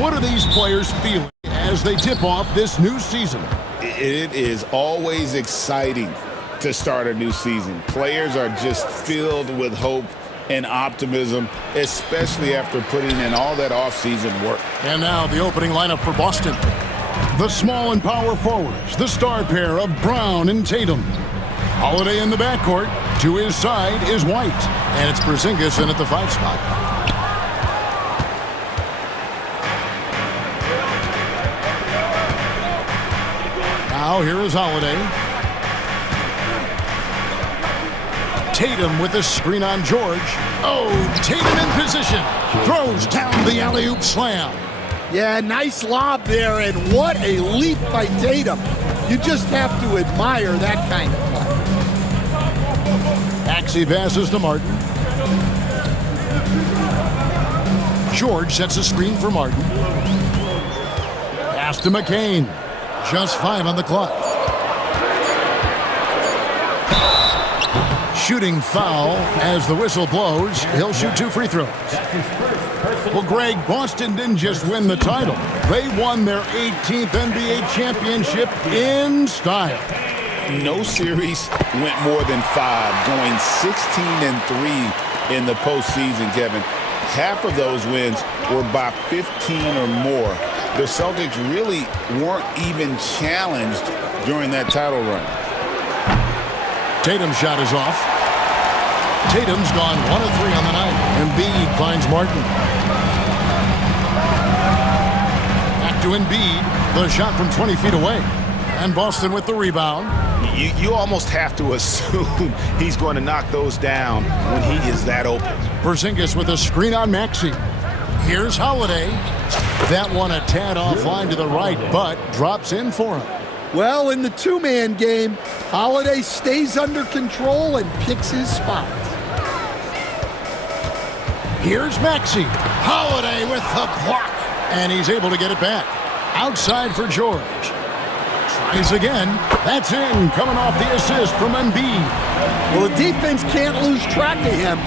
What are these players feeling as they tip off this new season? It is always exciting to start a new season. Players are just filled with hope and optimism, especially after putting in all that off-season work. And now the opening lineup for Boston. The small and power forwards, the star pair of Brown and Tatum. Holiday in the backcourt. To his side is White. And it's Porzingis in at the 5 spot. Now here is Holiday. Tatum with the screen on George. Oh, Tatum in position. Throws down the alley-oop slam. Yeah, nice lob there, and what a leap by Tatum. You just have to admire that kind of play. Maxey passes to Martin. George sets a screen for Martin. Pass to McCain. Just 5 on the clock. Shooting foul as the whistle blows. He'll shoot 2 free throws. Well, Greg, Boston didn't just win the title. They won their 18th NBA championship in style. No series went more than 5, going 16-3 in the postseason, Kevin. Half of those wins were by 15 or more. The Celtics really weren't even challenged during that title run. Tatum's shot is off. Tatum's gone 1 of 3 on the night. Embiid finds Martin. Back to Embiid. The shot from 20 feet away. And Boston with the rebound. You almost have to assume he's going to knock those down when he is that open. Porzingis with a screen on Maxey. Here's Holiday. That one a tad offline to the right, but drops in for him. Well, in the two-man game, Holiday stays under control and picks his spots. Here's Maxey. Holiday with the block. And he's able to get it back. Outside for George. Tries again. That's in. Coming off the assist from Embiid. Well, the defense can't lose track of him.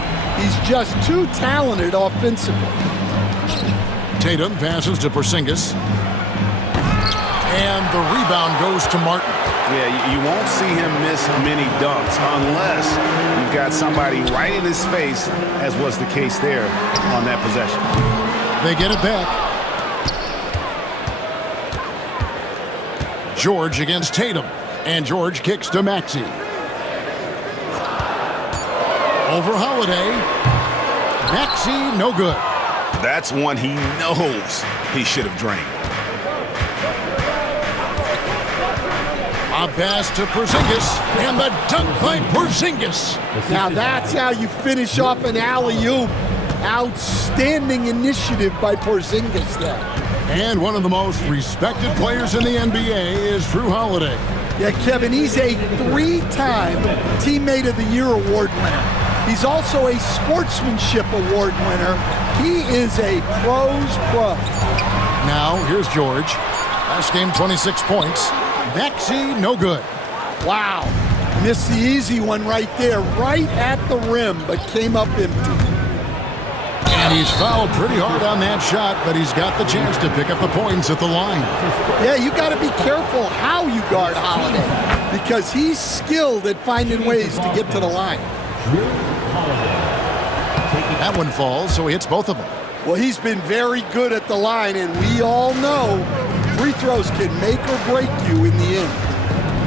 He's just too talented offensively. Tatum passes to Porzingis. And the rebound goes to Martin. Yeah, you won't see him miss many dunks unless you've got somebody right in his face, as was the case there on that possession. They get it back. George against Tatum. And George kicks to Maxey. Over Holiday. Maxey, no good. That's one he knows he should have drained. A pass to Porzingis, and the dunk by Porzingis. Now that's how you finish off an alley-oop. Outstanding initiative by Porzingis there. And one of the most respected players in the NBA is Drew Holiday. Yeah, Kevin, he's a 3-time Teammate of the Year award winner. He's also a Sportsmanship award winner. He is a pro's pro. Now, here's George. Last game, 26 points. Maxey, no good. Wow. Missed the easy one right there, right at the rim, but came up empty. And he's fouled pretty hard on that shot, but he's got the chance to pick up the points at the line. Yeah, you got to be careful how you guard Holiday, because he's skilled at finding ways to get to the line. That one falls, so he hits both of them. Well, he's been very good at the line, and we all know free throws can make or break you in the end.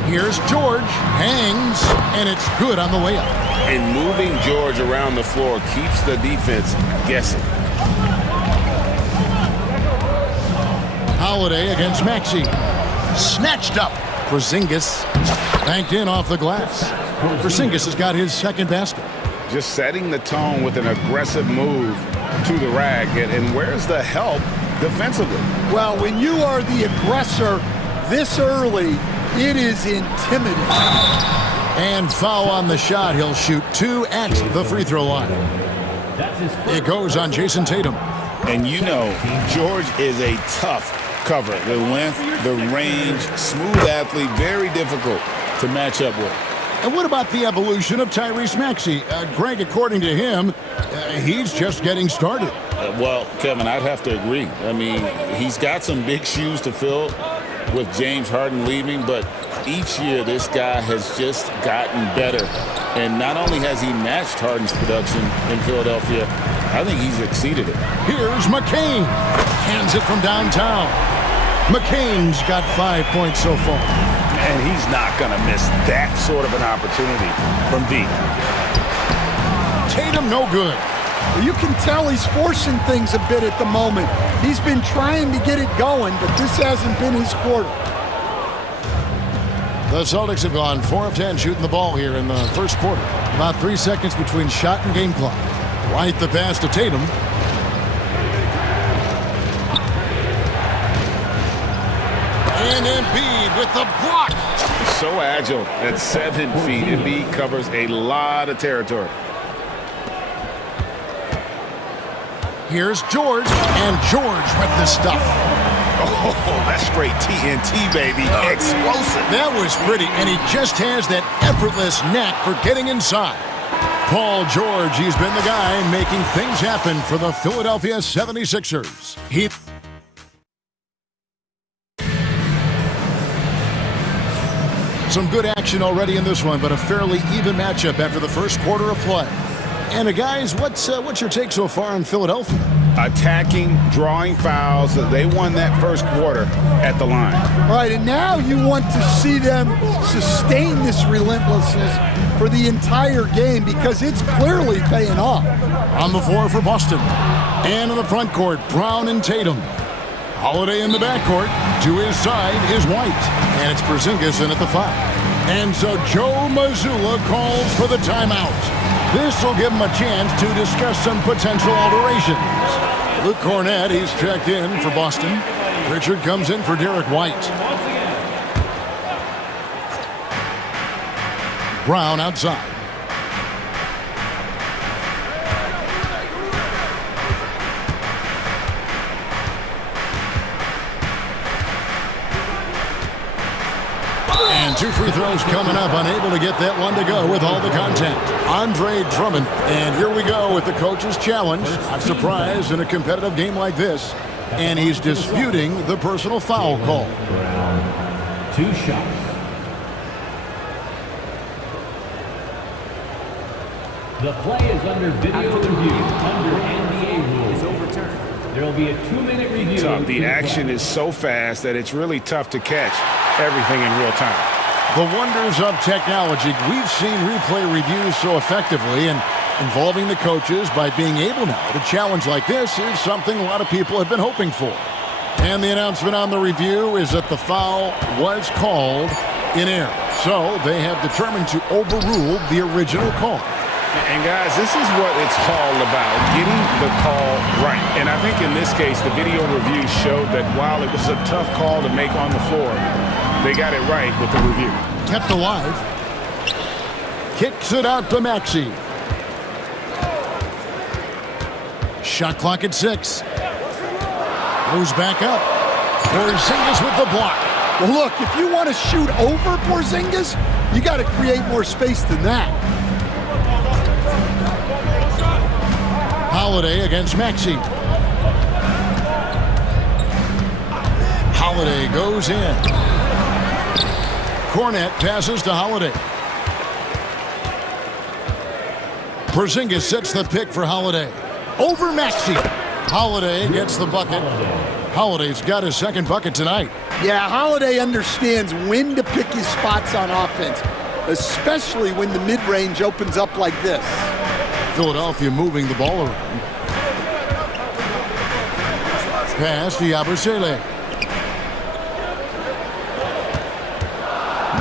Here's George, hangs, and it's good on the layup. And moving George around the floor keeps the defense guessing. Holiday against Maxey. Snatched up. Porzingis banked in off the glass. Porzingis has got his second basket. Just setting the tone with an aggressive move to the rack. And where's the help defensively? Well, when you are the aggressor this early, it is intimidating. And foul on the shot. He'll shoot 2 at the free throw line. It goes on Jason Tatum. And you know, George is a tough cover. The length, the range, smooth athlete, very difficult to match up with. And what about the evolution of Tyrese Maxey? Greg, according to him, he's just getting started. Well, Kevin, I'd have to agree. I mean, he's got some big shoes to fill with James Harden leaving, but each year this guy has just gotten better. And not only has he matched Harden's production in Philadelphia, I think he's exceeded it. Here's McCain. Hands it from downtown. McCain's got 5 points so far. And he's not going to miss that sort of an opportunity from deep. Tatum, no good. You can tell he's forcing things a bit at the moment. He's been trying to get it going, but this hasn't been his quarter. The Celtics have gone 4 of 10 shooting the ball here in the first quarter. About 3 seconds between shot and game clock. White the pass to Tatum. And Embiid with the block. So agile at 7 feet. Embiid covers a lot of territory. Here's George, and George with the stuff. Oh, that's straight TNT, baby. Explosive. That was pretty, and he just has that effortless knack for getting inside. Paul George, he's been the guy making things happen for the Philadelphia 76ers. Some good action already in this one, but a fairly even matchup after the first quarter of play. And guys, what's your take so far on Philadelphia? Attacking, drawing fouls. They won that first quarter at the line. All right, and now you want to see them sustain this relentlessness for the entire game because it's clearly paying off. On the floor for Boston. And in the front court, Brown and Tatum. Holiday in the backcourt. To his side is White. And it's Porzingis in at the 5. And so Joe Mazzulla calls for the timeout. This will give him a chance to discuss some potential alterations. Luke Cornett, he's checked in for Boston. Richard comes in for Derek White. Brown outside. And 2 free throws coming up, unable to get that one to go with all the contact. Andre Drummond, and here we go with the coach's challenge. Not surprised in a competitive game like this, and he's disputing the personal foul call. 2 shots. The play is under video review, under NBA rules. Overturned. There will be a 2-minute review. The action is so fast that it's really tough to catch everything in real time. The wonders of technology. We've seen replay reviews so effectively, and involving the coaches by being able now to challenge like this is something a lot of people have been hoping for. And the announcement on the review is that the foul was called in error. So they have determined to overrule the original call. And guys, this is what it's all about, getting the call right. And I think in this case, the video review showed that while it was a tough call to make on the floor, they got it right with the review. Kept alive. Kicks it out to Maxey. Shot clock at 6. Goes back up. Porzingis with the block. Well, look, if you want to shoot over Porzingis, you got to create more space than that. Holiday against Maxey. Holiday goes in. Cornett passes to Holiday. Porzingis sets the pick for Holiday. Over Maxey. Holiday gets the bucket. Holiday's got his second bucket tonight. Yeah, Holiday understands when to pick his spots on offense, especially when the mid-range opens up like this. Philadelphia moving the ball around. Pass to Yabusele.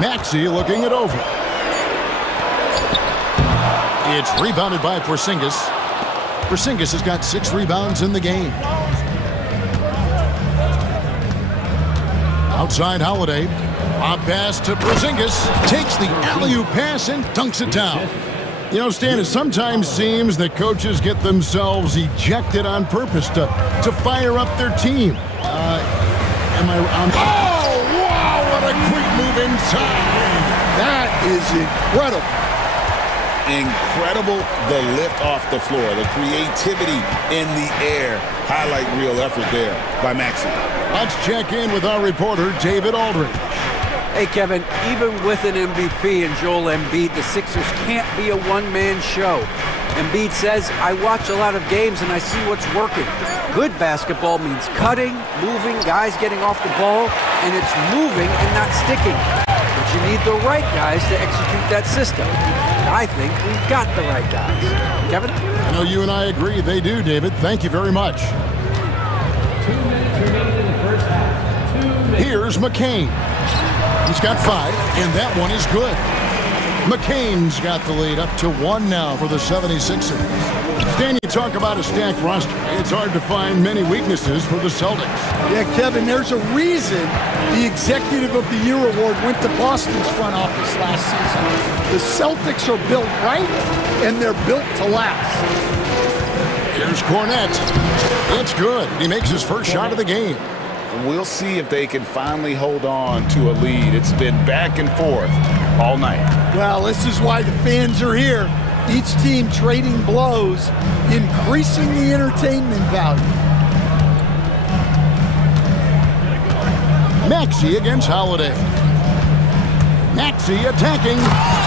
Maxey looking it over. It's rebounded by Porzingis. Porzingis has got 6 rebounds in the game. Outside Holiday. A pass to Porzingis. Takes the alley-oop pass and dunks it down. You know, Stan, it sometimes seems that coaches get themselves ejected on purpose to fire up their team. Oh, wow, what a quick move inside. That is incredible. Incredible, the lift off the floor, the creativity in the air. Highlight reel effort there by Maxey. Let's check in with our reporter, David Aldridge. Hey, Kevin, even with an MVP and Joel Embiid, the Sixers can't be a one-man show. Embiid says, I watch a lot of games and I see what's working. Good basketball means cutting, moving, guys getting off the ball, and it's moving and not sticking. But you need the right guys to execute that system. I think we've got the right guys. Kevin? I know you and I agree they do, David. Thank you very much. 2 minutes remaining in the first half. 2 minutes. Here's McCain. He's got 5, and that one is good. McCain's got the lead up to 1 now for the 76ers. Stan, you talk about a stacked roster. It's hard to find many weaknesses for the Celtics. Yeah, Kevin, there's a reason the Executive of the Year award went to Boston's front office last season. The Celtics are built right, and they're built to last. Here's Cornette. It's good. He makes his first shot of the game. We'll see if they can finally hold on to a lead. It's been back and forth all night. Well, this is why the fans are here. Each team trading blows, increasing the entertainment value. Maxey against Holiday. Maxey attacking,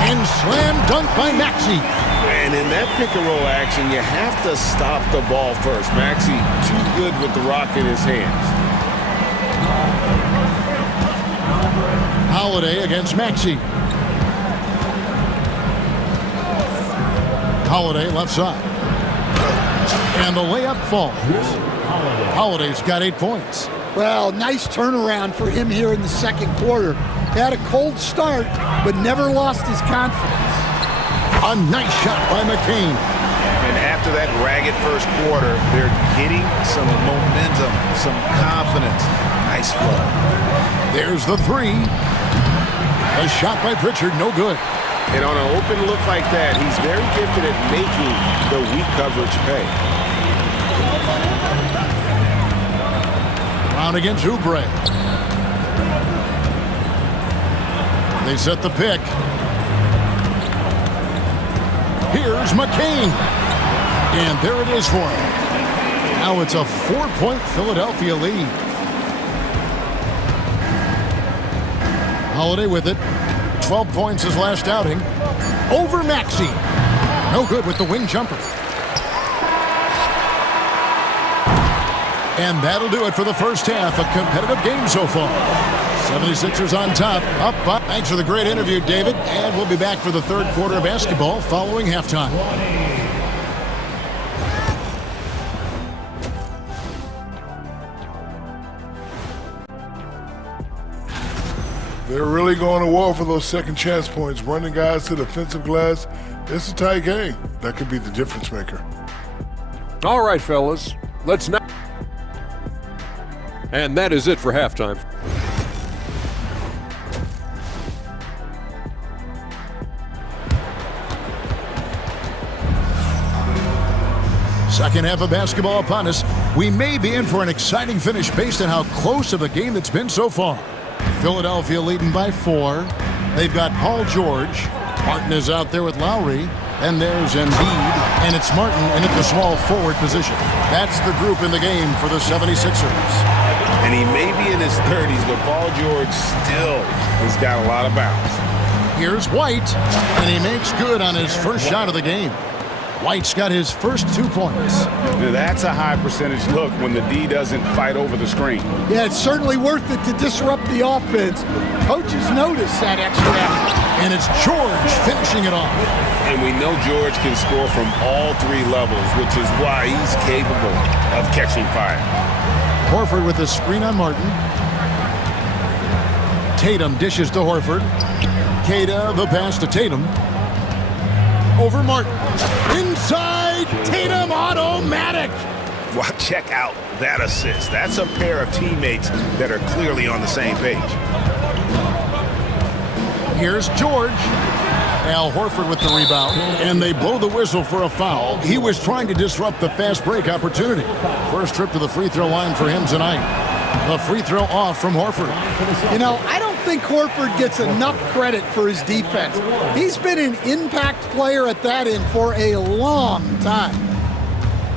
and slam dunk by Maxey. And in that pick-and-roll action, you have to stop the ball first. Maxey too good with the rock in his hands. Holiday against Maxey. Holiday left side. And the layup falls. Holiday's got 8 points. Well, nice turnaround for him here in the second quarter. Had a cold start, but never lost his confidence. A nice shot by McCain. And after that ragged first quarter, they're getting some momentum, some confidence. Nice flow. There's the 3. A shot by Pritchard, no good. And on an open look like that, he's very gifted at making the weak coverage pay. Brown against Oubre. They set the pick. Here's McCain. And there it is for him. Now it's a 4-point Philadelphia lead. Holiday with it. 12 points his last outing. Over Maxey. No good with the wing jumper. And that'll do it for the first half. A competitive game so far. 76ers on top. Up. Thanks for the great interview, David. And we'll be back for the third quarter of basketball following halftime. They're really going to war for those second chance points, running guys to the offensive glass. It's a tight game. That could be the difference maker. All right, fellas, let's now. And that is it for halftime. Second half of basketball upon us. We may be in for an exciting finish based on how close of a game it's been so far. Philadelphia leading by 4. They've got Paul George. Martin is out there with Lowry. And there's Embiid. And it's Martin in at the small forward position. That's the group in the game for the 76ers. And he may be in his 30s, but Paul George still has got a lot of bounce. Here's White. And he makes good on his first shot of the game. White's got his first 2 points. Now that's a high percentage look when the D doesn't fight over the screen. Yeah, it's certainly worth it to disrupt the offense. Coaches notice that extra effort. And it's George finishing it off. And we know George can score from all 3 levels, which is why he's capable of catching fire. Horford with the screen on Martin. Tatum dishes to Horford. Queta, the pass to Tatum. Over Martin. Inside, Tatum, automatic. Well, check out that assist. That's a pair of teammates that are clearly on the same page. Here's George. Al Horford with the rebound. And they blow the whistle for a foul. He was trying to disrupt the fast break opportunity. First trip to the free throw line for him tonight. The free throw off from Horford. You know, I don't don't think Horford gets enough credit for his defense. He's been an impact player at that end for a long time.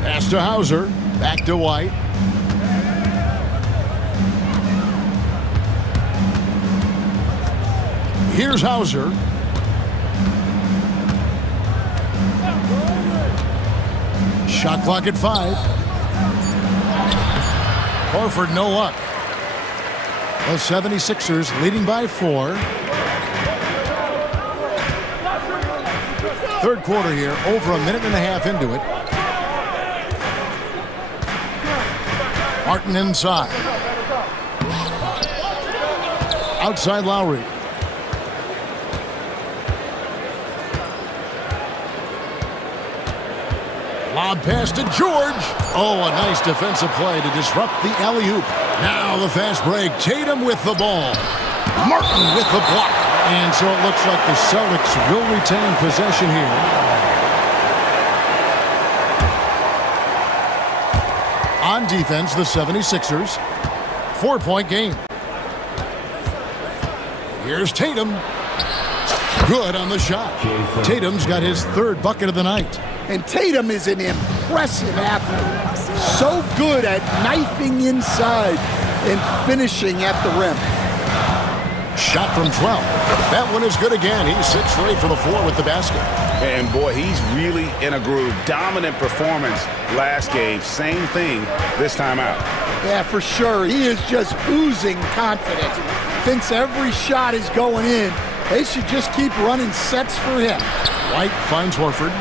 Pass to Hauser. Back to White. Here's Hauser. Shot clock at 5. Horford, no luck. The 76ers leading by 4. Third quarter here, over a minute and a half into it. Martin inside. Outside Lowry. Lob pass to George. Oh, a nice defensive play to disrupt the alley-oop. Now the fast break. Tatum with the ball. Martin with the block. And so it looks like the Celtics will retain possession here. On defense, the 76ers. 4-point game. Here's Tatum. Good on the shot. Tatum's got his third bucket of the night. And Tatum is an impressive athlete. So good at knifing inside and finishing at the rim. Shot from 12. That one is good again. He's 6 for 8 for the floor with the basket. And boy, he's really in a groove. Dominant performance last game. Same thing this time out. Yeah, for sure. He is just oozing confidence. Thinks every shot is going in. They should just keep running sets for him. White finds Horford.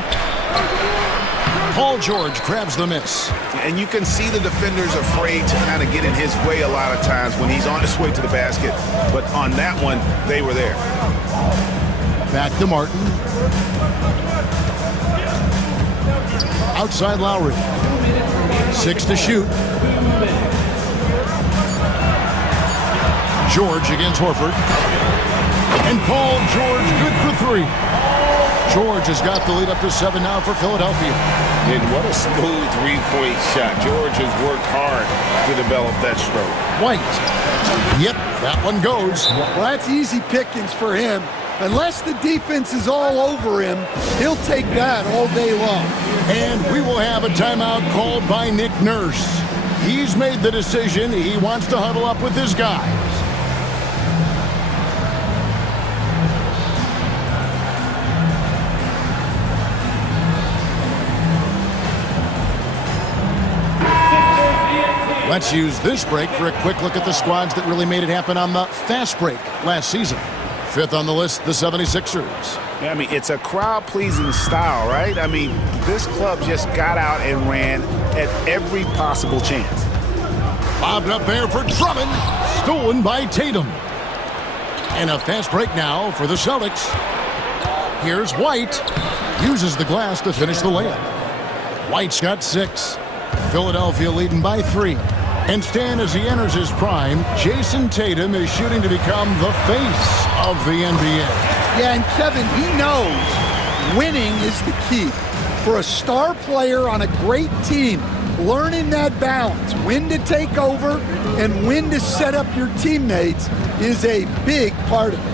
Paul George grabs the miss. And you can see the defenders afraid to kind of get in his way a lot of times when he's on his way to the basket. But on that one, they were there. Back to Martin. Outside Lowry. 6 to shoot. George against Horford. And Paul George good for 3. George has got the lead up to 7 now for Philadelphia. And what a smooth three-point shot. George has worked hard to develop that stroke. White. Yep, that one goes. Well, that's easy pickings for him. Unless the defense is all over him, he'll take that all day long. And we will have a timeout called by Nick Nurse. He's made the decision. He wants to huddle up with his guys. Let's use this break for a quick look at the squads that really made it happen on the fast break last season. 5th on the list, the 76ers. Yeah, I mean, it's a crowd-pleasing style, right? I mean, this club just got out and ran at every possible chance. Lobbed up there for Drummond. Stolen by Tatum. And a fast break now for the Celtics. Here's White. Uses the glass to finish the layup. White's got 6. Philadelphia leading by 3. And Stan, as he enters his prime, Jason Tatum is shooting to become the face of the NBA. Yeah, and Kevin, he knows winning is the key. For a star player on a great team, learning that balance, when to take over and when to set up your teammates, is a big part of it.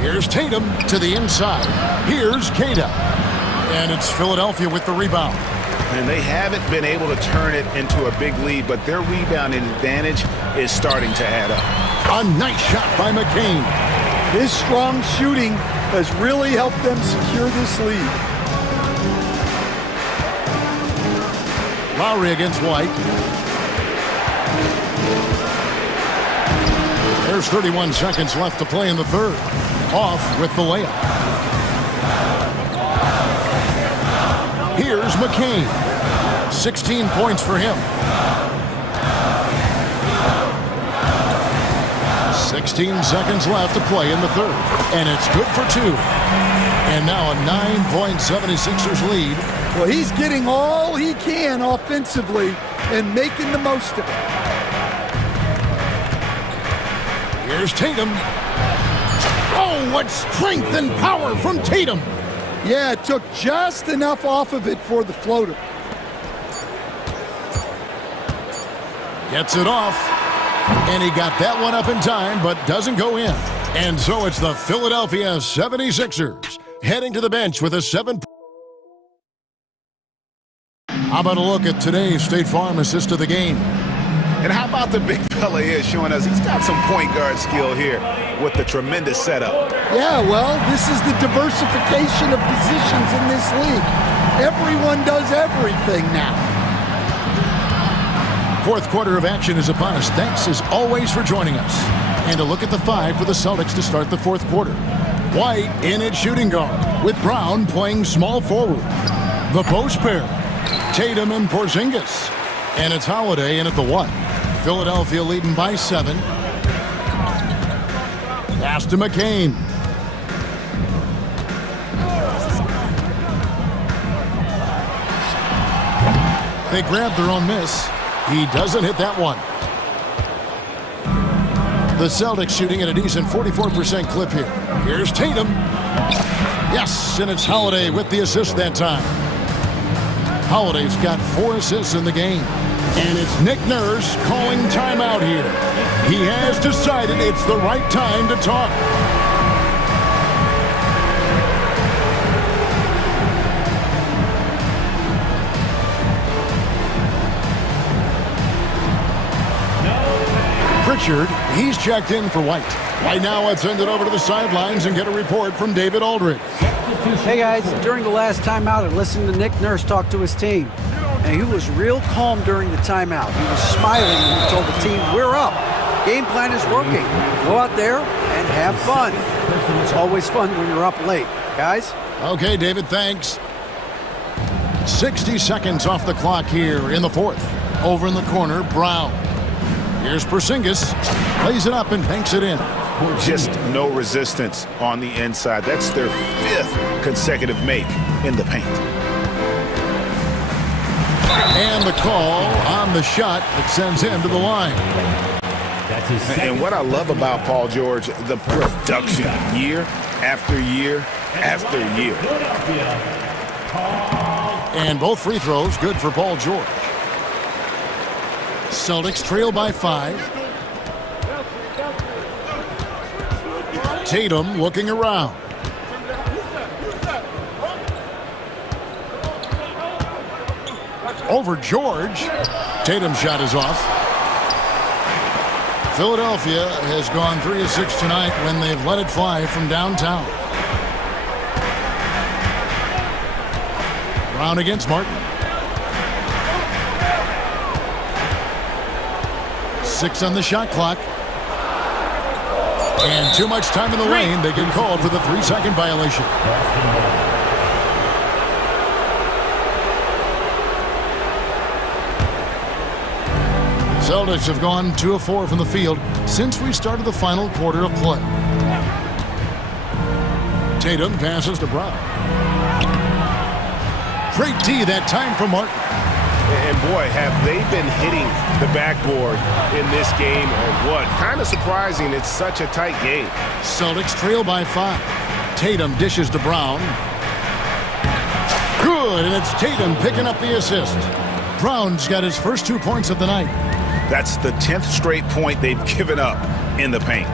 Here's Tatum to the inside. Here's Kata. And it's Philadelphia with the rebound. And they haven't been able to turn it into a big lead, but their rebounding advantage is starting to add up. A nice shot by McCain. His strong shooting has really helped them secure this lead. Lowry against White. There's 31 seconds left to play in the third. Off with the layup. Here's McCain. 16 points for him. 16 seconds left to play in the third. And it's good for 2. And now a 9-point 76ers lead. Well, he's getting all he can offensively and making the most of it. Here's Tatum. Oh, what strength and power from Tatum. Yeah, it took just enough off of it for the floater. Gets it off. And he got that one up in time, but doesn't go in. And so it's the Philadelphia 76ers heading to the bench with a 7. How about a look at today's State Farm assist of the game? And how about the big fella here showing us he's got some point guard skill here with the tremendous setup. Yeah, well, this is the diversification of positions in this league. Everyone does everything now. Fourth quarter of action is upon us. Thanks as always for joining us. And a look at the 5 for the Celtics to start the fourth quarter. White in at shooting guard with Brown playing small forward. The post pair, Tatum and Porzingis. And it's Holiday in at the 1. Philadelphia leading by 7. Pass to McCain. They grab their own miss. He doesn't hit that one. The Celtics shooting at a decent 44% clip here. Here's Tatum. Yes, and it's Holiday with the assist that time. Holiday's got 4 assists in the game. And it's Nick Nurse calling timeout here. He has decided it's the right time to talk. Pritchard, he's checked in for White. Right now, let's send it over to the sidelines and get a report from David Aldridge. Hey guys, during the last timeout, I listened to Nick Nurse talk to his team. And he was real calm during the timeout. He was smiling and he told the team, we're up. Game plan is working. Go out there and have fun. It's always fun when you're up late. Guys? Okay, David, thanks. 60 seconds off the clock here in the fourth. Over in the corner, Brown. Here's Porzingis. Plays it up and banks it in. Just no resistance on the inside. That's their 5th consecutive make in the paint. And the call on the shot that sends him to the line. And what I love about Paul George, the production year after year after year. And both free throws good for Paul George. Celtics trail by 5. Tatum looking around. Over George. Tatum's shot is off. Philadelphia has gone 3 of 6 tonight when they've let it fly from downtown. Brown against Martin. 6 on the shot clock. And too much time in the lane. They get called for the 3-second violation. Celtics have gone 2 of 4 from the field since we started the final quarter of play. Tatum passes to Brown. Great D that time from Martin. And boy, have they been hitting the backboard in this game or what? Kind of surprising it's such a tight game. Celtics trail by 5. Tatum dishes to Brown. Good, and it's Tatum picking up the assist. Brown's got his first 2 points of the night. That's the 10th straight point they've given up in the paint.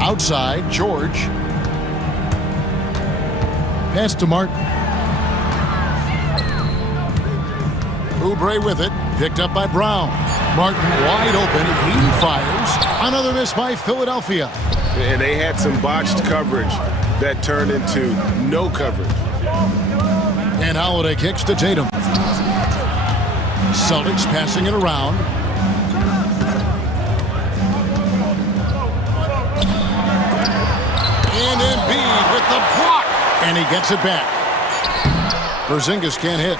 Outside, George. Pass to Martin. Oubre with it. Picked up by Brown. Martin wide open. He fires. Another miss by Philadelphia. And they had some botched coverage that turned into no coverage. And Holiday kicks to Tatum. Celtics passing it around. And Embiid with the block. And he gets it back. Porzingis can't hit.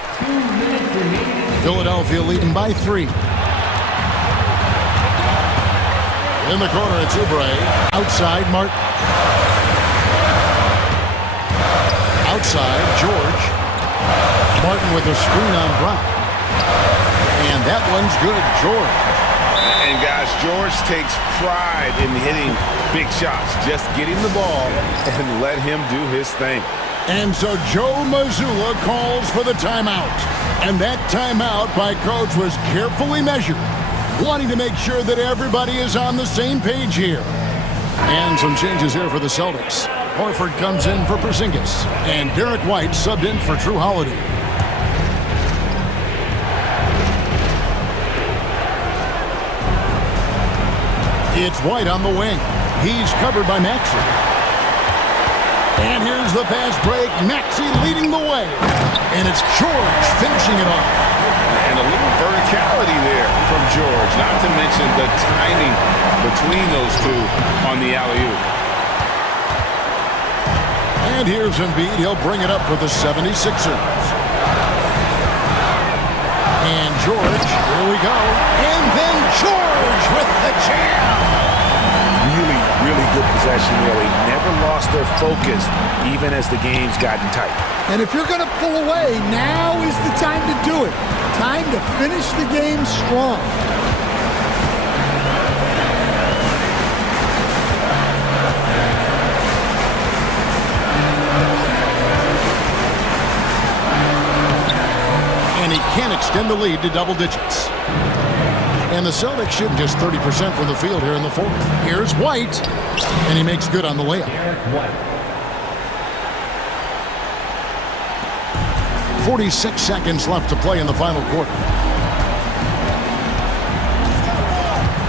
Philadelphia leading by 3. In the corner, it's Oubre. Outside, Martin. Outside, George. Martin with a screen on Brown. And that one's good, George. And guys, George takes pride in hitting big shots. Just get him the ball and let him do his thing. And so Joe Mazzulla calls for the timeout. And that timeout by coach was carefully measured, wanting to make sure that everybody is on the same page here. And some changes here for the Celtics. Horford comes in for Porzingis, and Derek White subbed in for Drew Holiday. It's White on the wing. He's covered by Maxey. And here's the fast break. Maxey leading the way. And it's George finishing it off. And a little verticality there from George, not to mention the timing between those two on the alley-oop. And here's Embiid. He'll bring it up for the 76ers. And George, here we go. And then George with the jam. Really good possession there. They never lost their focus, even as the game's gotten tight. And if you're going to pull away, now is the time to do it. Time to finish the game strong. And he can extend the lead to double digits. And the Celtics shoot just 30% from the field here in the fourth. Here's White, and he makes good on the layup. 46 seconds left to play in the final quarter.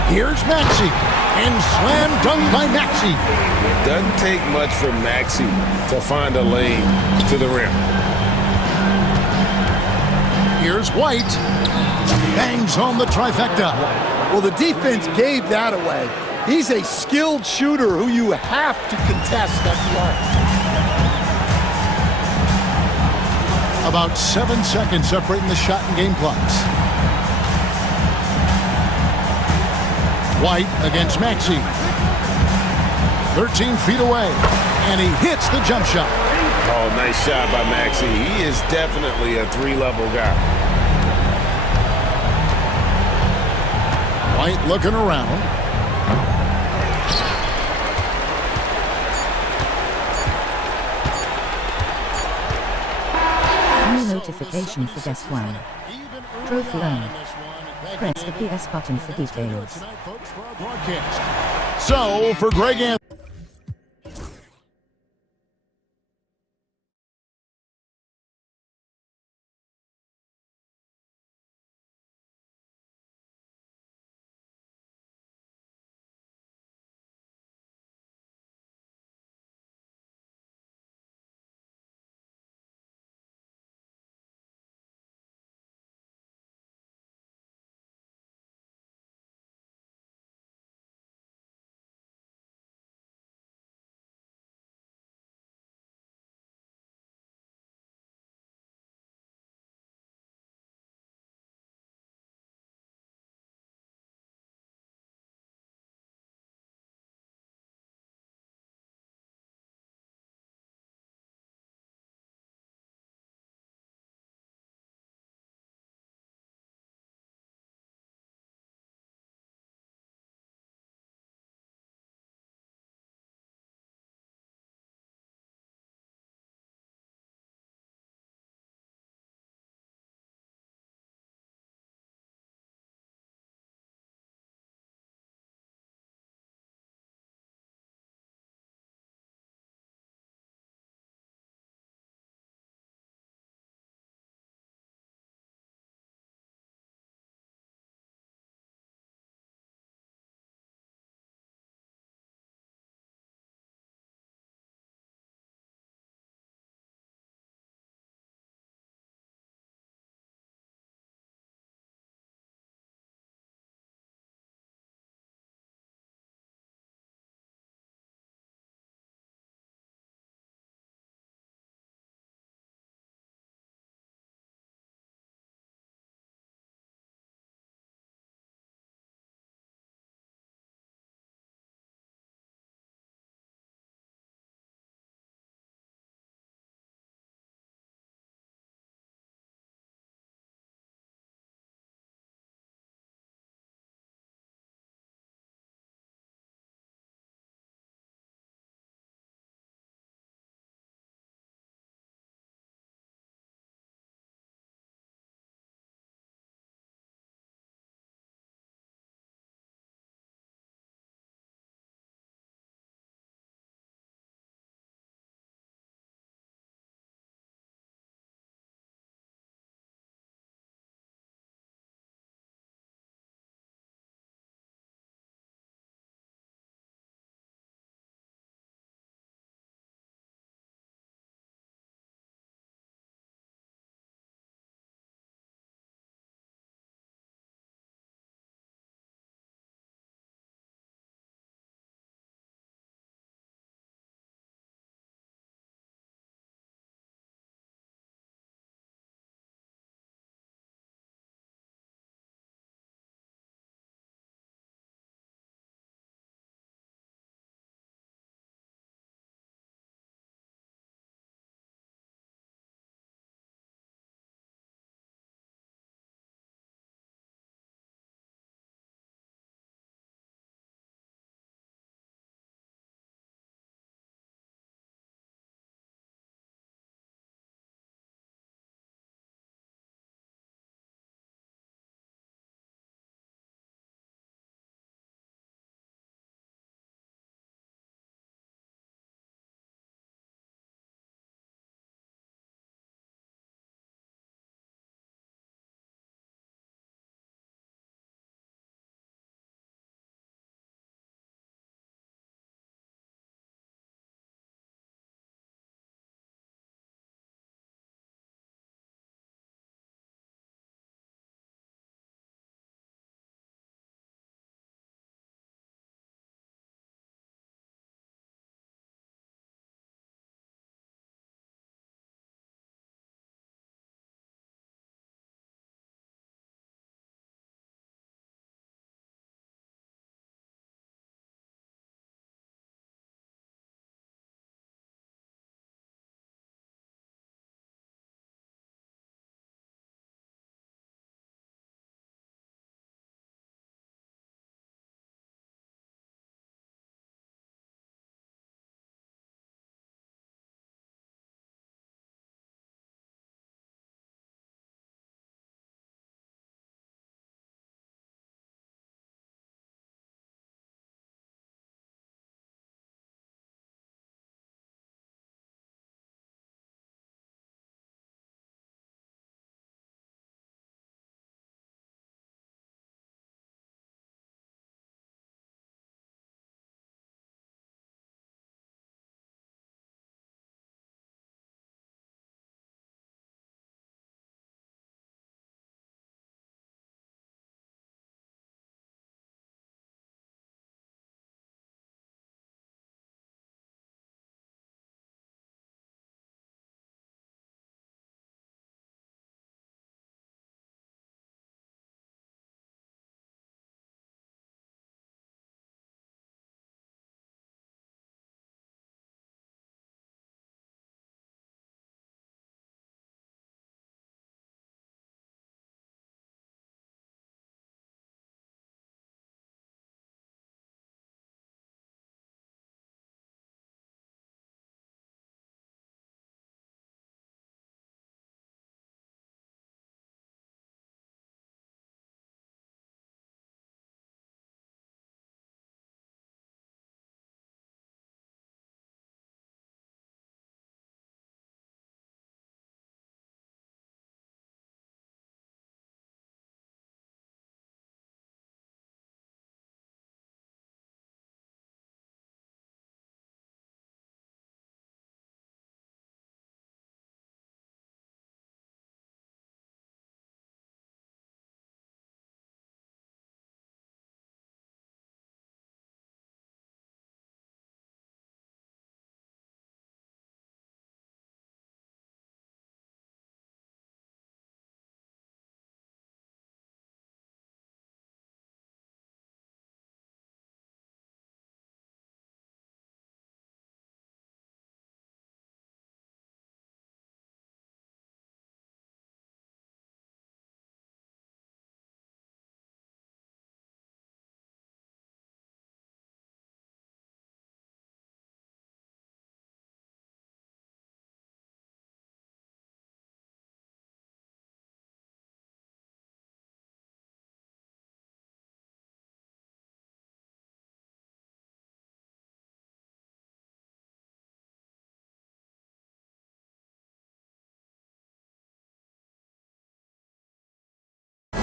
Here's Maxey, and slam dunk by Maxey. Doesn't take much for Maxey to find a lane to the rim. Here's White. Bangs home the trifecta. Well, the defense gave that away. He's a skilled shooter who you have to contest at the arc. About 7 seconds separating the shot and game clocks. White against Maxey. 13 feet away. And he hits the jump shot. Oh, nice shot by Maxey. He is definitely a three-level guy. White looking around. New notification for guest one. Trophy earned. Press the PS button for details. So, for Greg Anthony.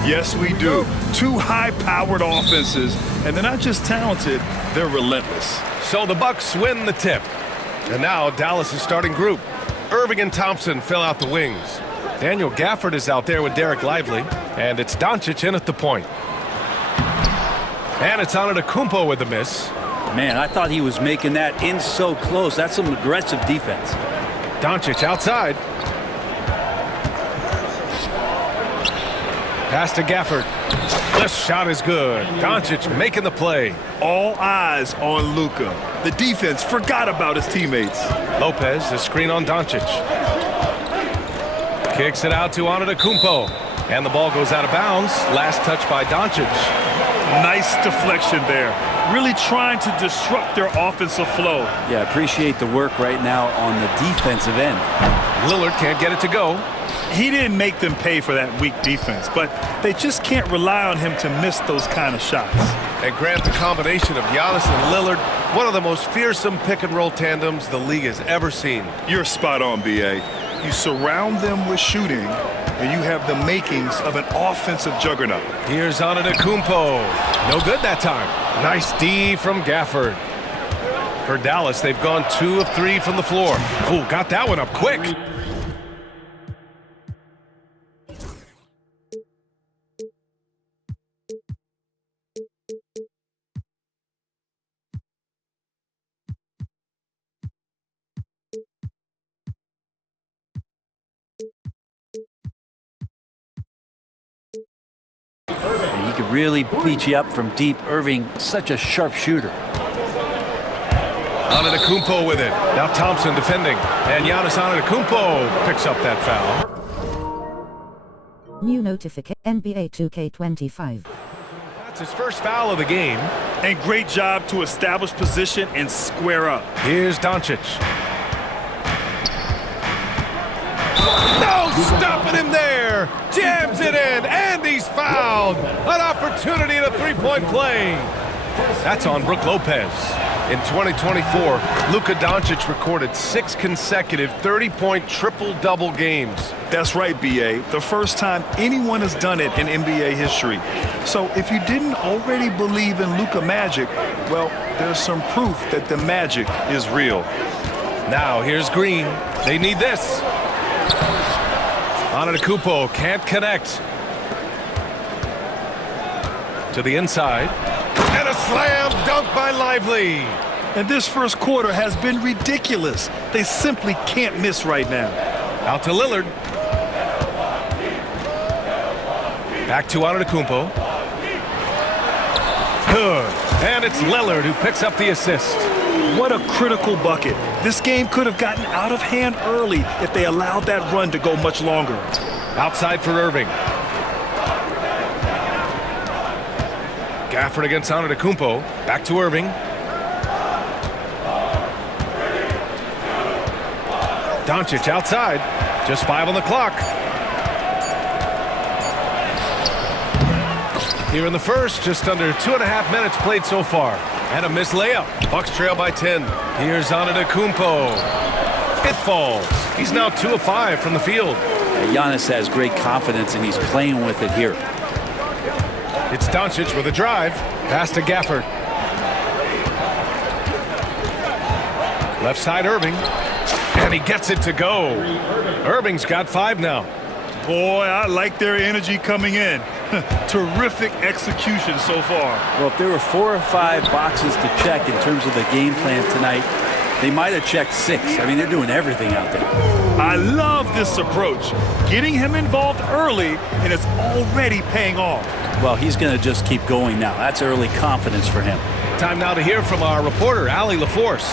Yes, we do. Two high-powered offenses, and they're not just talented, they're relentless. So the Bucks win the tip. And now Dallas' starting group. Irving and Thompson fill out the wings. Daniel Gafford is out there with Derek Lively, and it's Doncic in at the point. And it's Antetokounmpo with the miss. Man, I thought he was making that in so close. That's some aggressive defense. Doncic outside. Pass to Gafford. The shot is good. Doncic making the play. All eyes on Luka. The defense forgot about his teammates. Lopez, the screen on Doncic. Kicks it out to Antetokounmpo. And the ball goes out of bounds. Last touch by Doncic. Nice deflection there. Really trying to disrupt their offensive flow. Yeah, appreciate the work right now on the defensive end. Lillard can't get it to go. He didn't make them pay for that weak defense, but they just can't rely on him to miss those kind of shots. And Grant, the combination of Giannis and Lillard, one of the most fearsome pick-and-roll tandems the league has ever seen. You're spot on, B.A. You surround them with shooting, and you have the makings of an offensive juggernaut. Here's Antetokounmpo. No good that time. Nice D from Gafford. For Dallas, they've gone 2 of 3 from the floor. Ooh, got that one up quick. He could really beat you up from deep. Irving, such a sharp shooter. Antetokounmpo with it. Now Thompson defending. And Giannis Antetokounmpo picks up that foul. New notification. NBA 2K25. That's his first foul of the game. And great job to establish position and square up. Here's Doncic. No stopping him there. Jams it in, and he's fouled. An opportunity at a three-point play. That's on Brook Lopez. In 2024, Luka Doncic recorded 6 consecutive 30-point triple-double games. That's right, B.A. The first time anyone has done it in NBA history. So if you didn't already believe in Luka magic, well, there's some proof that the magic is real. Now here's Green. They need this. Antetokounmpo can't connect. To the inside. And a slam dunk by Lively. And this first quarter has been ridiculous. They simply can't miss right now. Out to Lillard. Back to Antetokounmpo. Good. And it's Lillard who picks up the assist. What a critical bucket. This game could have gotten out of hand early if they allowed that run to go much longer. Outside for Irving. Gafford against Antetokounmpo. Back to Irving. Doncic outside. Just 5 on the clock. Here in the first, just under 2.5 minutes played so far. And a missed layup. Bucks trail by 10. Here's Antetokounmpo. It falls. He's now 2 of 5 from the field. Giannis has great confidence, and he's playing with it here. It's Doncic with a drive. Pass to Gafford. Left side Irving. And he gets it to go. Irving's got 5 now. Boy, I like their energy coming in. Terrific execution so far. Well, if there were 4 or 5 boxes to check in terms of the game plan tonight, they might have checked 6. I mean, they're doing everything out there. I love this approach. Getting him involved early, and it's already paying off. Well, he's going to just keep going now. That's early confidence for him. Time now to hear from our reporter, Allie LaForce.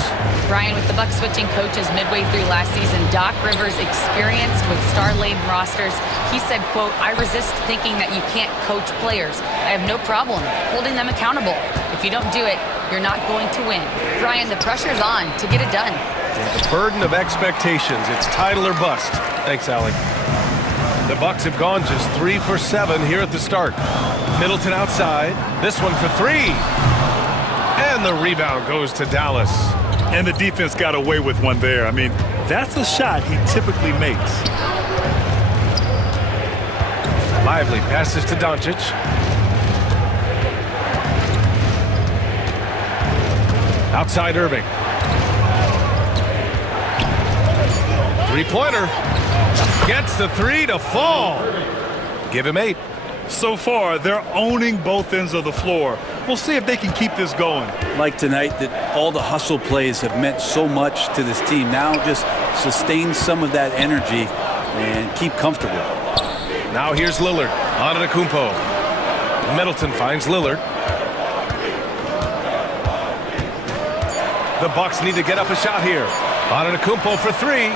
Brian, with the Bucks switching coaches midway through last season, Doc Rivers experienced with star-laden rosters. He said, quote, "I resist thinking that you can't coach players. I have no problem holding them accountable. If you don't do it, you're not going to win." Brian, the pressure's on to get it done. The burden of expectations. It's title or bust. Thanks, Allie. The Bucks have gone just 3 for 7 here at the start. Middleton outside. This one for 3. And the rebound goes to Dallas. And the defense got away with one there. I mean, that's a shot he typically makes. Lively passes to Doncic. Outside Irving. Three-pointer. Gets the three to fall. Give him 8. So far, they're owning both ends of the floor. We'll see if they can keep this going. Like tonight, that all the hustle plays have meant so much to this team. Now just sustain some of that energy and keep comfortable. Now here's Lillard. Antetokounmpo. Middleton finds Lillard. The Bucks need to get up a shot here. Antetokounmpo for 3.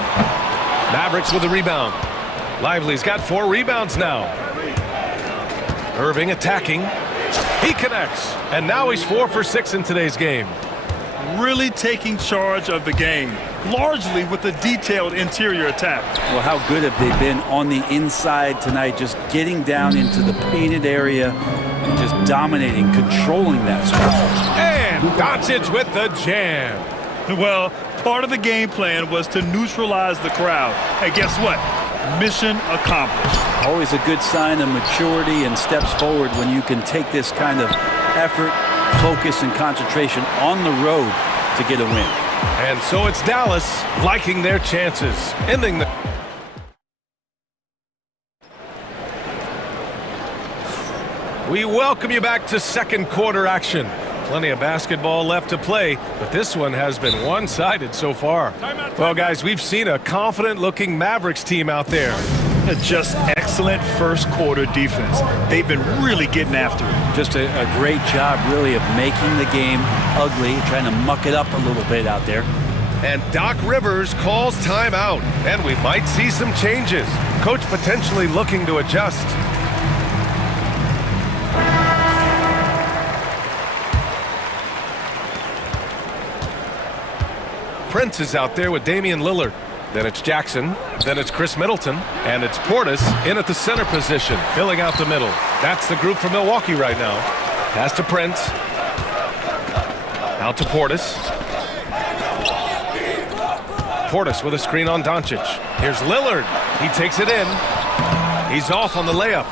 Mavericks with a rebound. Lively's got 4 rebounds now. Irving attacking. He connects. And now he's 4 for 6 in today's game. Really taking charge of the game, largely with a detailed interior attack. Well, how good have they been on the inside tonight, just getting down into the painted area and just dominating, controlling that spot. And Doncic with the jam. Well, part of the game plan was to neutralize the crowd. Hey, guess what? Mission accomplished. Always a good sign of maturity and steps forward when you can take this kind of effort, focus, and concentration on the road to get a win. And so it's Dallas liking their chances, ending the... We welcome you back to second quarter action. Plenty of basketball left to play, but this one has been one-sided so far. Well, guys, we've seen a confident-looking Mavericks team out there. Just excellent first quarter defense. They've been really getting after it. Just a great job, really, of making the game ugly, trying to muck it up a little bit out there. And Doc Rivers calls timeout, and we might see some changes. Coach potentially looking to adjust. Prince is out there with Damian Lillard. Then it's Jackson. Then it's Chris Middleton. And it's Portis in at the center position, filling out the middle. That's the group for Milwaukee right now. Pass to Prince. Out to Portis. Portis with a screen on Doncic. Here's Lillard. He takes it in. He's off on the layup.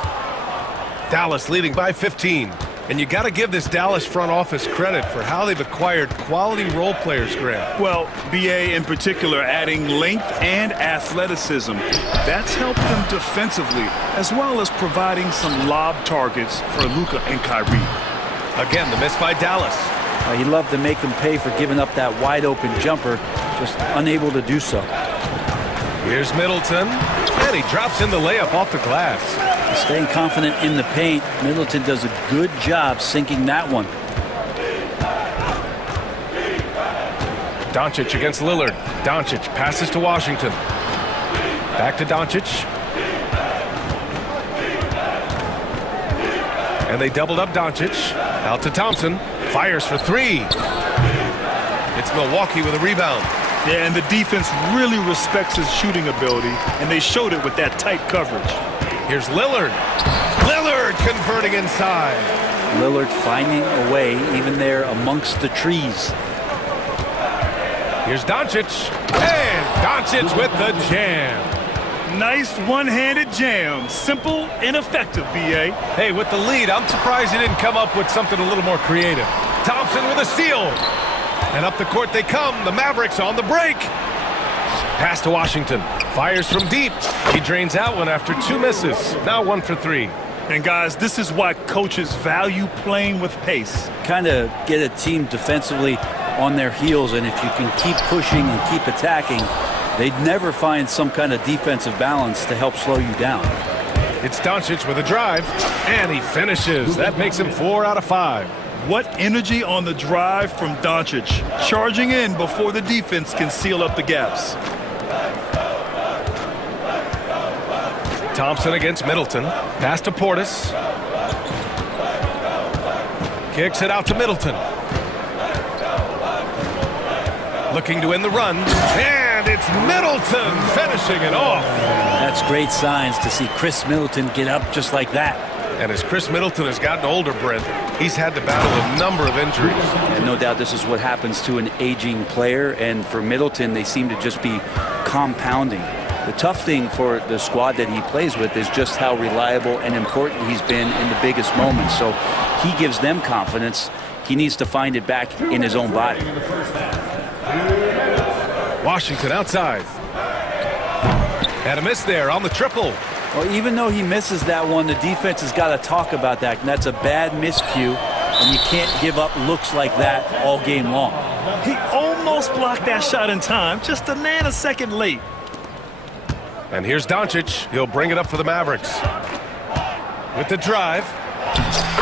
Dallas leading by 15. And you got to give this Dallas front office credit for how they've acquired quality role players, Grant. Well, BA in particular adding length and athleticism. That's helped them defensively, as well as providing some lob targets for Luka and Kyrie. Again, the miss by Dallas. He'd love to make them pay for giving up that wide-open jumper, just unable to do so. Here's Middleton, and he drops in the layup off the glass. Staying confident in the paint, Middleton does a good job sinking that one. Doncic against Lillard. Doncic passes to Washington. Back to Doncic. And they doubled up Doncic. Out to Thompson. Fires for 3. It's Milwaukee with a rebound. Yeah, and the defense really respects his shooting ability, and they showed it with that tight coverage. Here's Lillard. Lillard converting inside. Lillard finding a way, even there amongst the trees. Here's Doncic. And Doncic with the jam. Nice one-handed jam. Simple and effective, B.A. Hey, with the lead, I'm surprised he didn't come up with something a little more creative. Thompson with a steal. And up the court they come. The Mavericks on the break. Pass to Washington. Fires from deep. He drains out one after 2 misses. Now 1 for 3. And guys, this is why coaches value playing with pace. Kind of get a team defensively on their heels, and if you can keep pushing and keep attacking, they'd never find some kind of defensive balance to help slow you down. It's Doncic with a drive, and he finishes. That makes him 4 out of 5. What energy on the drive from Doncic, charging in before the defense can seal up the gaps. Thompson against Middleton. Pass to Portis. Kicks it out to Middleton. Looking to end the run. And it's Middleton finishing it off. That's great signs to see Chris Middleton get up just like that. And as Chris Middleton has gotten older, Brent, he's had to battle a number of injuries. And no doubt this is what happens to an aging player. And for Middleton, they seem to just be compounding. The tough thing for the squad that he plays with is just how reliable and important he's been in the biggest moments. So he gives them confidence. He needs to find it back in his own body. Washington outside. And a miss there on the triple. Well, even though he misses that one, the defense has got to talk about that. And that's a bad miscue. And you can't give up looks like that all game long. He almost blocked that shot in time, just a nanosecond late. And here's Doncic. He'll bring it up for the Mavericks. With the drive.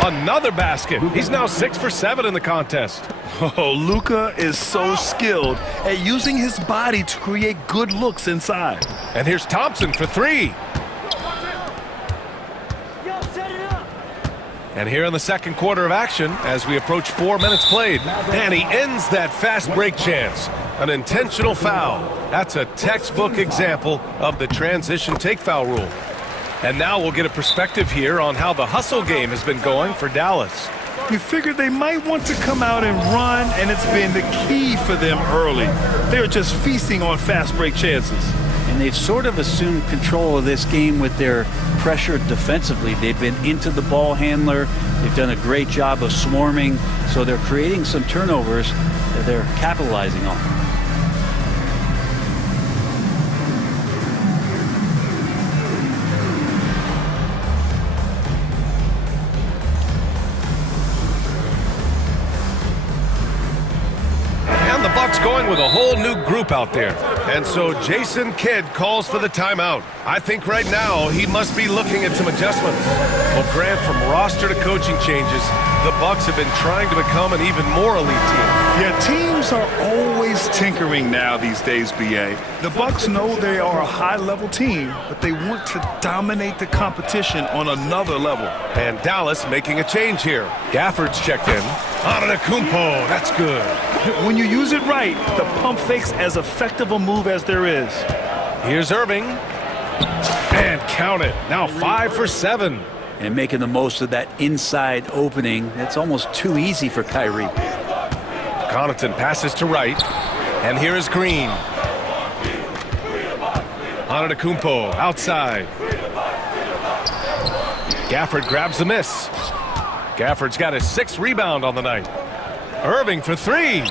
Another basket. He's now 6 for 7 in the contest. Oh, Luka is so skilled at using his body to create good looks inside. And here's Thompson for 3. And here in the second quarter of action, as we approach 4 minutes played, and he ends that fast break chance. An intentional foul. That's a textbook example of the transition take foul rule. And now we'll get a perspective here on how the hustle game has been going for Dallas. You figured they might want to come out and run, and it's been the key for them early. They're just feasting on fast break chances. And they've sort of assumed control of this game with their pressure defensively. They've been into the ball handler. They've done a great job of swarming. So they're creating some turnovers that they're capitalizing on. Going with a whole new group out there. And so Jason Kidd calls for the timeout. I think right now he must be looking at some adjustments. Well, Grant, from roster to coaching changes, the Bucks have been trying to become an even more elite team. Yeah, teams are always tinkering now these days, BA. The Bucks know they are a high-level team, but they want to dominate the competition on another level. And Dallas making a change here. Gafford's checked in. Antetokounmpo, that's good. When you use it right, the pump fake's as effective a move as there is. Here's Irving. And count it. Now 5 for 7. And making the most of that inside opening. It's almost too easy for Kyrie. Connaughton passes to right. And here is Green. Antetokounmpo outside. Gafford grabs the miss. Gafford's got his 6th rebound on the night. Irving for 3.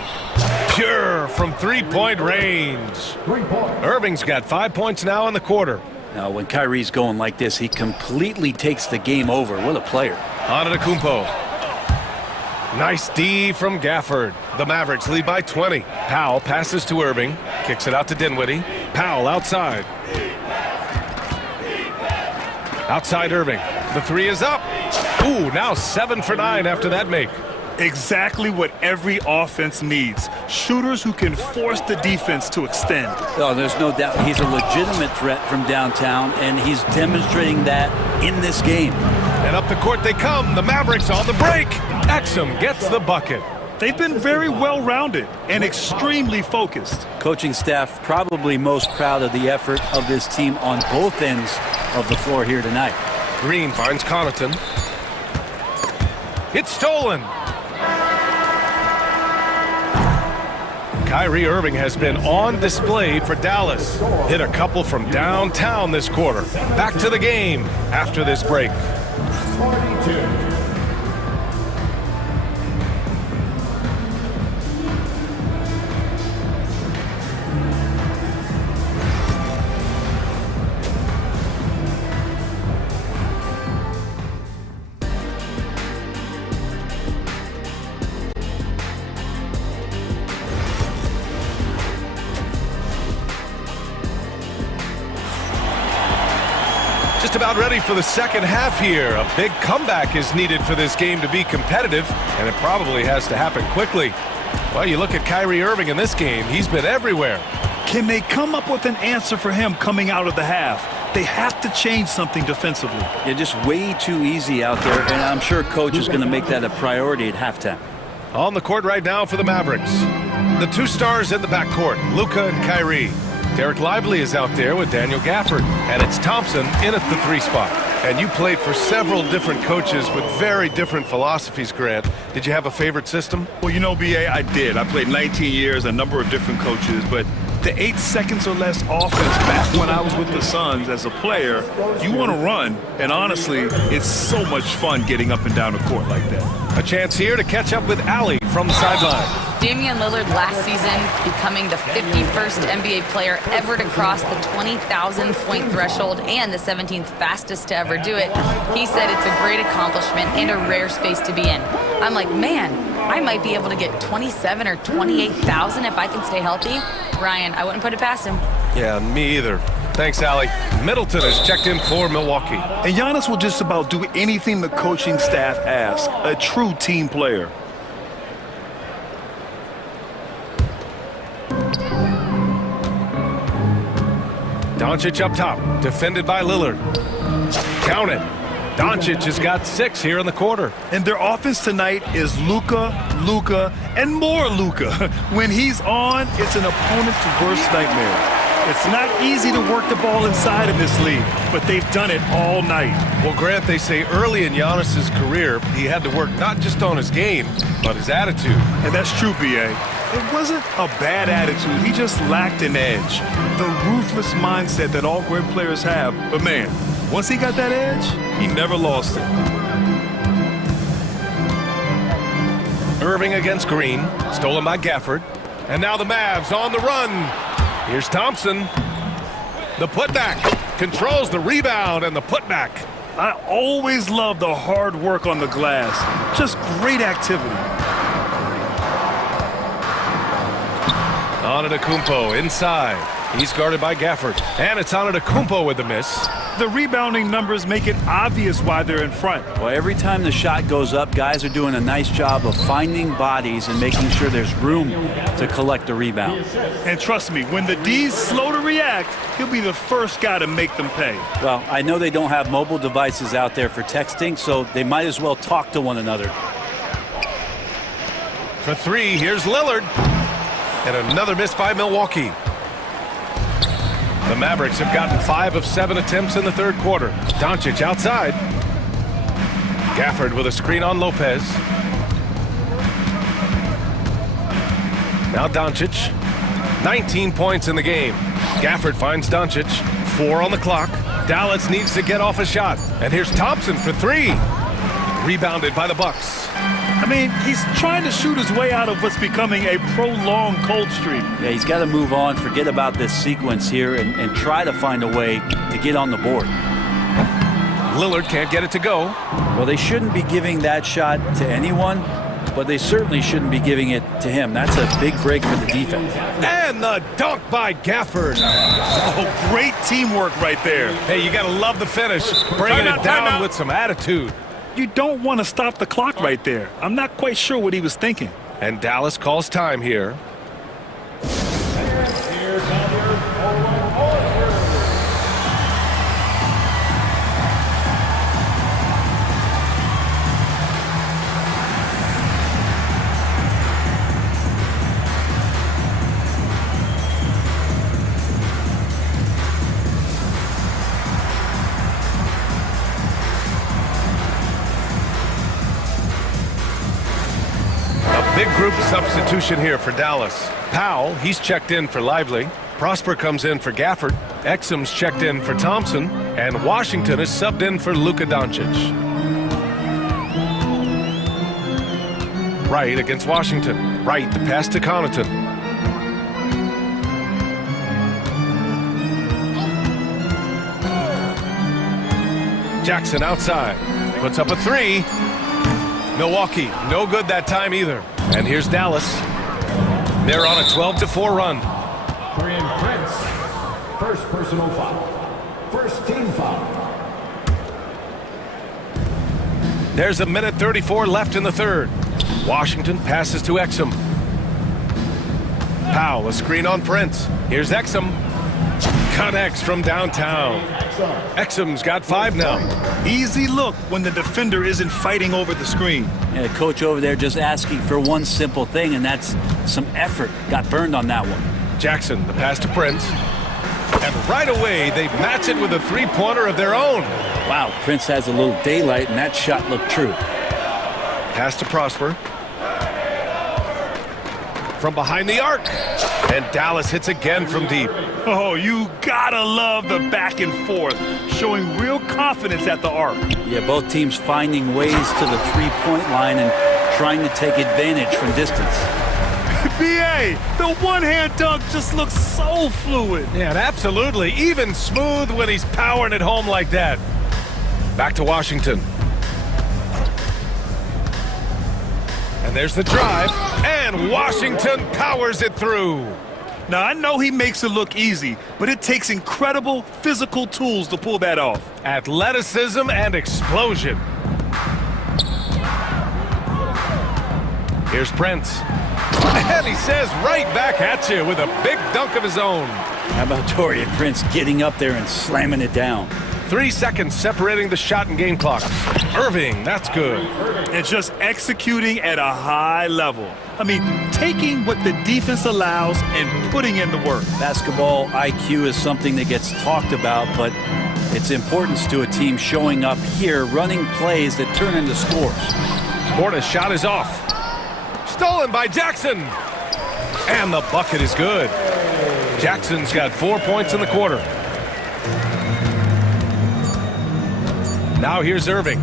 Pure from three-point range. Irving's got 5 points now in the quarter. Now, when Kyrie's going like this, he completely takes the game over. What a player. Antetokounmpo. Nice D from Gafford. The Mavericks lead by 20. Powell passes to Irving. Kicks it out to Dinwiddie. Powell outside. Outside Irving. The 3 is up. Ooh, now 7 for 9 after that make. Exactly what every offense needs. Shooters who can force the defense to extend. Oh, there's no doubt he's a legitimate threat from downtown, and he's demonstrating that in this game. And up the court they come. The Mavericks on the break. Exum gets the bucket. They've been very well-rounded and extremely focused. Coaching staff probably most proud of the effort of this team on both ends of the floor here tonight. Green finds Connaughton. It's stolen. Kyrie Irving has been on display for Dallas. Hit a couple from downtown this quarter. Back to the game after this break. 42. Just about ready for the second half here. A big comeback is needed for this game to be competitive, and it probably has to happen quickly. Well, you look at Kyrie Irving in this game, he's been everywhere. Can they come up with an answer for him coming out of the half? They have to change something defensively. They're just way too easy out there, and I'm sure coach is going to make that a priority at halftime. On the court right now for the Mavericks. The 2 stars in the backcourt, Luka and Kyrie. Derek Lively is out there with Daniel Gafford, and it's Thompson in at the 3 spot. And you played for several different coaches with very different philosophies, Grant. Did you have a favorite system? Well, you know, BA, I did. I played 19 years, a number of different coaches, but The 8 seconds or less offense back when I was with the Suns as a player, you want to run, and honestly, it's so much fun getting up and down the court like that. A chance here to catch up with Ali from the sideline. Damian Lillard last season becoming the 51st NBA player ever to cross the 20,000 point threshold and the 17th fastest to ever do it. He said it's a great accomplishment and a rare space to be in. I'm like, man, I might be able to get 27 or 28,000 if I can stay healthy. Ryan, I wouldn't put it past him. Yeah, me either. Thanks, Allie. Middleton has checked in for Milwaukee. And Giannis will just about do anything the coaching staff asks. A true team player. Doncic up top, defended by Lillard. Count it. Doncic has got 6 here in the quarter. And their offense tonight is Luka, and more Luka. When he's on, it's an opponent's worst nightmare. It's not easy to work the ball inside of this league, but they've done it all night. Well, Grant, they say early in Giannis's career, he had to work not just on his game, but his attitude. And that's true, B.A. It wasn't a bad attitude. He just lacked an edge. The ruthless mindset that all great players have. But man, once he got that edge, he never lost it. Irving against Green, stolen by Gafford. And now the Mavs on the run. Here's Thompson. The putback. Controls the rebound and the putback. I always love the hard work on the glass. Just great activity. Antetokounmpo inside. He's guarded by Gafford. And it's Antetokounmpo with the miss. The rebounding numbers make it obvious why they're in front. Well, every time the shot goes up, guys are doing a nice job of finding bodies and making sure there's room to collect the rebound. And trust me, when the D's slow to react, he'll be the first guy to make them pay. Well, I know they don't have mobile devices out there for texting, so they might as well talk to one another. For 3, here's Lillard. And another miss by Milwaukee. The Mavericks have gotten 5 of 7 attempts in the third quarter. Doncic outside. Gafford with a screen on Lopez. Now Doncic. 19 points in the game. Gafford finds Doncic. 4 on the clock. Dallas needs to get off a shot. And here's Thompson for 3. Rebounded by the Bucks. I mean, he's trying to shoot his way out of what's becoming a prolonged cold streak. Yeah, he's got to move on, forget about this sequence here, and try to find a way to get on the board. Lillard can't get it to go. Well, they shouldn't be giving that shot to anyone, but they certainly shouldn't be giving it to him. That's a big break for the defense. And the dunk by Gafford. Oh, great teamwork right there. Hey, you got to love the finish. Bringing it down with some attitude. You don't want to stop the clock right there. I'm not quite sure what he was thinking. And Dallas calls time here. Big group substitution here for Dallas. Powell, he's checked in for Lively. Prosper comes in for Gafford. Exum's checked in for Thompson. And Washington is subbed in for Luka Doncic. Wright against Washington. Wright, the pass to Connaughton. Jackson outside. Puts up a 3. Milwaukee, no good that time either. And here's Dallas. They're on a 12-4 run. Prince, first personal foul. First team foul. There's a minute 34 left in the third. Washington passes to Exum. Powell, a screen on Prince. Here's Exum. Connects from downtown. Exum's got 5 now. Easy look when the defender isn't fighting over the screen. And the coach over there just asking for one simple thing, and that's some effort. Got burned on that one. Jackson, the pass to Prince. And right away, they match it with a 3-pointer of their own. Wow, Prince has a little daylight, and that shot looked true. Pass to Prosper. from behind the arc. And Dallas hits again from deep. Oh, you gotta love the back and forth, showing real confidence at the arc. Yeah, both teams finding ways to the three-point line and trying to take advantage from distance. BA, the one-hand dunk just looks so fluid. Yeah, absolutely. Even smooth when he's powering it home like that. Back to Washington. And there's the drive, and Washington powers it through. Now, I know he makes it look easy, but it takes incredible physical tools to pull that off. Athleticism and explosion. Here's Prince. And he says right back at you with a big dunk of his own. How about Torian Prince getting up there and slamming it down? 3 seconds separating the shot and game clock. Irving, that's good. And just executing at a high level. I mean, taking what the defense allows and putting in the work. Basketball IQ is something that gets talked about, but its importance to a team showing up here, running plays that turn into scores. Porta's shot is off. Stolen by Jackson. And the bucket is good. Jackson's got 4 points in the quarter. Now here's Irving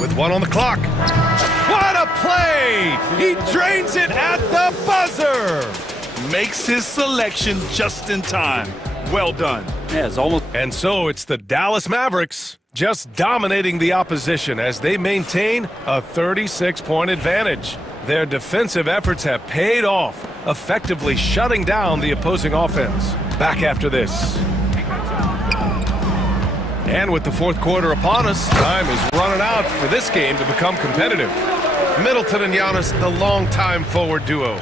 with 1 on the clock. What a play! He drains it at the buzzer. Makes his selection just in time. Well done. Yeah, it's almost. And so it's the Dallas Mavericks just dominating the opposition as they maintain a 36-point advantage. Their defensive efforts have paid off, effectively shutting down the opposing offense. Back after this. And with the fourth quarter upon us, time is running out for this game to become competitive. Middleton and Giannis, the longtime forward duo.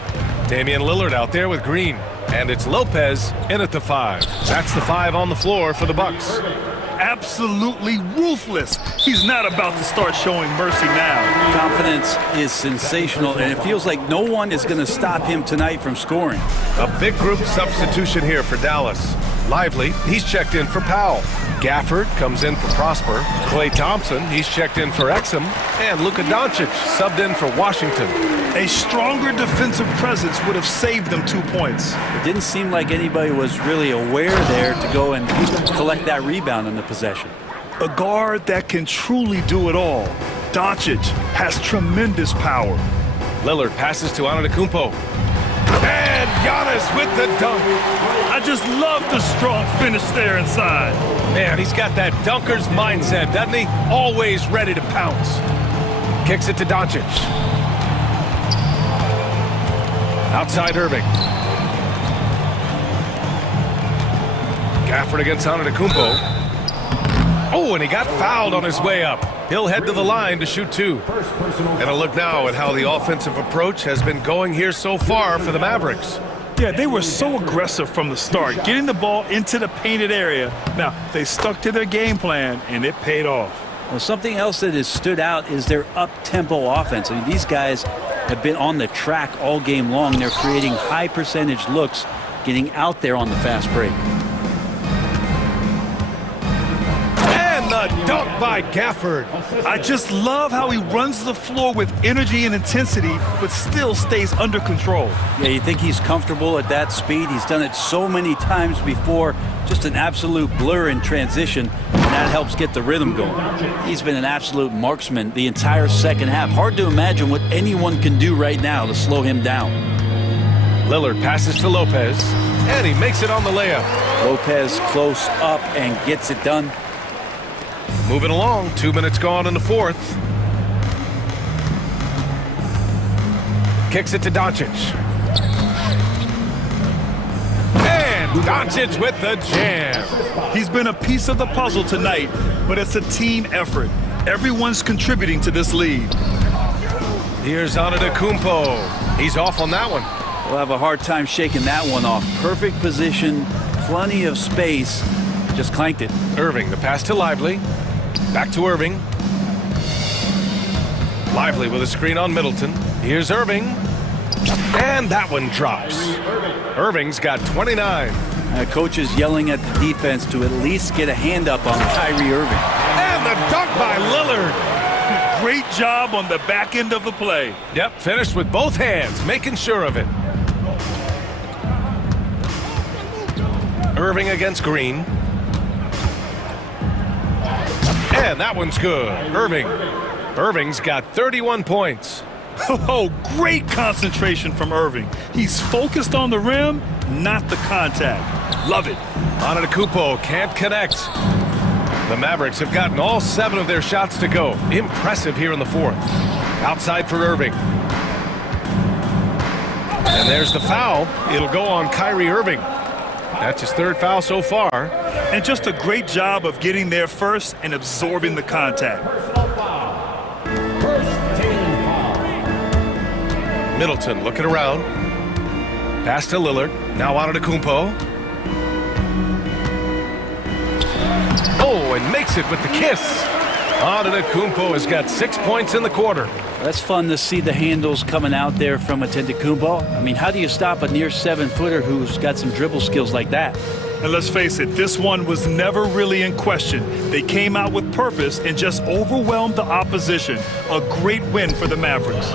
Damian Lillard out there with Green. And it's Lopez in at the 5. That's the 5 on the floor for the Bucks. Absolutely ruthless. He's not about to start showing mercy now. Confidence is sensational, and it feels like no one is going to stop him tonight from scoring. A big group substitution here for Dallas. Lively, he's checked in for Powell. Gafford comes in for Prosper. Klay Thompson, he's checked in for Exum. And Luka Doncic subbed in for Washington. A stronger defensive presence would have saved them 2 points. It didn't seem like anybody was really aware there to go and collect that rebound in the possession. A guard that can truly do it all. Doncic has tremendous power. Lillard passes to Antetokounmpo. And Giannis with the dunk. I just love the strong finish there inside. Man, he's got that dunker's mindset, doesn't he? Always ready to pounce. Kicks it to Doncic. Outside Irving. Gafford against Antetokounmpo. Oh, and he got fouled on his way up. He'll head to the line to shoot 2. And a look now at how the offensive approach has been going here so far for the Mavericks. Yeah, they were so aggressive from the start, getting the ball into the painted area. Now, they stuck to their game plan, and it paid off. Well, something else that has stood out is their up-tempo offense. I mean, these guys have been on the track all game long. They're creating high-percentage looks, getting out there on the fast break. The dunk by Gafford. I just love how he runs the floor with energy and intensity, but still stays under control. Yeah, you think he's comfortable at that speed? He's done it so many times before. Just an absolute blur in transition, and that helps get the rhythm going. He's been an absolute marksman the entire second half. Hard to imagine what anyone can do right now to slow him down. Lillard passes to Lopez, and he makes it on the layup. Lopez close up and gets it done. Moving along, 2 minutes gone in the fourth. Kicks it to Doncic. And Doncic with the jam. He's been a piece of the puzzle tonight, but it's a team effort. Everyone's contributing to this lead. Here's Antetokounmpo. He's off on that one. We'll have a hard time shaking that one off. Perfect position, plenty of space. Just clanked it. Irving, the pass to Lively. Back to Irving. Lively with a screen on Middleton. Here's Irving. And that one drops. Irving's got 29. Coach is yelling at the defense to at least get a hand up on Kyrie Irving. And the dunk by Lillard. Great job on the back end of the play. Yep, finished with both hands, making sure of it. Irving against Green. And that one's good. Irving's got 31 points. Oh, great concentration from Irving. He's focused on the rim, not the contact. Love it. Antetokounmpo can't connect. The Mavericks have gotten all 7 of their shots to go. Impressive here in the fourth. Outside for Irving. And there's the foul. It'll go on Kyrie Irving. That's his 3rd foul so far. And just a great job of getting there first and absorbing the contact. Middleton looking around. Pass to Lillard. Now Antetokounmpo. Oh, and makes it with the kiss. Antetokounmpo has got 6 points in the quarter. That's fun to see the handles coming out there from Antetokounmpo. I mean, how do you stop a near 7-footer who's got some dribble skills like that? And let's face it, this one was never really in question. They came out with purpose and just overwhelmed the opposition. A great win for the Mavericks.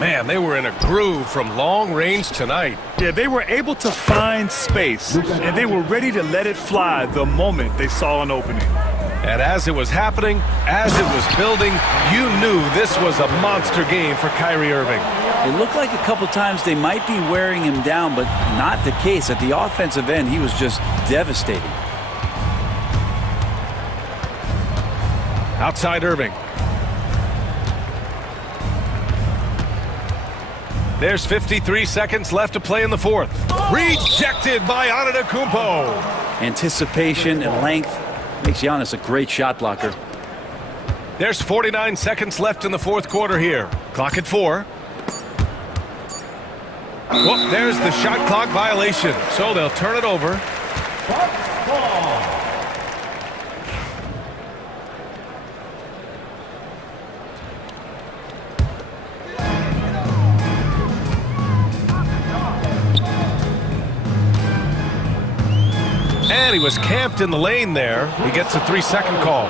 Man, they were in a groove from long range tonight. Yeah, they were able to find space, and they were ready to let it fly the moment they saw an opening. And as it was happening, as it was building, you knew this was a monster game for Kyrie Irving. It looked like a couple times they might be wearing him down, but not the case. At the offensive end, he was just devastating. Outside Irving. There's 53 seconds left to play in the fourth. Rejected by Antetokounmpo. Anticipation and length makes Giannis a great shot blocker. There's 49 seconds left in the fourth quarter here. Clock at 4. Well, there's the shot clock violation, so they'll turn it over. And he was camped in the lane there. He gets a 3-second call.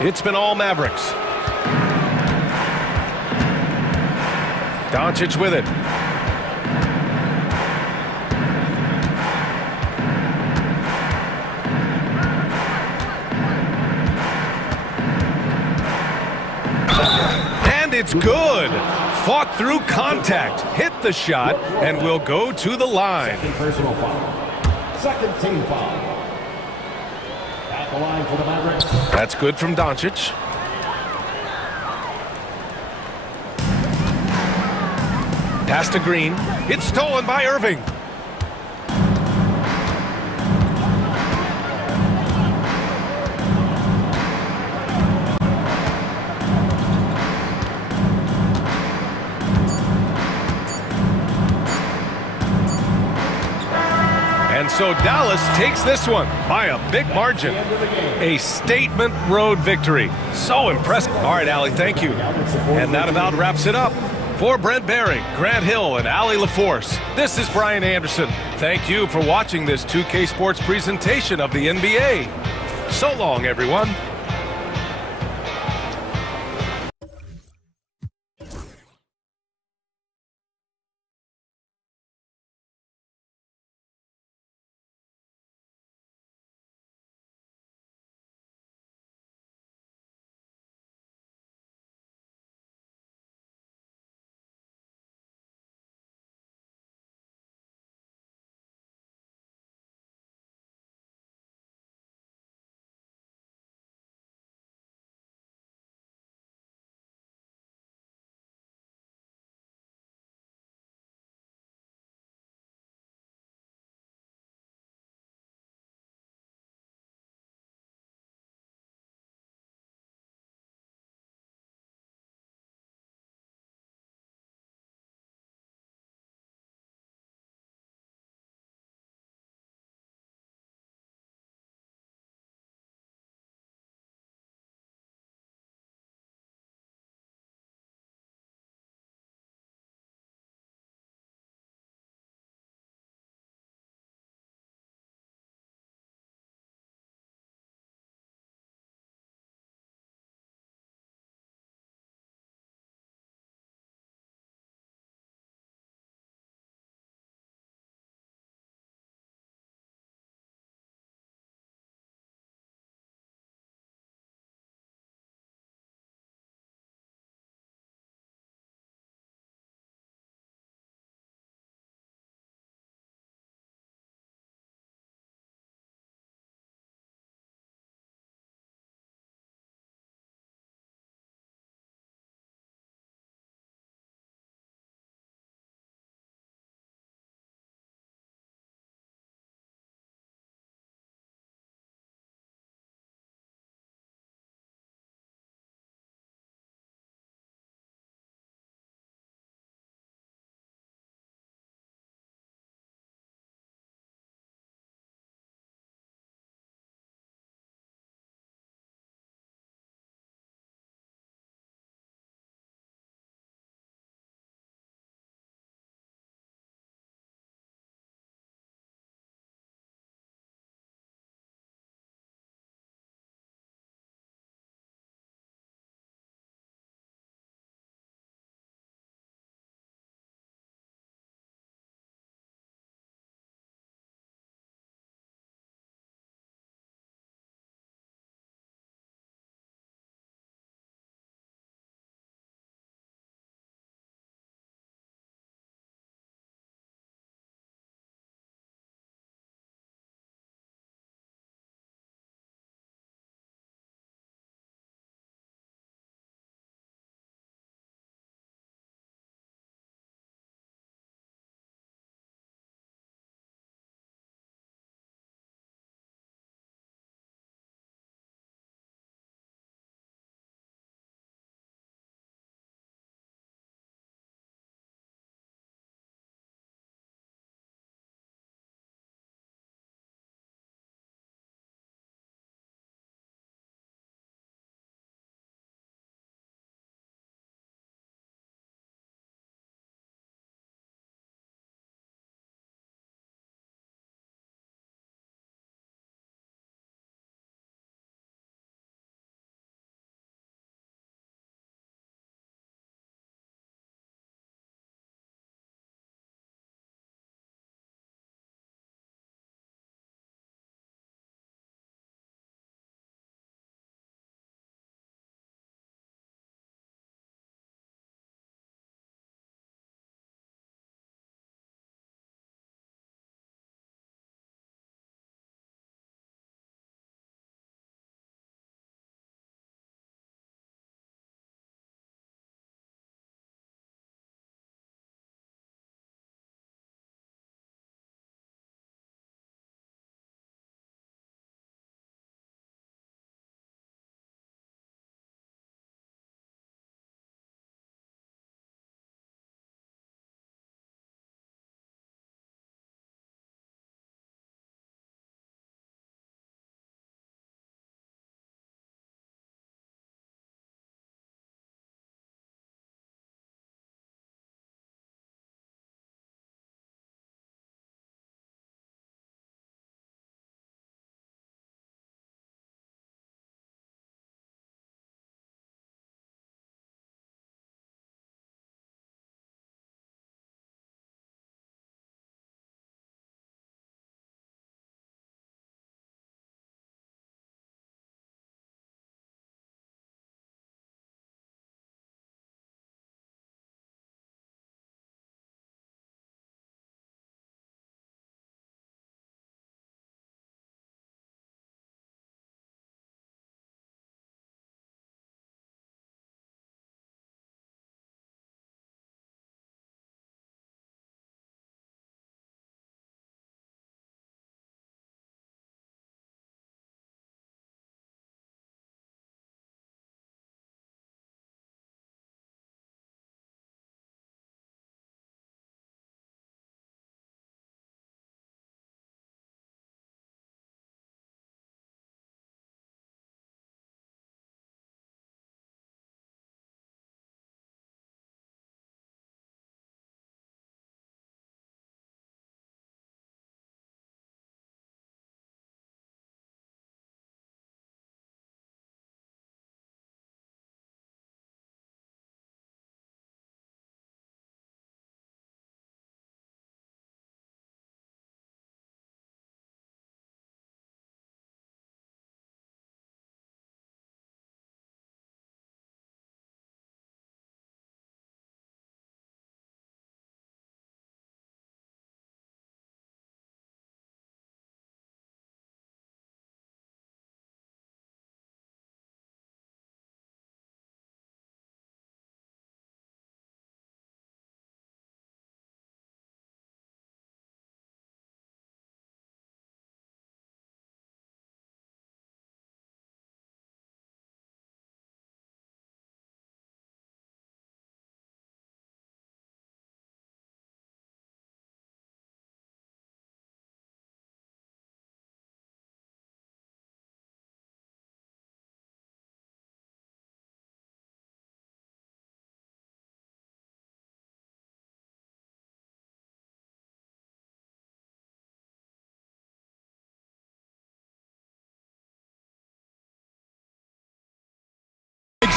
It's been all Mavericks. Doncic with it. And it's good. Fought through contact, hit the shot, and will go to the line. Second personal foul. Second team foul. At the line for the Mavericks. That's good from Doncic. Pass to Green. It's stolen by Irving. And so Dallas takes this one by a big margin. A statement road victory. So impressive. All right, Allie, thank you. And that about wraps it up. For Brent Barry, Grant Hill, and Allie LaForce, this is Brian Anderson. Thank you for watching this 2K Sports presentation of the NBA. So long, everyone.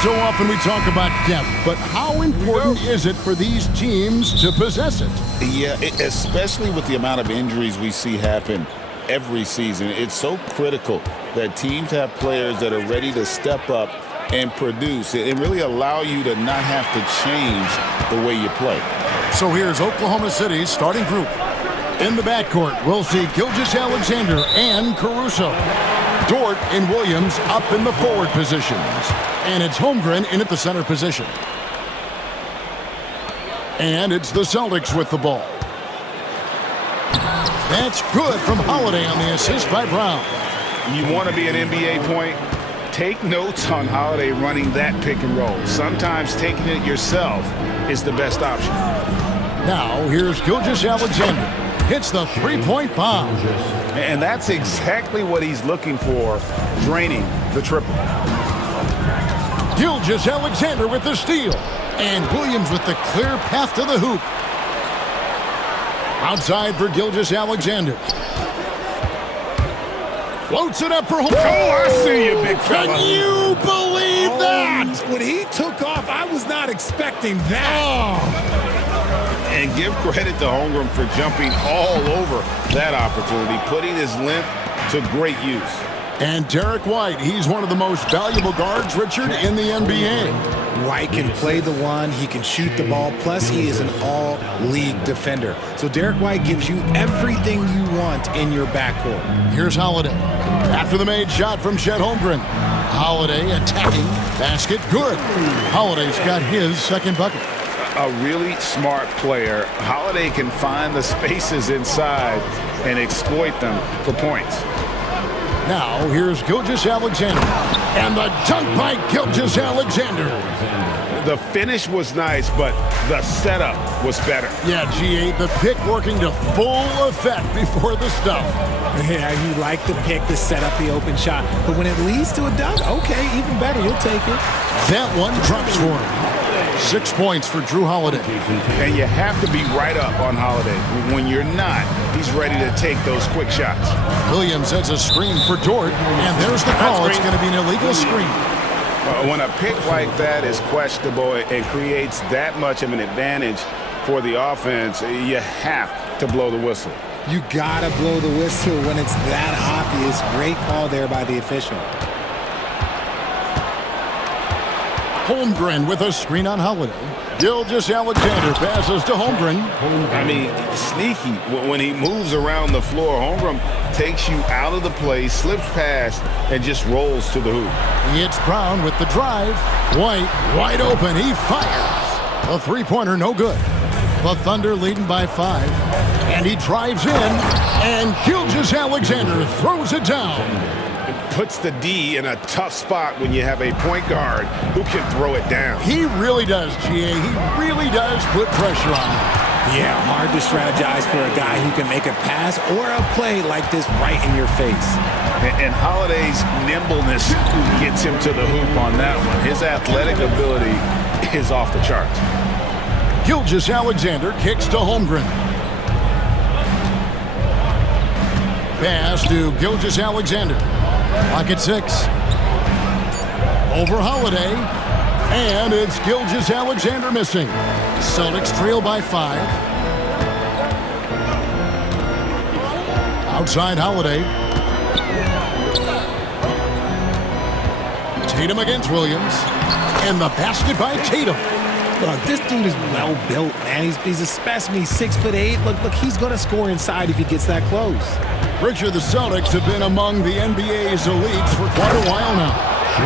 So often we talk about depth, but how important is it for these teams to possess it? Yeah, especially with the amount of injuries we see happen every season. It's so critical that teams have players that are ready to step up and produce and really allow you to not have to change the way you play. So here's Oklahoma City's starting group. In the backcourt, we'll see Gilgeous-Alexander and Caruso. Dort and Williams up in the forward positions. And it's Holmgren in at the center position. And it's the Celtics with the ball. That's good from Holiday on the assist by Brown. You want to be an NBA point? Take notes on Holiday running that pick and roll. Sometimes taking it yourself is the best option. Now here's Gilgeous-Alexander. Hits the three-point bomb. And that's exactly what he's looking for, draining the triple. Gilgeous-Alexander with the steal. And Williams with the clear path to the hoop. Outside for Gilgeous-Alexander. Floats it up for Holmgren. Oh, I see you, big fella. Can you believe that? When he took off, I was not expecting that. And give credit to Holmgren for jumping all over that opportunity, putting his length to great use. And Derek White, he's one of the most valuable guards, Richard, in the NBA. White can play the one, he can shoot the ball, plus he is an all-league defender. So Derek White gives you everything you want in your backcourt. Here's Holiday. After the made shot from Chet Holmgren. Holiday attacking. Basket good. Holiday's got his second bucket. A really smart player. Holiday can find the spaces inside and exploit them for points. Now, here's Gilgeous-Alexander. And the dunk by Gilgeous-Alexander. The finish was nice, but the setup was better. Yeah, G8, the pick working to full effect before the stuff. Yeah, you like the pick to set up the open shot. But when it leads to a dunk, okay, even better, you'll take it. That one drops for him. 6 points for Drew Holiday. And you have to be right up on Holiday. When you're not, he's ready to take those quick shots. Williams sets a screen for Dort, and there's the call. It's going to be an illegal screen. When a pick like that is questionable and creates that much of an advantage for the offense, you have to blow the whistle. You gotta blow the whistle when it's that obvious. Great call there by the official. Holmgren with a screen on Holiday. Gilgeous-Alexander passes to Holmgren. I mean, sneaky. When he moves around the floor, Holmgren takes you out of the play, slips past, and just rolls to the hoop. He hits Brown with the drive. White, wide open. He fires. A three-pointer, no good. The Thunder leading by 5. And he drives in, and Gilgeous-Alexander throws it down. Puts the D in a tough spot when you have a point guard who can throw it down. He really does, GA. He really does put pressure on him. Yeah, hard to strategize for a guy who can make a pass or a play like this right in your face. And Holiday's nimbleness gets him to the hoop on that one. His athletic ability is off the charts. Gilgeous-Alexander kicks to Holmgren. Pass to Gilgeous-Alexander. Lock at 6. Over Holiday. And it's Gilgeous-Alexander missing. Celtics trail by 5. Outside Holiday. Tatum against Williams. And the basket by Tatum. Look, this dude is well built, man. He's a specimen. He's 6'8". Look, he's going to score inside if he gets that close. Richard, the Celtics have been among the NBA's elites for quite a while now.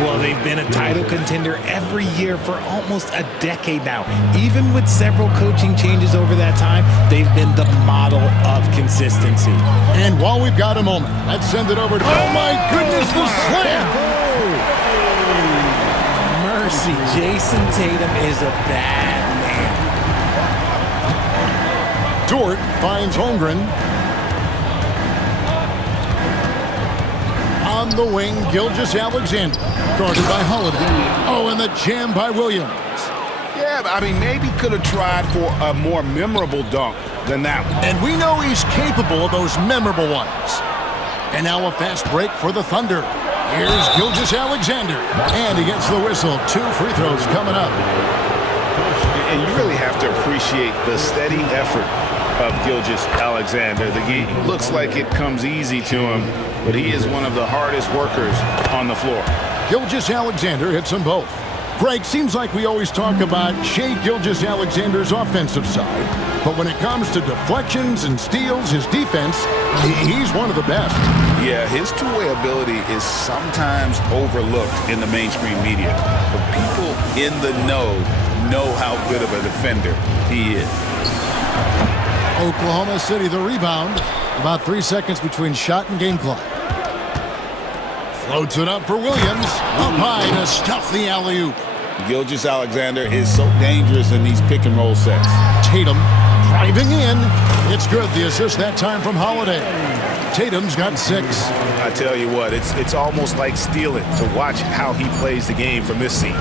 Well, they've been a title contender every year for almost a decade now. Even with several coaching changes over that time, they've been the model of consistency. And while we've got a moment, let's send it over to... Oh, my goodness, the slam! Mercy, Jason Tatum is a bad man. Dort finds Holmgren. On the wing, Gilgeous-Alexander, guarded by Holiday. Oh, and the jam by Williams. Yeah, I mean, maybe could have tried for a more memorable dunk than that one. And we know he's capable of those memorable ones. And now a fast break for the Thunder. Here's Gilgeous-Alexander, and he gets the whistle. 2 free throws coming up. And you really have to appreciate the steady effort of Gilgeous-Alexander. The game looks like it comes easy to him, but he is one of the hardest workers on the floor. Gilgeous-Alexander hits them both. Greg, seems like we always talk about Shai Gilgeous-Alexander's offensive side, but when it comes to deflections and steals, his defense, he's one of the best. Yeah, his two-way ability is sometimes overlooked in the mainstream media, but people in the know how good of a defender he is. Oklahoma City, the rebound. About 3 seconds between shot and game clock. Floats it up for Williams. Up high to stuff the alley-oop. Gilgeous-Alexander is so dangerous in these pick-and-roll sets. Tatum driving in. It's good. The assist that time from Holiday. Tatum's got 6. I tell you what, it's almost like stealing to watch how he plays the game from this seat.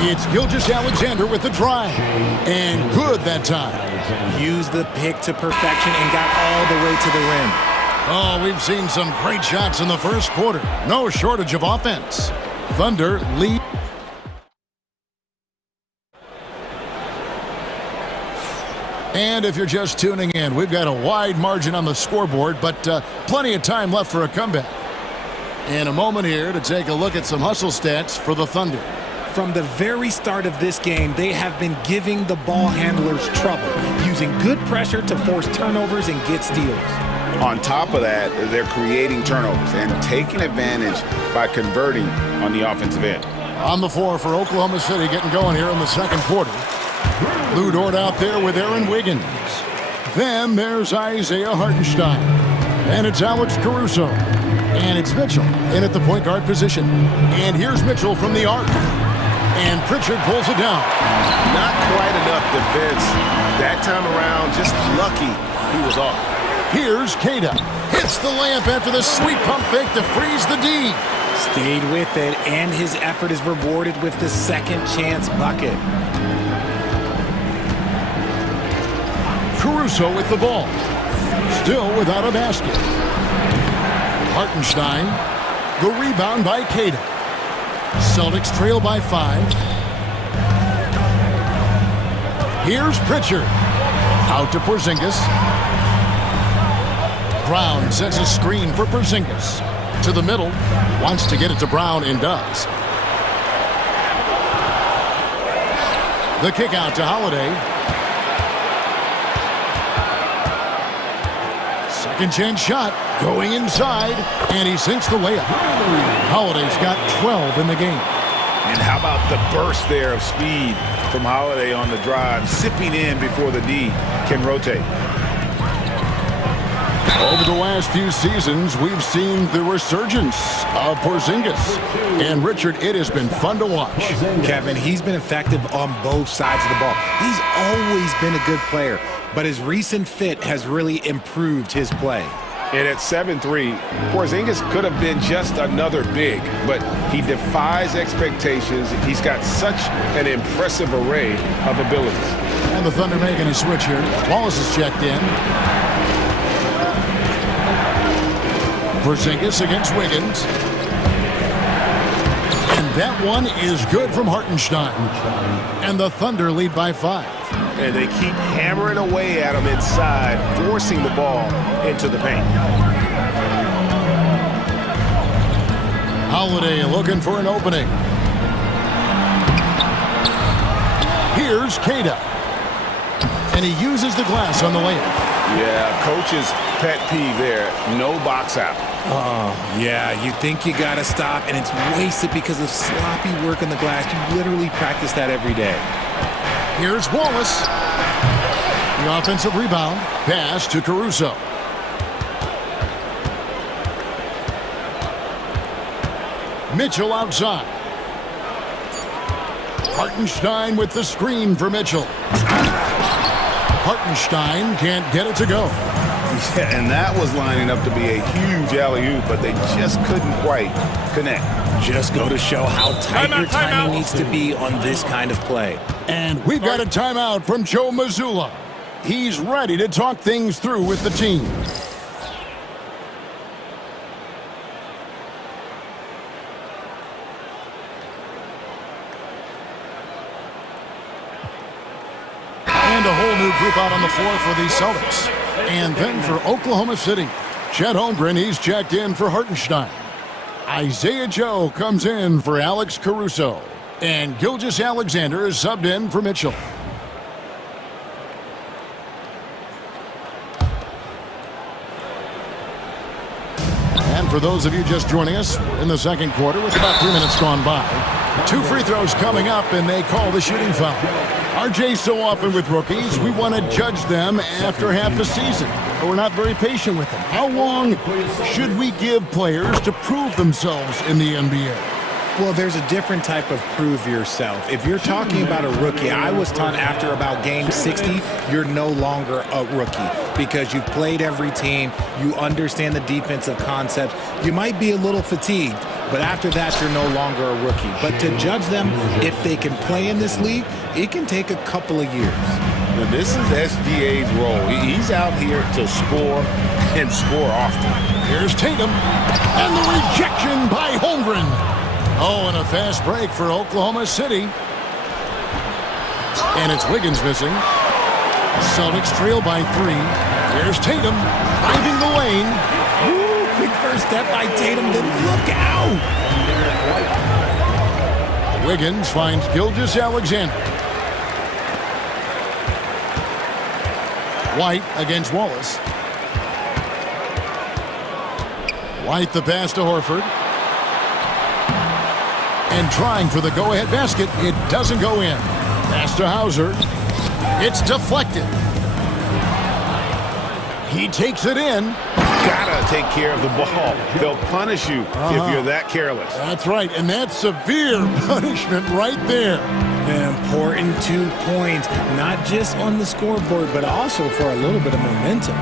It's Gilgeous-Alexander with the drive. And good that time. Used the pick to perfection and got all the way to the rim. Oh, we've seen some great shots in the first quarter. No shortage of offense. Thunder lead. And if you're just tuning in, we've got a wide margin on the scoreboard, but plenty of time left for a comeback. In a moment here to take a look at some hustle stats for the Thunder. From the very start of this game, they have been giving the ball handlers trouble, using good pressure to force turnovers and get steals. On top of that, they're creating turnovers and taking advantage by converting on the offensive end. On the floor for Oklahoma City, getting going here in the second quarter. Lou Dort out there with Aaron Wiggins. Then there's Isaiah Hartenstein. And it's Alex Caruso. And it's Mitchell in at the point guard position. And here's Mitchell from the arc. And Pritchard pulls it down. Not quite enough defense that time around. Just lucky he was off. Here's Queta. Hits the layup after the sweet pump fake to freeze the D. Stayed with it, and his effort is rewarded with the second chance bucket. Caruso with the ball. Still without a basket. Hartenstein. The rebound by Queta. Celtics trail by 5. Here's Pritchard. Out to Porzingis. Brown sets a screen for Porzingis. To the middle. Wants to get it to Brown and does. The kick out to Holiday. Second chance shot. Going inside. And he sinks the layup. Holiday's got 12 in the game. And how about the burst there of speed from Holiday on the drive, zipping in before the D can rotate. Over the last few seasons, we've seen the resurgence of Porzingis. And Richard, it has been fun to watch. Kevin, he's been effective on both sides of the ball. He's always been a good player, but his recent fit has really improved his play. And at 7'3", Porzingis could have been just another big, but he defies expectations. He's got such an impressive array of abilities. And the Thunder making a switch here. Wallace is checked in. Porzingis against Wiggins. And that one is good from Hartenstein. And the Thunder lead by 5. And they keep hammering away at him inside, forcing the ball into the paint. Holiday looking for an opening. Here's Queta. And he uses the glass on the layup. Yeah, coach's pet peeve there. No box out. Oh, yeah, you think you got to stop, and it's wasted because of sloppy work on the glass. You literally practice that every day. Here's Wallace. The offensive rebound. Pass to Caruso. Mitchell outside. Hartenstein with the screen for Mitchell. Hartenstein can't get it to go. Yeah, and that was lining up to be a huge alley-oop, but they just couldn't quite connect. Just go to show how tight your timing needs to be on this kind of play. And we've got a timeout from Joe Mazzulla. He's ready to talk things through with the team. And a whole new group out on the floor for the Celtics. And then for Oklahoma City, Chet Holmgren, he's checked in for Hartenstein. Isaiah Joe comes in for Alex Caruso. And Gilgeous Alexander is subbed in for Mitchell. And for those of you just joining us, we're in the second quarter with about 3 minutes gone by. 2 free throws coming up, and they call the shooting foul. RJ, so often with rookies, we want to judge them after half a season. But we're not very patient with them. How long should we give players to prove themselves in the NBA? Well, there's a different type of prove yourself. If you're talking about a rookie, I was taught after about game 60, you're no longer a rookie because you've played every team, you understand the defensive concepts. You might be a little fatigued, but after that, you're no longer a rookie. But to judge them, if they can play in this league, it can take a couple of years. Now, this is SGA's role. He's out here to score and score often. Here's Tatum, and the rejection by Holmgren. Oh, and a fast break for Oklahoma City. And it's Wiggins missing. Celtics trail by 3. Here's Tatum, finding the lane. Ooh, quick first step by Tatum, then look out! Wiggins finds Gilgeous Alexander. White against Wallace. White the pass to Horford. And trying for the go-ahead basket, it doesn't go in. Pass to Hauser. It's deflected. He takes it in. Gotta take care of the ball. They'll punish you if you're that careless. That's right, and that's severe punishment right there. An important 2 points, not just on the scoreboard, but also for a little bit of momentum.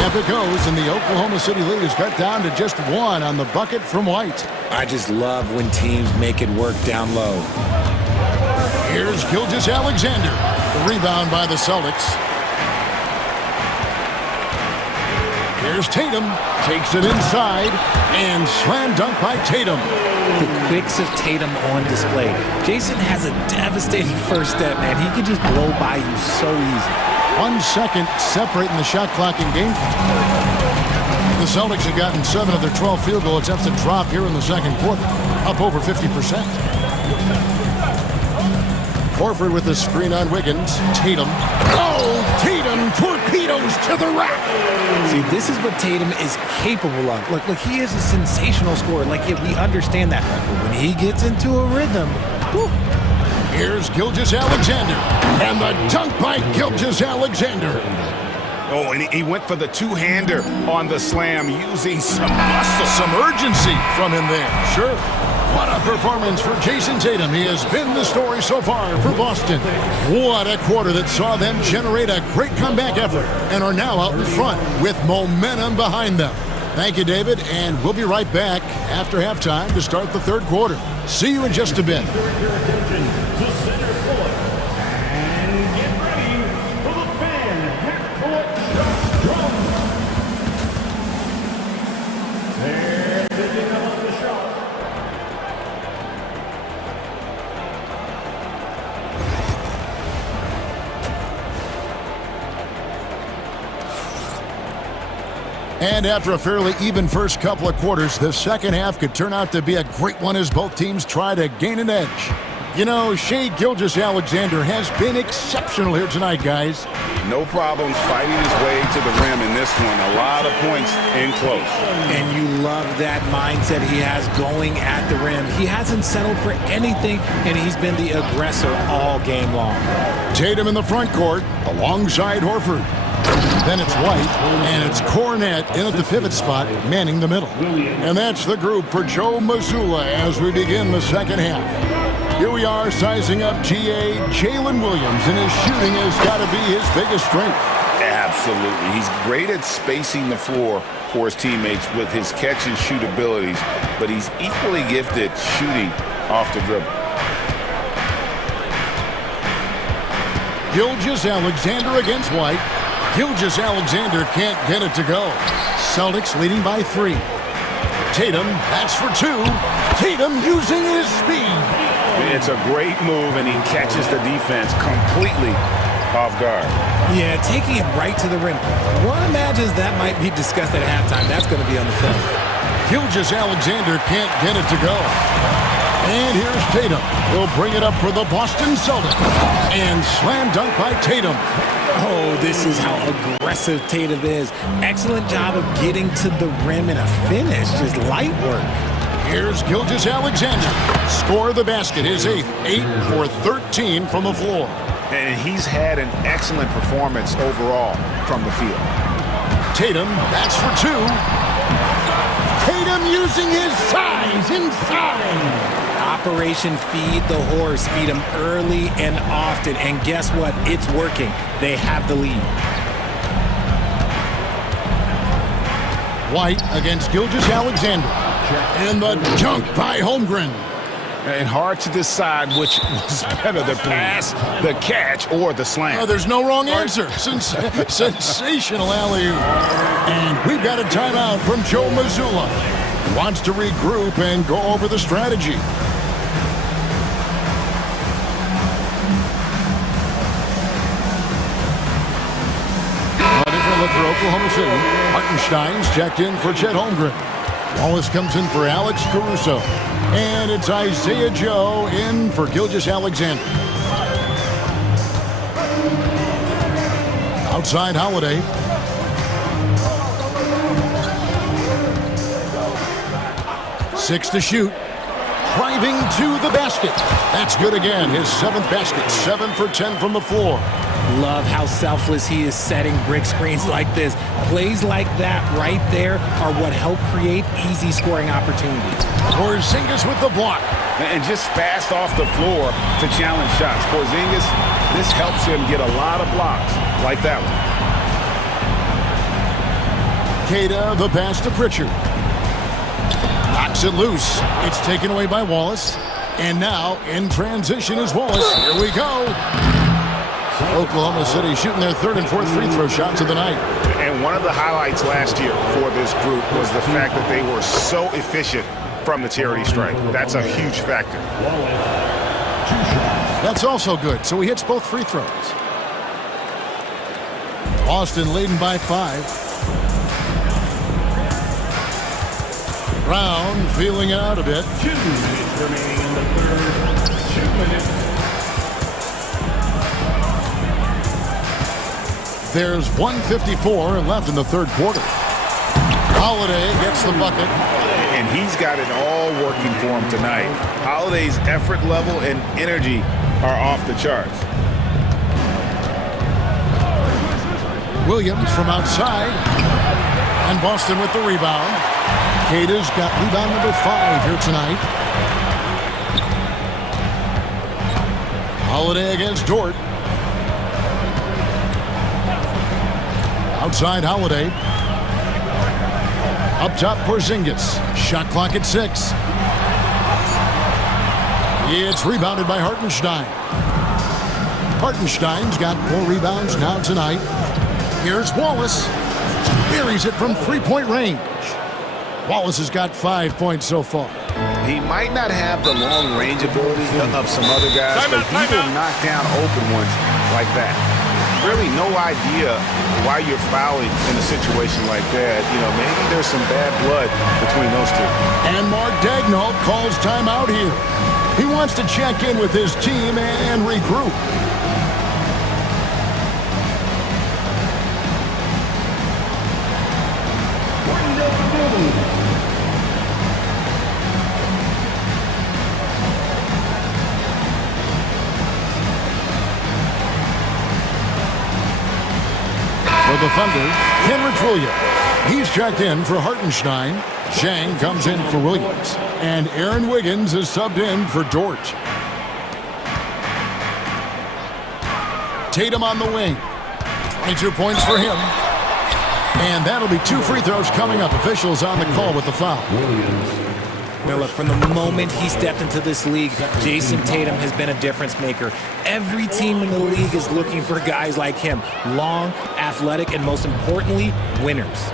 Up it goes, and the Oklahoma City lead is cut down to just 1 on the bucket from White. I just love when teams make it work down low. Here's Gilgeous Alexander. The rebound by the Celtics. Here's Tatum. Takes it inside. And slam dunk by Tatum. The quicks of Tatum on display. Jason has a devastating first step, man. He can just blow by you so easy. 1 second separating the shot clock in game. The Celtics have gotten 7 of their 12 field goal attempts to drop here in the second quarter, up over 50%. Horford with the screen on Wiggins. Tatum. Oh, Tatum torpedoes to the rack. See, this is what Tatum is capable of. Look, he is a sensational scorer. Like, yeah, we understand that. But when he gets into a rhythm, whew. Here's Gilgeous Alexander. And the dunk by Gilgeous Alexander. Oh, and he went for the two-hander on the slam, using some muscle. Some urgency from him there. Sure. What a performance for Jason Tatum. He has been the story so far for Boston. What a quarter that saw them generate a great comeback effort and are now out in front with momentum behind them. Thank you, David, and we'll be right back after halftime to start the third quarter. See you in just a bit. And after a fairly even first couple of quarters, the second half could turn out to be a great one as both teams try to gain an edge. You know, Shai Gilgeous-Alexander has been exceptional here tonight, guys. No problems fighting his way to the rim in this one. A lot of points in close. And you love that mindset he has going at the rim. He hasn't settled for anything, and he's been the aggressor all game long. Tatum in the front court alongside Horford. Then it's White, and it's Cornette in at the pivot spot, manning the middle. And that's the group for Joe Mazzulla as we begin the second half. Here we are sizing up GA Jalen Williams, and his shooting has got to be his biggest strength. Absolutely. He's great at spacing the floor for his teammates with his catch and shoot abilities, but he's equally gifted shooting off the dribble. Gilgeous-Alexander against White. Gilgeous-Alexander can't get it to go. Celtics leading by 3. Tatum, that's for 2. Tatum using his speed. It's a great move, and he catches the defense completely off guard. Yeah, taking it right to the rim. One imagines that might be discussed at halftime. That's going to be on the film. Gilgeous-Alexander can't get it to go. And here's Tatum. He'll bring it up for the Boston Celtics. And slam dunk by Tatum. Oh, this is how aggressive Tatum is. Excellent job of getting to the rim in a finish. Just light work. Here's Gilgeous-Alexander. Score the basket, his 8th. 8 for 13 from the floor. And he's had an excellent performance overall from the field. Tatum, that's for 2. Tatum using his size inside. Operation Feed the Horse. Feed him early and often. And guess what? It's working. They have the lead. White against Gilgeous-Alexander. And the dunk by Holmgren. And hard to decide which was better, the pass, the catch, or the slam. Oh, there's no wrong answer. Sensational alley-oop. And we've got a timeout from Joe Mazzulla. He wants to regroup and go over the strategy. A different look for Oklahoma City. Hartenstein's checked in for Chet Holmgren. Wallace comes in for Alex Caruso. And it's Isaiah Joe in for Gilgeous-Alexander. Outside Holiday. Six to shoot. Driving to the basket. That's good again. His 7th basket. 7 for 10 from the floor. Love how selfless he is setting brick screens like this. Plays like that right there are what help create easy scoring opportunities. Porzingis with the block. And just fast off the floor to challenge shots. Porzingis, this helps him get a lot of blocks like that one. Queta, the pass to Pritchard. Knocks it loose. It's taken away by Wallace. And now in transition is Wallace. Here we go. Oklahoma City shooting their 3rd and 4th free throw shots of the night. And one of the highlights last year for this group was the fact that they were so efficient from the charity stripe. That's a huge factor. That's also good. So he hits both free throws. Boston leading by 5. Brown feeling it out a bit. 2 minutes remaining in the 3rd. 2 minutes. There's 1:54 left in the 3rd quarter. Holiday gets the bucket. And he's got it all working for him tonight. Holiday's effort level and energy are off the charts. Williams from outside. And Boston with the rebound. Queta's got rebound number 5 here tonight. Holiday against Dort. Outside Holiday. Up top Porzingis. Shot clock at 6. It's rebounded by Hartenstein. Hartenstein's got 4 rebounds now tonight. Here's Wallace. Buries it from 3-point range. Wallace has got 5 points so far. He might not have the long range ability of some other guys, but he will knock down open ones like that. Really no idea why you're fouling in a situation like that. You know, maybe there's some bad blood between those two. And Mark Daigneault calls timeout here. He wants to check in with his team and regroup. For the Thunder, Kenrich Williams. He's checked in for Hartenstein. Zhang comes in for Williams. And Aaron Wiggins is subbed in for Dort. Tatum on the wing. 22 points for him. And that'll be 2 free throws coming up. Officials on the call with the foul. Now look, from the moment he stepped into this league, Jason Tatum has been a difference maker. Every team in the league is looking for guys like him. Long, athletic, and most importantly, winners.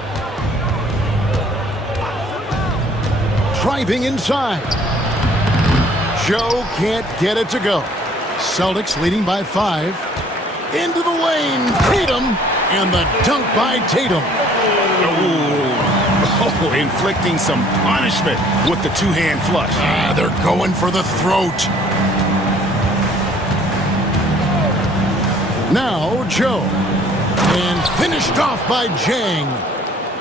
Driving inside. Joe can't get it to go. Celtics leading by 5. Into the lane, Tatum, and the dunk by Tatum. Oh, inflicting some punishment with the two-hand flush. They're going for the throat. Now Joe, and finished off by Jang.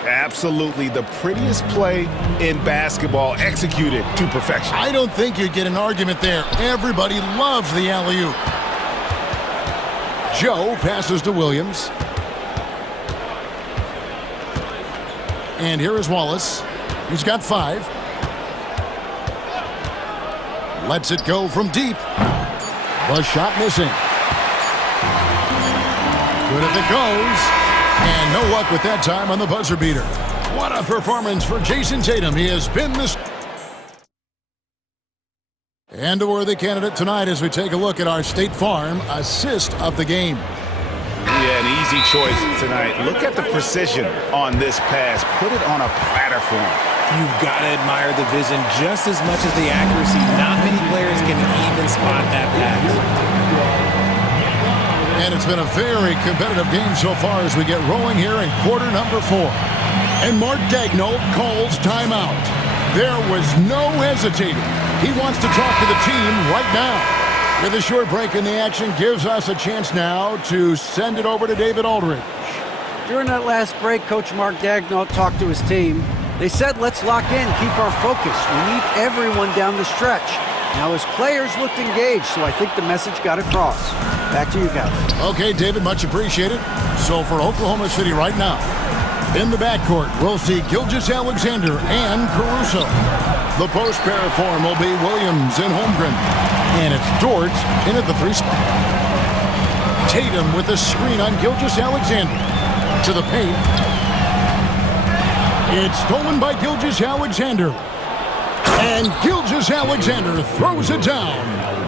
Absolutely the prettiest play in basketball, executed to perfection. I don't think you'd get an argument there. Everybody loves the alley-oop. Joe passes to Williams. And here is Wallace. He's got 5. Lets it go from deep. The shot missing. Good if it goes. And no luck with that time on the buzzer beater. What a performance for Jason Tatum. He has been this... And a worthy candidate tonight as we take a look at our State Farm assist of the game. Yeah, an easy choice tonight. Look at the precision on this pass. Put it on a platter for him. You've got to admire the vision just as much as the accuracy. Not many players can even spot that pass. And it's been a very competitive game so far as we get rolling here in quarter number 4. And Mark Daigneault calls timeout. There was no hesitating. He wants to talk to the team right now. With a short break in the action gives us a chance now to send it over to David Aldridge. During that last break, Coach Mark Daigneault talked to his team. They said, let's lock in, keep our focus. We need everyone down the stretch. Now his players looked engaged, so I think the message got across. Back to you guys. Okay, David, much appreciated. So for Oklahoma City right now, in the backcourt, we'll see Gilgeous-Alexander and Caruso. The post pair form will be Williams and Holmgren. And it's Dort in at the 3 spot. Tatum with a screen on Gilgeous-Alexander. To the paint. It's stolen by Gilgeous-Alexander. And Gilgeous-Alexander throws it down.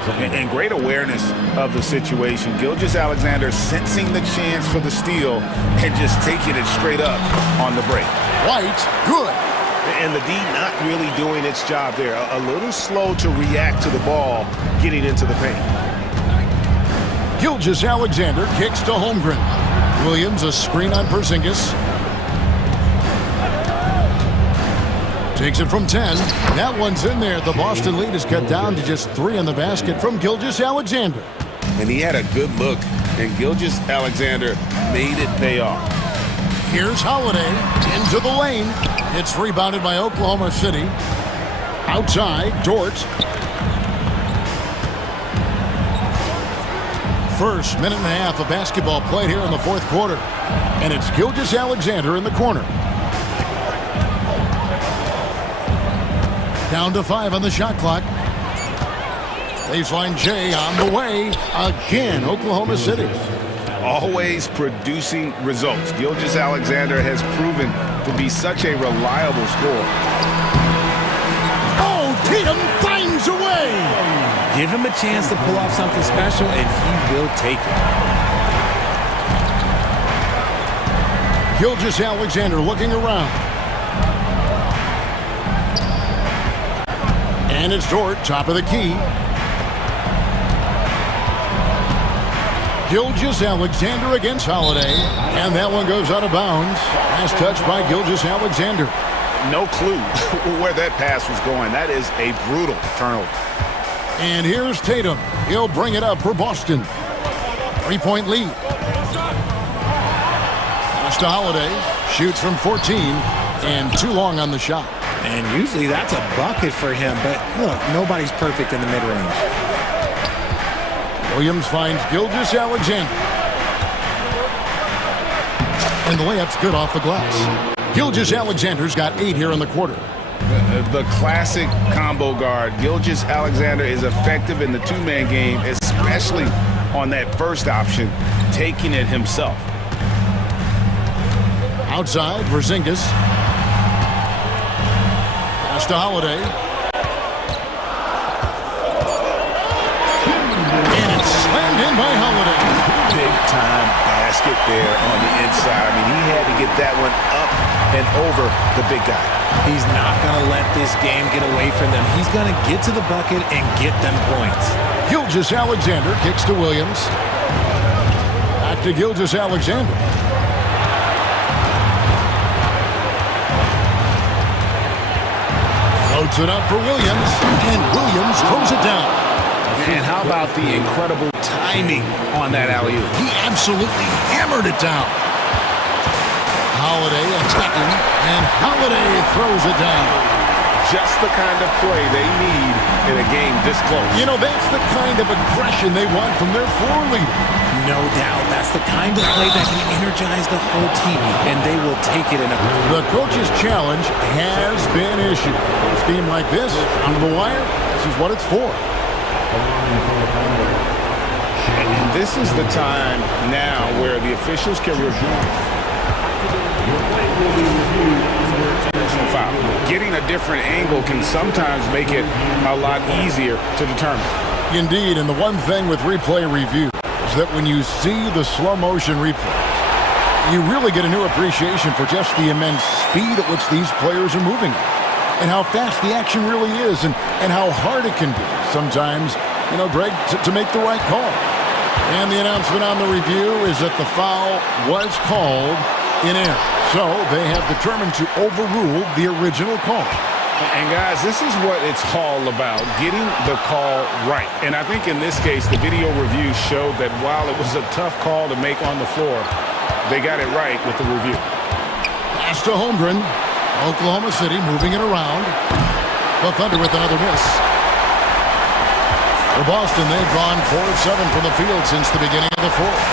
And great awareness of the situation. Gilgeous-Alexander sensing the chance for the steal and just taking it straight up on the break. White, good. And the D not really doing its job there. A little slow to react to the ball getting into the paint. Gilgeous-Alexander kicks to Holmgren. Williams a screen on Porzingis. Takes it from 10. That one's in there. The Boston lead is cut down to just 3 in the basket from Gilgeous-Alexander. And he had a good look, and Gilgeous-Alexander made it pay off. Here's Holiday into the lane. It's rebounded by Oklahoma City. Outside, Dort. First minute and a half of basketball played here in the 4th quarter. And it's Gilgeous-Alexander in the corner. Down to 5 on the shot clock. Baseline J on the way. Again, Oklahoma City. Always producing results. Gilgeous-Alexander has proven to be such a reliable scorer. Oh, Tatum finds a way. Give him a chance to pull off something special, and he will take it. Gilgeous-Alexander looking around. And it's Dort, top of the key. Gilgeous-Alexander against Holiday. And that one goes out of bounds. Last touch by Gilgeous-Alexander. No clue where that pass was going. That is a brutal turnover. And here's Tatum. He'll bring it up for Boston. 3-point lead. Pass to Holiday. Shoots from 14. And too long on the shot. And usually that's a bucket for him, but look, nobody's perfect in the mid-range. Williams finds Gilgeous-Alexander. And the layup's good off the glass. Gilgeous-Alexander's got 8 here in the quarter. The classic combo guard. Gilgeous-Alexander is effective in the two-man game, especially on that first option, taking it himself. Outside, Porzingis. Pass to Holiday. And it's slammed in by Holiday. Big-time basket there on the inside. I mean, he had to get that one up and over the big guy. He's not going to let this game get away from them. He's going to get to the bucket and get them points. Gilgeous-Alexander kicks to Williams. Back to Gilgeous-Alexander. Floats it up for Williams, and Williams throws it down. And how about the incredible timing on that alley-oop? He absolutely hammered it down. Holiday attacking, and Holiday throws it down. Just the kind of play they need in a game this close. You know, that's the kind of aggression they want from their floor leader. No doubt. That's the kind of play that can energize the whole team, and they will take it in a... The coach's challenge has been issued. A scheme like this, on the wire, this is what it's for. And this is the time now where the officials can review. Foul. Getting a different angle can sometimes make it a lot easier to determine. Indeed, and the one thing with replay review is that when you see the slow motion replays, you really get a new appreciation for just the immense speed at which these players are moving and how fast the action really is and how hard it can be sometimes, you know, Greg, to make the right call. And the announcement on the review is that the foul was called in error. So they have determined to overrule the original call. And guys, this is what it's all about, getting the call right. And I think in this case, the video review showed that while it was a tough call to make on the floor, they got it right with the review. Pass to Holmgren. Oklahoma City moving it around. The Thunder with another miss. For Boston, they've gone 4 of 7 from the field since the beginning of the fourth.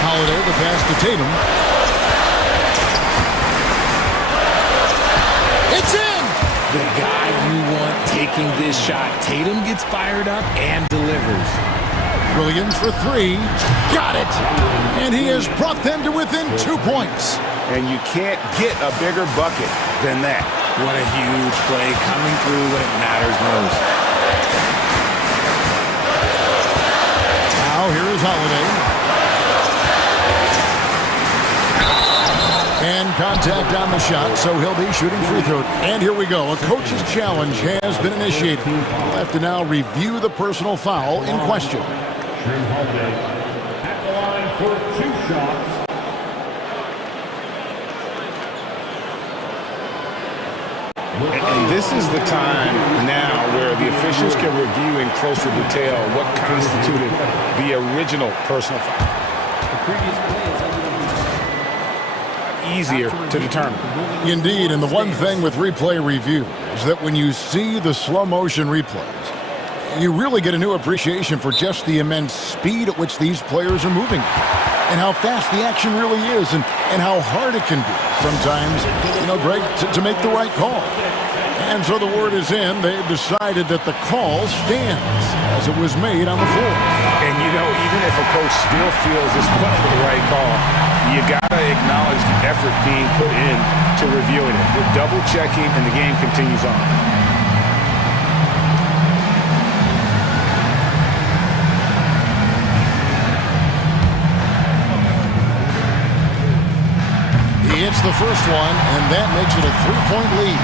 Holiday, the pass to Tatum. It's in! The guy you want taking this shot. Tatum gets fired up and delivers. Williams for 3. Got it! And he has brought them to within 2 points. And you can't get a bigger bucket than that. What a huge play coming through when it matters most. Now here is Holiday. And contact on the shot, so he'll be shooting free throw. And here we go. A coach's challenge has been initiated. We'll have to now review the personal foul in question. At the line for 2 shots. And this is the time now where the officials can review in closer detail what constituted the original personal foul. The previous play is under easier to determine. Indeed, and the one thing with replay review is that when you see the slow motion replays, you really get a new appreciation for just the immense speed at which these players are moving and how fast the action really is and how hard it can be sometimes, you know, Greg, to make the right call. And so the word is in. They've decided that the call stands as it was made on the floor. And, you know, even if a coach still feels this wasn't the right call, you got to acknowledge the effort being put in to reviewing it. The double checking, and the game continues on. He hits the first one, and that makes it a 3-point lead.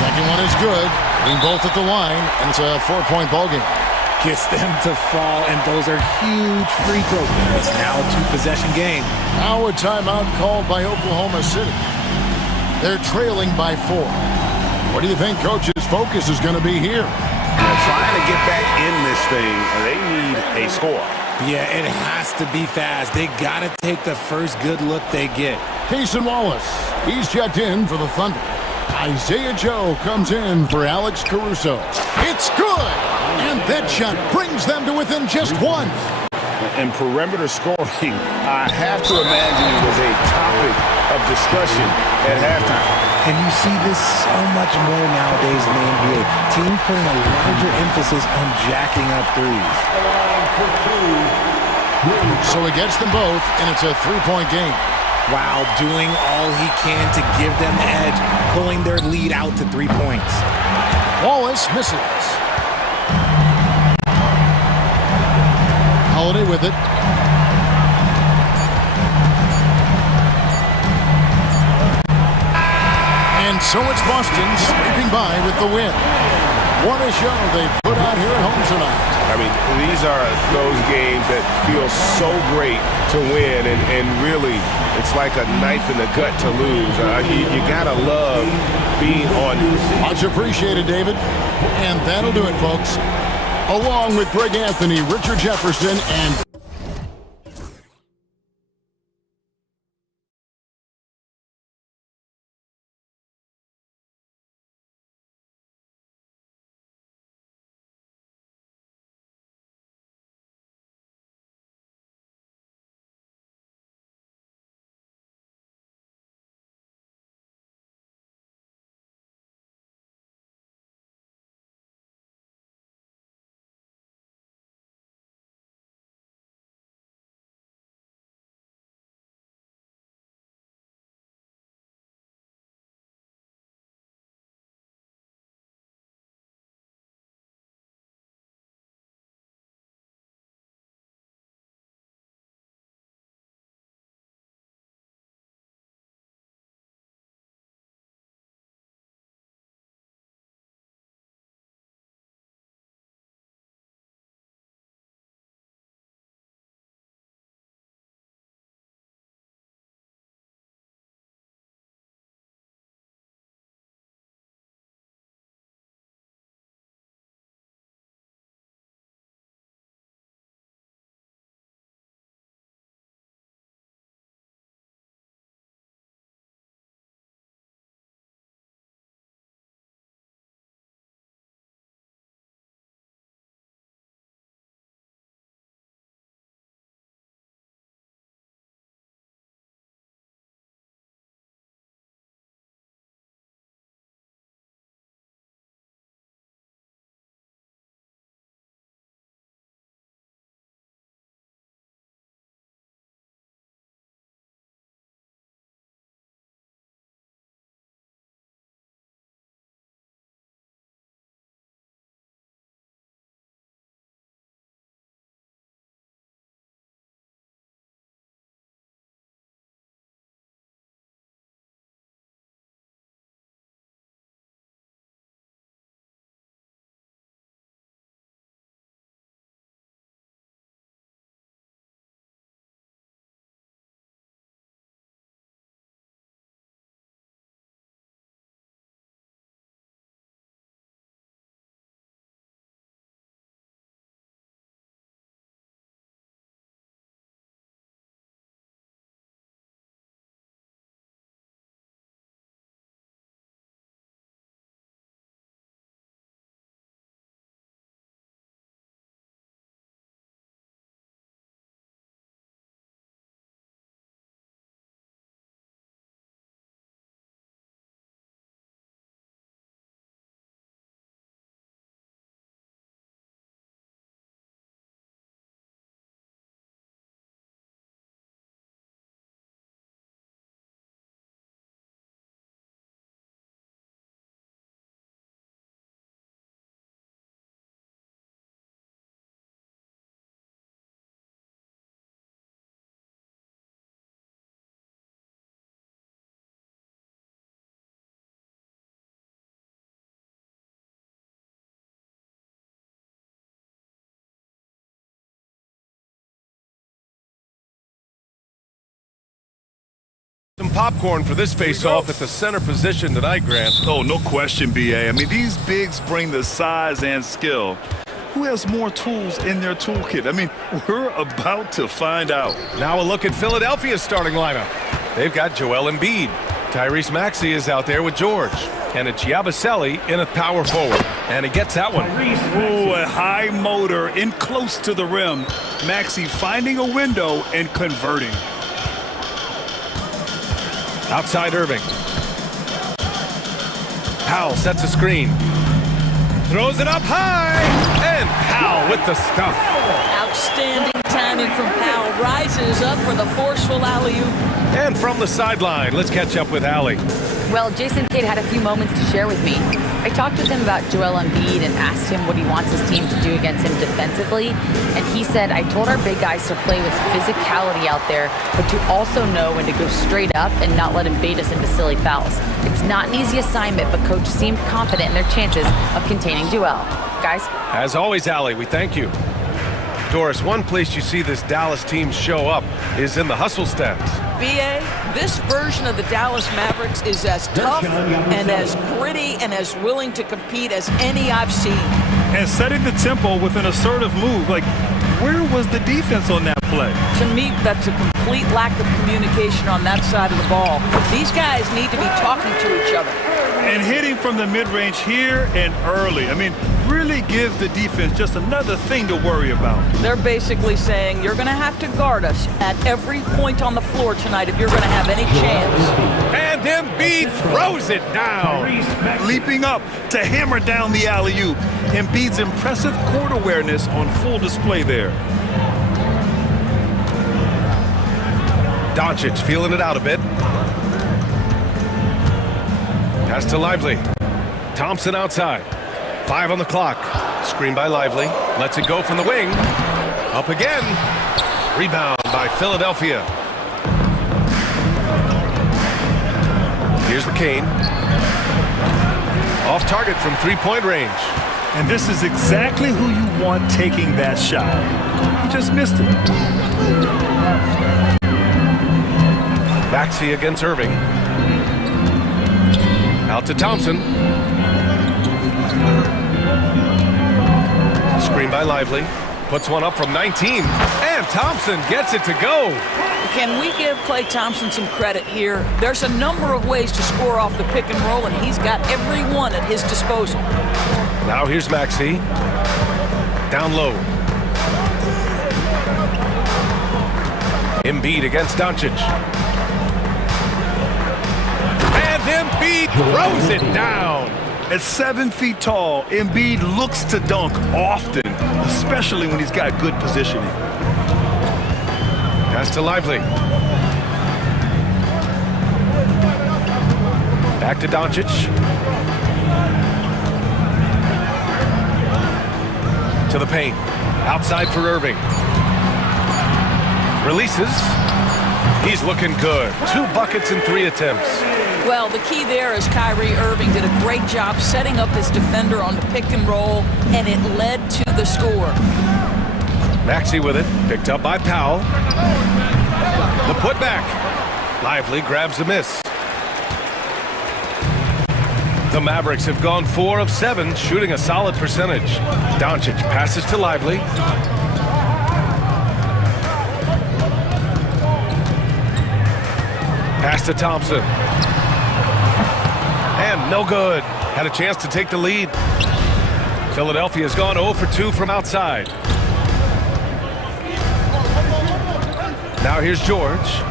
Second one is good. Hitting both at the line, and it's a 4-point ball game. Gets them to fall, and those are huge free throws. It's now a 2-possession game. Now a timeout called by Oklahoma City. They're trailing by 4. What do you think coach's focus is going to be here? They're trying to get back in this thing. They need a score. Yeah, it has to be fast. They got to take the first good look they get. Cason Wallace, he's checked in for the Thunder. Isaiah Joe comes in for Alex Caruso. It's good! And that shot brings them to within just 1. And perimeter scoring, I have to imagine it was a topic of discussion at halftime. And you see this so much more nowadays in the NBA. Teams putting a larger emphasis on jacking up threes. So he gets them both, and it's a 3-point game. Wow, doing all he can to give them the edge, pulling their lead out to 3 points. Wallace misses. Holiday with it. And so it's Boston scraping by with the win. What a show they put out here at home tonight. I mean, these are those games that feel so great to win, and really, it's like a knife in the gut to lose. You gotta love being on. Much appreciated, David. And that'll do it, folks. Along with Greg Anthony, Richard Jefferson, and Some popcorn for this face-off at the center position tonight, Grant. Oh, no question, B.A. I mean, these bigs bring the size and skill. Who has more tools in their toolkit? I mean, we're about to find out. Now a look at Philadelphia's starting lineup. They've got Joel Embiid. Tyrese Maxey is out there with George. And it's Yabusele in a power forward. And he gets that one. Ooh, a high motor in close to the rim. Maxey finding a window and converting. Outside Irving. Powell sets a screen. Throws it up high. And Powell with the stuff. Outstanding timing from Powell. Rises up for the forceful alley-oop. And from the sideline, let's catch up with Allie. Well, Jason Kidd had a few moments to share with me. I talked with him about Joel Embiid and asked him what he wants his team to do against him defensively. And he said, I told our big guys to play with physicality out there, but to also know when to go straight up and not let him bait us into silly fouls. It's not an easy assignment, but coach seemed confident in their chances of containing Joel. Guys? As always, Allie, we thank you. Doris, one place you see this Dallas team show up is in the hustle stats. BA, this version of the Dallas Mavericks is as tough and as gritty and as willing to compete as any I've seen. And setting the tempo with an assertive move. Like, where was the defense on that play? To me, that's a complete lack of communication on that side of the ball. These guys need to be talking to each other. And hitting from the mid-range here and early. I mean, really gives the defense just another thing to worry about. They're basically saying, you're going to have to guard us at every point on the floor tonight if you're going to have any chance. And Embiid throws it down. Leaping up to hammer down the alley-oop. Embiid's impressive court awareness on full display there. Doncic feeling it out a bit. Pass to Lively. Thompson outside. 5 on the clock. Screen by Lively. Lets it go from the wing. Up again. Rebound by Philadelphia. Here's McCain. Off target from three-point range. And this is exactly who you want taking that shot. He just missed it. Maxey against Irving. Out to Thompson. Screen by Lively. Puts one up from 19. And Thompson gets it to go. Can we give Klay Thompson some credit here? There's a number of ways to score off the pick and roll, and he's got every one at his disposal. Now here's Maxey. Down low. Embiid against Doncic. And Embiid throws it down. At 7 feet tall, Embiid looks to dunk often, especially when he's got good positioning. Pass to Lively. Back to Doncic. To the paint. Outside for Irving. Releases. He's looking good. 2 buckets in 3 attempts. Well, the key there is Kyrie Irving did a great job setting up his defender on the pick and roll, and it led to the score. Maxey with it. Picked up by Powell. The putback. Lively grabs a miss. The Mavericks have gone 4 of 7, shooting a solid percentage. Doncic passes to Lively. Pass to Thompson. And no good. Had a chance to take the lead. Philadelphia's gone 0 for 2 from outside. Now here's George.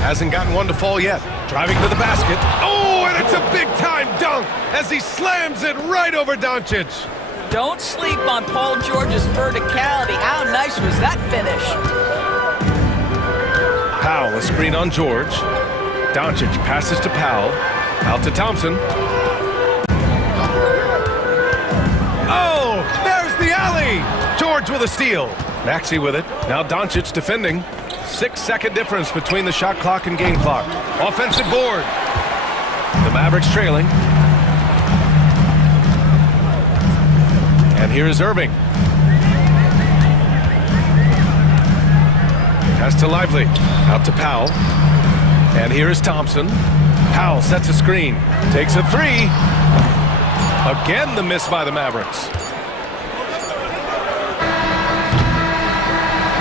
Hasn't gotten one to fall yet. Driving to the basket. Oh, and it's a big-time dunk as he slams it right over Doncic. Don't sleep on Paul George's verticality. How nice was that finish? Powell, a screen on George. Doncic passes to Powell. Out to Thompson. Oh, there's the alley. George with a steal. Maxey with it. Now Doncic defending. 6-second difference between the shot clock and game clock. Offensive board. The Mavericks trailing. And here's Irving. Pass to Lively. Out to Powell. And here is Thompson. Powell sets a screen. Takes a 3. Again, the miss by the Mavericks.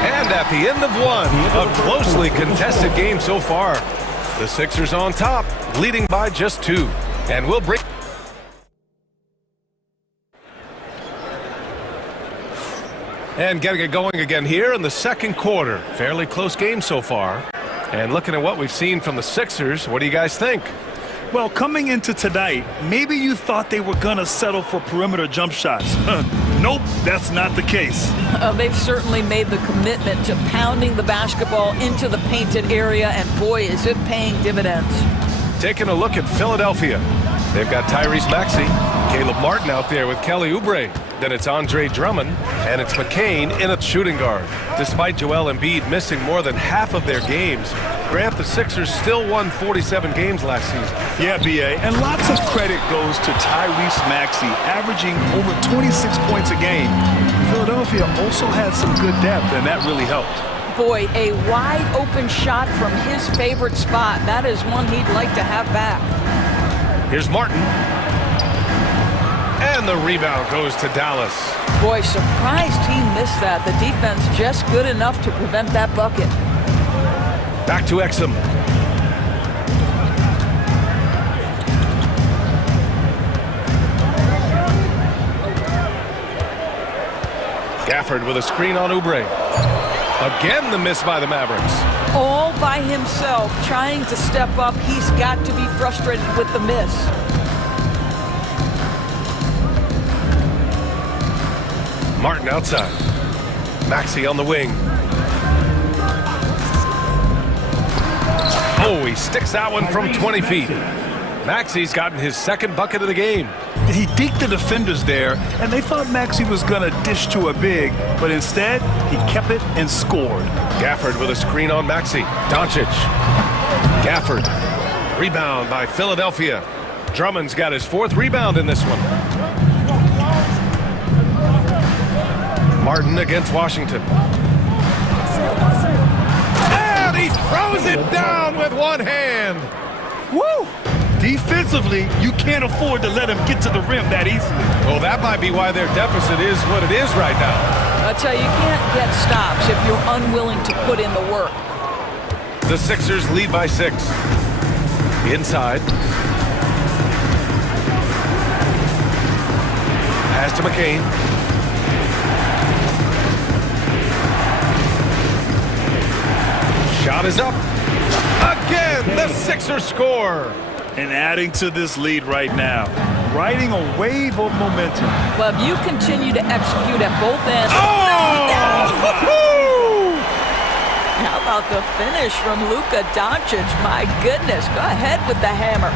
And at the end of 1, a closely contested game so far. The Sixers on top, leading by just 2. And we'll bring... And getting it going again here in the second quarter. Fairly close game so far. And looking at what we've seen from the Sixers, what do you guys think? Well, coming into tonight, maybe you thought they were going to settle for perimeter jump shots. Nope, that's not the case. They've certainly made the commitment to pounding the basketball into the painted area, and boy, is it paying dividends. Taking a look at Philadelphia. They've got Tyrese Maxey, Caleb Martin out there with Kelly Oubre. Then it's Andre Drummond, and it's McCain in at shooting guard. Despite Joel Embiid missing more than half of their games, Grant, the Sixers still won 47 games last season. Yeah, B.A., and lots of credit goes to Tyrese Maxey, averaging over 26 points a game. Philadelphia also had some good depth, and that really helped. Boy, a wide open shot from his favorite spot. That is one he'd like to have back. Here's Martin. And the rebound goes to Dallas. Boy, surprised he missed that. The defense just good enough to prevent that bucket. Back to Exum. Gafford with a screen on Oubre. Again, the miss by the Mavericks. All by himself, trying to step up. He's got to be frustrated with the miss. Martin outside. Maxey on the wing. Oh, he sticks that one from 20 feet. Maxey's gotten his second bucket of the game. He deked the defenders there, and they thought Maxey was going to dish to a big, but instead, he kept it and scored. Gafford with a screen on Maxey. Doncic. Gafford. Rebound by Philadelphia. Drummond's got his fourth rebound in this one. Martin against Washington. And he throws it down with one hand. Woo! Defensively, you can't afford to let him get to the rim that easily. Well, that might be why their deficit is what it is right now. That's how you can't get stops if you're unwilling to put in the work. The Sixers lead by 6. Inside. Pass to McCain. Shot is up. Again, the Sixers score. And adding to this lead right now, riding a wave of momentum. Well, if you continue to execute at both ends. Oh! How about the finish from Luka Doncic? My goodness, go ahead with the hammer.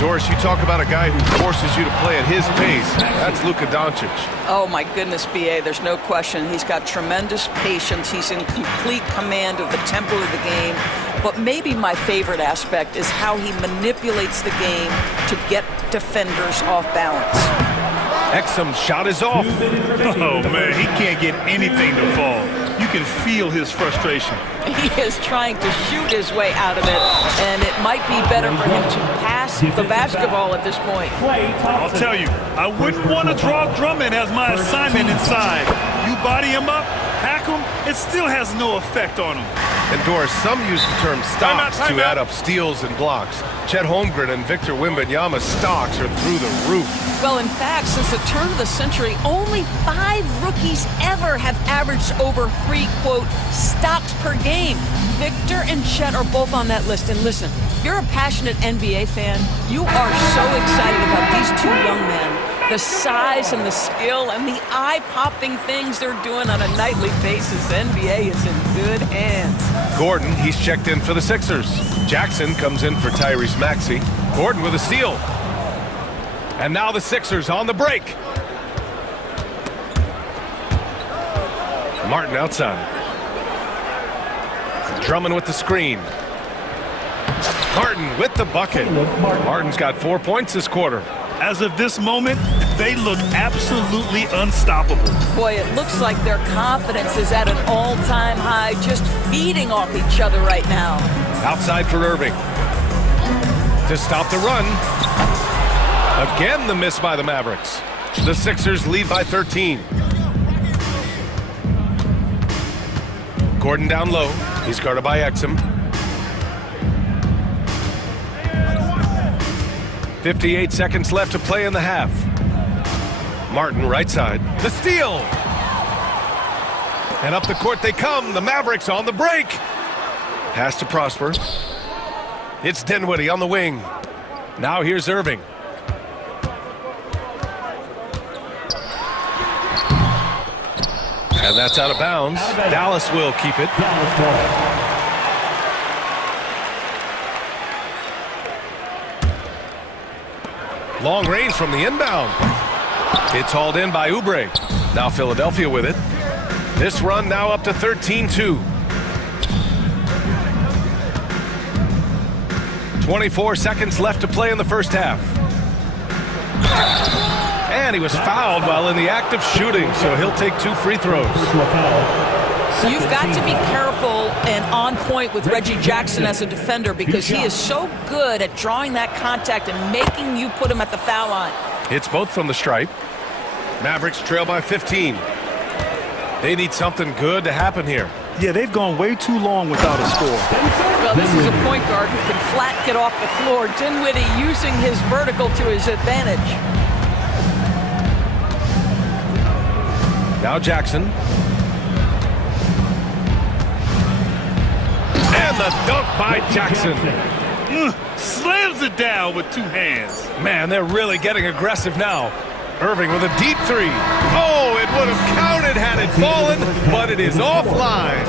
Doris, you talk about a guy who forces you to play at his pace. That's Luka Doncic. Oh, my goodness, B.A., there's no question. He's got tremendous patience. He's in complete command of the tempo of the game. But maybe my favorite aspect is how he manipulates the game to get defenders off balance. Exum shot is off. Oh, man, he can't get anything to fall. You can feel his frustration. He is trying to shoot his way out of it, and it might be better for him to pass the basketball at this point. I'll tell you, I wouldn't want to draw Drummond as my assignment inside. You body him up, hack him, it still has no effect on him. And Doris, some use the term stocks to add up steals and blocks. Chet Holmgren and Victor Wembanyama's stocks are through the roof. Well, in fact, since the turn of the century, only 5 rookies ever have averaged over 3, quote, stocks per game. Victor and Chet are both on that list. And listen, if you're a passionate NBA fan, you are so excited about these 2 young men. The size and the skill and the eye-popping things they're doing on a nightly basis. NBA is in good hands. Gordon, he's checked in for the Sixers. Jackson comes in for Tyrese Maxey. Gordon with a steal. And now the Sixers on the break. Martin outside. Drummond with the screen. Martin with the bucket. Martin's got 4 points this quarter. As of this moment, they look absolutely unstoppable. Boy, it looks like their confidence is at an all-time high, just feeding off each other right now. Outside for Irving. To stop the run. Again, the miss by the Mavericks. The Sixers lead by 13. Gordon down low. He's guarded by Exum. 58 seconds left to play in the half. Martin right side. The steal. And up the court they come. The Mavericks on the break. Pass to Prosper. It's Dinwiddie on the wing. Now here's Irving. And that's out of bounds. Dallas will keep it. Long range from the inbound. It's hauled in by Oubre. Now Philadelphia with it. This run now up to 13-2. 24 seconds left to play in the first half. And he was fouled while in the act of shooting, so he'll take 2 free throws. You've got to be careful and on point with Reggie Jackson as a defender because he is so good at drawing that contact and making you put him at the foul line. Hits both from the stripe. Mavericks trail by 15. They need something good to happen here. Yeah, they've gone way too long without a score. Well, this is a point guard who can flat get off the floor. Dinwiddie using his vertical to his advantage. Now Jackson. And the dunk by Jackson. Slams it down with 2 hands. Man, they're really getting aggressive now. Irving with a deep 3. Oh, it would have counted had it fallen, but it is offline.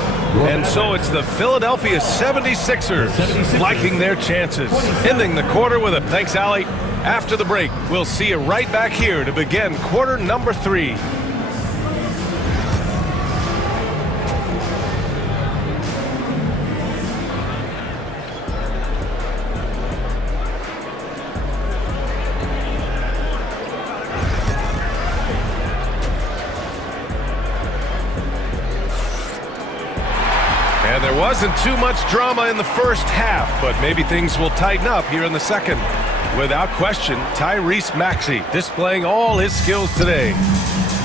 And so it's the Philadelphia 76ers liking their chances. Ending the quarter with a thanks, Allie. After the break, we'll see you right back here to begin quarter number 3. And there wasn't too much drama in the first half, but maybe things will tighten up here in the second. Without question, Tyrese Maxey displaying all his skills today.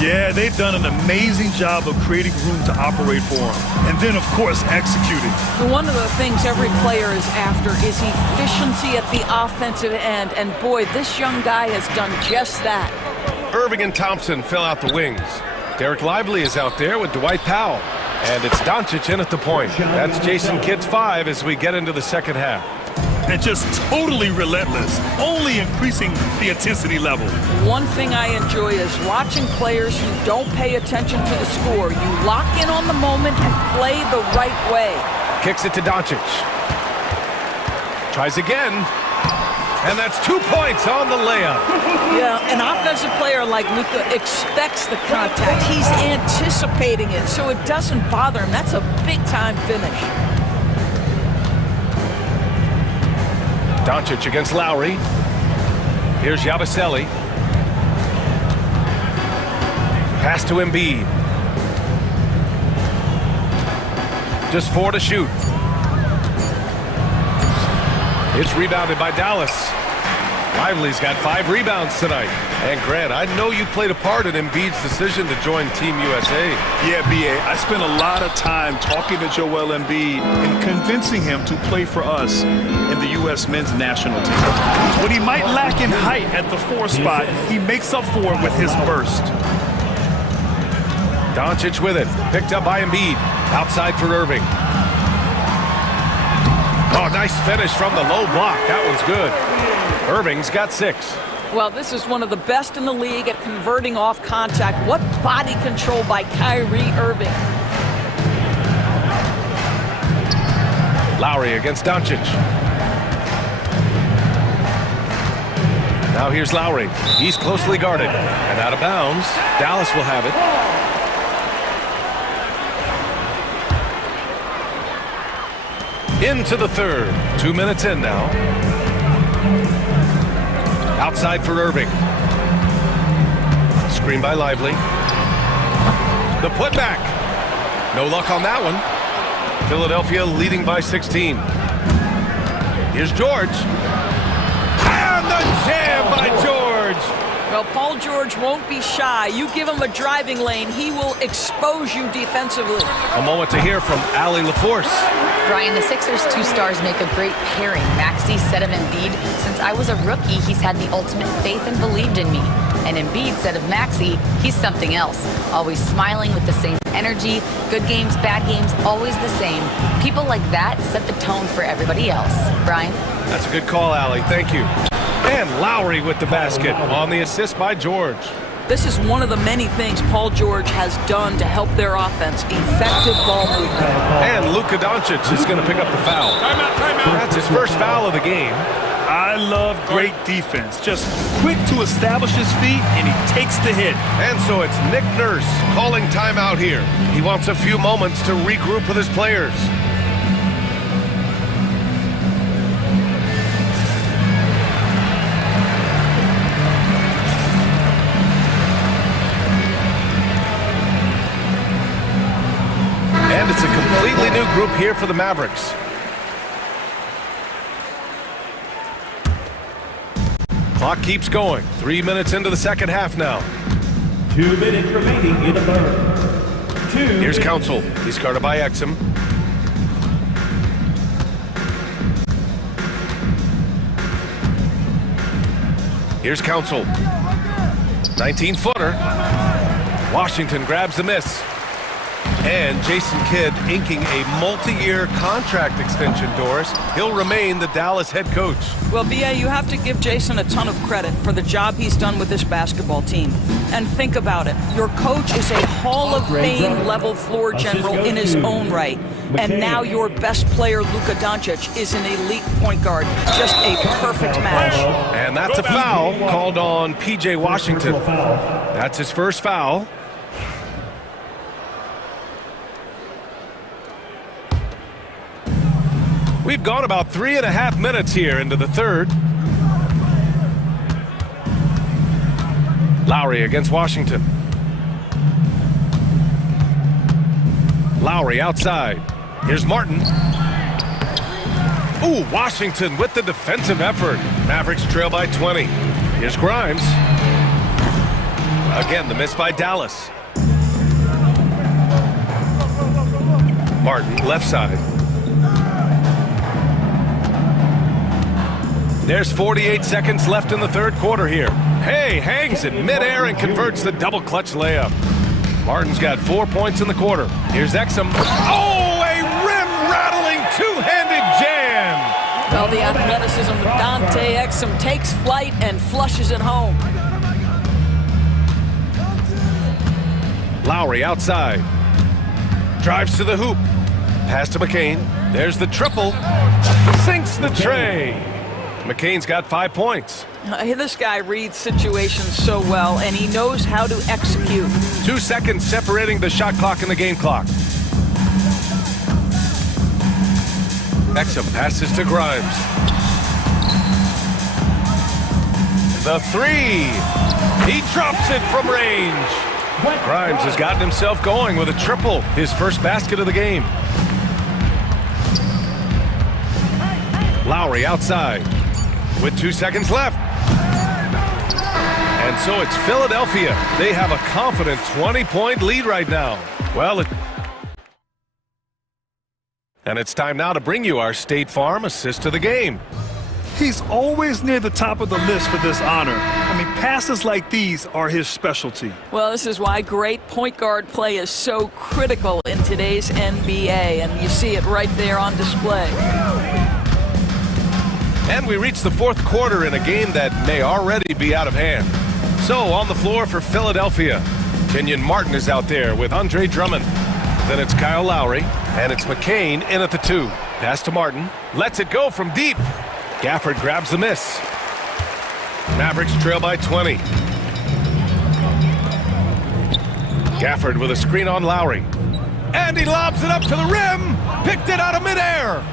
Yeah, they've done an amazing job of creating room to operate for him. And then, of course, executing. One of the things every player is after is efficiency at the offensive end. And boy, this young guy has done just that. Irving and Thompson fill out the wings. Derek Lively is out there with Dwight Powell. And it's Doncic in at the point. That's Jason Kidd's 5 as we get into the second half. And just totally relentless, only increasing the intensity level. One thing I enjoy is watching players who don't pay attention to the score. You lock in on the moment and play the right way. Kicks it to Doncic. Tries again. And that's 2 points on the layup. Yeah, an offensive player like Luka expects the contact. He's anticipating it, so it doesn't bother him. That's a big-time finish. Doncic against Lowry. Here's Yabusele. Pass to Embiid. Just 4 to shoot. It's rebounded by Dallas. Lively's got 5 rebounds tonight. And Grant, I know you played a part in Embiid's decision to join Team USA. Yeah, B.A., I spent a lot of time talking to Joel Embiid and convincing him to play for us in the U.S. men's national team. What he might lack in height at the 4 spot, he makes up for it with his burst. Doncic with it. Picked up by Embiid. Outside for Irving. Oh, nice finish from the low block. That one's good. Irving's got 6. Well, this is one of the best in the league at converting off contact. What body control by Kyrie Irving. Lowry against Doncic. Now here's Lowry. He's closely guarded. And out of bounds. Dallas will have it. Into the third. 2 minutes in now. Outside for Irving. Screen by Lively. The putback. No luck on that one. Philadelphia leading by 16. Here's George. And the jam by George. Well, Paul George won't be shy. You give him a driving lane, he will expose you defensively. A moment to hear from Allie LaForce. Brian, the Sixers' 2 stars make a great pairing. Maxey said of Embiid, since I was a rookie, he's had the ultimate faith and believed in me. And Embiid said of Maxey, he's something else. Always smiling with the same energy. Good games, bad games, always the same. People like that set the tone for everybody else. Brian? That's a good call, Allie. Thank you. And Lowry with the basket on the assist by George. This is one of the many things Paul George has done to help their offense. Effective ball movement. And Luka Doncic is going to pick up the foul. Timeout. That's his first foul of the game. I love great defense. Just quick to establish his feet, and he takes the hit. And so it's Nick Nurse calling timeout here. He wants a few moments to regroup with his players. And it's a completely new group here for the Mavericks. Clock keeps going. 3 minutes into the second half now. 2 minutes remaining in the third. Here's Council. He's guarded by Exum. Here's Council. 19-footer. Washington grabs the miss. And Jason Kidd inking a multi-year contract extension, Doris. He'll remain the Dallas head coach. Well, B.A., you have to give Jason a ton of credit for the job he's done with this basketball team. And think about it. Your coach is a Hall of Fame level floor general in his own right. And now your best player, Luka Doncic, is an elite point guard. Just a perfect match. And that's a foul called on P.J. Washington. That's his first foul. We've gone about 3.5 minutes here into the third. Lowry against Washington. Lowry outside. Here's Martin. Ooh, Washington with the defensive effort. Mavericks trail by 20. Here's Grimes. Again, the miss by Dallas. Martin, left side. There's 48 seconds left in the third quarter here. Hey, hangs in midair and converts the double clutch layup. Martin's got 4 points in the quarter. Here's Exum. Oh, a rim-rattling two-handed jam. Well, the athleticism of Dante Exum takes flight and flushes it home. Lowry outside. Drives to the hoop. Pass to McCain. There's the triple. Sinks the tray. McCain's got 5 points. This guy reads situations so well, and he knows how to execute. 2 seconds separating the shot clock and the game clock. Exum passes to Grimes. The three. He drops it from range. Grimes has gotten himself going with a triple, his first basket of the game. Lowry outside with 2 seconds left. And so it's Philadelphia. They have a confident 20-point lead right now. Well, and it's time now to bring you our State Farm assist of the game. He's always near the top of the list for this honor. I mean, passes like these are his specialty. Well, this is why great point guard play is so critical in today's NBA, and you see it right there on display. And we reach the fourth quarter in a game that may already be out of hand. So on the floor for Philadelphia, Kenyon Martin is out there with Andre Drummond. Then it's Kyle Lowry, and it's McCain in at the 2. Pass to Martin. Lets it go from deep. Gafford grabs the miss. Mavericks trail by 20. Gafford with a screen on Lowry. And he lobs it up to the rim. Picked it out of midair.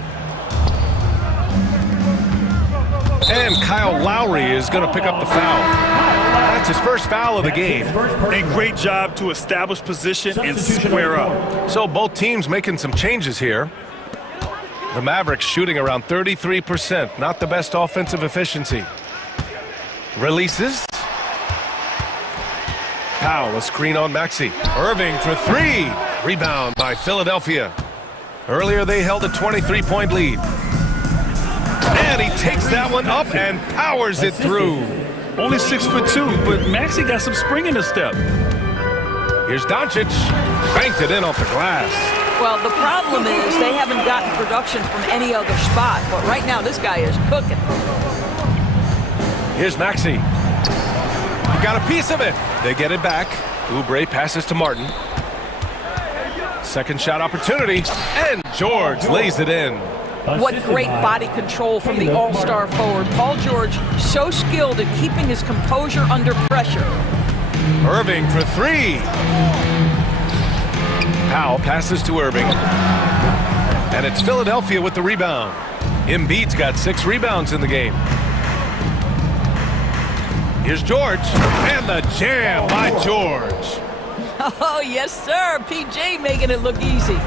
And Kyle Lowry is going to pick up the foul. That's his first foul of the game. A great job to establish position and square up. So both teams making some changes here. The Mavericks shooting around 33%. Not the best offensive efficiency. Releases. Powell, a screen on Maxey. Irving for 3. Rebound by Philadelphia. Earlier they held a 23-point lead. And he takes that one up and powers it through. Only 6'2", but Maxey got some spring in his step. Here's Doncic. Banked it in off the glass. Well, the problem is they haven't gotten production from any other spot, but right now this guy is cooking. Here's Maxey. He got a piece of it. They get it back. Oubre passes to Martin. Second shot opportunity, and George lays it in. What great body control from the all-star forward. Paul George, so skilled at keeping his composure under pressure. Irving for three. Powell passes to Irving. And it's Philadelphia with the rebound. Embiid's got 6 rebounds in the game. Here's George, and the jam by George. Oh, yes, sir. PJ making it look easy.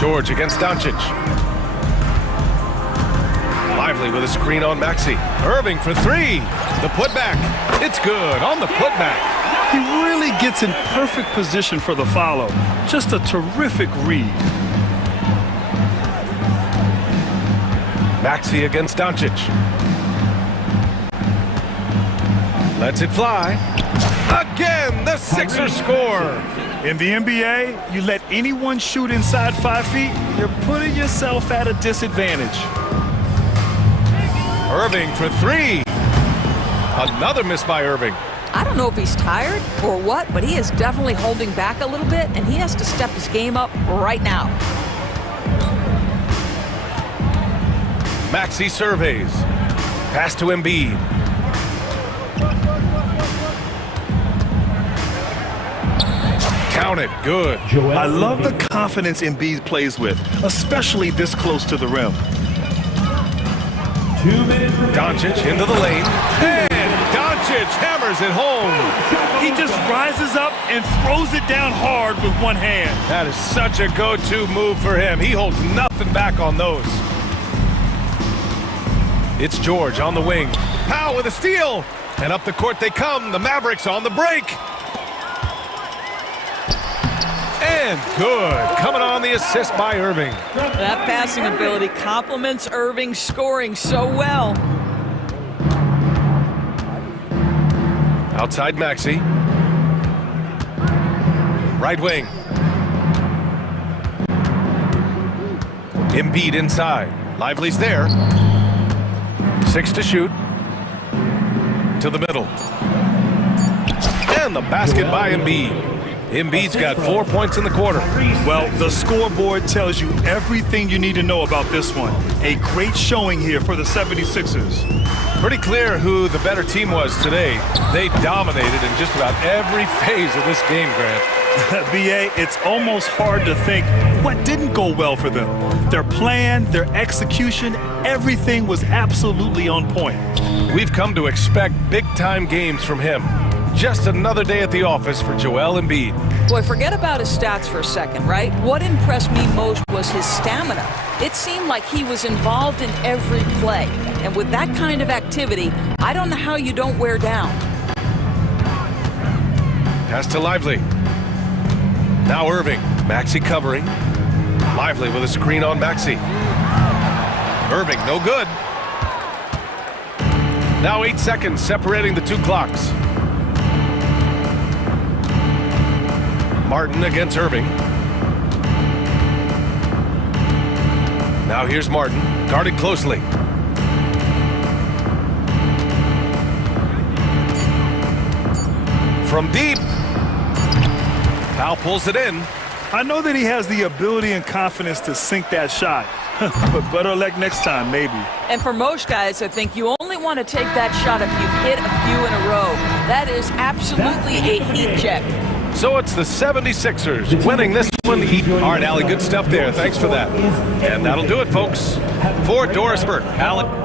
George against Doncic. Lively with a screen on Maxey. Irving for three. The putback. It's good on the putback. He really gets in perfect position for the follow. Just a terrific read. Maxey against Doncic. Lets it fly. Again, the Sixers score. In the NBA, you let anyone shoot inside 5 feet, you're putting yourself at a disadvantage. Irving for three. Another miss by Irving. I don't know if he's tired or what, but he is definitely holding back a little bit, and he has to step his game up right now. Maxey surveys. Pass to Embiid. Count it. Good. I love the confidence Embiid plays with, especially this close to the rim. 2 minutes. Doncic into the lane. And Doncic hammers it home. He just rises up and throws it down hard with one hand. That is such a go-to move for him. He holds nothing back on those. It's George on the wing. Powell with a steal. And up the court they come. The Mavericks on the break. And good. Coming on the assist by Irving. That passing ability complements Irving's scoring so well. Outside Maxey. Right wing. Embiid inside. Lively's there. 6 to shoot. To the middle. And the basket by Embiid. Embiid's got 4 points in the quarter. Well, the scoreboard tells you everything you need to know about this one. A great showing here for the 76ers. Pretty clear who the better team was today. They dominated in just about every phase of this game, Grant. BA, it's almost hard to think what didn't go well for them. Their plan, their execution, everything was absolutely on point. We've come to expect big-time games from him. Just another day at the office for Joel Embiid. Boy, forget about his stats for a second, right? What impressed me most was his stamina. It seemed like he was involved in every play. And with that kind of activity, I don't know how you don't wear down. Pass to Lively. Now Irving. Maxey covering. Lively with a screen on Maxey. Irving, no good. Now 8 seconds separating the two clocks. Martin against Irving. Now here's Martin, guarded closely. From deep. Powell pulls it in. I know that he has the ability and confidence to sink that shot, but better luck next time, maybe. And for most guys, I think you only want to take that shot if you've hit a few in a row. That is absolutely a heat check. So it's the 76ers winning this one. All right, Allie, good stuff there. Thanks for that. And that'll do it, folks. For Doris Burke, Allen.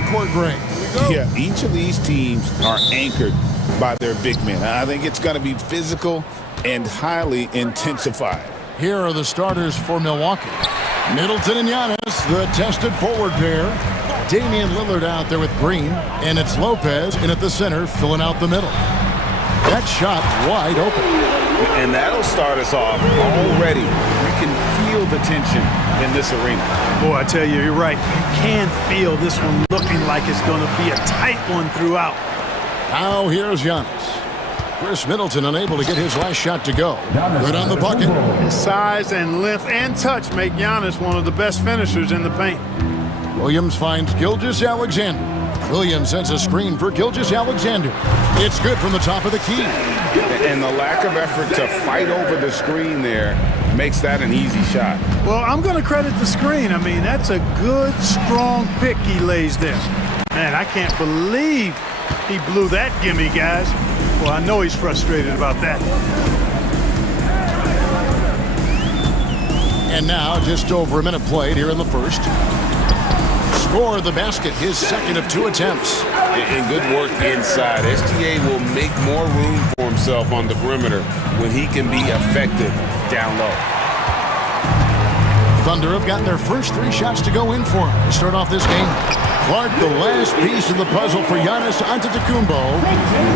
front court break. Yeah, each of these teams are anchored by their big men. I think it's going to be physical and highly intensified. Here are the starters for Milwaukee. Middleton and Giannis, the tested forward pair. Damian Lillard out there with Green, and it's Lopez in at the center, filling out the middle. That shot wide open. And that'll start us off already. You can feel the tension in this arena. Boy, I tell you, you're right. You can feel this one looking like it's going to be a tight one throughout. Now here's Giannis. Chris Middleton unable to get his last shot to go. Good on the bucket. His size and length and touch make Giannis one of the best finishers in the paint. Williams finds Gilgeous-Alexander. Williams sends a screen for Gilgeous-Alexander. It's good from the top of the key. And the lack of effort to fight over the screen there makes that an easy shot. Well, I'm going to credit the screen. I mean, that's a good, strong pick he lays there. Man, I can't believe he blew that gimme, guys. Well, I know he's frustrated about that. And now, just over a minute played here in the first. Score the basket, his second of 2 attempts. And good work inside. SGA will make more room for himself on the perimeter when he can be effective down low. Thunder have gotten their first 3 shots to go in for him to start off this game. Clark, the last piece of the puzzle for Giannis Antetokounmpo,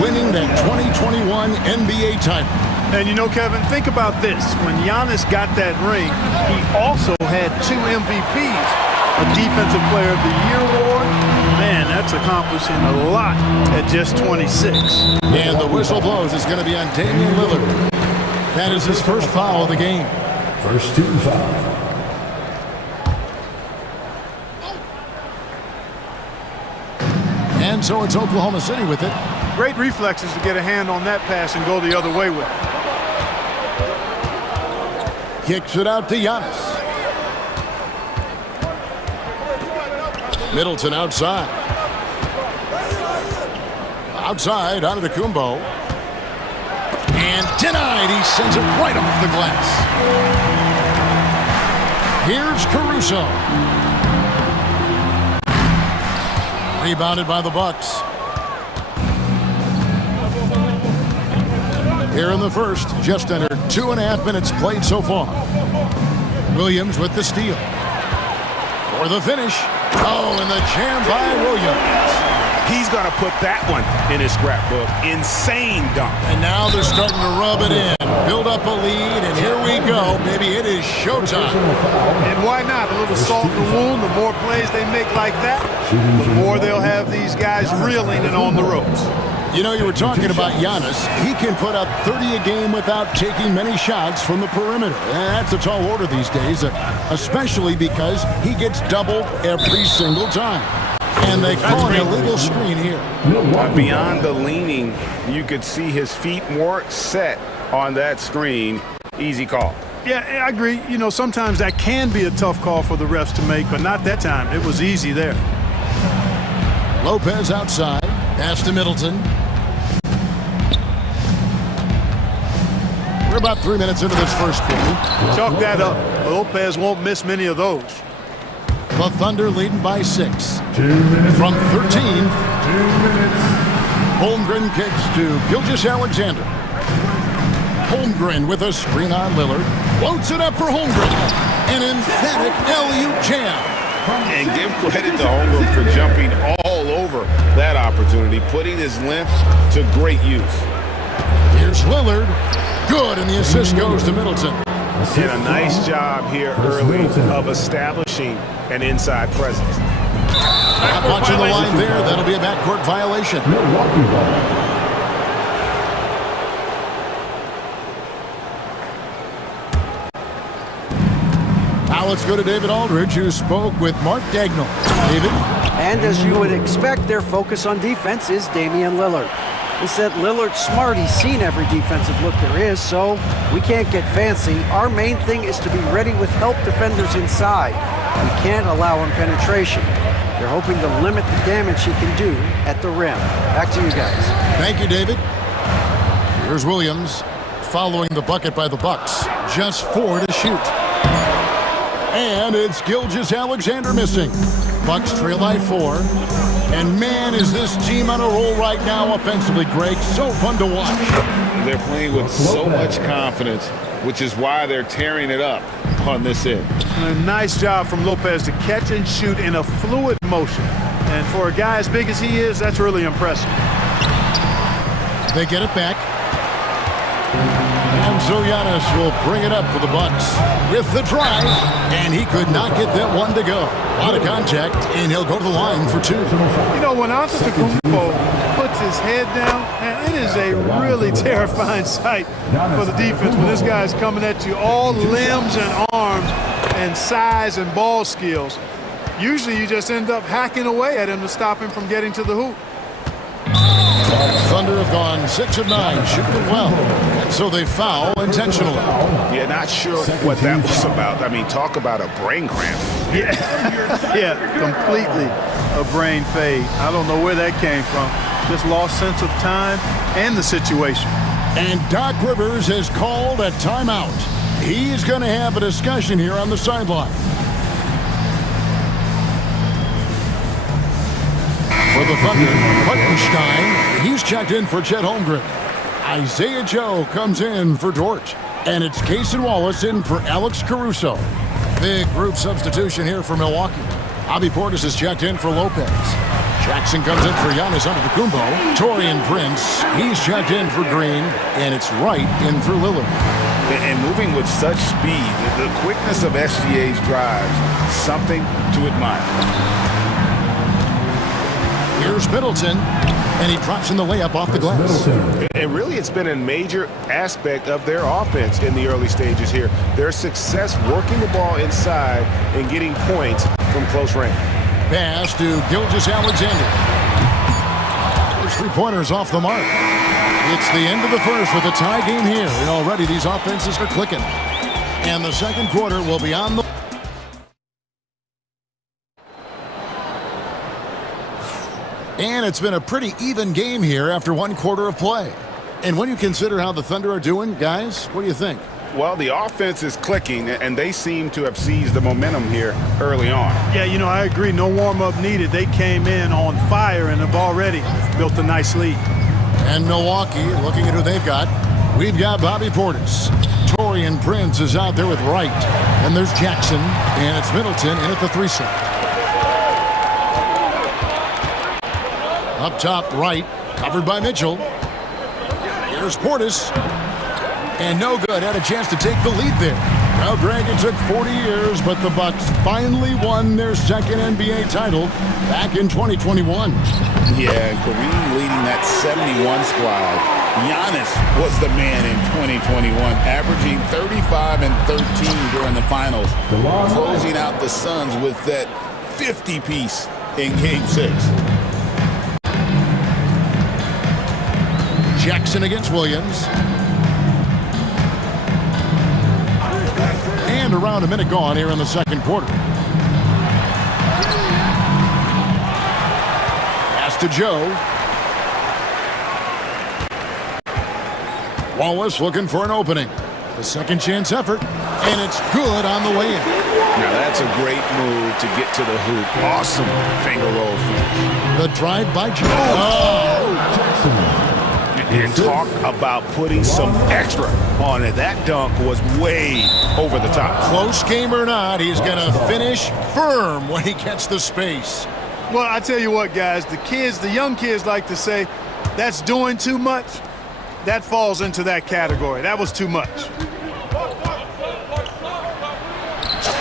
winning that 2021 NBA title. And you know, Kevin, think about this. When Giannis got that ring, he also had 2 MVPs. A Defensive Player of the Year award. Man, that's accomplishing a lot at just 26. And the whistle blows. It's going to be on Damian Lillard. That is his first foul of the game. First team foul. And so it's Oklahoma City with it. Great reflexes to get a hand on that pass and go the other way with it. Kicks it out to Giannis. Middleton outside. Outside, Antetokounmpo. And denied. He sends it right off the glass. Here's Caruso. Rebounded by the Bucks. Here in the first, just under 2.5 minutes played so far. Williams with the steal. For the finish. Oh, and the jam by Williams. He's going to put that one in his scrapbook. Insane dunk. And now they're starting to rub it in. Build up a lead, and here we go. Maybe it is showtime. And why not? A little salt in the wound. The more plays they make like that, the more they'll have these guys reeling and on the ropes. You know, you were talking about Giannis. He can put up 30 a game without taking many shots from the perimeter. And that's a tall order these days, especially because he gets doubled every single time. And they call an illegal screen here. Beyond the leaning, you could see his feet more set on that screen. Easy call. Yeah, I agree. You know, sometimes that can be a tough call for the refs to make, but not that time. It was easy there. Lopez outside. Pass to Middleton. We're about 3 minutes into this first quarter. Chalk that up. Lopez won't miss many of those. The Thunder leading by 6. From 13. Holmgren kicks to Gilgeous-Alexander. Holmgren with a screen on Lillard. Floats it up for Holmgren. An emphatic alley-oop jam. And give credit to Holmgren for jumping all over that opportunity, putting his length to great use. Here's Lillard. Good, and the assist goes to Middleton. And a nice job here early of establishing an inside presence. Not watching the line there. That'll be a backcourt violation. Now let's go to David Aldridge, who spoke with Mark Dagnall. David? And as you would expect, their focus on defense is Damian Lillard. He said Lillard's smart. He's seen every defensive look there is, so we can't get fancy. Our main thing is to be ready with help defenders inside. We can't allow him penetration. They're hoping to limit the damage he can do at the rim. Back to you guys. Thank you, David. Here's Williams following the bucket by the Bucks. Just 4 to shoot. And it's Gilgeous-Alexander missing. Bucks trail by 4. And man, is this team on a roll right now offensively, Greg. So fun to watch. They're playing with so much confidence, which is why they're tearing it up on this end. And a nice job from Lopez to catch and shoot in a fluid motion. And for a guy as big as he is, that's really impressive. They get it back. And so Giannis will bring it up for the Bucks with the drive, and he could not get that one to go. A lot of contact, and he'll go to the line for 2. You know, when Antetokounmpo puts his head down, man, it is a really terrifying sight for the defense when this guy's coming at you, all limbs and arms and size and ball skills. Usually you just end up hacking away at him to stop him from getting to the hoop. Thunder have gone 6 of 9, shooting well. And so they foul intentionally. Yeah, not sure what that was about. I mean, talk about a brain cramp. Yeah, completely a brain fade. I don't know where that came from. Just lost sense of time and the situation. And Doc Rivers has called a timeout. He's going to have a discussion here on the sideline. For the Thunder, Hartenstein, he's checked in for Chet Holmgren. Isaiah Joe comes in for Dort. And it's Cason Wallace in for Alex Caruso. Big group substitution here for Milwaukee. Bobby Portis is checked in for Lopez. Jackson comes in for Giannis Antetokounmpo. Taurean Prince, he's checked in for Green. And it's Wright in for Lillard. And moving with such speed, the quickness of SGA's drives, something to admire. Here's Middleton, and he drops in the layup off the glass. And really, it's been a major aspect of their offense in the early stages here. Their success working the ball inside and getting points from close range. Pass to Gilgeous-Alexander. There's 3-pointers off the mark. It's the end of the first with a tie game here, and already these offenses are clicking. And the second quarter will be on the... And it's been a pretty even game here after 1 quarter of play. And when you consider how the Thunder are doing, guys, what do you think? Well, the offense is clicking, and they seem to have seized the momentum here early on. Yeah, you know, I agree. No warm-up needed. They came in on fire and have already built a nice lead. And Milwaukee, looking at who they've got, we've got Bobby Portis. Taurean Prince is out there with Wright. And there's Jackson, and it's Middleton in at the 3-slot. Up top, Wright, covered by Mitchell. Here's Portis. And no good, had a chance to take the lead there. Well, Greg, it took 40 years, but the Bucks finally won their second NBA title back in 2021. Yeah, and Kareem leading that 71 squad. Giannis was the man in 2021, averaging 35 and 13 during the finals, closing out the Suns with that 50-piece in Game 6. Jackson against Williams. And around a minute gone here in the second quarter. Pass to Joe. Wallace looking for an opening. The second chance effort, and it's good on the way in. Now that's a great move to get to the hoop. Awesome finger roll finish. The drive by Joe. Oh! And talk about putting some extra on it. That dunk was way over the top. Close game or not, he's going to finish firm when he gets the space. Well, I tell you what, guys, the young kids like to say, that's doing too much. That falls into that category. That was too much.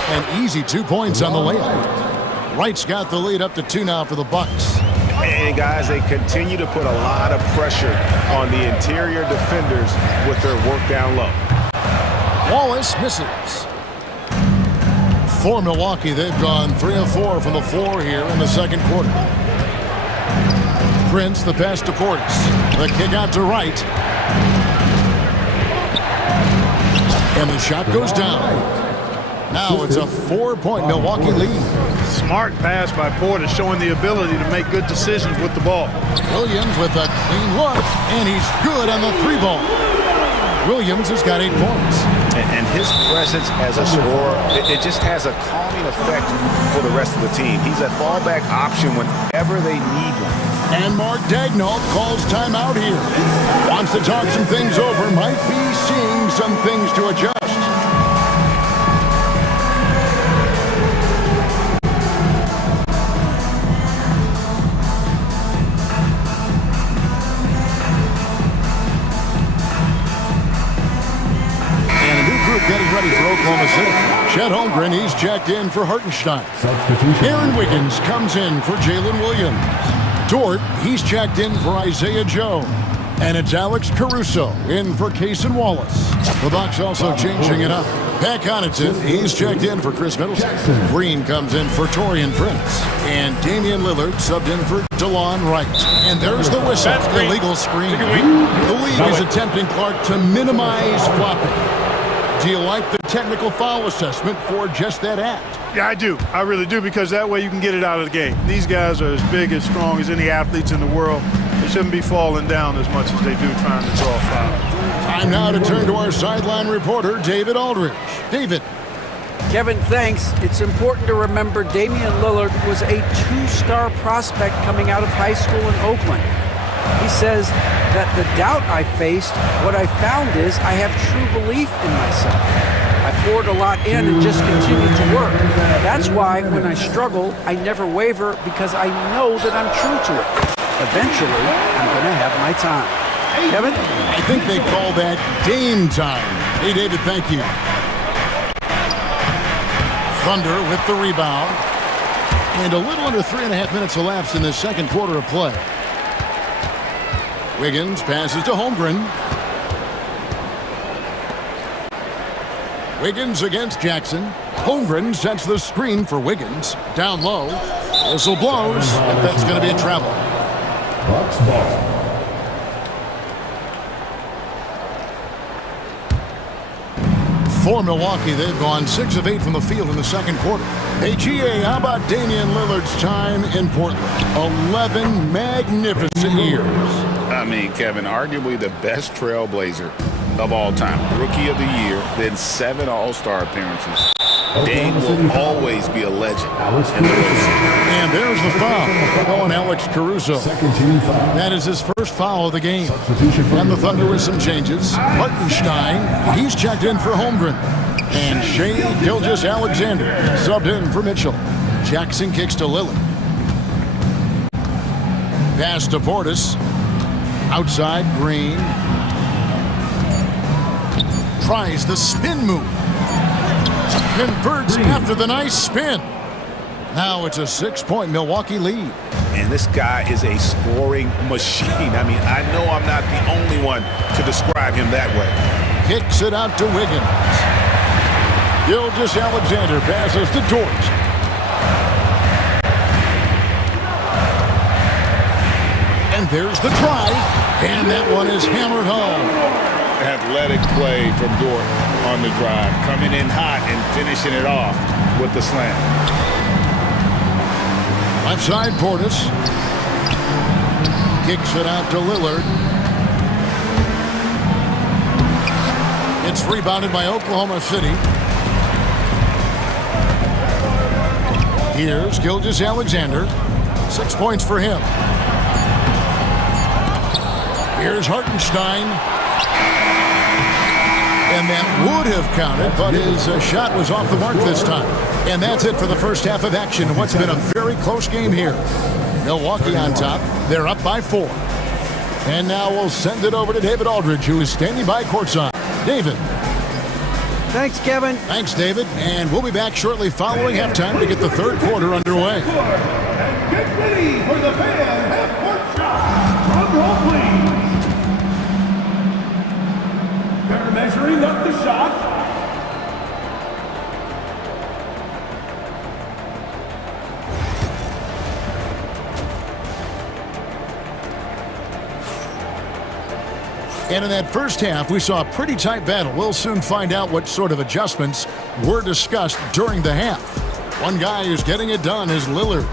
An easy 2 points on the layup. Wright's got the lead up to 2 now for the Bucks. And guys, they continue to put a lot of pressure on the interior defenders with their work down low. Wallace misses. For Milwaukee, they've gone 3 of 4 from the floor here in the second quarter. Prince, the pass to Portis. The kick out to Wright. And the shot goes down. Now it's a 4-point Milwaukee lead. Smart pass by Portis, showing the ability to make good decisions with the ball. Williams with a clean look, and he's good on the 3 ball. Williams has got 8 points. And his presence as a scorer, it just has a calming effect for the rest of the team. He's a fallback option whenever they need one. And Mark Daignault calls timeout here. Wants to talk some things over, might be seeing some things to adjust. Getting ready for Oklahoma City. Chet Holmgren, he's checked in for Hartenstein. Aaron Wiggins comes in for Jalen Williams. Dort, he's checked in for Isaiah Joe. And it's Alex Caruso in for Cason Wallace. The Bucks also changing it up. Pat Connaughton, he's checked in for Chris Middleton. Green comes in for Torian Prince. And Damian Lillard subbed in for DeLon Wright. And there's the whistle. Illegal screen. The league is attempting, Clark, to minimize flopping. Do you like the technical foul assessment for just that act? Yeah, I do. I really do, because that way you can get it out of the game. These guys are as big, as strong as any athletes in the world. They shouldn't be falling down as much as they do trying to draw fouls. Time now to turn to our sideline reporter, David Aldridge. David. Kevin, thanks. It's important to remember Damian Lillard was a two-star prospect coming out of high school in Oakland. He says that the doubt I faced, what I found is I have true belief in myself. I poured a lot in and just continued to work. That's why when I struggle, I never waver, because I know that I'm true to it. Eventually, I'm going to have my time. Kevin? I think they call that game time. Hey, David, thank you. Thunder with the rebound. And a little under 3.5 minutes elapsed in the second quarter of play. Wiggins passes to Holmgren. Wiggins against Jackson. Holmgren sets the screen for Wiggins. Down low. Whistle blows, and that's going to be a travel. Bucks ball. For Milwaukee, they've gone 6 of 8 from the field in the second quarter. Hey, GA, how about Damian Lillard's time in Portland? 11 magnificent years. I mean, Kevin, arguably the best trailblazer of all time. Rookie of the year, then 7 All-Star appearances. Dame will always be a legend. And there's the foul on Alex Caruso. That is his first foul of the game. And the Thunder with some changes. Hartenstein, he's checked in for Holmgren. And Shea Gilgeous-Alexander subbed in for Mitchell. Jackson kicks to Lillard. Pass to Portis. Outside, Green. Tries the spin move. Converts after the nice spin. Now it's a 6-point Milwaukee lead. And this guy is a scoring machine. I mean, I know I'm not the only one to describe him that way. Kicks it out to Wiggins. Gilgeous-Alexander passes to Dort. And there's the drive. And that one is hammered home. Athletic play from Dort on the drive. Coming in hot and finishing it off with the slam. Left side, Portis. Kicks it out to Lillard. It's rebounded by Oklahoma City. Here's Gilgeous-Alexander. 6 points for him. Here's Hartenstein. And that would have counted, but his shot was off the mark this time. And that's it for the first half of action. What's been a very close game here. Milwaukee on top. They're up by 4. And now we'll send it over to David Aldridge, who is standing by courtside. David. Thanks, Kevin. Thanks, David. And we'll be back shortly following halftime to get the third quarter underway. And get ready for the fan half-court shot. Drum roll, please. They're measuring up the shot. And in that first half, we saw a pretty tight battle. We'll soon find out what sort of adjustments were discussed during the half. One guy who's getting it done is Lillard.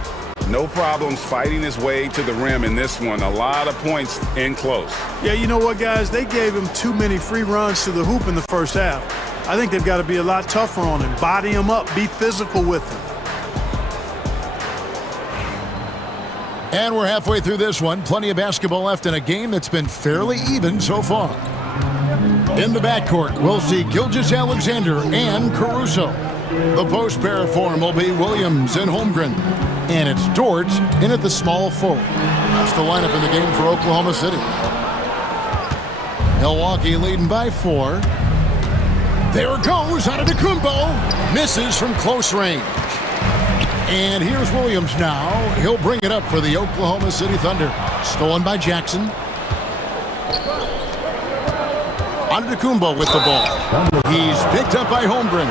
No problems fighting his way to the rim in this one. A lot of points in close. Yeah, you know what, guys? They gave him too many free runs to the hoop in the first half. I think they've got to be a lot tougher on him. Body him up. Be physical with him. And we're halfway through this one. Plenty of basketball left in a game that's been fairly even so far. In the backcourt, we'll see Gilgeous-Alexander and Caruso. The post pair form will be Williams and Holmgren. And it's Dort in at the small forward. That's the lineup in the game for Oklahoma City. Milwaukee leading by 4. There goes Antetokounmpo. Misses from close range. And here's Williams now. He'll bring it up for the Oklahoma City Thunder. Stolen by Jackson. Antetokounmpo with the ball. He's picked up by Holmgren.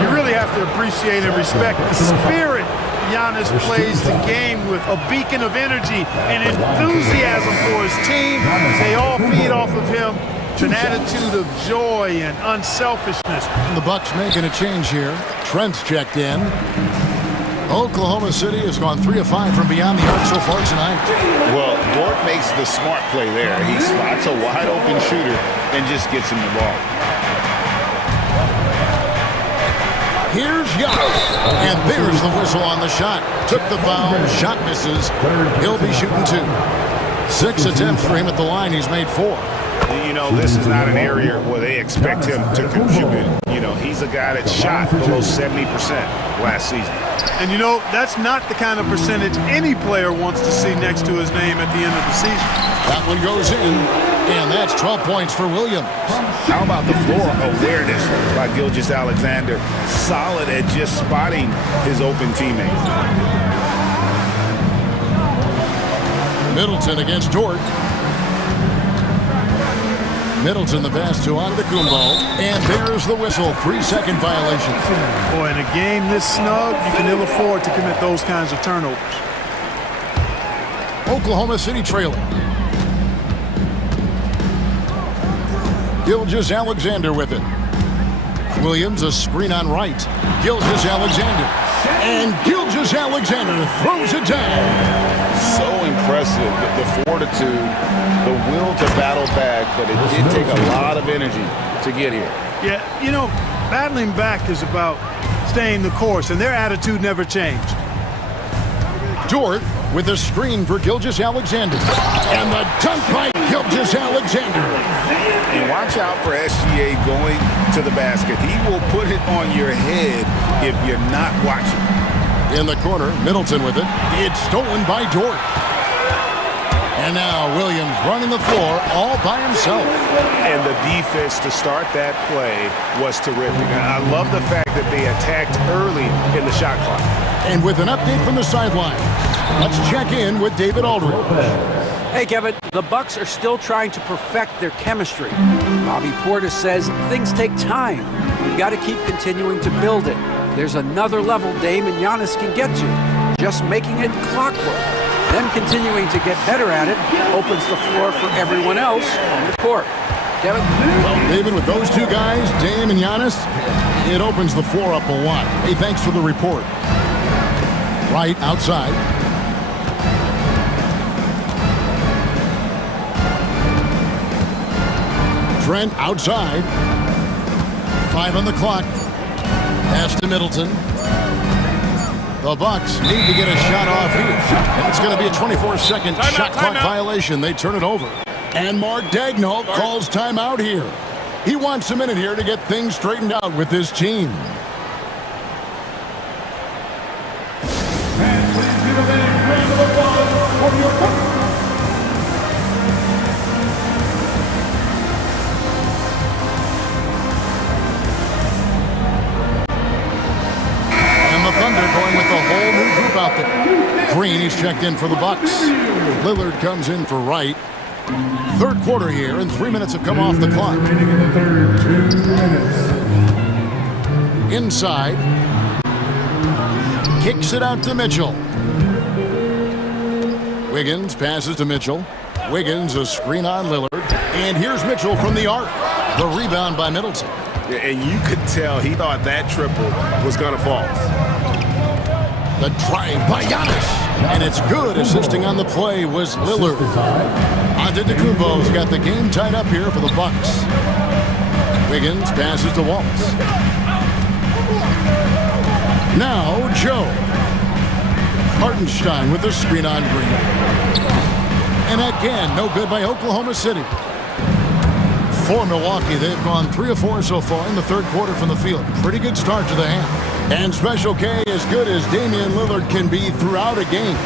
You really have to appreciate and respect the spirit Giannis plays the game with, a beacon of energy and enthusiasm for his team. They all feed off of him. An attitude of joy and unselfishness. And the Bucks making a change here. Trent's checked in. Oklahoma City has gone 3 of 5 from beyond the arc so far tonight. Well, Dort makes the smart play there. He spots a wide open shooter and just gets him the ball. Here's Giannis. And there's the whistle on the shot. Took the foul. Shot misses. He'll be shooting 2. 6 attempts for him at the line. He's made 4. You know, this is not an area where they expect him to contribute. You know, he's a guy that shot below 70% last season. And you know, that's not the kind of percentage any player wants to see next to his name at the end of the season. That one goes in, and that's 12 points for Williams. How about the floor awareness by Gilgeous-Alexander? Solid at just spotting his open teammates. Middleton against Dort. Middleton the pass to Antetokounmpo, and there's the whistle. 3-second violation. Boy, in a game this snug, you can ill afford to commit those kinds of turnovers. Oklahoma City trailing. Gilgeous-Alexander with it. Williams a screen on right. Gilgeous-Alexander. And Gilgeous-Alexander throws it down. So impressive, the fortitude, the will to battle back, but it did take a lot of energy to get here. Yeah, you know, battling back is about staying the course, and their attitude never changed. Dort with a screen for Gilgeous-Alexander. And the dunk by Gilgeous-Alexander. And watch out for SGA going to the basket. He will put it on your head if you're not watching. In the corner, Middleton with it. It's stolen by Dort. And now Williams running the floor all by himself. And the defense to start that play was terrific. I love the fact that they attacked early in the shot clock. And with an update from the sideline, let's check in with David Aldridge. Hey, Kevin, the Bucks are still trying to perfect their chemistry. Bobby Portis says things take time. We've got to keep continuing to build it. There's another level Dame and Giannis can get to. Just making it clockwork. Them continuing to get better at it opens the floor for everyone else on the court. Kevin? Well, David, with those two guys, Dame and Giannis, it opens the floor up a lot. Hey, thanks for the report. Right outside. Trent outside. 5 on the clock. Pass to Middleton. The Bucks need to get a shot off here. And it's going to be a 24-second shot clock violation. They turn it over. And Mark Daigneault calls timeout here. He wants a minute here to get things straightened out with his team. Out there. Green, he's checked in for the Bucks. Lillard comes in for Wright. Third quarter here, and 3 minutes have come off the clock. Inside. Kicks it out to Mitchell. Wiggins passes to Mitchell. Wiggins a screen on Lillard. And here's Mitchell from the arc. The rebound by Middleton. And you could tell he thought that triple was going to fall. The drive by Giannis. And it's good. Assisting on the play was Lillard. Antetokounmpo's got the game tied up here for the Bucks. Wiggins passes to Wallace. Now Joe. Hartenstein with the screen on Green. And again, no good by Oklahoma City. For Milwaukee, they've gone 3 of 4 so far in the third quarter from the field. Pretty good start to the half. And Special K, as good as Damian Lillard can be throughout a game,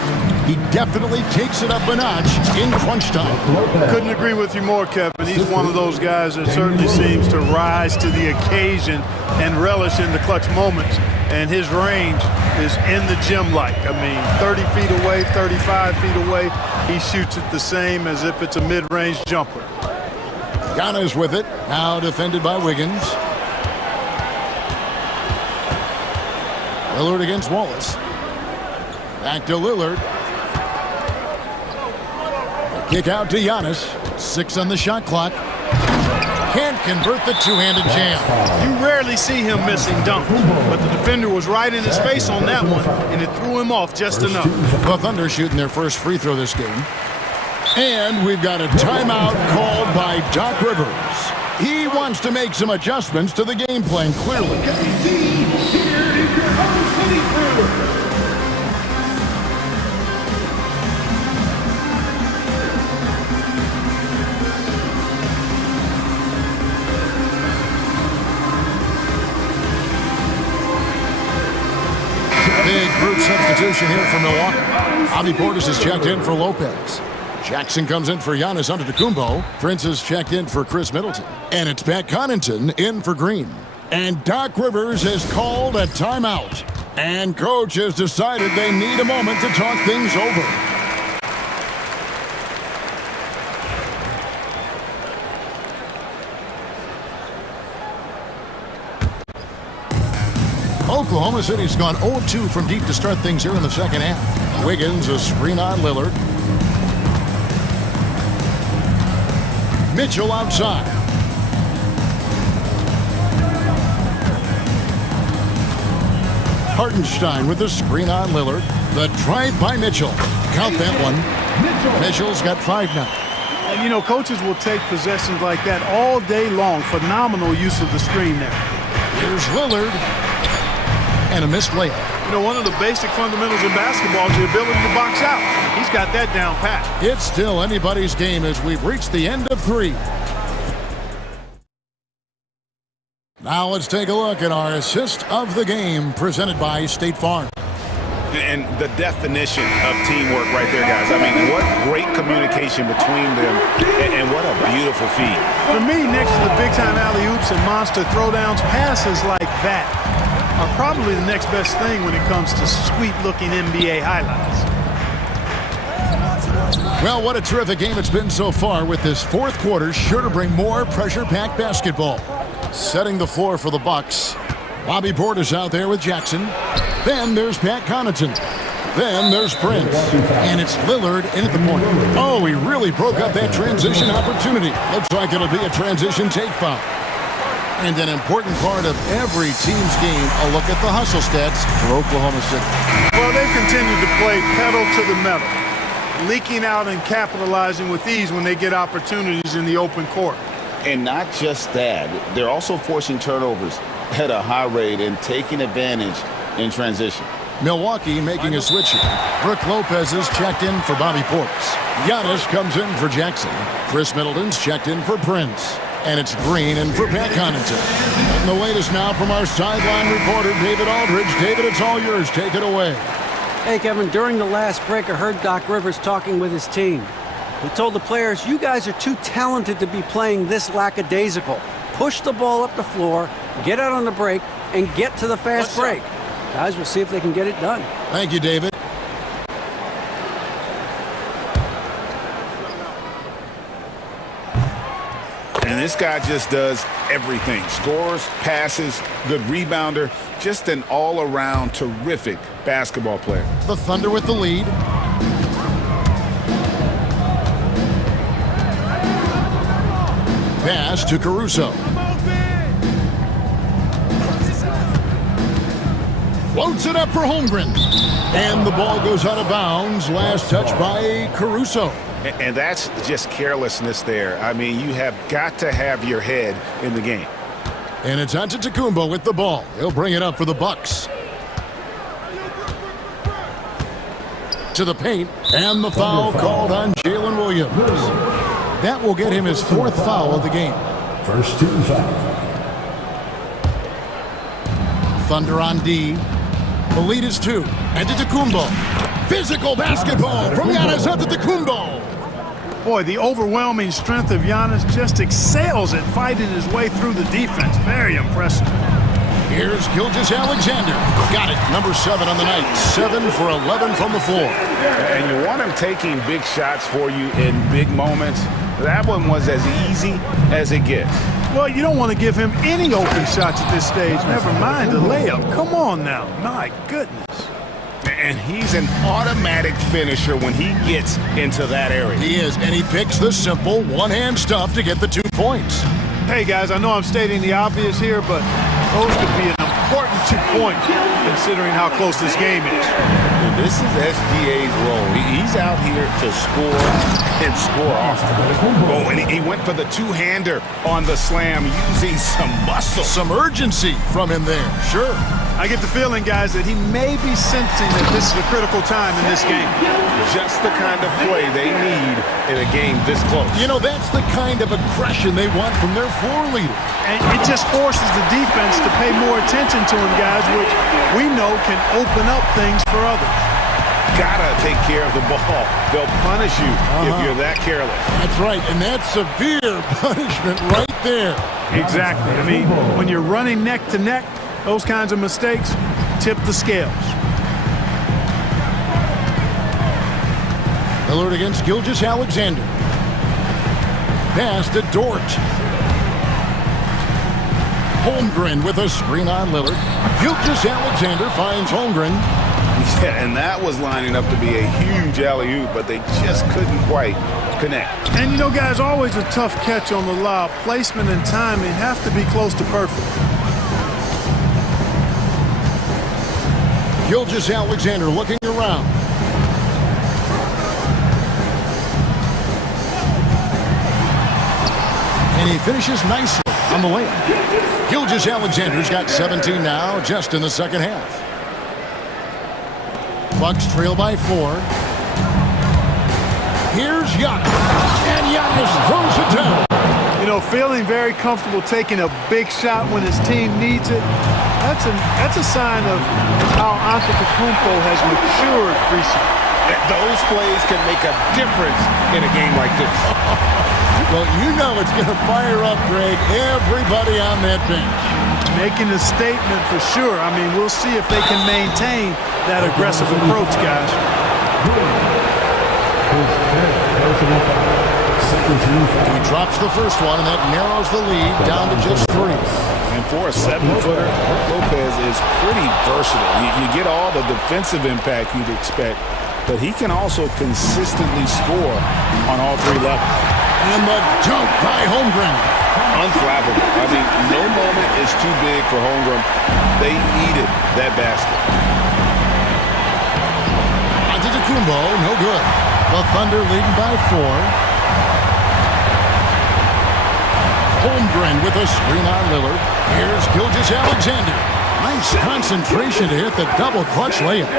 he definitely takes it up a notch in crunch time. Couldn't agree with you more, Kevin. He's one of those guys that certainly seems to rise to the occasion and relish in the clutch moments. And his range is in the gym-like. I mean, 30 feet away, 35 feet away, he shoots it the same as if it's a mid-range jumper. Giannis with it, now defended by Wiggins. Lillard against Wallace. Back to Lillard. Kick out to Giannis. 6 on the shot clock. Can't convert the two-handed jam. You rarely see him missing dunks, but the defender was right in his face on that one, and it threw him off just enough. The Thunder shooting their first free throw this game. And we've got a timeout called by Doc Rivers. He wants to make some adjustments to the game plan, clearly. Big group substitution here for Milwaukee. Bobby Portis is checked in for Lopez. Jackson comes in for Giannis Antetokounmpo. Prince is checked in for Chris Middleton. And it's Pat Connaughton in for Green. And Doc Rivers has called a timeout. And coach has decided they need a moment to talk things over. Oklahoma City's gone 0-2 from deep to start things here in the second half. Wiggins, a screen on Lillard. Mitchell outside. Hartenstein with the screen on Lillard. The drive by Mitchell. Count that one. Mitchell's got 5 now. And, you know, coaches will take possessions like that all day long. Phenomenal use of the screen there. Here's Lillard. And a missed layup. You know, one of the basic fundamentals in basketball is the ability to box out. He's got that down pat. It's still anybody's game as we've reached the end of 3. Now let's take a look at our assist of the game presented by State Farm. And the definition of teamwork right there, guys. I mean, what great communication between them, and what a beautiful feed. For me, next to the big-time alley-oops and monster throwdowns, passes like that are probably the next best thing when it comes to sweet-looking NBA highlights. Well, what a terrific game it's been so far, with this fourth quarter sure to bring more pressure-packed basketball. Setting the floor for the Bucks. Bobby Portis out there with Jackson. Then there's Pat Connaughton. Then there's Prince. And it's Lillard in at the point. Oh, he really broke up that transition opportunity. Looks like it'll be a transition take foul. And an important part of every team's game, a look at the hustle stats for Oklahoma City. Well, they've continued to play pedal to the metal, leaking out and capitalizing with ease when they get opportunities in the open court. And not just that, they're also forcing turnovers at a high rate and taking advantage in transition. Milwaukee making a switch here. Brook Lopez is checked in for Bobby Portis. Giannis comes in for Jackson. Chris Middleton's checked in for Prince. And it's Green in for Pat Connaughton. And the latest now from our sideline reporter, David Aldridge. David, it's all yours. Take it away. Hey, Kevin, during the last break, I heard Doc Rivers talking with his team. He told the players, you guys are too talented to be playing this lackadaisical. Push the ball up the floor, get out on the break, and get to the fast break. Guys, we'll see if they can get it done. Thank you, David. And this guy just does everything. Scores, passes, good rebounder, just an all-around terrific basketball player. The Thunder with the lead. Pass to Caruso. Floats it up for Holmgren. And the ball goes out of bounds. Last touch by Caruso. And that's just carelessness there. I mean, you have got to have your head in the game. And it's Antetokounmpo with the ball. He'll bring it up for the Bucks. To the paint, and the foul called on Jalen Williams. That will get him his 4th foul of the game. First team foul. Thunder on D. The lead is 2. Antetokounmpo. Physical basketball from Giannis Antetokounmpo. Boy, the overwhelming strength of Giannis just excels at fighting his way through the defense. Very impressive. Here's Gilgeous-Alexander. Got it. Number 7 on the night. 7 for 11 from the floor. And you want him taking big shots for you in big moments. That one was as easy as it gets. Well, you don't want to give him any open shots at this stage. Never mind a layup. Come on now. My goodness. And he's an automatic finisher when he gets into that area. He is, and he picks the simple one-hand stuff to get the 2 points. Hey, guys, I know I'm stating the obvious here, but those could be an important 2 points considering how close this game is. And this is SGA's role. He's out here to score and score often. Oh, and he went for the two-hander on the slam using some muscle. Some urgency from him there, sure. I get the feeling, guys, that he may be sensing that this is a critical time in this game. Just the kind of play they need in a game this close. You know, that's the kind of aggression they want from their floor leader. And it just forces the defense to pay more attention to him, guys, which we know can open up things for others. Gotta take care of the ball. They'll punish you if you're that careless. That's right, and that's severe punishment right there. Exactly. I mean, when you're running neck to neck, those kinds of mistakes tip the scales. Lillard against Gilgeous-Alexander. Pass to Dort. Holmgren with a screen on Lillard. Gilgeous-Alexander finds Holmgren. Yeah, and that was lining up to be a huge alley-oop, but they just couldn't quite connect. And you know, guys, always a tough catch on the lob. Placement and timing have to be close to perfect. Gilgeous-Alexander looking around. And he finishes nicely on the layup. Gilgeous-Alexander's got 17 now, just in the second half. Bucks trail by 4. Here's Giannis. And Giannis throws it down. You know, feeling very comfortable taking a big shot when his team needs it. That's a sign of how Antetokounmpo has matured recently. Those plays can make a difference in a game like this. Well, you know it's going to fire up, Greg, everybody on that bench. Making a statement for sure. I mean, we'll see if they can maintain that aggressive approach, guys. He drops the first one, and that narrows the lead down to just 3. And for a 7-footer, Lopez is pretty versatile. You get all the defensive impact you'd expect, but he can also consistently score on all 3 levels. And the dunk by Holmgren. Unflappable. I mean, no moment is too big for Holmgren. They needed that basket. Antetokounmpo, no good. The Thunder leading by 4. Holmgren with a screen on Lillard. Here's Gilgeous-Alexander. Nice concentration to hit the double clutch layup.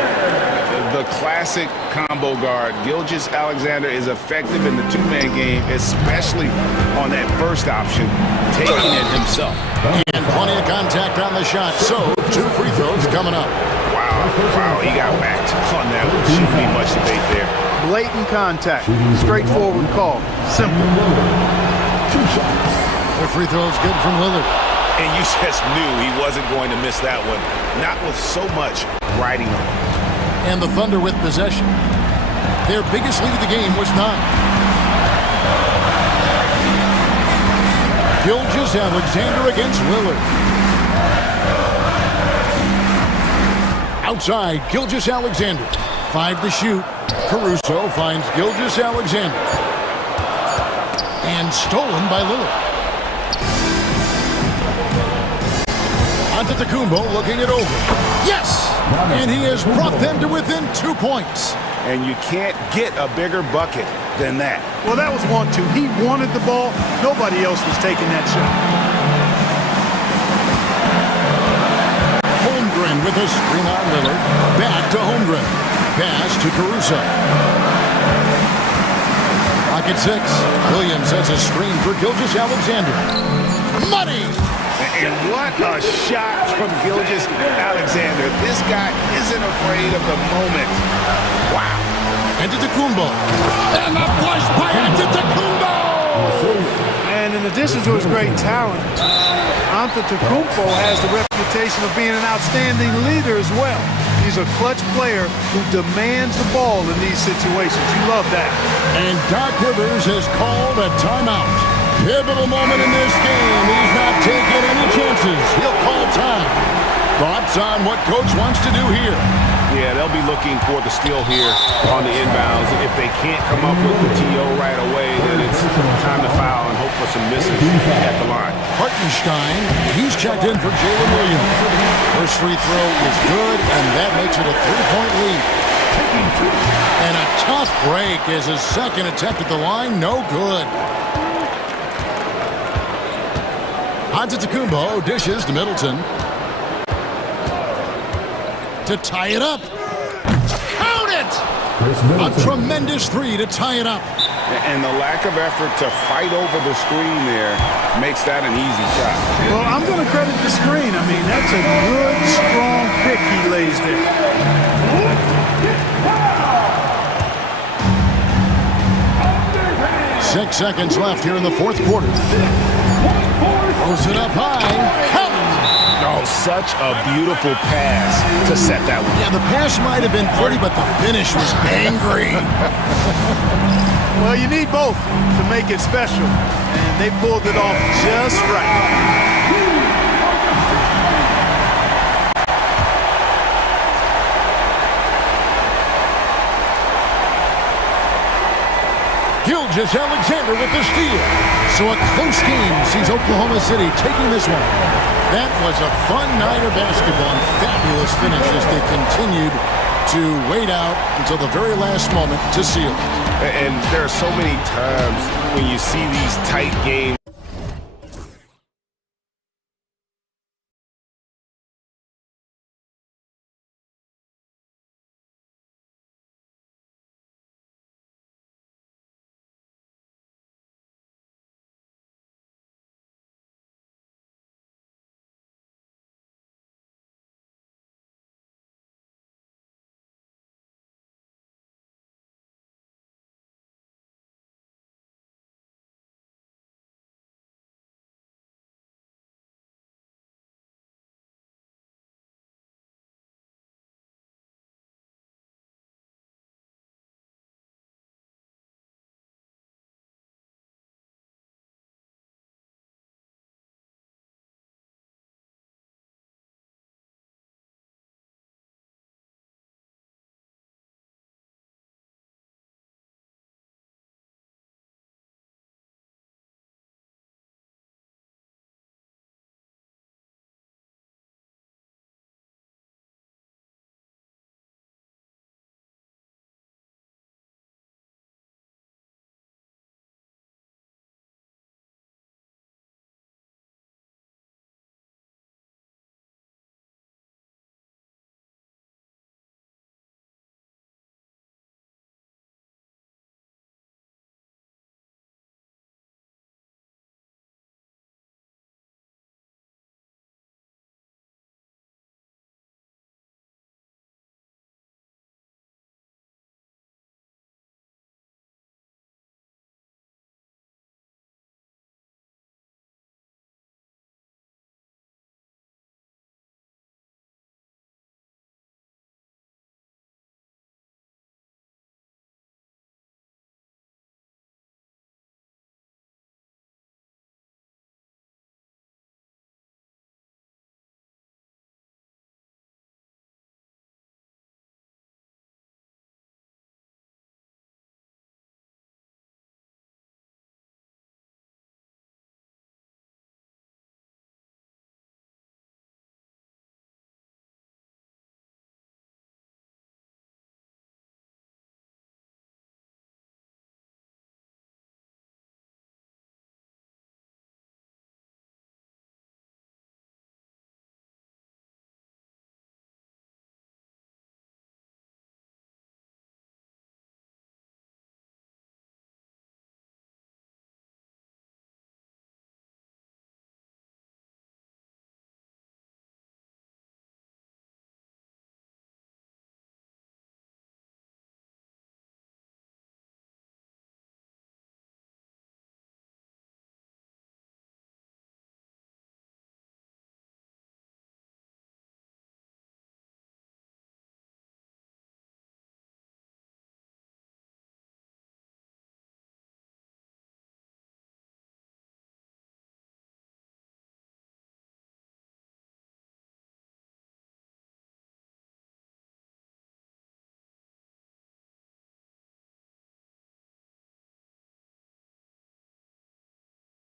The classic combo guard. Gilgeous-Alexander is effective in the 2-man game, especially on that first option, taking it himself. And plenty of contact on the shot, so 2 free throws coming up. Wow, he got whacked on that. Shouldn't be much debate there. Blatant contact. Straightforward call. Simple. 2 shots. The free throw's good from Lillard. And you just knew he wasn't going to miss that one. Not with so much riding on him. And the Thunder with possession. Their biggest lead of the game was 9. Gilgeous-Alexander against Lillard. Outside, Gilgeous-Alexander. 5 to shoot. Caruso finds Gilgeous-Alexander. And stolen by Lillard. Antetokounmpo looking it over. Yes! And he has brought them to within 2 points. And you can't get a bigger bucket than that. Well, that was 1-2. He wanted the ball. Nobody else was taking that shot. with a screen on Lillard. Back to Holmgren. Pass to Caruso. Pocket 6. Williams has a screen for Gilgeous-Alexander. Money! And what a shot from Gilgeous-Alexander. This guy isn't afraid of the moment. Wow. Antetokounmpo. And the flush by Antetokounmpo! And in addition to his great talent, Antetokounmpo has the reputation of being an outstanding leader as well. He's a clutch player who demands the ball in these situations. You love that. And Doc Rivers has called a timeout. Pivotal moment in this game. He's not taking any chances. He'll call time. Thoughts on what Coach wants to do here? Yeah, they'll be looking for the steal here on the inbounds. If they can't come up with the TO right away, then it's time to foul and hope for some misses at the line. Hartenstein, he's checked in for Jalen Williams. First free throw is good, and that makes it a 3-point lead. And a tough break is his second attempt at the line. No good. Antetokounmpo dishes to Middleton. To tie it up. Count it! A tremendous three to tie it up. And the lack of effort to fight over the screen there makes that an easy shot. Well, I'm going to credit the screen. I mean, that's a good, strong pick he lays there. 6 seconds left here in the fourth quarter. Throws it up high. Count! Oh, such a beautiful pass to set that one. Yeah, the pass might have been pretty, but the finish was angry. Well, you need both to make it special, and they pulled it off just right. Gilgeous-Alexander with the steal. So a close game sees Oklahoma City taking this one. That was a fun night of basketball and fabulous finish as they continued to wait out until the very last moment to seal. And there are so many times when you see these tight games.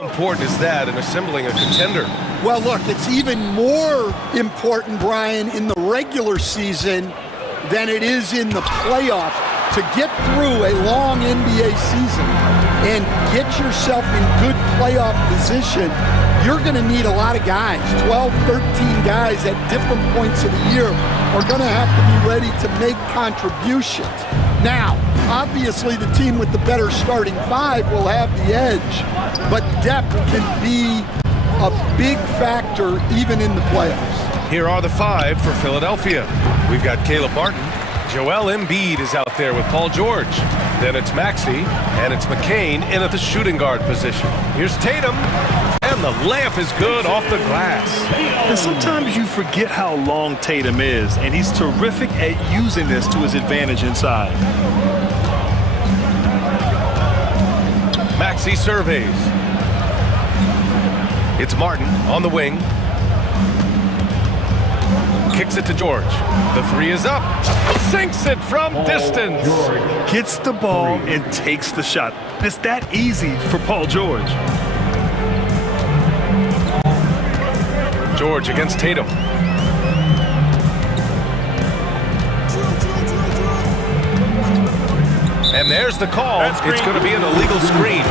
important is that in assembling a contender? Well, look, it's even more important, Brian, in the regular season than it is in the playoffs. To get through a long NBA season and get yourself in good playoff position, you're going to need a lot of guys. 12, 13 guys at different points of the year are going to have to be ready to make contributions. Now, obviously, the team with the better starting five will have the edge, but depth can be a big factor even in the playoffs. Here are the five for Philadelphia. We've got Caleb Martin. Joel Embiid is out there with Paul George. Then it's Maxey, and it's McCain in at the shooting guard position. Here's Tatum, and the layup is good off the glass. And sometimes you forget how long Tatum is, and he's terrific at using this to his advantage inside. Maxey surveys. It's Martin on the wing. Kicks it to George. The three is up. Sinks it from distance. Gets the ball and takes the shot. It's that easy for Paul George. George against Tatum. And there's the call. It's going to be an illegal screen.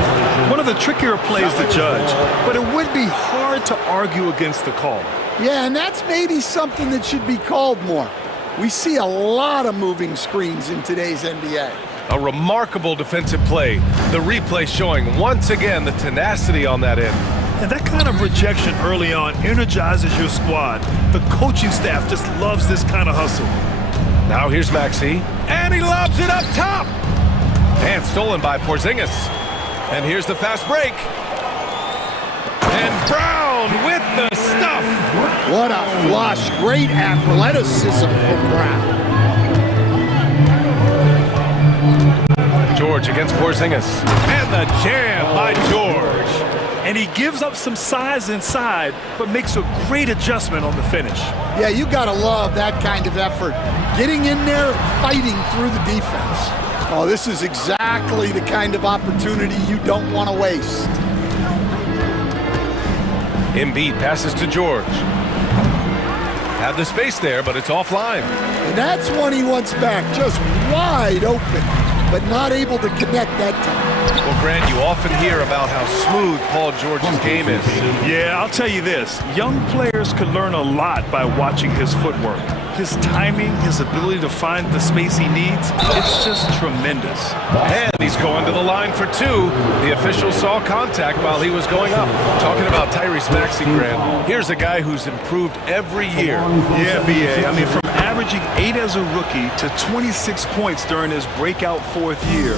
One of the trickier plays to judge, but it would be hard to argue against the call. Yeah, and that's maybe something that should be called more. We see a lot of moving screens in today's NBA. A remarkable defensive play. The replay showing once again the tenacity on that end. And that kind of rejection early on energizes your squad. The coaching staff just loves this kind of hustle. Now here's Maxey, and he lobs it up top. And stolen by Porzingis. And here's the fast break. And Brown with the stuff. What a flush. Great athleticism from Brown. George against Porzingis. And the jam by George. And he gives up some size inside, but makes a great adjustment on the finish. Yeah, you got to love that kind of effort. Getting in there, fighting through the defense. Oh, this is exactly the kind of opportunity you don't want to waste. Embiid passes to George. Had the space there, but it's offline. And that's one he wants back, just wide open, but not able to connect that time. Well, Grant, you often hear about how smooth Paul George's game is. Yeah, I'll tell you this. Young players can learn a lot by watching his footwork. His timing, his ability to find the space he needs, it's just tremendous. And he's going to the line for two. The official saw contact while he was going up. Talking about Tyrese Maxey, Grant, here's a guy who's improved every year. Yeah, B.A. I mean, from averaging 8 as a rookie to 26 points during his breakout fourth year,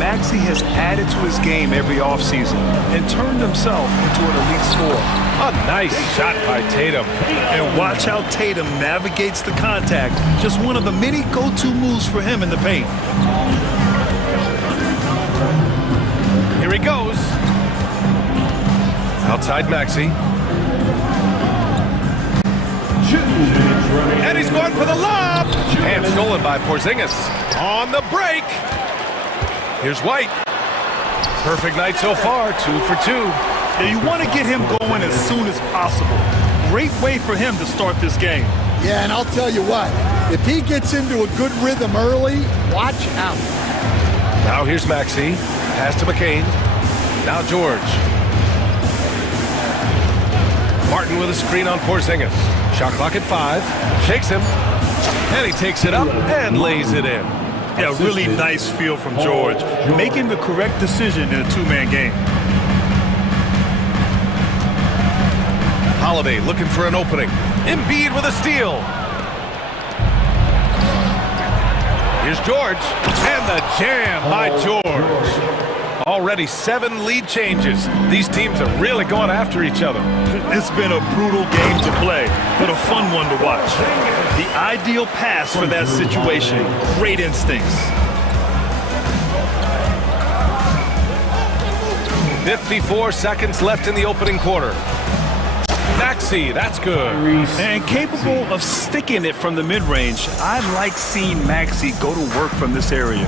Maxey has added to his game every offseason and turned himself into an elite scorer. A nice shot by Tatum. And watch how Tatum navigates the contact. Just one of the many go-to moves for him in the paint. Here he goes. Outside Maxey. And he's going for the lob. And stolen by Porzingis. On the break. Here's White. Perfect night so far, 2 for 2. Now you want to get him going as soon as possible. Great way for him to start this game. Yeah, and I'll tell you what, if he gets into a good rhythm early, watch out. Now here's Maxey. Pass to McCain. Now George. Martin with a screen on Porzingis. Shot clock at 5. Shakes him. And he takes it up and lays it in. Yeah, really nice feel from George. Making the correct decision in a two-man game. Holiday looking for an opening. Embiid with a steal. Here's George. And the jam by George. Already 7 lead changes. These teams are really going after each other. It's been a brutal game to play, but a fun one to watch. The ideal pass for that situation. Great instincts. 54 seconds left in the opening quarter. Maxey, that's good. And capable of sticking it from the mid-range. I like seeing Maxey go to work from this area.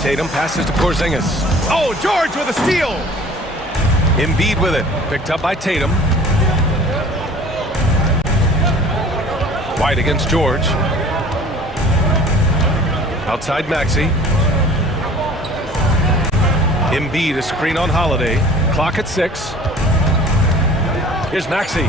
Tatum passes to Porzingis. Oh, George with a steal. Embiid with it. Picked up by Tatum. White against George. Outside Maxey. Embiid, a screen on Holiday. Clock at 6. Here's Maxey.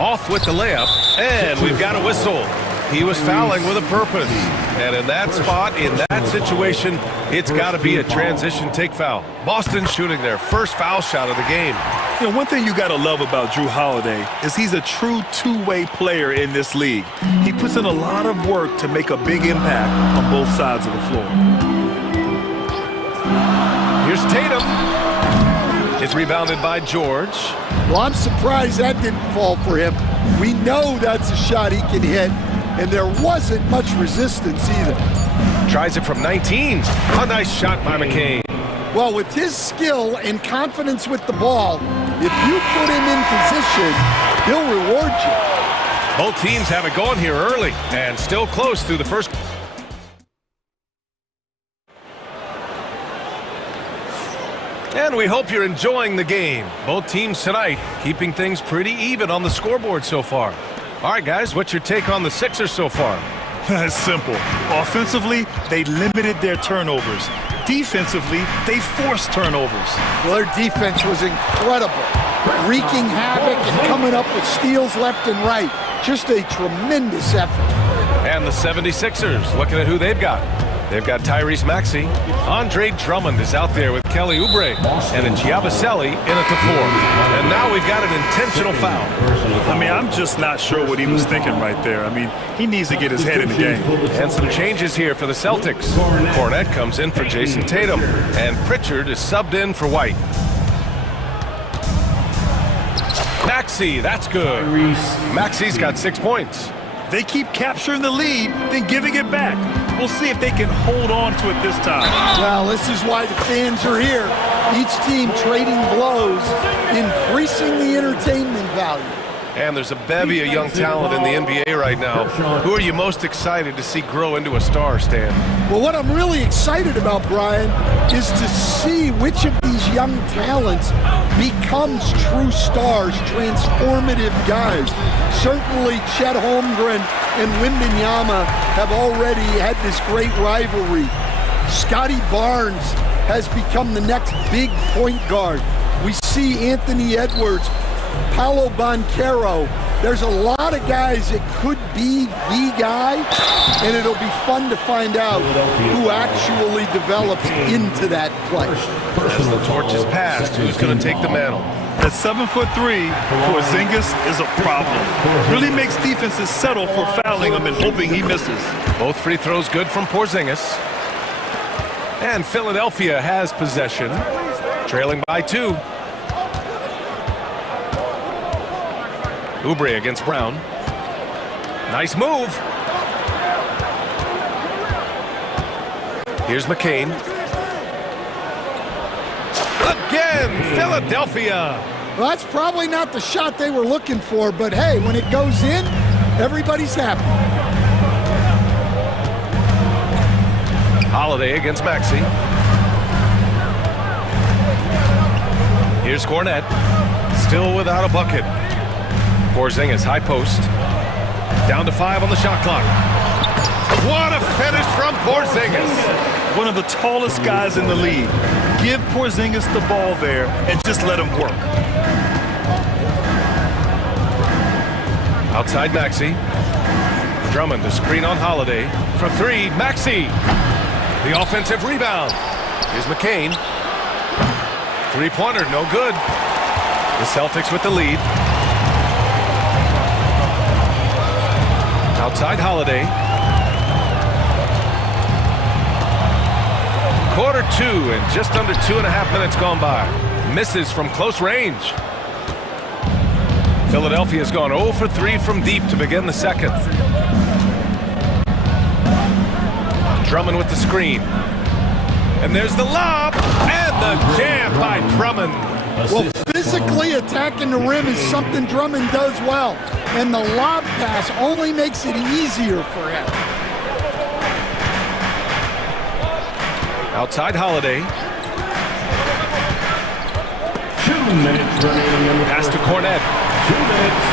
Off with the layup, and we've got a whistle. He was fouling with a purpose. And in that spot, in that situation, it's got to be a transition take foul. Boston shooting their first foul shot of the game. You know, one thing you got to love about Drew Holiday is he's a true two-way player in this league. He puts in a lot of work to make a big impact on both sides of the floor. Here's Tatum. It's rebounded by George. Well, I'm surprised that didn't fall for him. We know that's a shot he can hit, and there wasn't much resistance either. Tries it from 19. A nice shot by McCain. Well, with his skill and confidence with the ball, if you put him in position, he'll reward you. Both teams have it going here early and still close through the first. And we hope you're enjoying the game. Both teams tonight keeping things pretty even on the scoreboard so far. All right, guys, what's your take on the Sixers so far? It's simple. Offensively, they limited their turnovers. Defensively, they forced turnovers. Well, their defense was incredible, wreaking havoc and coming up with steals left and right. Just a tremendous effort. And the 76ers, looking at who they've got. They've got Tyrese Maxey. Andre Drummond is out there with Kelly Oubre. And then Giabaselli in at the 4. And now we've got an intentional foul. I mean, I'm just not sure what he was thinking right there. I mean, he needs to get his head in the game. And some changes here for the Celtics. Cornette comes in for Jason Tatum. And Pritchard is subbed in for White. Maxey, that's good. Maxey's got 6 points. They keep capturing the lead, then giving it back. We'll see if they can hold on to it this time. Well, this is why the fans are here. Each team trading blows, increasing the entertainment value. And there's a bevy of young talent in the NBA right now. Who are you most excited to see grow into a star, Stan? Well, what I'm really excited about, Brian, is to see which of these young talents becomes true stars, transformative guys. Certainly Chet Holmgren and Wembanyama have already had this great rivalry. Scotty Barnes has become the next big point guard. We see Anthony Edwards, Paolo Banchero. There's a lot of guys that could be the guy, and it'll be fun to find out who actually develops into that play. As the torch is passed, who's going to take the mantle? At 7'3", Porzingis is a problem. Really makes defenses settle for fouling him and hoping he misses. Both free throws good from Porzingis. And Philadelphia has possession, trailing by 2. Oubre against Brown. Nice move. Here's McCain. Again, Philadelphia. Well, that's probably not the shot they were looking for, but hey, when it goes in, everybody's happy. Holiday against Maxey. Here's Cornette. Still without a bucket. Porzingis, high post. Down to 5 on the shot clock. What a finish from Porzingis. One of the tallest guys in the league. Give Porzingis the ball there and just let him work. Outside Maxey. Drummond, the screen on Holiday. For 3, Maxey. The offensive rebound. Here's McCain. Three-pointer, no good. The Celtics with the lead. Outside Holiday. Quarter 2 and just under 2.5 minutes gone by. Misses from close range. Philadelphia's gone 0 for 3 from deep to begin the second. Drummond with the screen. And there's the lob and the jam by Drummond. Well, physically attacking the rim is something Drummond does well, and the lob pass only makes it easier for him. Outside Holiday. 2 minutes remaining. Pass to Cornette. 2 minutes.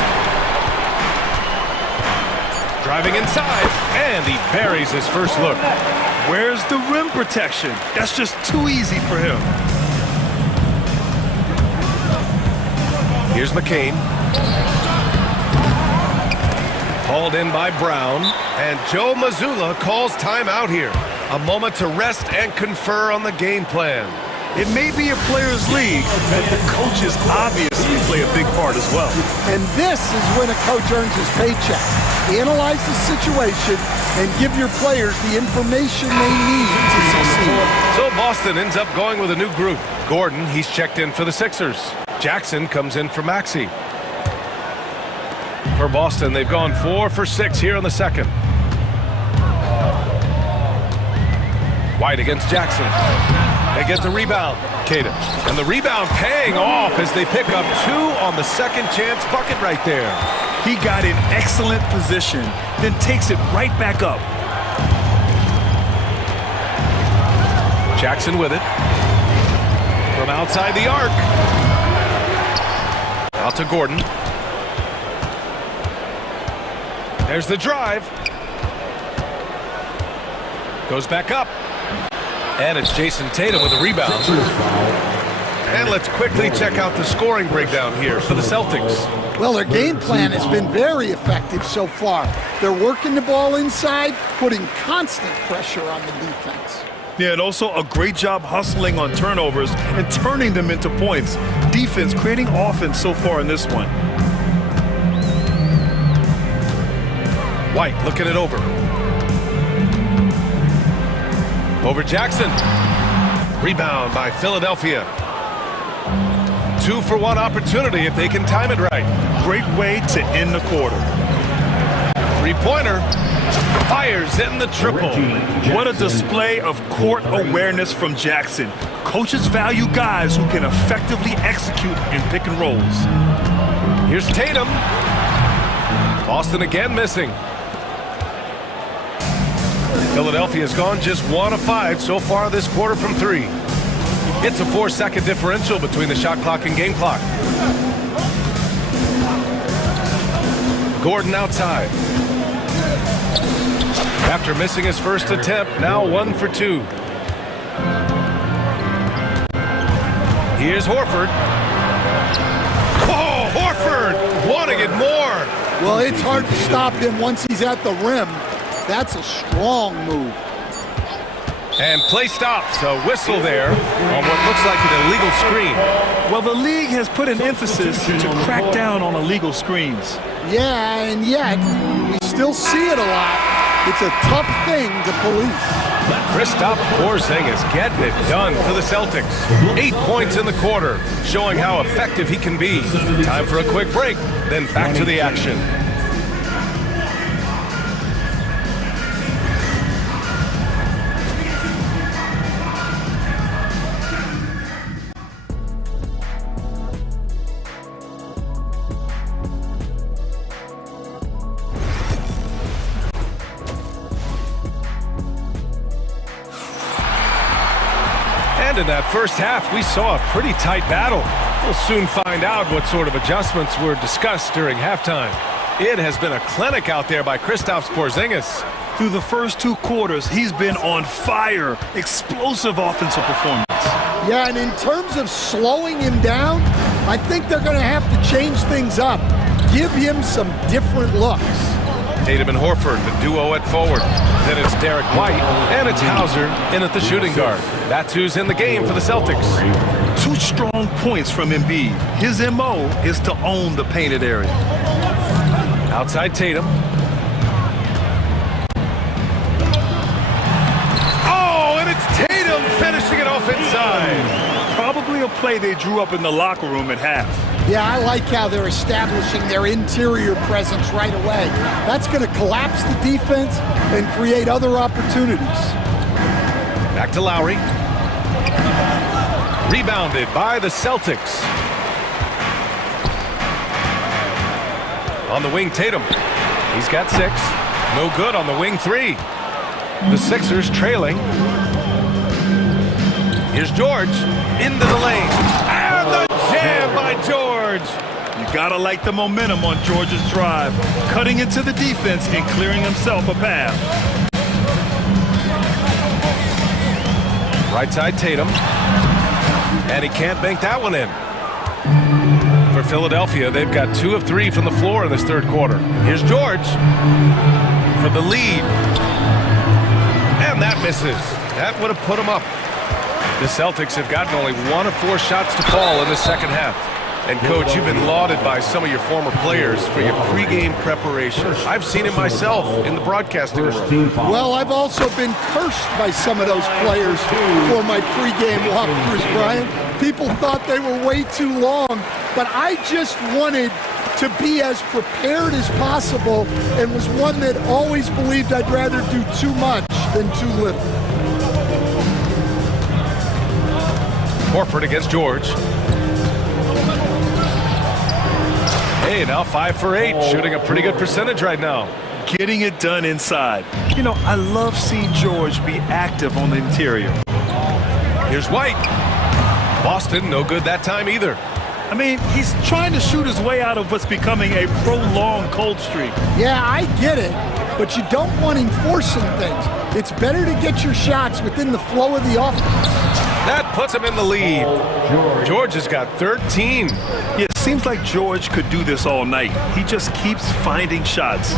Driving inside, and he buries his first look. Where's the rim protection? That's just too easy for him. Here's McCain. Hauled in by Brown, and Joe Mazzulla calls timeout here. A moment to rest and confer on the game plan. It may be a players' league, but the coaches obviously play a big part as well. And this is when a coach earns his paycheck. Analyze the situation and give your players the information they need to succeed. So Boston ends up going with a new group. Gordon, he's checked in for the Sixers. Jackson comes in for Maxey. For Boston, they've gone 4 for 6 here in the second. White against Jackson. They get the rebound. Caden. And the rebound paying off as they pick up 2 on the second chance bucket right there. He got in excellent position, then takes it right back up. Jackson with it. From outside the arc. Out to Gordon. There's the drive. Goes back up. And it's Jason Tatum with a rebound. And let's quickly check out the scoring breakdown here for the Celtics. Well, their game plan has been very effective so far. They're working the ball inside, putting constant pressure on the defense. Yeah, and also a great job hustling on turnovers and turning them into points. Defense creating offense so far in this one. White looking it over. Over Jackson. Rebound by Philadelphia. 2 for 1 opportunity if they can time it right. Great way to end the quarter. 3-pointer. Fires in the triple. What a display of court awareness from Jackson. Coaches value guys who can effectively execute in pick and rolls. Here's Tatum. Boston again missing. Philadelphia's gone just 1 of 5 so far this quarter from 3. It's a 4-second differential between the shot clock and game clock. Gordon outside. After missing his first attempt, now 1 for 2. Here's Horford. Oh, Horford wanting it more. Well, it's hard to stop him once he's at the rim. That's a strong move. And play stops. A whistle there on what looks like an illegal screen. Well, the league has put an emphasis to crack down on illegal screens. Yeah, and yet we still see it a lot. It's a tough thing to police. Kristaps Porzingis getting it done for the Celtics. 8 points in the quarter, showing how effective he can be. Time for a quick break, then back to the action. In that first half, we saw a pretty tight battle. We'll soon find out what sort of adjustments were discussed during halftime. It has been a clinic out there by Kristaps Porzingis. Through the first 2 quarters, he's been on fire. Explosive offensive performance. Yeah, and in terms of slowing him down, I think they're going to have to change things up. Give him some different looks. Tatum and Horford, the duo at forward. Then it's Derek White, and it's Hauser in at the shooting guard. That's who's in the game for the Celtics. 2 strong points from Embiid. His MO is to own the painted area. Outside Tatum. Oh, and it's Tatum finishing it off inside. Probably a play they drew up in the locker room at half. Yeah, I like how they're establishing their interior presence right away. That's going to collapse the defense and create other opportunities. Back to Lowry. Rebounded by the Celtics. On the wing, Tatum. He's got 6. No good on the wing 3. The Sixers trailing. Here's George into the lane. And the jam George. You gotta like the momentum on George's drive, cutting into the defense and clearing himself a path. Right side Tatum. And he can't bank that one in. For Philadelphia, they've got 2 of 3 from the floor in this third quarter. Here's George for the lead. And that misses. That would have put him up. The Celtics have gotten only 1 of 4 shots to fall in the second half. And, Coach, you've been lauded by some of your former players for your pregame preparation. I've seen it myself in the broadcasting room. Well, I've also been cursed by some of those players for my pregame walkthroughs, Brian. People thought they were way too long, but I just wanted to be as prepared as possible and was one that always believed I'd rather do too much than too little. Horford against George. Hey, now 5 for 8, shooting a pretty good percentage right now. Getting it done inside. You know, I love seeing George be active on the interior. Here's White. Boston, no good that time either. I mean, he's trying to shoot his way out of what's becoming a prolonged cold streak. Yeah, I get it, but you don't want him forcing things. It's better to get your shots within the flow of the offense. That puts him in the lead. George has got 13. Yeah, it seems like George could do this all night. He just keeps finding shots.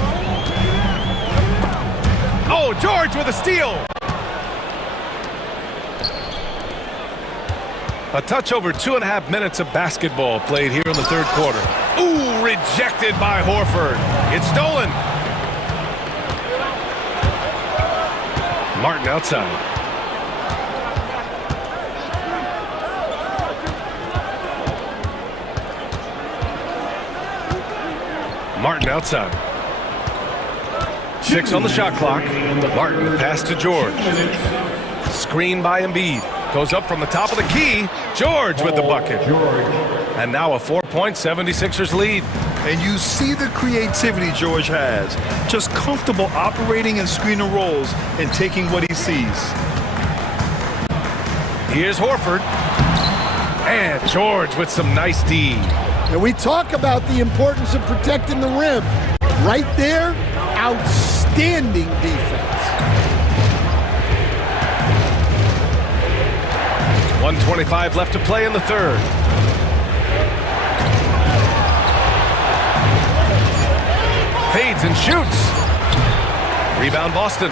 Oh, George with a steal. A touch over 2.5 minutes of basketball played here in the third quarter. Ooh, rejected by Horford. It's stolen. Martin outside. Martin outside. 6 on the shot clock. Martin pass to George. Screen by Embiid. Goes up from the top of the key. George with the bucket. And now a 4-point 76ers lead. And you see the creativity George has. Just comfortable operating in screen and rolls and taking what he sees. Here's Horford. And George with some nice D. And we talk about the importance of protecting the rim. Right there, outstanding defense. 1:25 left to play in the third. Fades and shoots. Rebound Boston.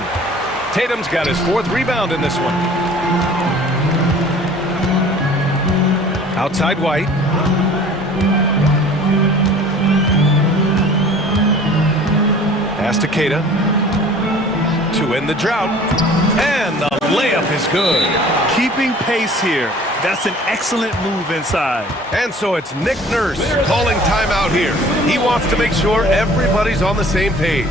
Tatum's got his 4th rebound in this one. Outside White. Pass to Keita. To end the drought. And the layup is good. Keeping pace here. That's an excellent move inside. And so it's Nick Nurse calling timeout here. He wants to make sure everybody's on the same page.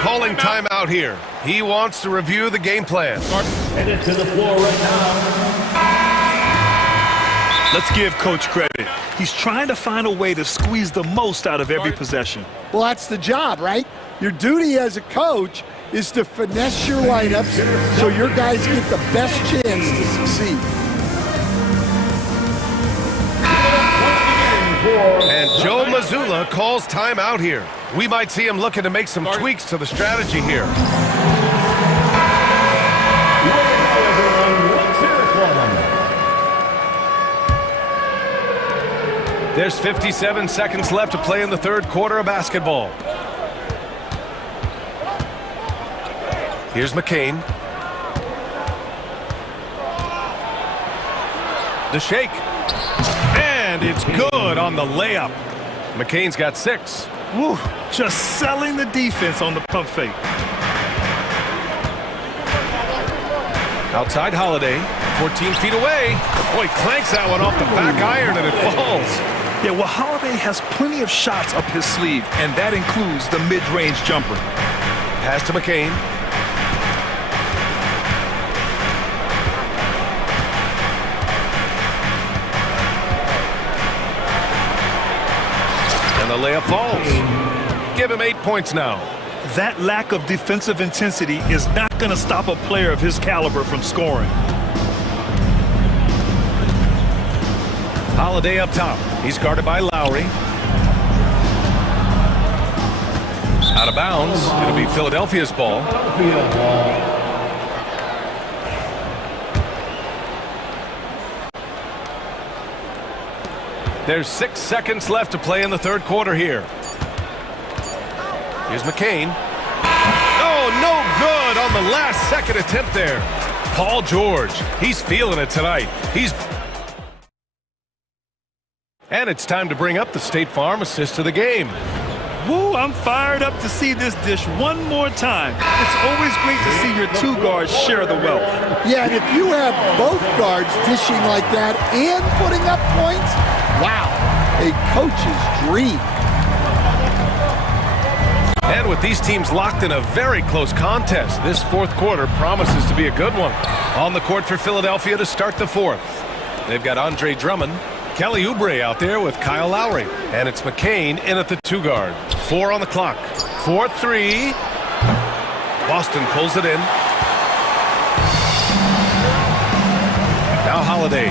Calling timeout here. He wants to review the game plan. Headed to the floor right now. Let's give Coach credit. He's trying to find a way to squeeze the most out of every possession. Well, that's the job, right? Your duty as a coach is to finesse your lineups so your guys get the best chance to succeed. And Joe Mazzulla calls timeout here. We might see him looking to make some tweaks to the strategy here. There's 57 seconds left to play in the third quarter of basketball. Here's McCain. The shake. And it's good on the layup. McCain's got 6. Woo, just selling the defense on the pump fake. Outside Holiday, 14 feet away. Boy, clanks that one off the back iron and it falls. Yeah, well, Holiday has plenty of shots up his sleeve, and that includes the mid-range jumper. Pass to McCain. And the layup falls. Give him 8 points now. That lack of defensive intensity is not going to stop a player of his caliber from scoring. Holiday up top. He's guarded by Lowry. Out of bounds. It'll be Philadelphia's ball. There's 6 seconds left to play in the third quarter here. Here's McCain. Oh, no good on the last second attempt there. Paul George, he's feeling it tonight. And it's time to bring up the State Farm assist of the game. Woo, I'm fired up to see this dish one more time. It's always great to see your two guards share the wealth. Yeah, and if you have both guards dishing like that and putting up points, wow, a coach's dream. And with these teams locked in a very close contest, this fourth quarter promises to be a good one. On the court for Philadelphia to start the fourth. They've got Andre Drummond, Kelly Oubre out there with Kyle Lowry. And it's McCain in at the 2 guard. 4 on the clock. 4-3. Boston pulls it in. Now Holiday.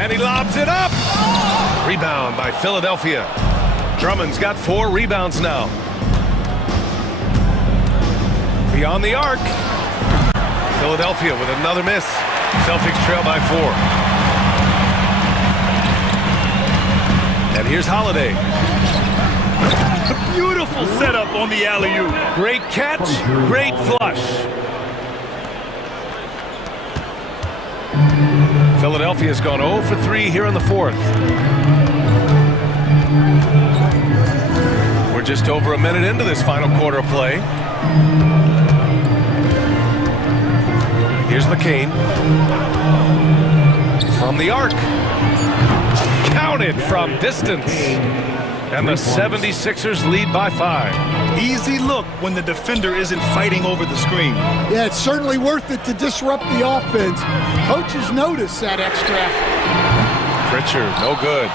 And he lobs it up. Rebound by Philadelphia. Drummond's got 4 rebounds now. Beyond the arc. Philadelphia with another miss. Celtics trail by 4. And here's Holiday. Beautiful setup on the alley-oop. Great catch, great flush. Philadelphia's gone 0 for 3 here in the fourth. We're just over a minute into this final quarter of play. Here's McCain. From the arc. Counted from distance. And the 76ers lead by 5. Easy look when the defender isn't fighting over the screen. Yeah, it's certainly worth it to disrupt the offense. Coaches notice that extra effort. Pritchard, no good.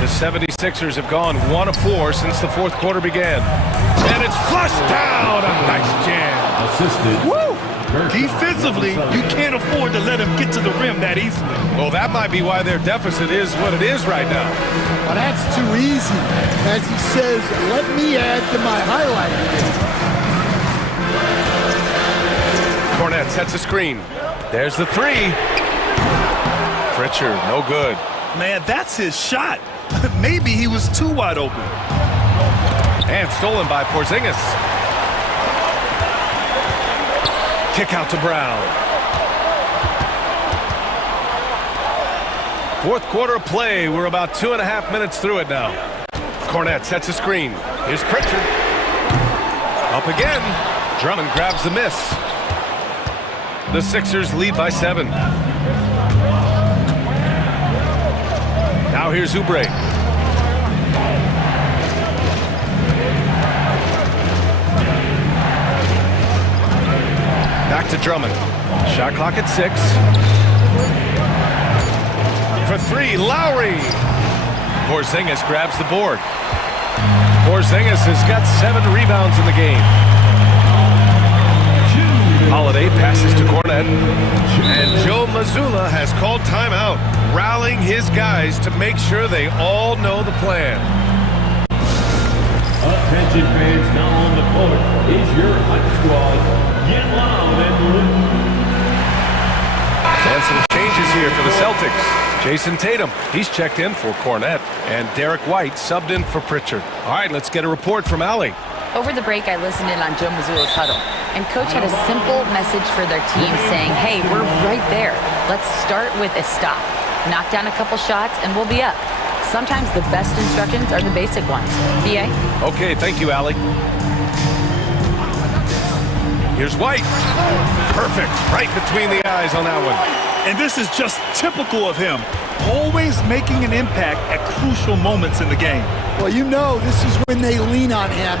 The 76ers have gone 1 of 4 since the fourth quarter began. And it's flushed down. A nice jam. Assisted. Woo! Defensively, you can't afford to let him get to the rim that easily. Well, that might be why their deficit is what it is right now. Well, that's too easy. As he says, let me add to my highlight reel. Cornette sets a screen. There's the 3. Pritchard, no good. Man, that's his shot. Maybe he was too wide open. And stolen by Porzingis. Kick out to Brown. Fourth quarter of play. We're about 2.5 minutes through it now. Cornette sets a screen. Here's Pritchard. Up again. Drummond grabs the miss. The Sixers lead by 7. Now here's Oubre. Back to Drummond. Shot clock at 6. For 3, Lowry. Porzingis grabs the board. Porzingis has got 7 rebounds in the game. Holiday passes to Cornette. And Joe Mazzulla has called timeout, rallying his guys to make sure they all know the plan. Attention fans, now on the court is your hype squad. Get loud and win. And some changes here for the Celtics. Jason Tatum, he's checked in for Cornette. And Derek White subbed in for Pritchard. All right, let's get a report from Allie. Over the break, I listened in on Joe Mazzulla's huddle. And Coach had a simple message for their team saying, hey, we're right there. Let's start with a stop. Knock down a couple shots and we'll be up. Sometimes the best instructions are the basic ones. B.A.? Okay, thank you, Allie. Here's White. Perfect. Right between the eyes on that one. And this is just typical of him. Always making an impact at crucial moments in the game. Well, you know this is when they lean on him,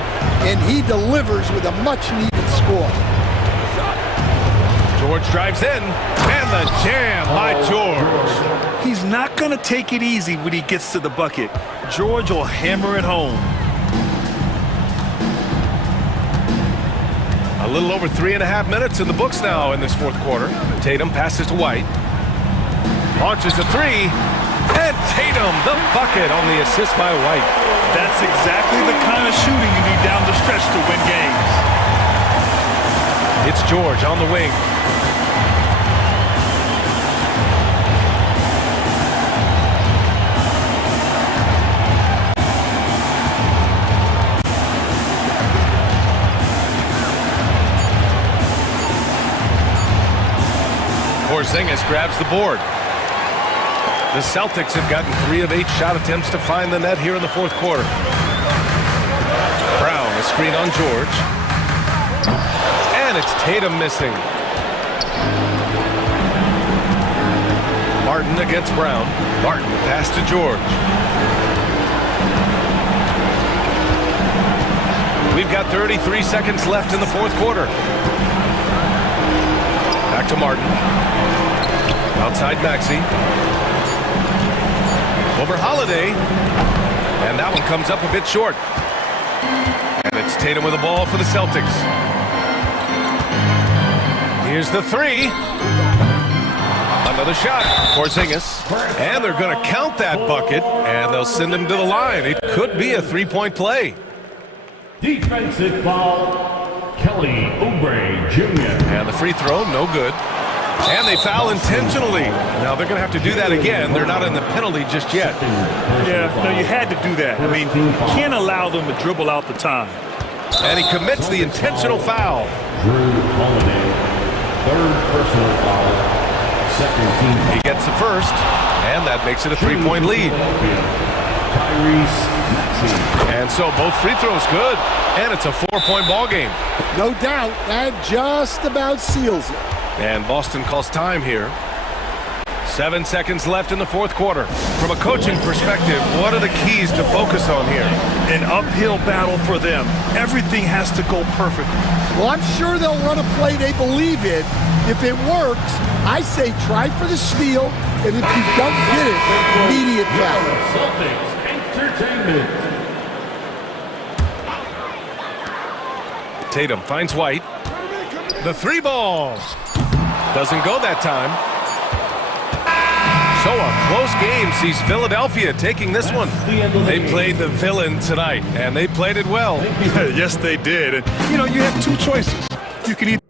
and he delivers with a much-needed score. George drives in, and the jam by George. He's not going to take it easy when he gets to the bucket. George will hammer it home. A little over 3.5 minutes in the books now in this fourth quarter. Tatum passes to White. Launches a three. And Tatum, the bucket on the assist by White. That's exactly the kind of shooting you need down the stretch to win games. It's George on the wing. Porzingis grabs the board. The Celtics have gotten 3 of 8 shot attempts to find the net here in the fourth quarter. Brown, a screen on George. And it's Tatum missing. Martin against Brown. Martin, the pass to George. We've got 33 seconds left in the fourth quarter. Back to Martin. Outside Maxey. Over Holiday. And that one comes up a bit short. And it's Tatum with the ball for the Celtics. Here's the three. Another shot. Porzingis. And they're going to count that bucket. And they'll send him to the line. It could be a three-point play. Defensive foul, Kelly Oubre Jr. And the free throw, no good. And they foul intentionally. Now they're going to have to do that again. They're not in the penalty just yet. Yeah, no, you had to do that. I mean, you can't allow them to dribble out the time. And he commits the intentional foul. Drew Holiday, third personal foul, second team. He gets the first, and that makes it a three-point lead. And so both free throws good, and it's a 4-point ball game. No doubt, that just about seals it. And Boston calls time here. 7 seconds left in the fourth quarter. From a coaching perspective, what are the keys to focus on here? An uphill battle for them. Everything has to go perfect. Well, I'm sure they'll run a play they believe in. If it works, I say try for the steal, and if you don't get it, immediate foul. Celtics Entertainment. Tatum finds White. The three ball. Doesn't go that time. So a close game sees Philadelphia taking this one. They played the villain tonight, and they played it well. Yes, they did. And, you know, you have two choices. You can either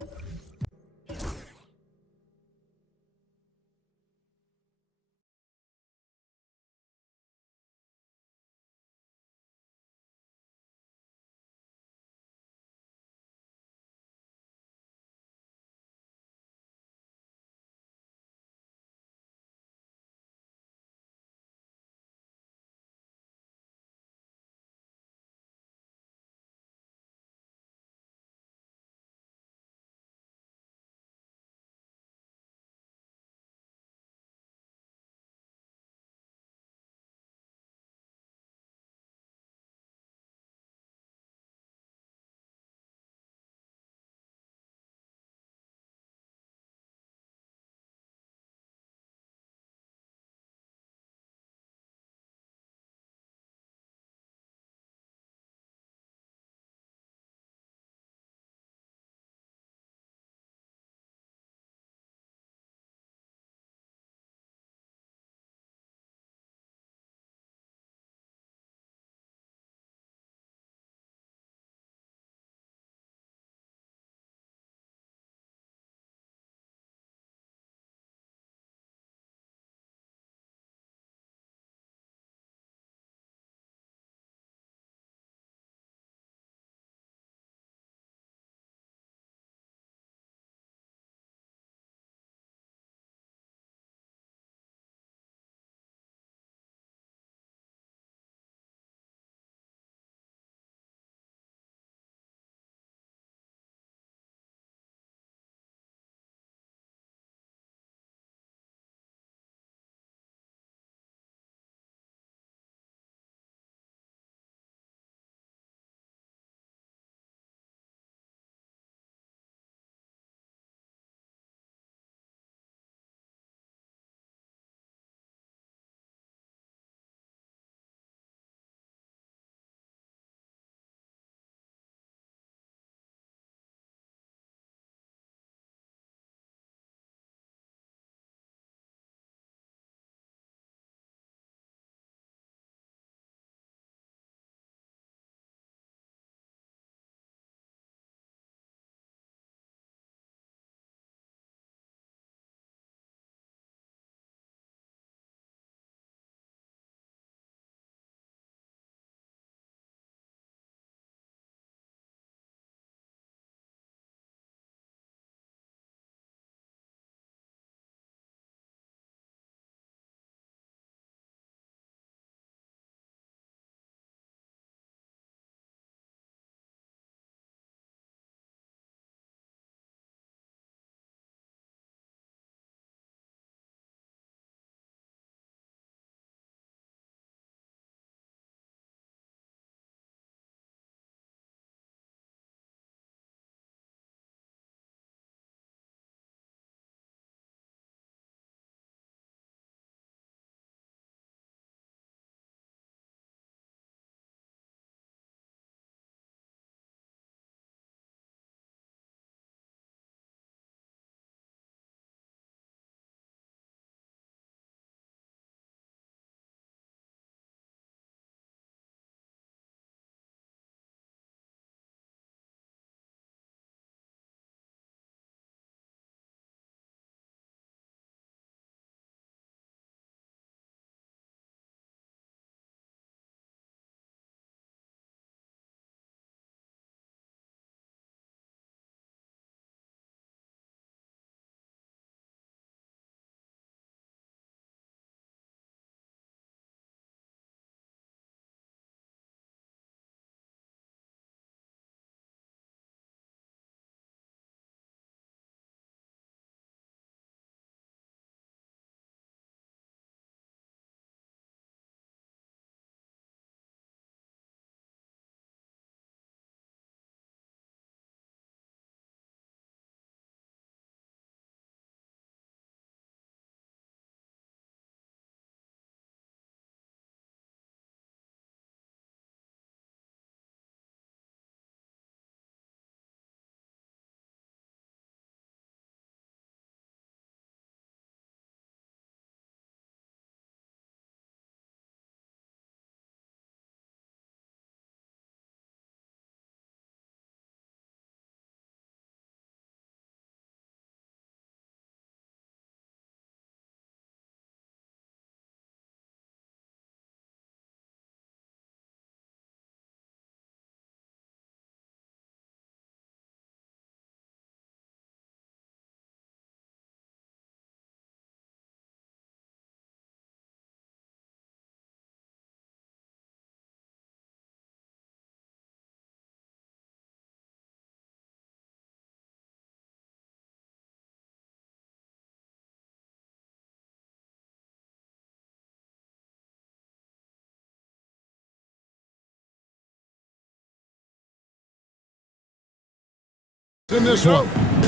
in this one.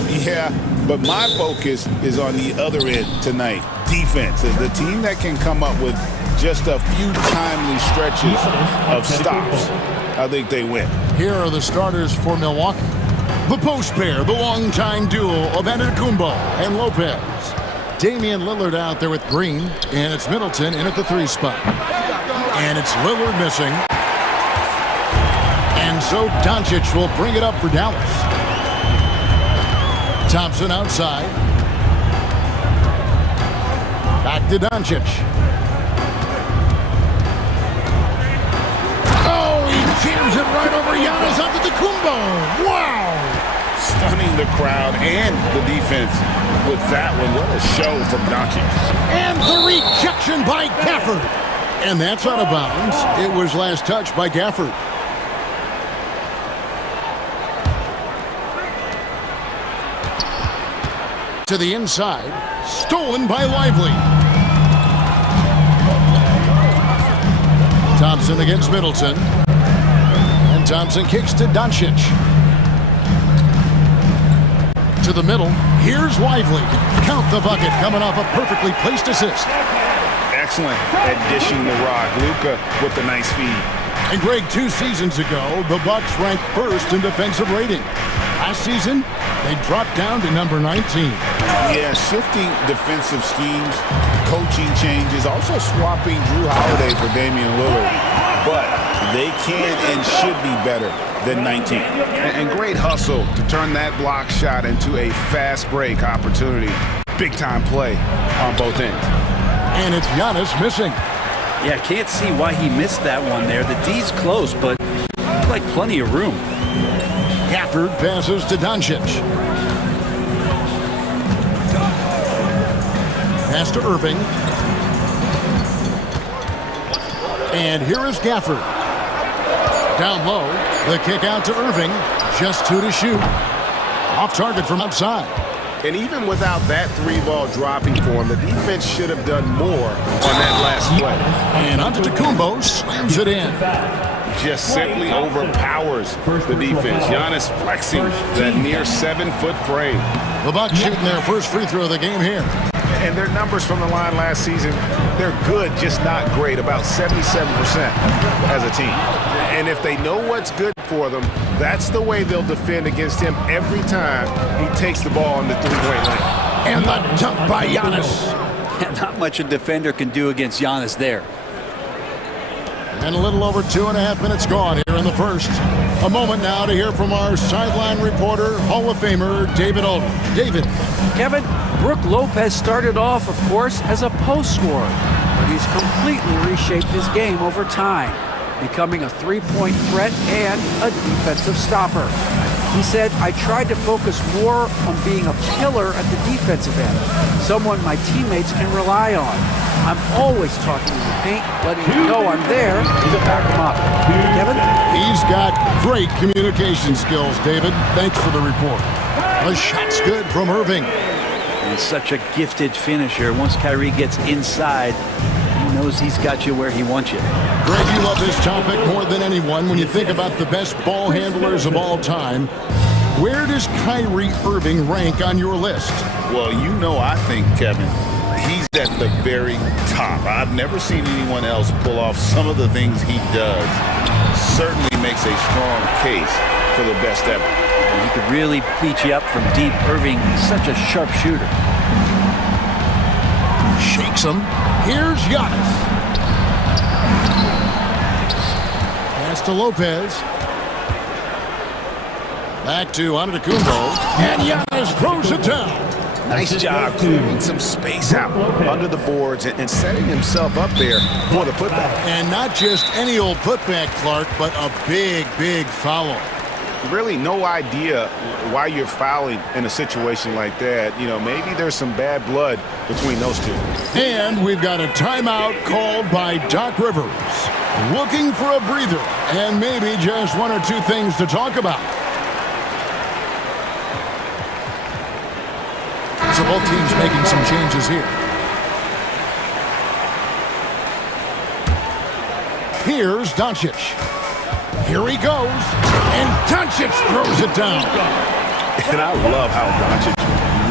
Yeah, but my focus is on the other end tonight. Defense is the team that can come up with just a few timely stretches of stops. I think they win. Here are the starters for Milwaukee. The post pair, the longtime duo of Antetokounmpo and Lopez. Damian Lillard out there with Green, and it's Middleton in at the 3 spot. And it's Lillard missing. And so Doncic will bring it up for Dallas. Thompson outside. Back to Doncic. Oh, he jams it right over Giannis Antetokounmpo. Wow! Stunning the crowd and the defense with that one. What a show from Doncic. And the rejection by Gafford. And that's out of bounds. It was last touched by Gafford. To the inside. Stolen by Lively. Thompson against Middleton. And Thompson kicks to Doncic. To the middle. Here's Lively. Count the bucket coming off a perfectly placed assist. Excellent at dishing the rock. Luka with the nice feed. And Greg, 2 seasons ago, the Bucks ranked first in defensive rating. Last season, they dropped down to number 19. Yeah, shifting defensive schemes, coaching changes, also swapping Drew Holiday for Damian Lillard. But they can and should be better than 19. And great hustle to turn that block shot into a fast break opportunity. Big time play on both ends. And it's Giannis missing. Yeah, can't see why he missed that one there. The D's close, but like plenty of room. Gafford passes to Doncic. Pass to Irving. And here is Gafford. Down low. The kick out to Irving. Just 2 to shoot. Off target from outside. And even without that 3-ball dropping for him, the defense should have done more on that last play. And Antetokounmpo slams it in. Just simply overpowers the defense. Giannis flexing that near 7-foot frame. The Bucks shooting their first free throw of the game here. And their numbers from the line last season, they're good, just not great, about 77% as a team. And if they know what's good for them, that's the way they'll defend against him every time he takes the ball in the 3-point line. And the dunk by Giannis. Not much a defender can do against Giannis there. And a little over 2.5 minutes gone here in the first. A moment now to hear from our sideline reporter, Hall of Famer, David Alden. David. Kevin, Brook Lopez started off, of course, as a post scorer, but he's completely reshaped his game over time, becoming a 3-point threat and a defensive stopper. He said, I tried to focus more on being a pillar at the defensive end, someone my teammates can rely on. I'm always talking in the paint, letting him know I'm there to back him up. Kevin? He's got great communication skills, David. Thanks for the report. The shot's good from Irving. And such a gifted finisher. Once Kyrie gets inside, he knows he's got you where he wants you. Greg, you love this topic more than anyone. When you think about the best ball handlers of all time, where does Kyrie Irving rank on your list? Well, you know, I think, Kevin, he's at the very top. I've never seen anyone else pull off some of the things he does. Certainly makes a strong case for the best ever. He could really beat you up from deep. Irving, such a sharp shooter. Shakes him. Here's Giannis. Pass to Lopez. Back to Antetokounmpo. And Giannis throws it down. Nice job clearing some space out under the boards and setting himself up there for the putback. And not just any old putback, Clark, but a big, big foul. Really no idea why you're fouling in a situation like that. You know, maybe there's some bad blood between those two. And we've got a timeout called by Doc Rivers. Looking for a breather and maybe just 1 or 2 things to talk about. So both teams making some changes here. Here's Doncic. Here he goes. And Doncic throws it down. And I love how Doncic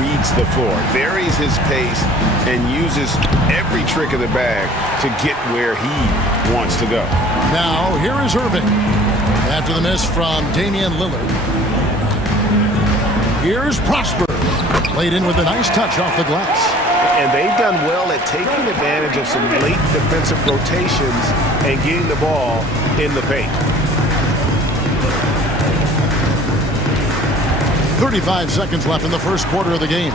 reads the floor, varies his pace, and uses every trick of the bag to get where he wants to go. Now, here is Irving. After the miss from Damian Lillard. Here's Prosper. Laid in with a nice touch off the glass. And they've done well at taking advantage of some late defensive rotations and getting the ball in the paint. 35 seconds left in the first quarter of the game.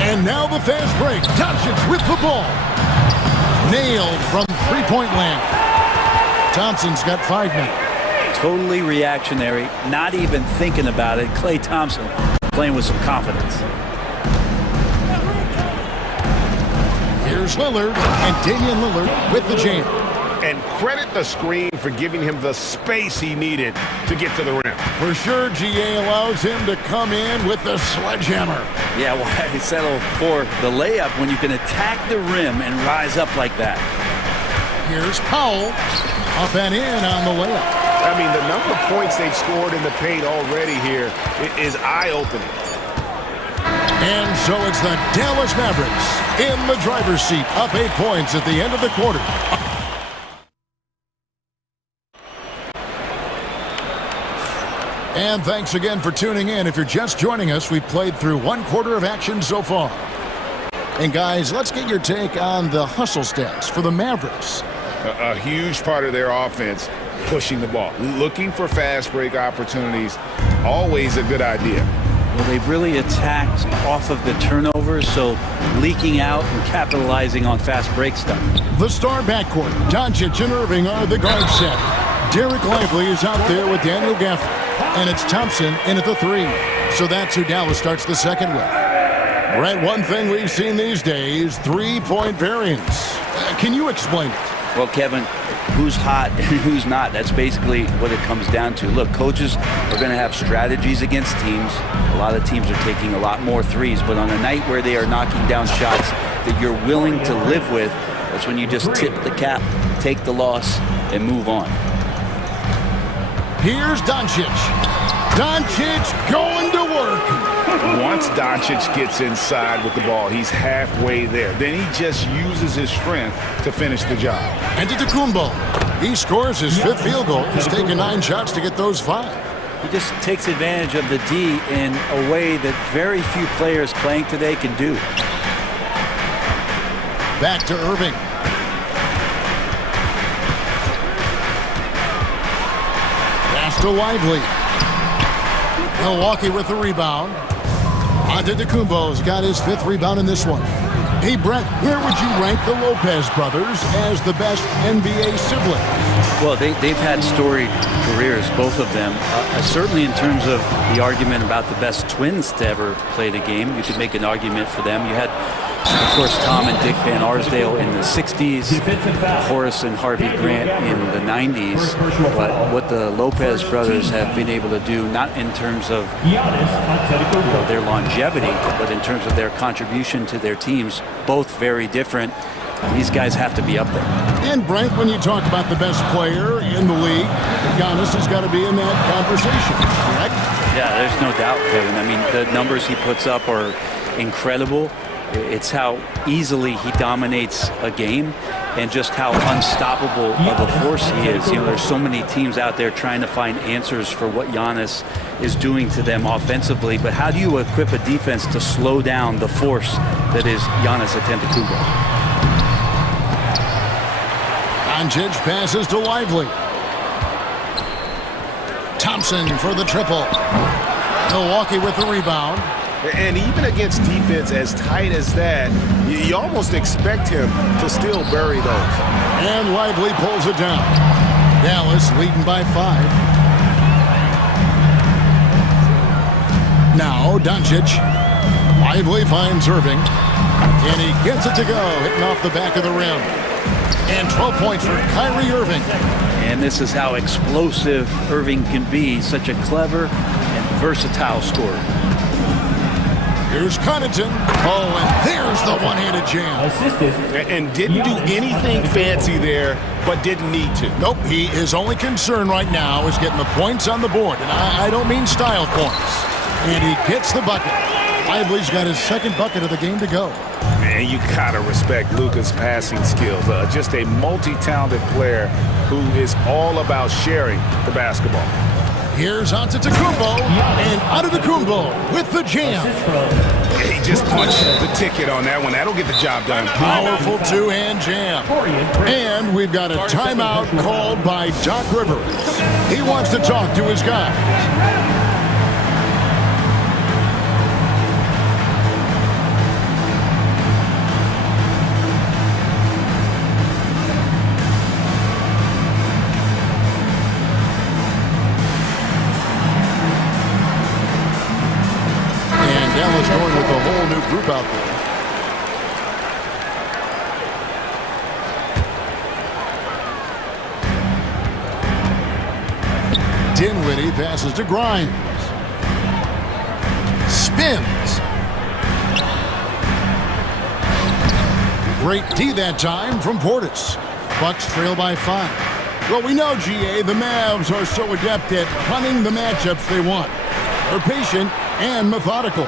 And now the fast break. Doncic with the ball. Nailed from three-point land. Thompson's got 5 now. Totally reactionary, not even thinking about it. Klay Thompson playing with some confidence. Here's Lillard, and Damian Lillard with the jam. And credit the screen for giving him the space he needed to get to the rim. For sure, GA allows him to come in with the sledgehammer. Yeah, why settle for the layup when you can attack the rim and rise up like that? Here's Powell, up and in on the layup. I mean, the number of points they've scored in the paint already here is eye-opening. And so it's the Dallas Mavericks in the driver's seat, up 8 points at the end of the quarter. And thanks again for tuning in. If you're just joining us, we've played through 1 quarter of action so far. And guys, let's get your take on the hustle stats for the Mavericks. A huge part of their offense, pushing the ball, looking for fast break opportunities, always a good idea. Well, they've really attacked off of the turnovers, so leaking out and capitalizing on fast break stuff. The star backcourt, Doncic and Irving are the guard set. Derek Lively is out there with Daniel Gafford, and it's Thompson in at the 3. So that's who Dallas starts the second with. Brett, one thing we've seen these days, 3-point variance. Can you explain it? Well, Kevin, who's hot and who's not? That's basically what it comes down to. Look, coaches are going to have strategies against teams. A lot of teams are taking a lot more threes, but on a night where they are knocking down shots that you're willing to live with, that's when you just tip the cap, take the loss, and move on. Here's Doncic. Doncic going to work. Once Doncic gets inside with the ball, he's halfway there. Then he just uses his strength to finish the job. And Antetokounmpo. He scores his 5th field goal. He's taken 9 shots to get those 5. He just takes advantage of the D in a way that very few players playing today can do. Back to Irving. Pass to Lively. Milwaukee with the rebound. Antetokounmpo's got his 5th rebound in this one. Hey, Brett, where would you rank the Lopez brothers as the best NBA siblings? Well, they've had storied careers, both of them. Certainly in terms of the argument about the best twins to ever play the game, you could make an argument for them. You had, of course, Tom and Dick Van Arsdale in the 60s, Horace and Harvey Grant in the 90s. But what the Lopez brothers have been able to do, not in terms of their longevity, but in terms of their contribution to their teams, both very different. These guys have to be up there. And Brent, when you talk about the best player in the league, Giannis has got to be in that conversation, correct? Yeah, there's no doubt, Kevin. I mean, the numbers he puts up are incredible. It's how easily he dominates a game and just how unstoppable of a force he is. You know, there's so many teams out there trying to find answers for what Giannis is doing to them offensively, but how do you equip a defense to slow down the force that is Giannis Antetokounmpo? Doncic passes to Lively. Thompson for the triple. Milwaukee with the rebound. And even against defense as tight as that, you almost expect him to still bury those. And Lively pulls it down. Dallas leading by 5. Now Doncic. Lively finds Irving. And he gets it to go, hitting off the back of the rim. And 12 points for Kyrie Irving. And this is how explosive Irving can be. Such a clever and versatile scorer. Here's Connaughton. Oh, and there's the one-handed jam. And didn't do anything fancy there, but didn't need to. Nope, his only concern right now is getting the points on the board. And I don't mean style points. And he gets the bucket. Lively's got his second bucket of the game to go. Man, you gotta respect Luka's passing skills. Just a multi-talented player who is all about sharing the basketball. Here's Antetokounmpo, and Antetokounmpo with the jam. He just punched the ticket on that one. That'll get the job done. Powerful two-hand jam. And we've got a timeout called by Doc Rivers. He wants to talk to his guys. Dallas going with a whole new group out there. Dinwiddie passes to Grimes. Spins. Great D that time from Portis. Bucks trail by 5. Well, we know, GA, the Mavs are so adept at punting the matchups they want. They're patient and methodical.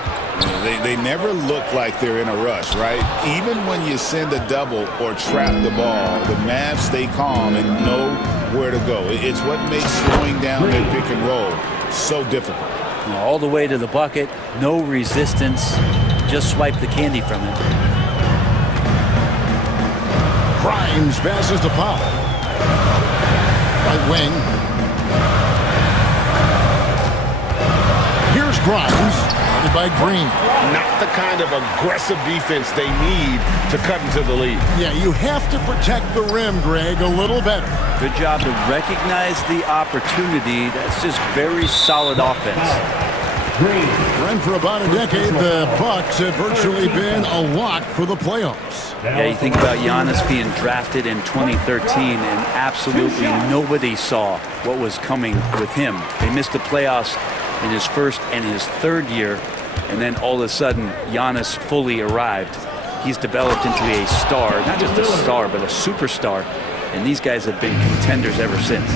They never look like they're in a rush, right? Even when you send a double or trap the ball, the Mavs stay calm and know where to go. It's what makes slowing down their pick and roll so difficult. All the way to the bucket, no resistance, just swipe the candy from it. Grimes passes to Powell. Right wing. Here's Grimes. By Green. Not the kind of aggressive defense they need to cut into the lead. Yeah, you have to protect the rim, Greg, a little better. Good job to recognize the opportunity. That's just very solid offense. And for about a decade, the Bucks have virtually been a lock for the playoffs. Yeah, you think about Giannis being drafted in 2013, and absolutely nobody saw what was coming with him. They missed the playoffs in his first and his third year, and then all of a sudden Giannis fully arrived. He's developed into a star, not just a star but a superstar, and these guys have been contenders ever since.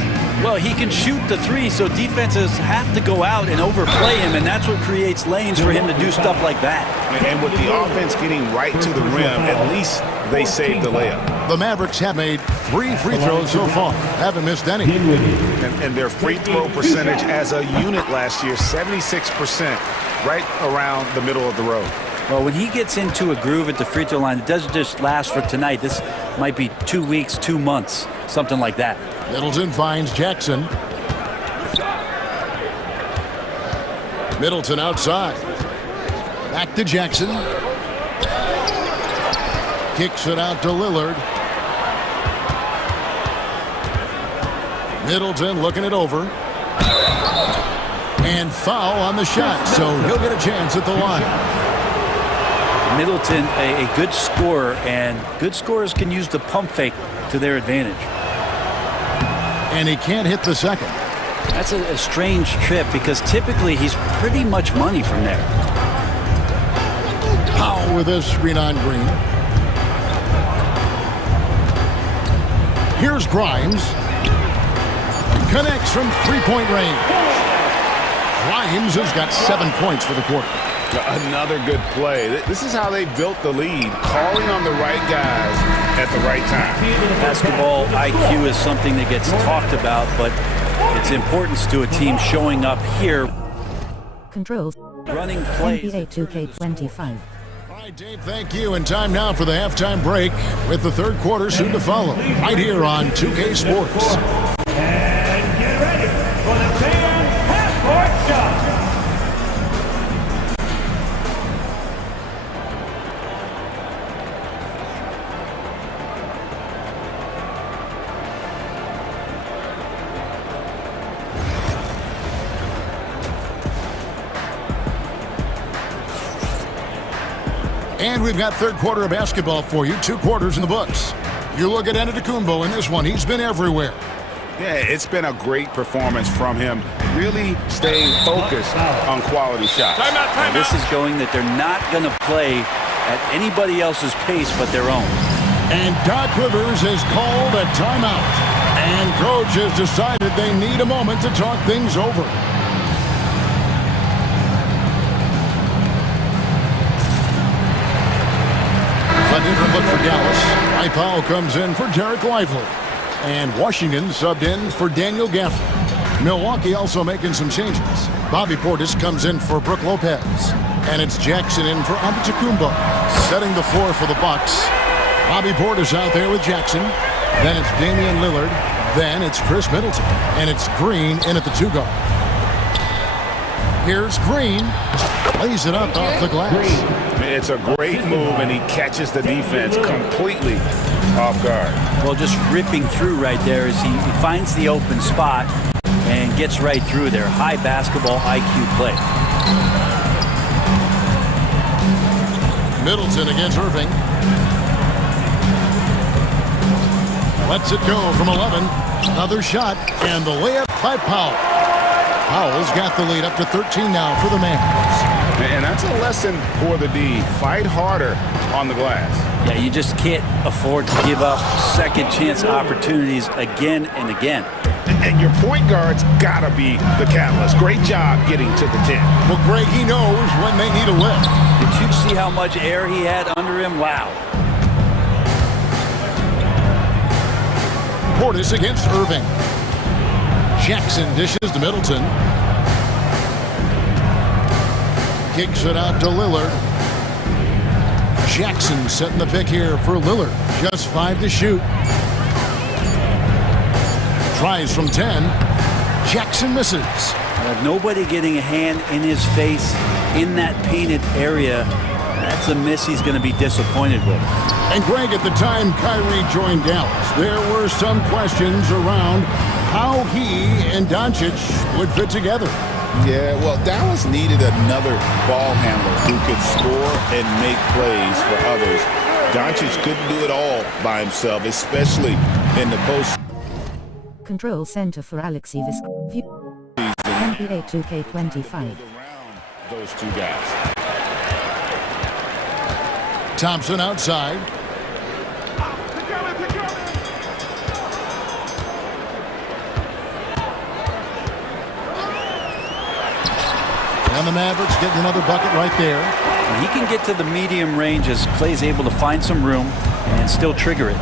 Well, he can shoot the three, so defenses have to go out and overplay him, and that's what creates lanes for him to do stuff like that. And with the offense getting right to the rim, at least they saved the layup. The Mavericks have made 3 free throws so far. Haven't missed any. And their free throw percentage as a unit last year, 76%, right around the middle of the road. Well, when he gets into a groove at the free throw line, it doesn't just last for tonight. This might be 2 weeks, 2 months, something like that. Middleton finds Jackson. Middleton outside. Back to Jackson. Kicks it out to Lillard. Middleton looking it over. And foul on the shot, so he'll get a chance at the line. Middleton, a good scorer, and good scorers can use the pump fake to their advantage. And he can't hit the second. That's a strange trip because typically he's pretty much money from there. Powell with a screen on Green. Here's Grimes. Connects from three-point range. Grimes has got 7 points for the quarter. Another good play. This is how they built the lead, calling on the right guys at the right time. Basketball IQ is something that gets talked about, but its importance to a team showing up here. Controls. Running plays. NBA 2K25. All right, Dave, thank you. And time now for the halftime break with the third quarter soon to follow. Right here on 2K Sports. And get ready for the fan half-court shot. And we've got third quarter of basketball for you. 2 quarters in the books. You look at Antetokounmpo in this one. He's been everywhere. Yeah, it's been a great performance from him. really staying focused on quality shots. And this is showing that they're not going to play at anybody else's pace but their own. And Doc Rivers has called a timeout. And coach has decided they need a moment to talk things over. A different look for Dallas. Mike Powell comes in for Derek Lively. And Washington subbed in for Daniel Gaffney. Milwaukee also making some changes. Bobby Portis comes in for Brook Lopez. And it's Jackson in for Antetokounmpo. Setting the floor for the Bucks. Bobby Portis out there with Jackson. Then it's Damian Lillard. Then it's Chris Middleton. And it's Green in at the 2-guard. Here's Green. Lays it up off the glass. It's a great move, and he catches the defense completely off guard. Well, just ripping through right there as he finds the open spot and gets right through there. High basketball IQ play. Middleton against Irving. Lets it go from 11. Another shot, and the layup by Powell. Powell's got the lead up to 13 now for the Mavs. And that's a lesson for the D. Fight harder on the glass. Yeah, you just can't afford to give up second chance opportunities again and again. And your point guard's got to be the catalyst. Great job getting to the 10. Well, Greg, he knows when they need a lift. Did you see how much air he had under him? Wow. Portis against Irving. Jackson dishes to Middleton. Kicks it out to Lillard. Jackson setting the pick here for Lillard. Just 5 to shoot. Tries from 10. Jackson misses. Nobody getting a hand in his face in that painted area. That's a miss he's going to be disappointed with. And Greg, at the time Kyrie joined Dallas, there were some questions around how he and Doncic would fit together. Yeah, well, Dallas needed another ball handler who could score and make plays for others. Doncic couldn't do it all by himself, especially in the post. Control center for Alexei Viscount. NBA 2K25. Those two guys. Thompson outside. And the Mavericks getting another bucket right there. And he can get to the medium range as Clay's able to find some room and still trigger it.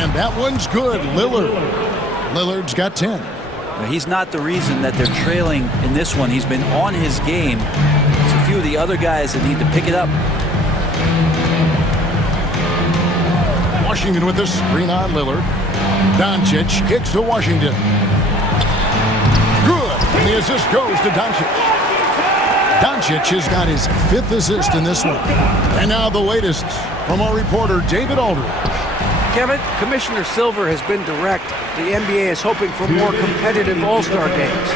And that one's good. Lillard's got 10. Now, he's not the reason that they're trailing in this one. He's been on his game. It's a few of the other guys that need to pick it up. Washington with the screen on Lillard. Doncic kicks to Washington. Good. And the assist goes to Doncic. Doncic has got his 5th assist in this one. And now the latest from our reporter, David Aldridge. Kevin, Commissioner Silver has been direct. The NBA is hoping for more competitive All-Star games.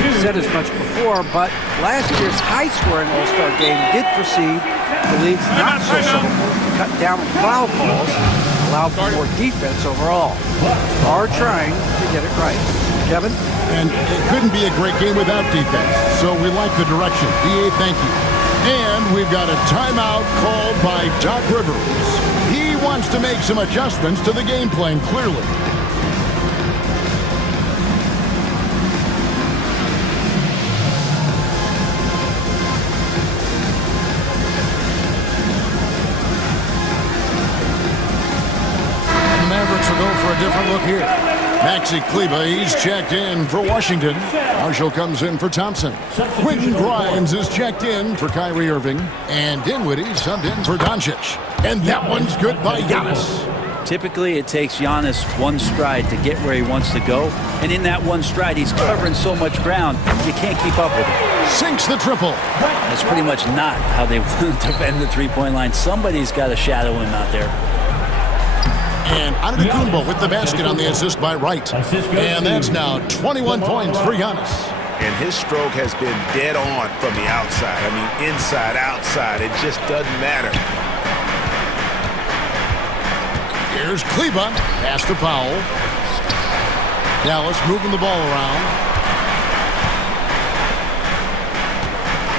We've said as much before, but last year's high-scoring All-Star game did proceed. The league's not so supple to cut down on foul calls, allow for more defense overall. Are trying to get it right. Kevin? And it couldn't be a great game without defense, so we like the direction. BA, thank you. And we've got a timeout called by Doc Rivers. He wants to make some adjustments to the game plan, clearly. And the Mavericks will go for a different look here. Maxi Kleber, he's checked in for Washington. Marshall comes in for Thompson. Quentin Grimes is checked in for Kyrie Irving. And Dinwiddie subbed in for Doncic. And that one's good by Giannis. Typically, it takes Giannis one stride to get where he wants to go. And in that one stride, he's covering so much ground, you can't keep up with him. Sinks the triple. That's pretty much not how they want to defend the three-point line. Somebody's got to shadow him out there. And Antetokounmpo with the basket on the assist by Wright. And that's now 21 points for Giannis. And his stroke has been dead on from the outside. I mean, inside, outside. It just doesn't matter. Here's Kleber. Pass to Powell. Dallas moving the ball around.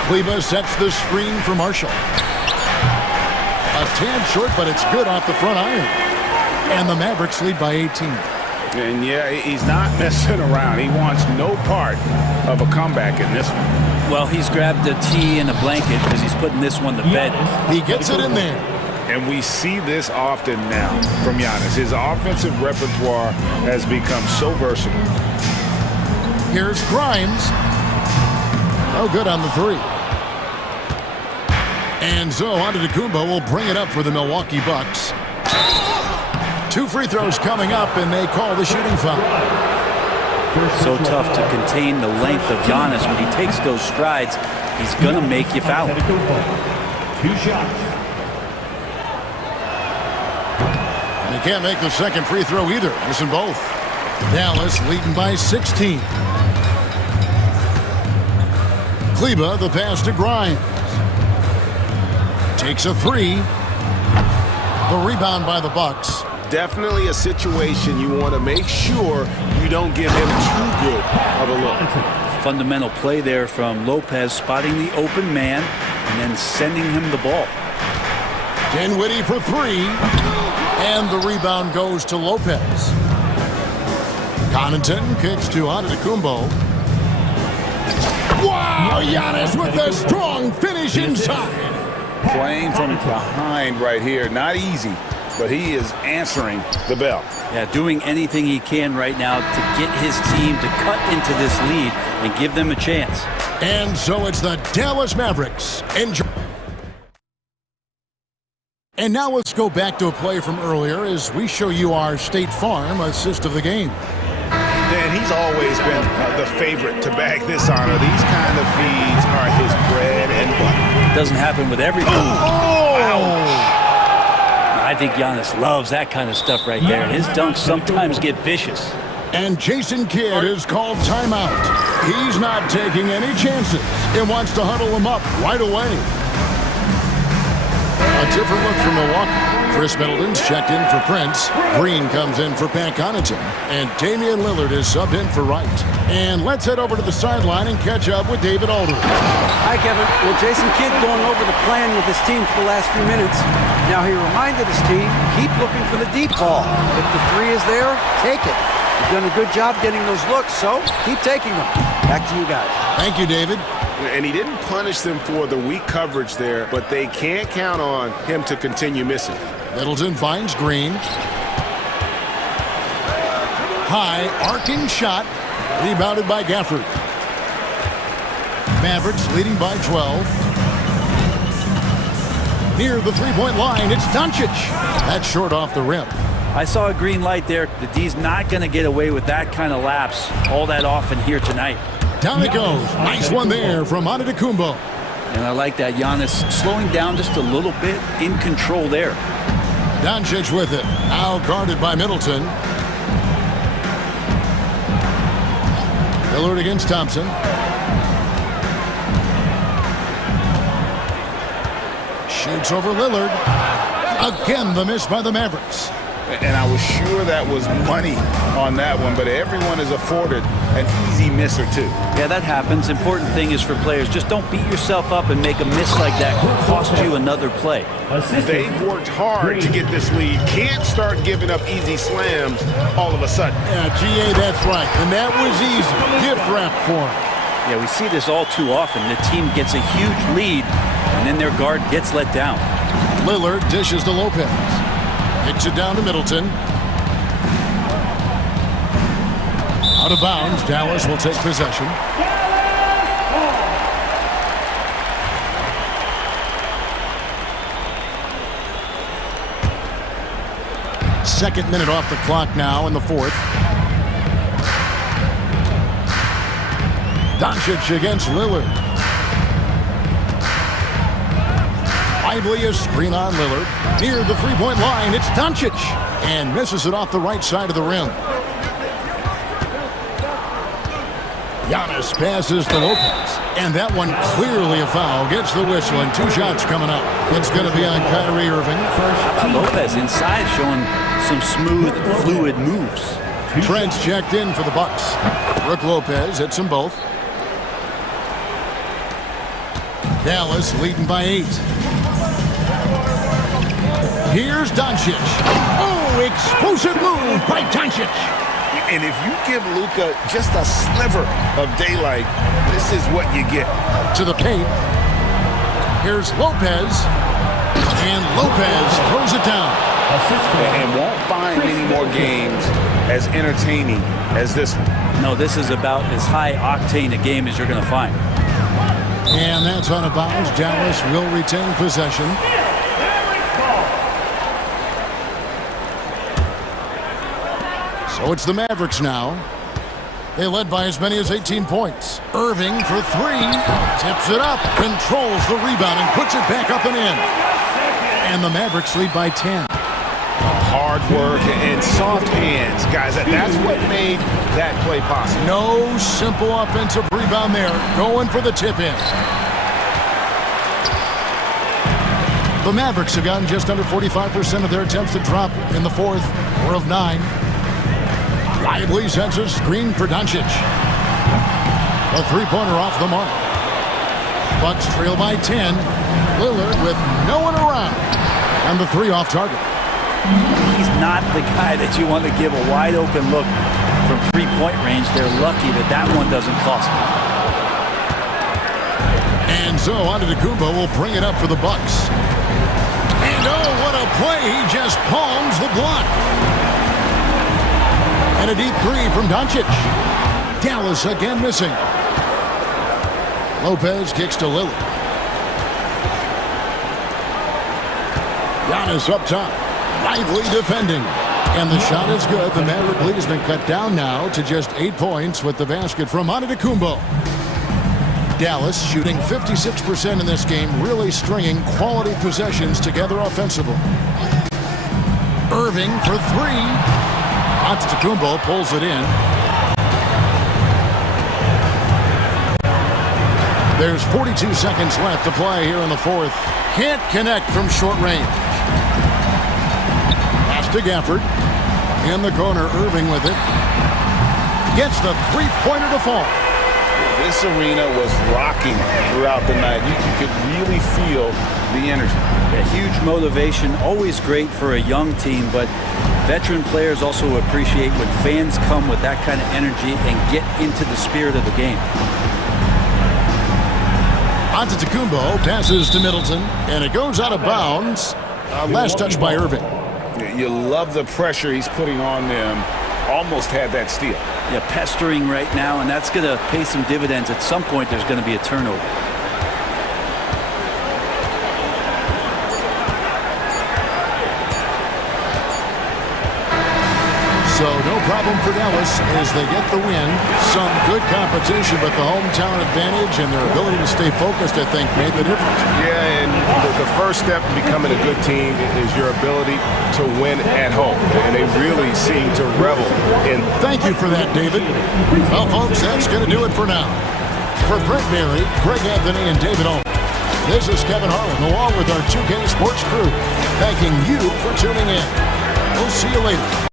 Kleba sets the screen for Marshall. A tad short, but it's good off the front iron. And the Mavericks lead by 18. And yeah, he's not messing around. He wants no part of a comeback in this one. Well, he's grabbed a tee and a blanket because he's putting this one to bed. He gets it in there. And we see this often now from Giannis. His offensive repertoire has become so versatile. Here's Grimes. No good on the three. And so Antetokounmpo will bring it up for the Milwaukee Bucks. 2 free throws coming up, and they call the shooting foul. So tough to contain the length of Giannis. When he takes those strides, he's going to make you foul. 2 shots. And he can't make the second free throw either. Missing both. Dallas leading by 16. Kleba, the pass to Grimes. Takes a three. The rebound by the Bucks. Definitely a situation you want to make sure you don't give him too good of a look. Fundamental play there from Lopez, spotting the open man and then sending him the ball. Dinwiddie for three. And the rebound goes to Lopez. Connaughton kicks to Antetokounmpo. Wow, Giannis with a strong finish inside. Playing from behind right here. Not easy, but he is answering the bell. Yeah, doing anything he can right now to get his team to cut into this lead and give them a chance. And so it's the Dallas Mavericks. And now let's go back to a play from earlier as we show you our State Farm assist of the game. Dan, he's always been the favorite to bag this honor. These kind of feeds are his bread and butter. Doesn't happen with every team. I think Giannis loves that kind of stuff right there. His dunks sometimes get vicious. And Jason Kidd is called timeout. He's not taking any chances and wants to huddle him up right away. A different look from Milwaukee. Chris Middleton's checked in for Prince. Green comes in for Pat Connaughton. And Damian Lillard is subbed in for Wright. And let's head over to the sideline and catch up with David Aldridge. Hi, Kevin. Well, Jason Kidd going over the plan with his team for the last few minutes. Now he reminded his team, keep looking for the deep ball. If the three is there, take it. You've done a good job getting those looks, so keep taking them. Back to you guys. Thank you, David. And he didn't punish them for the weak coverage there, but they can't count on him to continue missing. Middleton finds Green. High, arcing shot. Rebounded by Gafford. Mavericks leading by 12. Near the three-point line, it's Doncic. That's short off the rim. I saw a green light there. The D's not going to get away with that kind of lapse all that often here tonight. Down it goes. Nice one there from Antetokounmpo. And I like that. Giannis slowing down just a little bit, in control there. Doncic with it. Now guarded by Middleton. Lillard against Thompson. Shoots over Lillard. Again, the miss by the Mavericks. And I was sure that was money on that one, but everyone is afforded an easy miss or two. Yeah, that happens. Important thing is for players, just don't beat yourself up and make a miss like that could cost you another play. They've worked hard to get this lead. Can't start giving up easy slams all of a sudden. Yeah, GA, that's right. And that was easy. Gift wrap for him. Yeah, we see this all too often. The team gets a huge lead, and then their guard gets let down. Lillard dishes to Lopez. Kicks it down to Middleton. Out of bounds. Dallas will take possession. Second minute off the clock now in the fourth. Doncic against Lillard. Lively a screen on Lillard. Near the three-point line, it's Doncic. And misses it off the right side of the rim. Giannis passes to Lopez. And that one clearly a foul. Gets the whistle and 2 shots coming up. It's going to be on Kyrie Irving. How about Lopez inside showing some smooth, fluid moves. Trent's checked in for the Bucks. Brook Lopez hits them both. Dallas leading by 8. Here's Doncic. Oh, explosive move by Doncic. And if you give Luka just a sliver of daylight, this is what you get. To the paint. Here's Lopez. And Lopez throws it down. And won't find many more games as entertaining as this one. No, this is about as high octane a game as you're going to find. And that's on a bounce. Dallas will retain possession. So it's the Mavericks now. They led by as many as 18 points. Irving for 3. Tips it up. Controls the rebound and puts it back up and in. And the Mavericks lead by 10. Hard work and soft hands, guys. That's what made that play possible. No simple offensive rebound there. Going for the tip-in. The Mavericks have gotten just under 45% of their attempts to drop in the fourth. 4 of 9. Lively sends a screen for Doncic. A three-pointer off the mark. Bucks trail by 10. Lillard with no one around. And the 3 off target. He's not the guy that you want to give a wide-open look from three-point range. They're lucky that that one doesn't cost them. And so Antetokounmpo will bring it up for the Bucks. And oh, what a play. He just palms the block. And a deep 3 from Doncic. Dallas again missing. Lopez kicks to Lillard. Giannis up top. Lively defending. And the shot is good. The Maverick lead has been cut down now to just 8 points with the basket from Antetokounmpo. Dallas shooting 56% in this game, really stringing quality possessions together offensively. Irving for 3. Antetokounmpo pulls it in. There's 42 seconds left to play here in the fourth. Can't connect from short range. Pass to Gafford. In the corner, Irving with it. Gets the three-pointer to fall. This arena was rocking throughout the night. You could really feel the energy. A huge motivation, always great for a young team, but veteran players also appreciate when fans come with that kind of energy and get into the spirit of the game. Antetokounmpo passes to Middleton, and it goes out of bounds. Last touch by Irving. You love the pressure he's putting on them. Almost had that steal. Yeah, pestering right now, and that's going to pay some dividends. At some point, there's going to be a turnover. So no problem for Dallas as they get the win. Some good competition, but the hometown advantage and their ability to stay focused, I think, made the difference. Yeah, and the first step in becoming a good team is your ability to win at home. And they really seem to revel in. Thank you for that, David. Well, folks, that's going to do it for now. For Brent Berry, Greg Anthony, and David Owen, this is Kevin Harlan, along with our 2K Sports crew, thanking you for tuning in. We'll see you later.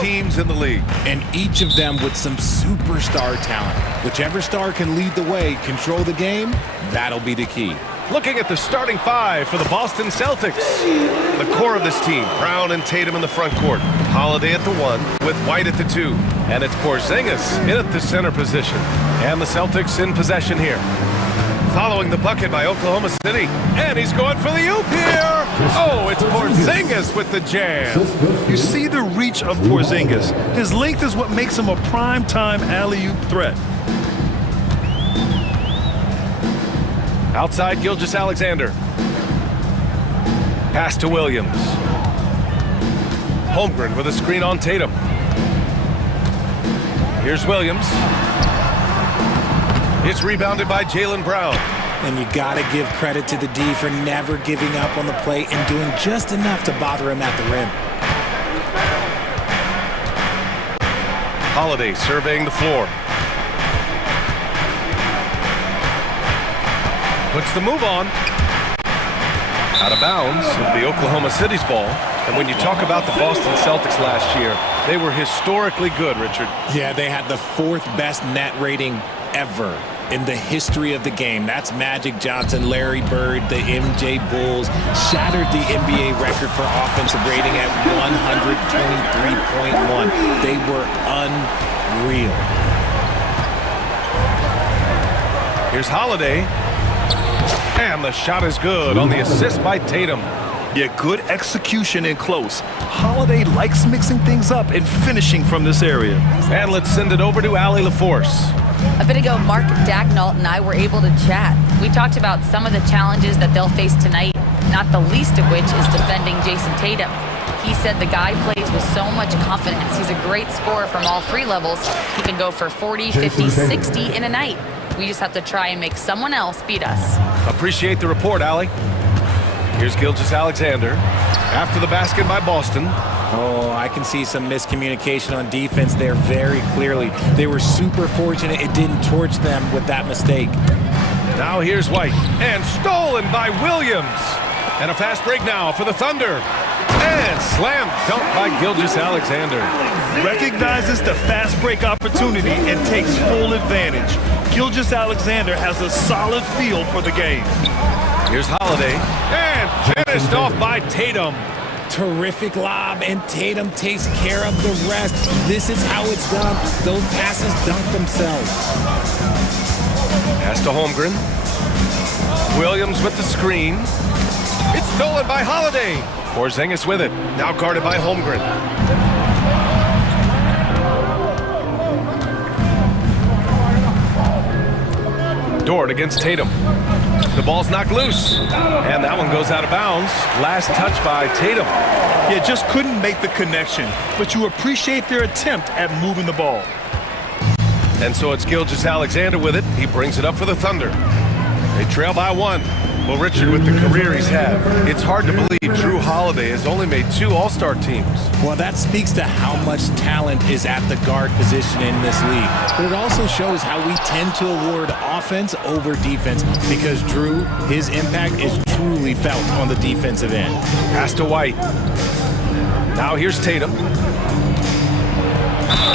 teams in the league. And each of them with some superstar talent. Whichever star can lead the way, control the game, that'll be the key. Looking at the starting five for the Boston Celtics. The core of this team, Brown and Tatum in the front court. Holiday at the 1 with White at the 2. And it's Porzingis in at the center position. And the Celtics in possession here. Following the bucket by Oklahoma City. And he's going for the oop here. Oh, it's Porzingis with the jam. You see the reach of Porzingis. His length is what makes him a prime-time alley-oop threat. Outside, Gilgeous-Alexander. Pass to Williams. Holmgren with a screen on Tatum. Here's Williams. It's rebounded by Jaylen Brown. And you got to give credit to the D for never giving up on the play and doing just enough to bother him at the rim. Holiday surveying the floor. Puts the move on. Out of bounds with the Oklahoma City's ball. And when you talk about the Boston Celtics last year, they were historically good, Richard. Yeah, they had the 4th best net rating ever in the history of the game. That's Magic Johnson, Larry Bird, the MJ Bulls, shattered the NBA record for offensive rating at 123.1. They were unreal. Here's Holiday. And the shot is good on the assist by Tatum. Yeah, good execution in close. Holiday likes mixing things up and finishing from this area. And let's send it over to Allie LaForce. A bit ago, Mark Dagnall and I were able to chat. We talked about some of the challenges that they'll face tonight, not the least of which is defending Jason Tatum. He said the guy plays with so much confidence. He's a great scorer from all 3 levels. He can go for 40, 50, 60 in a night. We just have to try and make someone else beat us. Appreciate the report, Allie. Here's Gilgeous-Alexander. After the basket by Boston. Oh, I can see some miscommunication on defense there very clearly. They were super fortunate it didn't torch them with that mistake. Now here's White. And stolen by Williams. And a fast break now for the Thunder. And slam dunk by Gilgeous-Alexander. Recognizes the fast break opportunity and takes full advantage. Gilgeous-Alexander has a solid feel for the game. Here's Holiday. And finished off by Tatum. Terrific lob, and Tatum takes care of the rest. This is how it's done. Those passes dunk themselves. Pass to Holmgren. Williams with the screen. It's stolen by Holiday. Porzingis with it. Now guarded by Holmgren. Dort against Tatum. The ball's knocked loose. And that one goes out of bounds. Last touch by Tatum. Yeah, just couldn't make the connection. But you appreciate their attempt at moving the ball. And so it's Gilgeous-Alexander with it. He brings it up for the Thunder. They trail by 1. Well, Richard, with the career he's had, it's hard to believe Drew Holiday has only made 2 All-Star teams. Well, that speaks to how much talent is at the guard position in this league. But it also shows how we tend to award offense over defense because Drew, his impact is truly felt on the defensive end. Pass to White. Now here's Tatum.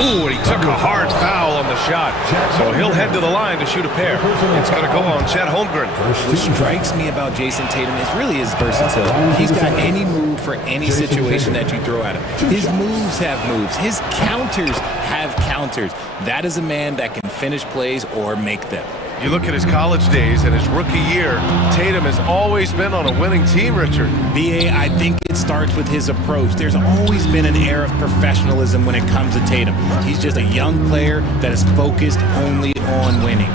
Ooh, and he took a hard foul on the shot. So he'll head to the line to shoot a pair. It's going to go on Chet Holmgren. What strikes me about Jason Tatum is really his versatility. He's got any move for any situation that you throw at him. His moves have moves. His counters have counters. That is a man that can finish plays or make them. You look at his college days and his rookie year, Tatum has always been on a winning team, Richard. B.A., I think it starts with his approach. There's always been an air of professionalism when it comes to Tatum. He's just a young player that is focused only on winning.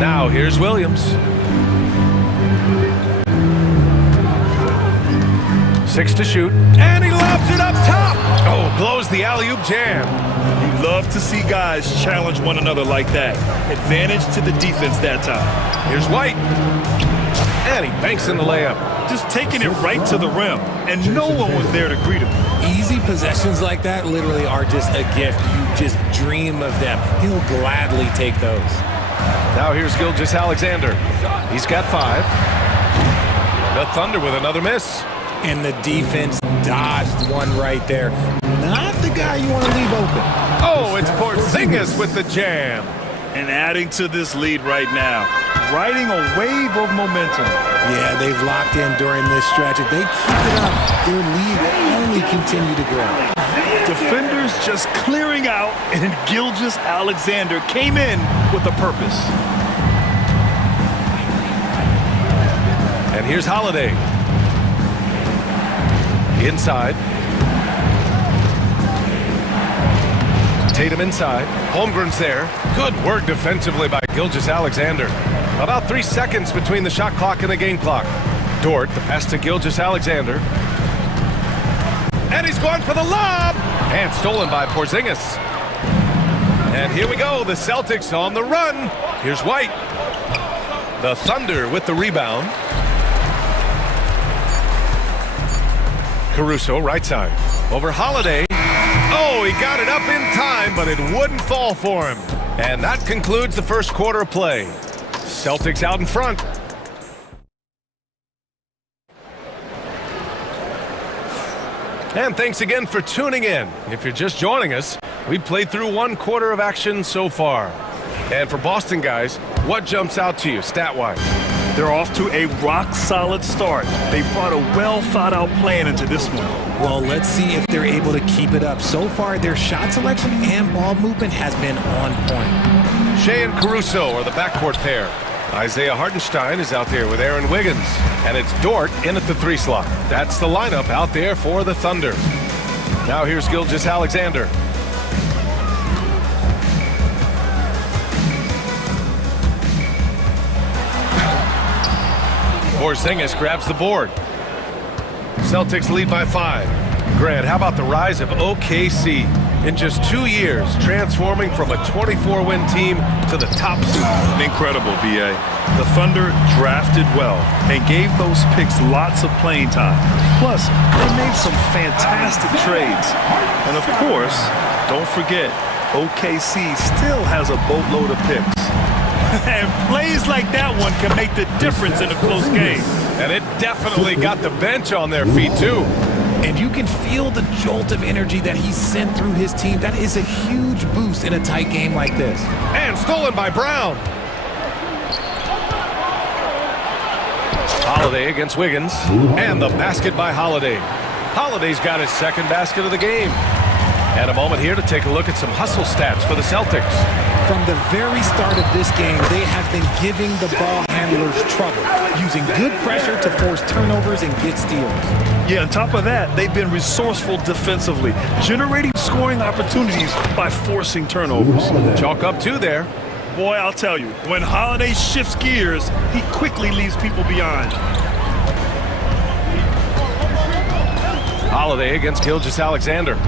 Now here's Williams. 6 to shoot, and he lobs it up top. Oh, blows the alley-oop jam. You love to see guys challenge one another like that. Advantage to the defense that time. Here's White. And he banks in the layup. Just taking it right to the rim, and no one was there to greet him. Easy possessions like that literally are just a gift. You just dream of them. He'll gladly take those. Now here's Gilgeous-Alexander. He's got 5. The Thunder with another miss. And the defense dodged one right there. Not the guy you want to leave open. Oh, it's Porzingis with the jam. And adding to this lead right now, riding a wave of momentum. Yeah, they've locked in during this stretch. If they keep it up, their lead will only continue to grow. Defenders just clearing out, and Gilgeous-Alexander came in with a purpose. And here's Holiday. Inside. Tatum inside. Holmgren's there. Good work defensively by Gilgeous-Alexander. About 3 seconds between the shot clock and the game clock. Dort, the pass to Gilgeous-Alexander. And he's going for the lob! And stolen by Porzingis. And here we go, the Celtics on the run. Here's White. The Thunder with the rebound. Caruso, right side. Over Holiday. Oh, he got it up in time, but it wouldn't fall for him. And that concludes the first quarter of play. Celtics out in front. And thanks again for tuning in. If you're just joining us, we've played through 1 quarter of action so far. And for Boston guys, what jumps out to you stat-wise? They're off to a rock-solid start. They brought a well-thought-out plan into this one. Well, let's see if they're able to keep it up. So far, their shot selection and ball movement has been on point. Shea and Caruso are the backcourt pair. Isaiah Hartenstein is out there with Aaron Wiggins. And it's Dort in at the 3 slot. That's the lineup out there for the Thunder. Now here's Gilgeous-Alexander. Porzingis grabs the board. Celtics lead by 5. Grant, how about the rise of OKC? In just 2 years, transforming from a 24-win team to the top seed. Incredible, B.A. The Thunder drafted well and gave those picks lots of playing time. Plus, they made some fantastic trades. And of course, don't forget, OKC still has a boatload of picks. And plays like that one can make the difference in a close game. And it definitely got the bench on their feet, too. And you can feel the jolt of energy that he sent through his team. That is a huge boost in a tight game like this. And stolen by Brown. Holiday against Wiggins. And the basket by Holiday. Holiday's got his 2nd basket of the game. And a moment here to take a look at some hustle stats for the Celtics. From the very start of this game, they have been giving the ball handlers trouble, using good pressure to force turnovers and get steals. Yeah, on top of that, they've been resourceful defensively, generating scoring opportunities by forcing turnovers. Chalk up 2 there. Boy, I'll tell you, when Holiday shifts gears, he quickly leaves people behind. Holiday against Gilgeous-Alexander.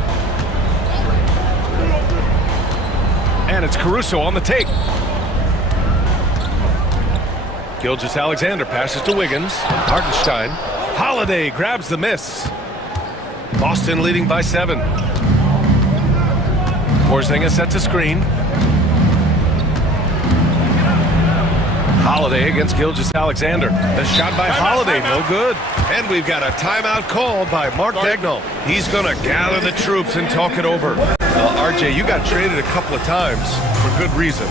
And it's Caruso on the take. Gilgeous-Alexander passes to Wiggins. Hartenstein. Holiday grabs the miss. Boston leading by 7. Porzingis sets a screen. Holiday against Gilgeous-Alexander. The shot by Holiday, no good. And we've got a timeout called by Mark Dagnall. He's going to gather the troops and talk it over. RJ, you got traded a couple of times for good reason.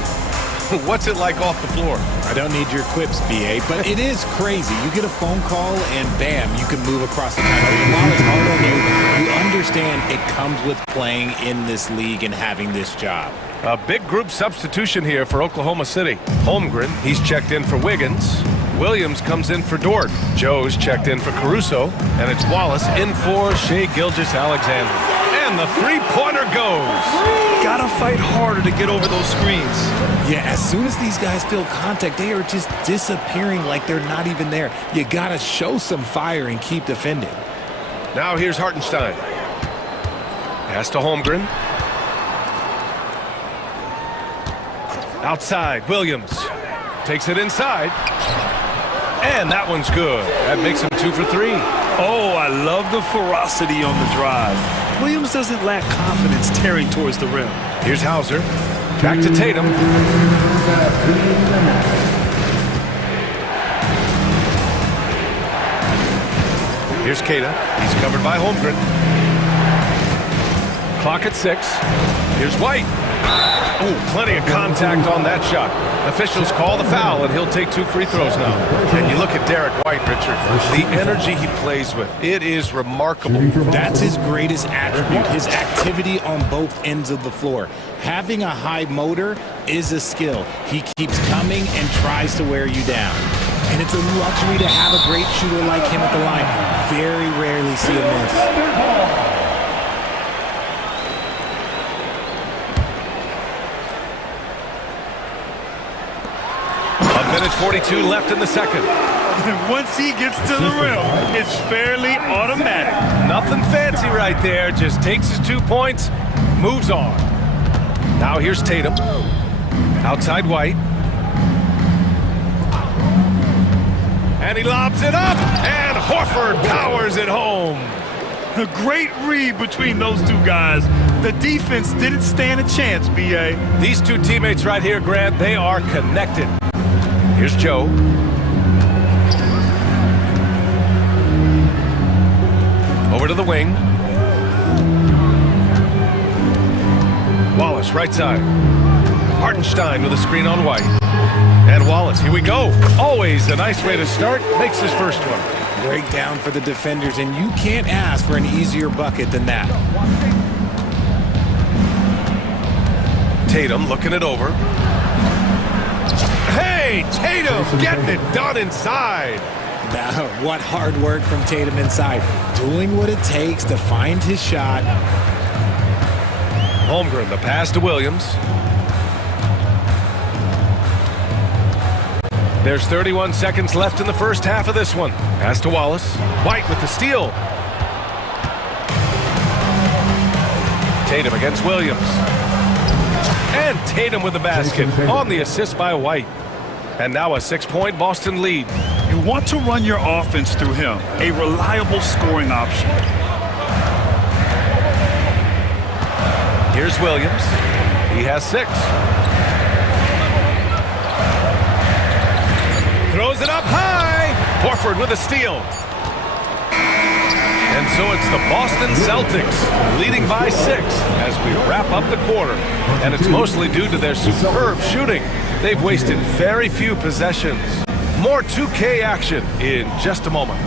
What's it like off the floor? I don't need your quips, BA, but it is crazy. You get a phone call and bam, you can move across the country. And while it's hard on you, you understand it comes with playing in this league and having this job. A big group substitution here for Oklahoma City. Holmgren, he's checked in for Wiggins. Williams comes in for Dort. Joe's checked in for Caruso. And it's Wallace in for Shea Gilgeous-Alexander. And the 3-pointer goes. Gotta fight harder to get over those screens. Yeah, as soon as these guys feel contact, they are just disappearing like they're not even there. You gotta show some fire and keep defending. Now here's Hartenstein. Pass to Holmgren. Outside, Williams takes it inside. And that one's good. That makes him 2 for 3. Oh, I love the ferocity on the drive. Williams doesn't lack confidence tearing towards the rim. Here's Hauser. Back to Tatum. Here's Keita. He's covered by Holmgren. Clock at 6. Here's White. Oh, plenty of contact on that shot. Officials call the foul, and he'll take 2 free throws now. And you look at Derek White, Richard, the energy he plays with, it is remarkable. That's his greatest attribute, his activity on both ends of the floor. Having a high motor is a skill. He keeps coming and tries to wear you down. And it's a luxury to have a great shooter like him at the line. Very rarely see a miss. 1:42 left in the second. Once he gets to the rim, it's fairly automatic. Nothing fancy right there. Just takes his 2 points, moves on. Now here's Tatum. Outside White. And he lobs it up, and Horford powers it home. A great read between those two guys. The defense didn't stand a chance, B.A. These two teammates right here, Grant, they are connected. Here's Joe. Over to the wing. Wallace, right side. Hartenstein with a screen on White. And Wallace, here we go. Always a nice way to start. Makes his first one. Break down for the defenders, and you can't ask for an easier bucket than that. Tatum looking it over. Hey, Tatum getting it done inside. What hard work from Tatum inside. Doing what it takes to find his shot. Holmgren, the pass to Williams. There's 31 seconds left in the first half of this one. Pass to Wallace. White with the steal. Tatum against Williams. And Tatum with the basket on the assist by White. And now a 6-point Boston lead. You want to run your offense through him, a reliable scoring option. Here's Williams. He has 6. Throws it up high. Horford with a steal. And so it's the Boston Celtics leading by 6 as we wrap up the quarter. And it's mostly due to their superb shooting. They've wasted very few possessions. More 2K action in just a moment.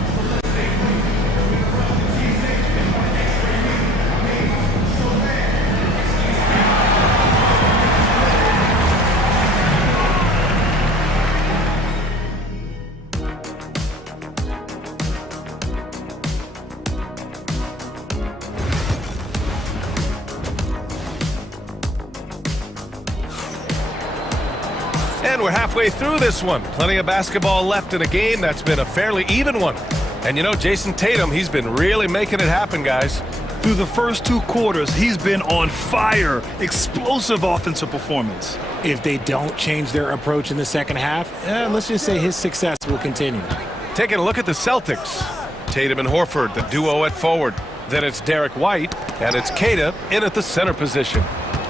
And we're halfway through this one. Plenty of basketball left in a game that's been a fairly even one. And you know, Jason Tatum, he's been really making it happen, guys. Through the first 2 quarters, he's been on fire. Explosive offensive performance. If they don't change their approach in the second half, let's just say his success will continue. Taking a look at the Celtics. Tatum and Horford, the duo at forward. Then it's Derek White, and it's Keita in at the center position.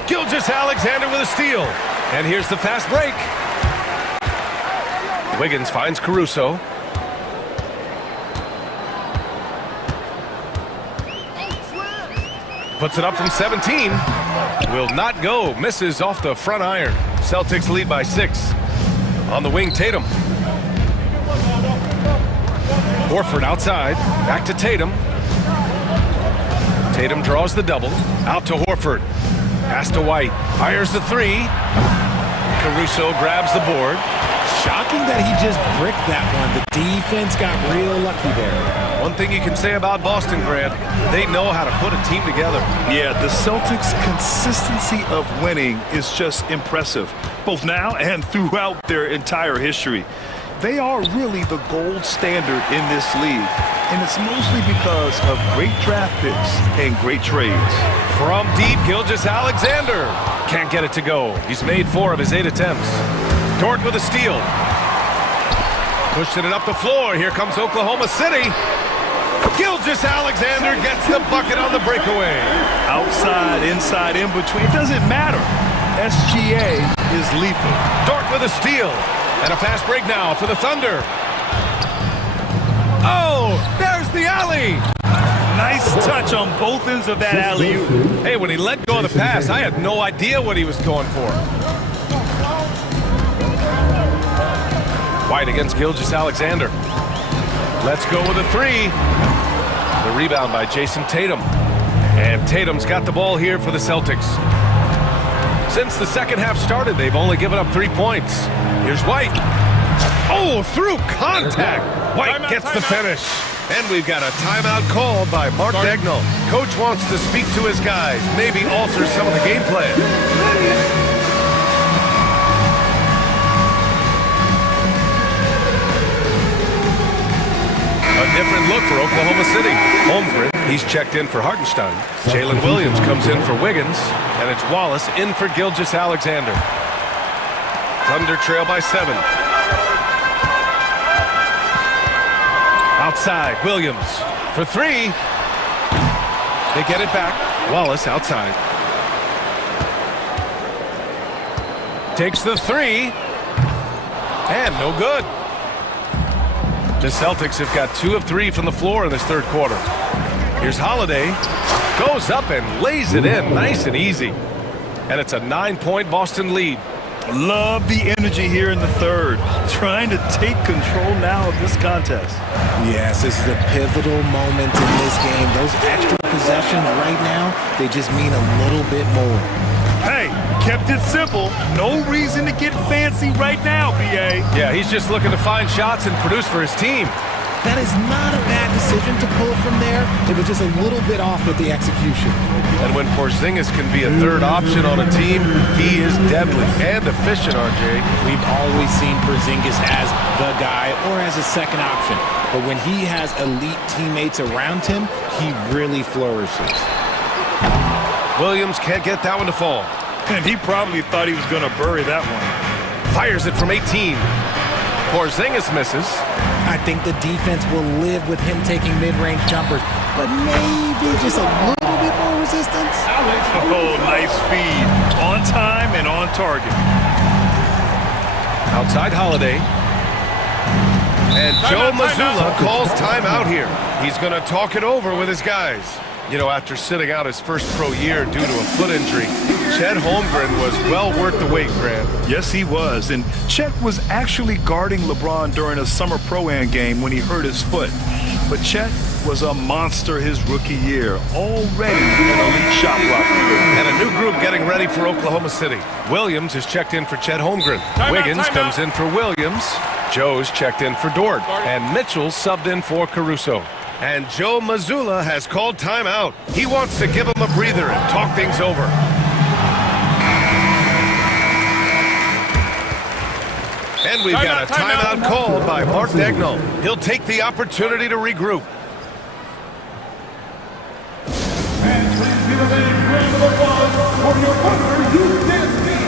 Gilgeous-Alexander with a steal. And here's the fast break. Wiggins finds Caruso. Puts it up from 17. Will not go. Misses off the front iron. Celtics lead by 6. On the wing, Tatum. Horford outside. Back to Tatum. Tatum draws the double. Out to Horford. Pass to White. Fires the 3. Caruso grabs the board. Shocking that he just bricked that one. The defense got real lucky there. One thing you can say about Boston, Grant, they know how to put a team together. Yeah, the Celtics' consistency of winning is just impressive, both now and throughout their entire history. They are really the gold standard in this league, and it's mostly because of great draft picks and great trades. From deep, Gilgeous-Alexander can't get it to go. He's made 4 of his 8 attempts. Dort with a steal. Pushing it up the floor. Here comes Oklahoma City. Gilgeous-Alexander gets the bucket on the breakaway. Outside, inside, in between, it doesn't matter. SGA is lethal. Dort with a steal. And a fast break now for the Thunder. Oh, there's the alley. Nice touch on both ends of that alley-oop. Hey, when he let go of the pass, I had no idea what he was going for. White against Gilgeous-Alexander. Let's go with a three. The rebound by Jason Tatum. And Tatum's got the ball here for the Celtics. Since the second half started, they've only given up 3 points. Here's White. Oh, through contact. White gets the finish. And we've got a timeout called by Mark Dagnall. Coach wants to speak to his guys, maybe alter some of the game plan. A different look for Oklahoma City. Holmgren, he's checked in for Hartenstein. Jalen Williams comes in for Wiggins. And it's Wallace in for Gilgeous-Alexander. Thunder trail by 7. Outside, Williams for 3. They get it back. Wallace outside. Takes the 3. And no good. The Celtics have got 2 of 3 from the floor in this third quarter. Here's Holiday. Goes up and lays it in nice and easy. And it's a 9-point Boston lead. Love the energy here in the third. Trying to take control now of this contest. Yes, this is a pivotal moment in this game. Those extra possessions right now, they just mean a little bit more. Hey, kept it simple. No reason to get fancy right now, BA. Yeah, he's just looking to find shots and produce for his team. That is not a bad decision to pull from there. It was just a little bit off with the execution. And when Porzingis can be a third option on a team, he is deadly and efficient, RJ. We've always seen Porzingis as the guy or as a second option. But when he has elite teammates around him, he really flourishes. Williams can't get that one to fall. And he probably thought he was going to bury that one. Fires it from 18. Porzingis misses. I think the defense will live with him taking mid-range jumpers, but maybe just a little bit more resistance. Oh, nice feed. On time and on target. Outside Holiday. And Joe Mazzulla calls timeout here. He's going to talk it over with his guys. You know, after sitting out his first pro year due to a foot injury, Chet Holmgren was well worth the wait, Grant. Yes, he was. And Chet was actually guarding LeBron during a summer pro-am game when he hurt his foot. But Chet was a monster his rookie year, already an elite shot blocker. And a new group getting ready for Oklahoma City. Williams is checked in for Chet Holmgren. Wiggins comes in for Williams. Joe's checked in for Dort. And Mitchell's subbed in for Caruso. And Joe Mazzulla has called timeout. He wants to give him a breather and talk things over. And we've got a timeout called by Mark Dagnall. He'll take the opportunity to regroup. And please give a big round of applause for your partner, youth dance team.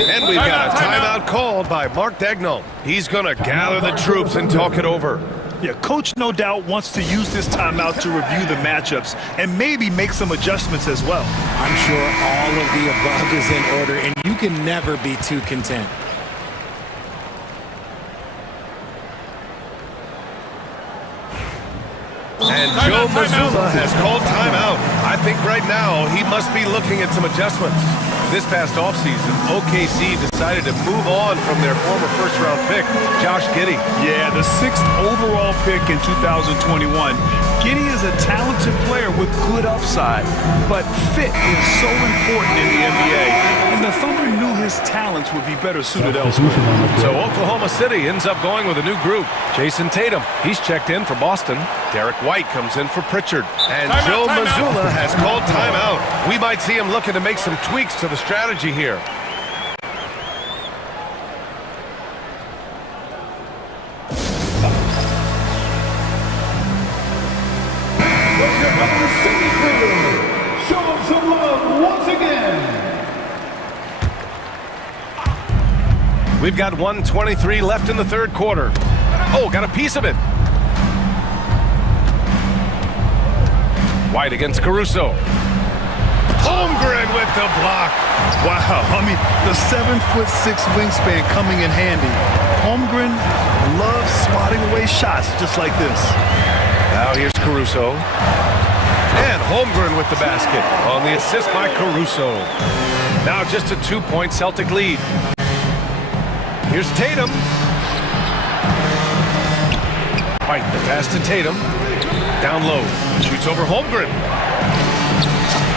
And we've got a timeout called by Mark Dagnall. He's going to gather the troops and talk it over. Yeah, Coach no doubt wants to use this timeout to review the matchups and maybe make some adjustments as well. I'm sure all of the above is in order, and you can never be too content. And Joe Mazzulla has called timeout. I think right now he must be looking at some adjustments. This past offseason, OKC decided to move on from their former first-round pick, Josh Giddey. Yeah, the 6th overall pick in 2021. Giddey is a talented player with good upside, but fit is so important in the NBA, and the Thunder knew his talents would be better suited elsewhere. So Oklahoma City ends up going with a new group. Jason Tatum, he's checked in for Boston. Derek White comes in for Pritchard. And Joe Mazzulla has called timeout. We might see him looking to make some tweaks to the strategy here. Show them some love once again. We've got 1:23 left in the third quarter. Oh, got a piece of it. White against Caruso. Holmgren with the block. Wow, I mean, the 7'6" wingspan coming in handy. Holmgren loves swatting away shots just like this. Now here's Caruso. And Holmgren with the basket on the assist by Caruso. Now just a 2-point Celtic lead. Here's Tatum. White, the pass to Tatum. Down low. Shoots over Holmgren.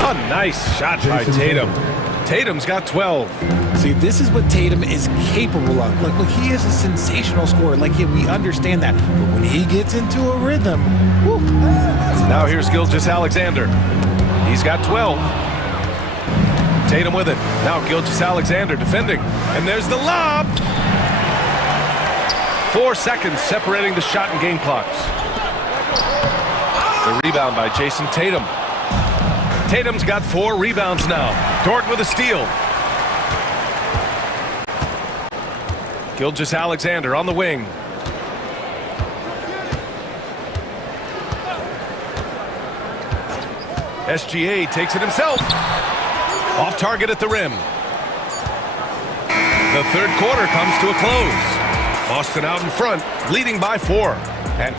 A nice shot by Tatum. Tatum's got 12. See, this is what Tatum is capable of. Look, he is a sensational scorer. Like, yeah, we understand that. But when he gets into a rhythm, whew. Now here's Gilgeous-Alexander. He's got 12. Tatum with it. Now Gilgeous-Alexander defending. And there's the lob. 4 seconds separating the shot and game clocks. The rebound by Jason Tatum. Tatum's got 4 rebounds now. Dort with a steal. Gilgeous-Alexander on the wing. SGA takes it himself. Off target at the rim. The third quarter comes to a close. Boston out in front, leading by 4. And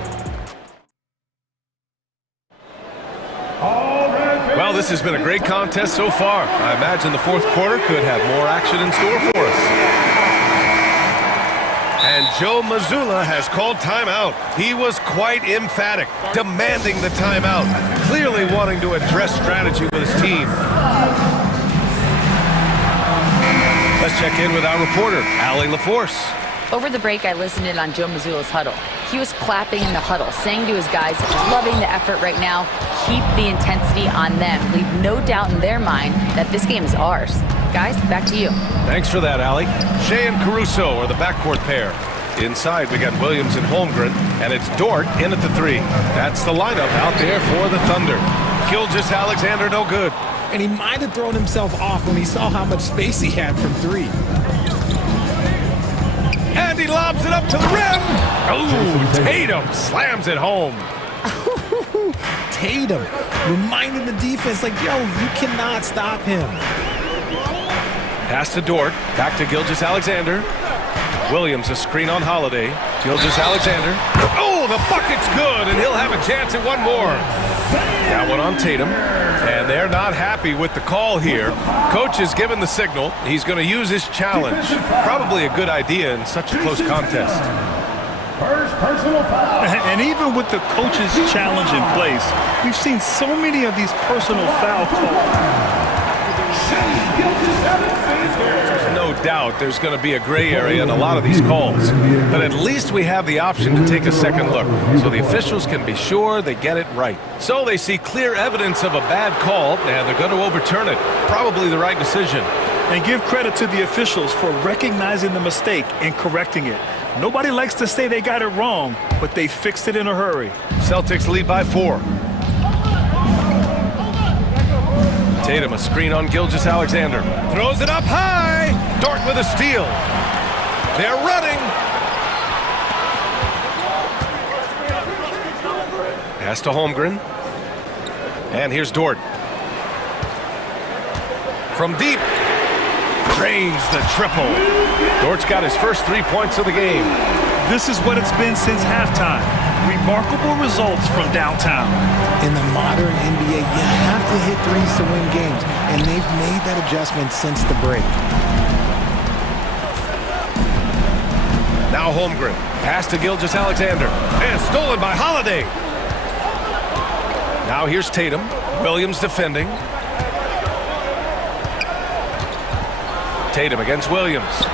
well, this has been a great contest so far. I imagine the fourth quarter could have more action in store for us. And Joe Mazzulla has called timeout. He was quite emphatic, demanding the timeout, clearly wanting to address strategy with his team. Let's check in with our reporter, Allie LaForce. Over the break, I listened in on Joe Mazzulla's huddle. He was clapping in the huddle, saying to his guys, loving the effort right now, keep the intensity on them. Leave no doubt in their mind that this game is ours. Guys, back to you. Thanks for that, Allie. Shea and Caruso are the backcourt pair. Inside, we got Williams and Holmgren, and it's Dort in at the 3. That's the lineup out there for the Thunder. Gilgeous-Alexander, no good. And he might have thrown himself off when he saw how much space he had from 3. And he lobs it up to the rim. Oh, Tatum slams it home. Tatum reminding the defense, like, yo, you cannot stop him. Pass to Dort. Back to Gilgeous-Alexander. Williams a screen on Holiday. Gilgeous-Alexander. Oh, the bucket's good, and he'll have a chance at one more. That one on Tatum. And they're not happy with the call here. Coach has given the signal. He's going to use his challenge. Probably a good idea in such a close contest. First personal foul. And even with the coach's challenge in place, we've seen so many of these personal foul calls. No doubt there's going to be a gray area in a lot of these calls, but at least we have the option to take a second look, so the officials can be sure they get it right. So they see clear evidence of a bad call, and they're going to overturn it. Probably the right decision. And give credit to the officials for recognizing the mistake and correcting it. Nobody likes to say they got it wrong, but they fixed it in a hurry. Celtics lead by 4. Tatum a screen on Gilgeous-Alexander. Throws it up high. Dort with a steal. They're running. Pass to Holmgren. And here's Dort. From deep. Drains the triple. Dort's got his first 3 points of the game. This is what it's been since halftime. Remarkable results from downtown. In the modern NBA, you have to hit threes to win games, and they've made that adjustment since the break. Now Holmgren. Pass to Gilgeous-Alexander. And stolen by Holiday. Now here's Tatum. Williams defending. Tatum against Williams.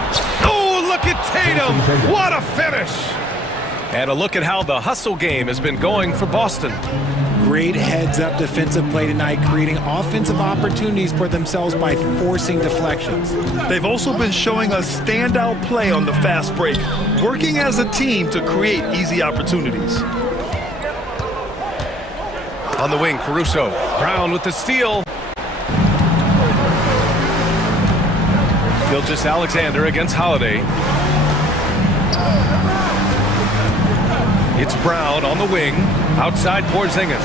Oh, look at Tatum. What a finish. And a look at how the hustle game has been going for Boston. Great heads-up defensive play tonight, creating offensive opportunities for themselves by forcing deflections. They've also been showing us standout play on the fast break, working as a team to create easy opportunities. On the wing, Caruso. Brown with the steal. Gilgeous-Alexander against Holiday. It's Brown on the wing. Outside Porzingis.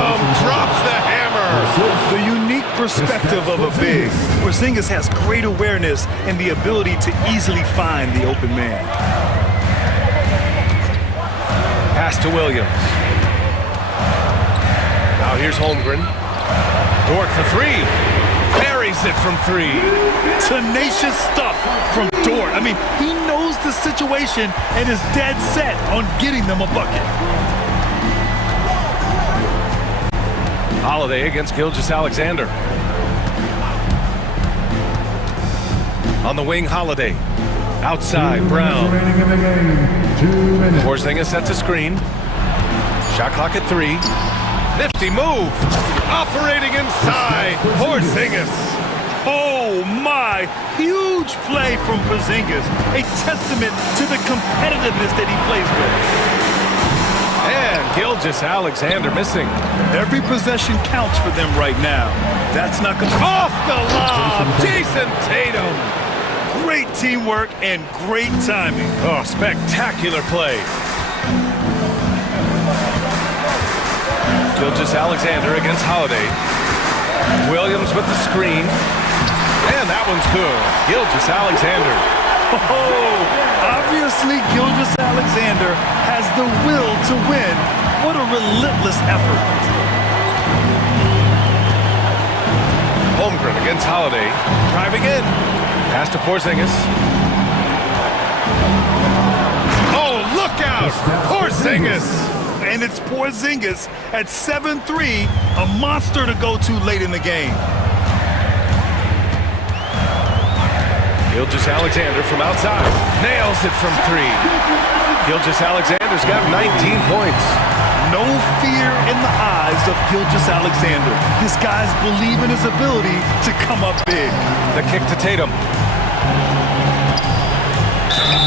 Tatum drops the hammer. The unique perspective of a big. Porzingis has great awareness and the ability to easily find the open man. Pass to Williams. Now here's Holmgren. Dort for three. Buries it from three. Tenacious stuff from Dort. I mean, he knows the situation and is dead set on getting them a bucket. Holiday against Gilgeous-Alexander. On the wing, Holiday. Outside, Brown. Porzingis sets a screen. Shot clock at 3. Nifty move. Operating inside. Porzingis. Oh my, huge play from Porzingis. A testament to the competitiveness that he plays with. And Gilgeous-Alexander missing. Every possession counts for them right now. That's not good. Off the lob, Jason Tatum. Great teamwork and great timing. Oh, spectacular play. Gilgeous-Alexander against Holiday. Williams with the screen. And that one's good. Gilgeous-Alexander. Oh, obviously Gilgeous-Alexander has the will to win. What a relentless effort. Holmgren against Holiday. Driving in. Pass to Porzingis. Oh, look out! Porzingis! And it's Porzingis at 7-3, a monster to go to late in the game. Gilgeous-Alexander from outside. Nails it from 3. Gilgeous-Alexander's got 19 points. No fear in the eyes of Gilgeous-Alexander. This guy's believe in his ability to come up big. The kick to Tatum.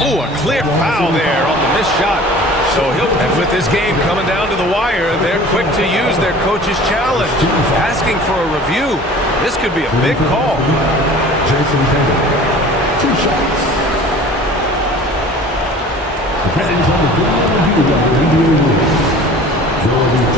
Oh, a clear foul there on the missed shot. And with this game coming down to the wire, they're quick to use their coach's challenge. Asking for a review. This could be a big call. Jason Tatum, 2 shots. Depends on the video review.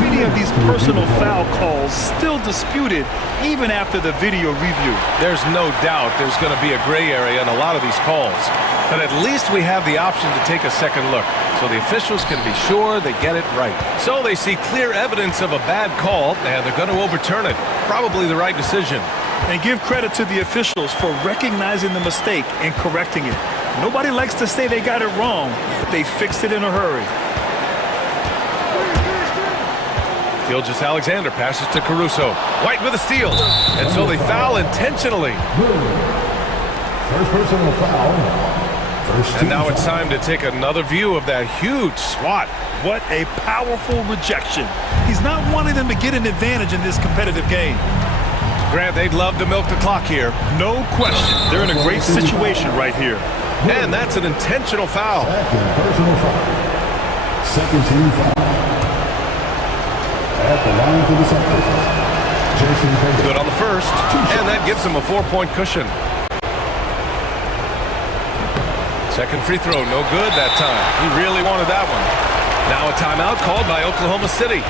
Many of these personal foul calls still disputed even after the video review. There's no doubt there's going to be a gray area in a lot of these calls. But at least we have the option to take a second look, so the officials can be sure they get it right. So they see clear evidence of a bad call, and they're going to overturn it. Probably the right decision. And give credit to the officials for recognizing the mistake and correcting it. Nobody likes to say they got it wrong, but they fixed it in a hurry. Gilgeous-Alexander passes to Caruso. White with a steal. And so they foul intentionally. First personal foul. And now it's time to take another view of that huge swat. What a powerful rejection. He's not wanting them to get an advantage in this competitive game. Grant, they'd love to milk the clock here. No question. They're in a great situation right here. And that's an intentional foul. Second personal foul. Second team foul. At the line for the Celtics, Jason Tatum. Good on the first, and that gives him a 4-point cushion. Second free throw, no good that time. He really wanted that one. Now a timeout called by Oklahoma City.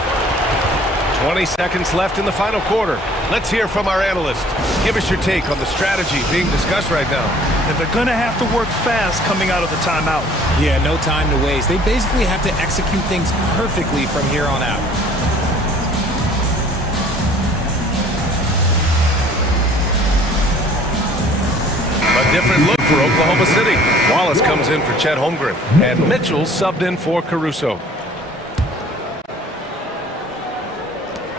20 seconds left in the final quarter. Let's hear from our analyst. Give us your take on the strategy being discussed right now. And they're going to have to work fast coming out of the timeout. Yeah, no time to waste. They basically have to execute things perfectly from here on out. A different look for Oklahoma City. Wallace comes in for Chet Holmgren, and Mitchell subbed in for Caruso.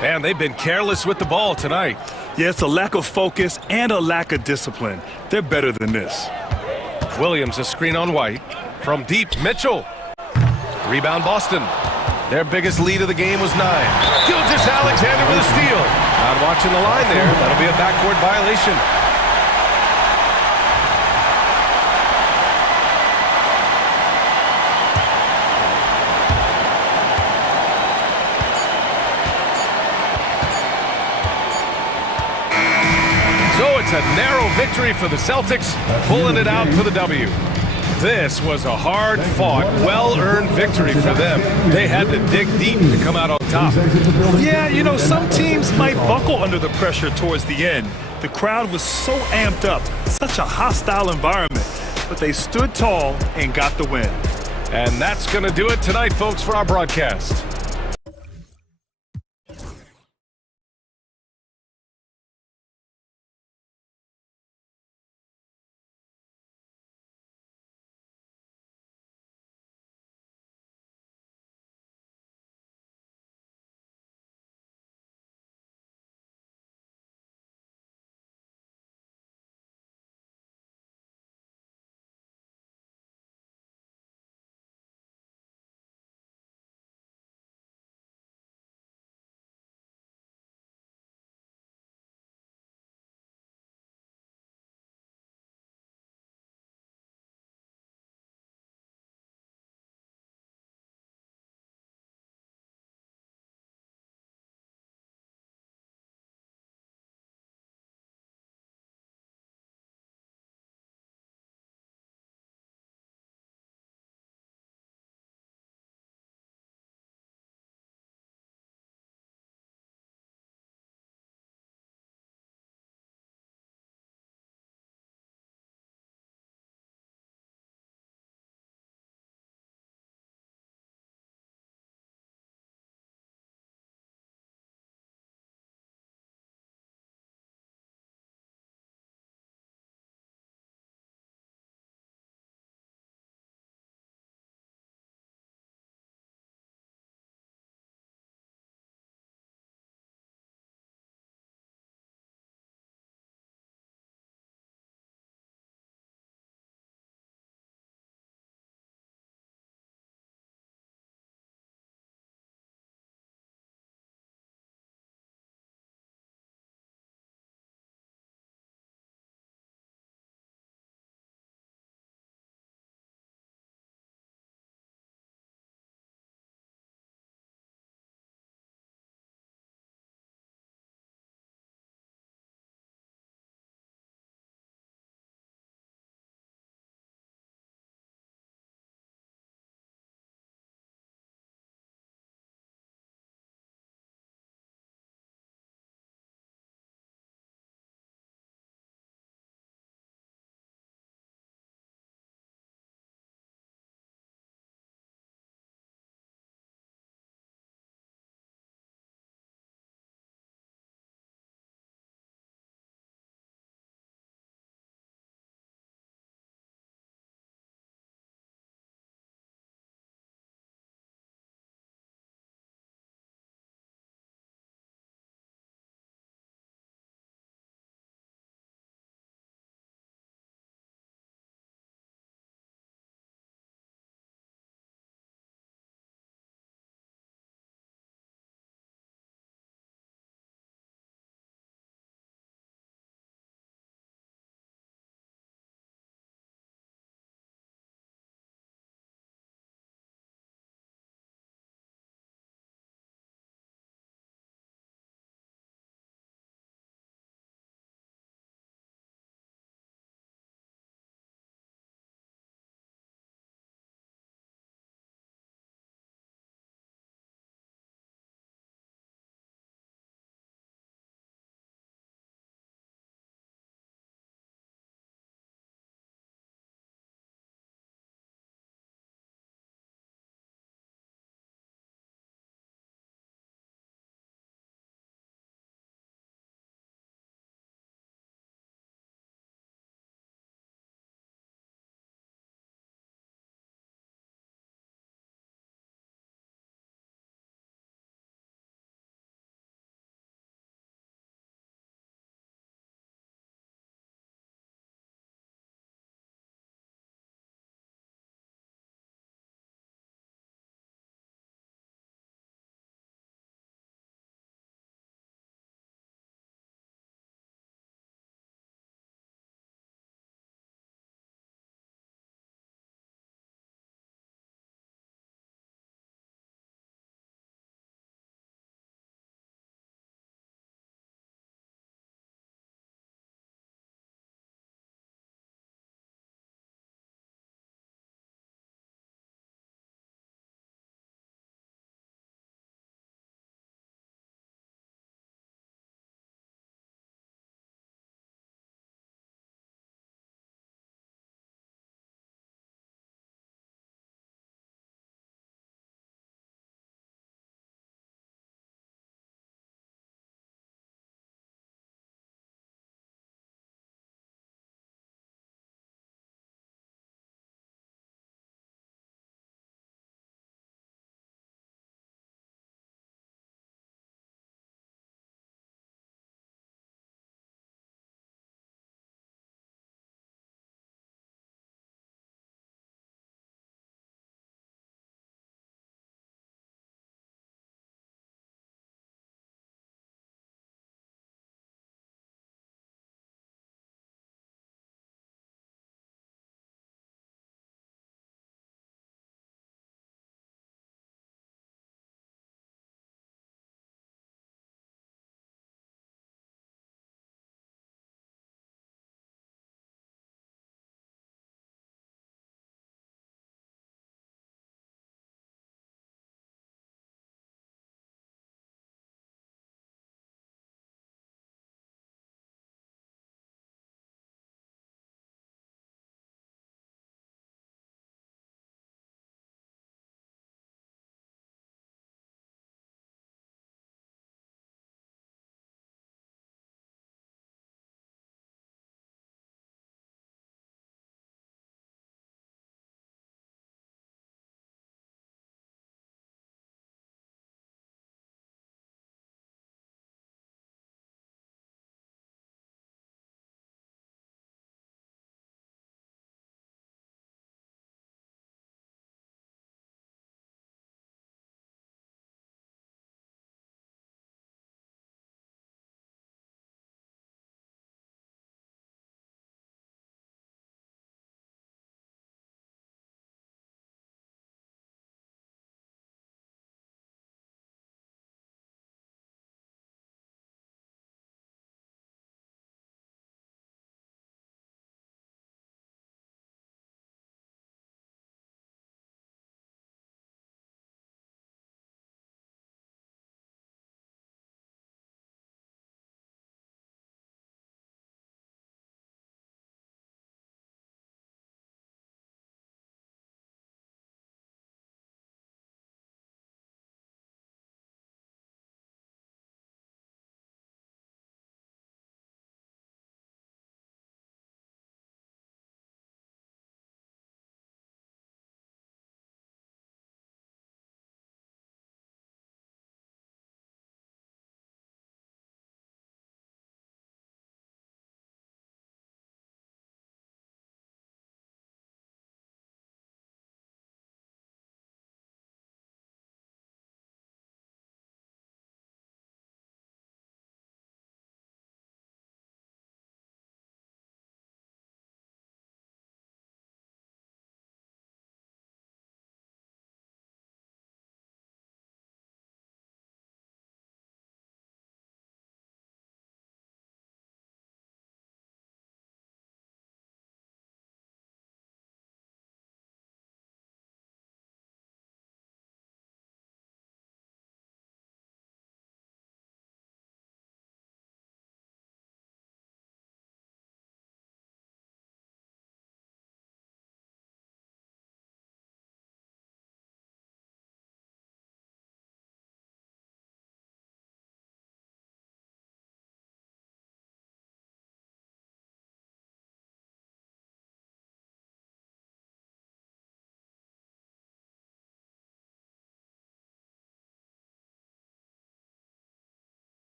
And they've been careless with the ball tonight. Yeah, it's a lack of focus and a lack of discipline. They're better than this. Williams, a screen on White. From deep, Mitchell. Rebound, Boston. Their biggest lead of the game was 9. Gilgeous-Alexander with a steal. Not watching the line there. That'll be a backcourt violation. So it's a narrow victory for the Celtics, pulling it out for the W. This was a hard-fought, well-earned victory for them. They had to dig deep to come out on top. Yeah, you know, some teams might buckle under the pressure towards the end. The crowd was so amped up, such a hostile environment, but they stood tall and got the win. And that's going to do it tonight, folks, for our broadcast.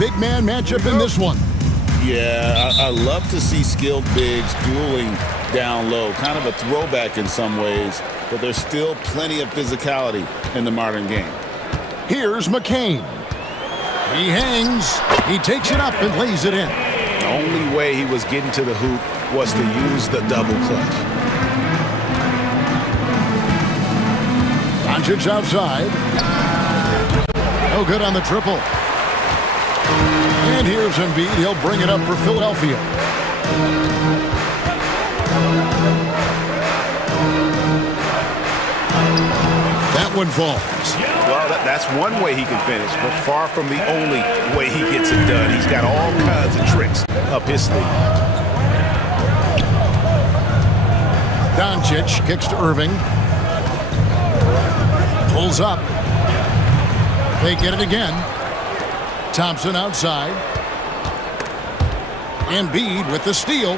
big man matchup in this one. Yeah, I love to see skilled bigs dueling down low. Kind of a throwback in some ways, but there's still plenty of physicality in the modern game. Here's McCain. He hangs, he takes it up and lays it in. The only way he was getting to the hoop was to use the double clutch. Doncic outside. No good on the triple. And here's Embiid. He'll bring it up for Philadelphia. That one falls. Well, that's one way he can finish, but far from the only way he gets it done. He's got all kinds of tricks up his sleeve. Doncic kicks to Irving. Pulls up. They get it again. Thompson outside. Embiid with the steal.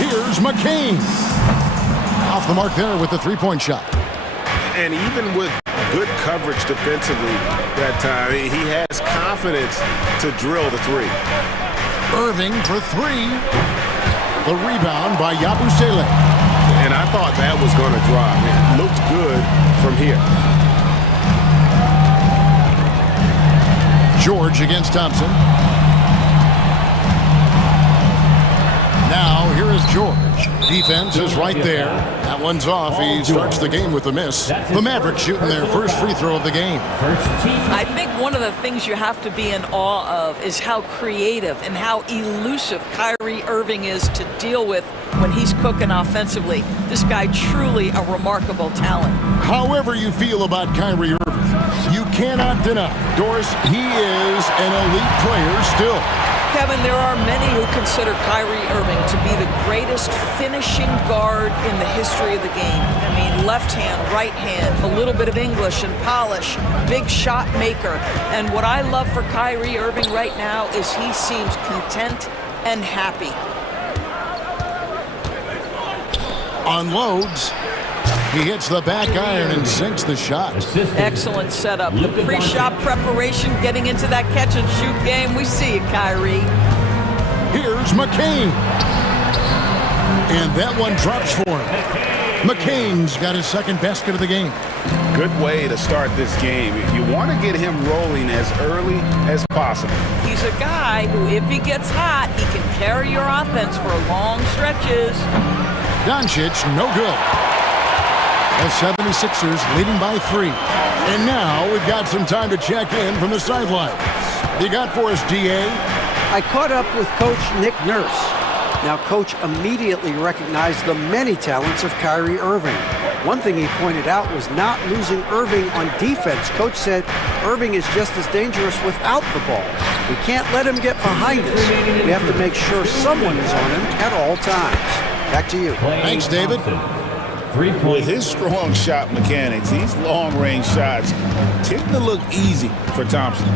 Here's McCain. Off the mark there with the three-point shot. And even with good coverage defensively that time, he has confidence to drill the three. Irving for three. The rebound by Yabusele. And I thought that was going to drop. It looked good from here. George against Thompson. Now, here is George. Defense is right there. That one's off. He starts the game with a miss. The Mavericks shooting their first free throw of the game. I think one of the things you have to be in awe of is how creative and how elusive Kyrie Irving is to deal with when he's cooking offensively. This guy truly a remarkable talent. However you feel about Kyrie Irving, you cannot deny, Doris, he is an elite player still. Kevin, there are many who consider Kyrie Irving to be the greatest finishing guard in the history of the game. I mean, left hand, right hand, a little bit of English and polish, big shot maker. And what I love for Kyrie Irving right now is he seems content and happy. Unloads. He hits the back iron and sinks the shot. Excellent setup. The pre-shot preparation, getting into that catch-and-shoot game. We see it, Kyrie. Here's McCain. And that one drops for him. McCain's got his second basket of the game. Good way to start this game. You want to get him rolling as early as possible. He's a guy who, if he gets hot, he can carry your offense for long stretches. Doncic, no good. The 76ers leading by 3. And now we've got some time to check in from the sidelines. You got for us, DA? I caught up with Coach Nick Nurse. Now, Coach immediately recognized the many talents of Kyrie Irving. One thing he pointed out was not losing Irving on defense. Coach said Irving is just as dangerous without the ball. We can't let him get behind us. We have to make sure someone is on him at all times. Back to you. Thanks, David. With his strong shot mechanics, these long-range shots tend to look easy for Thompson.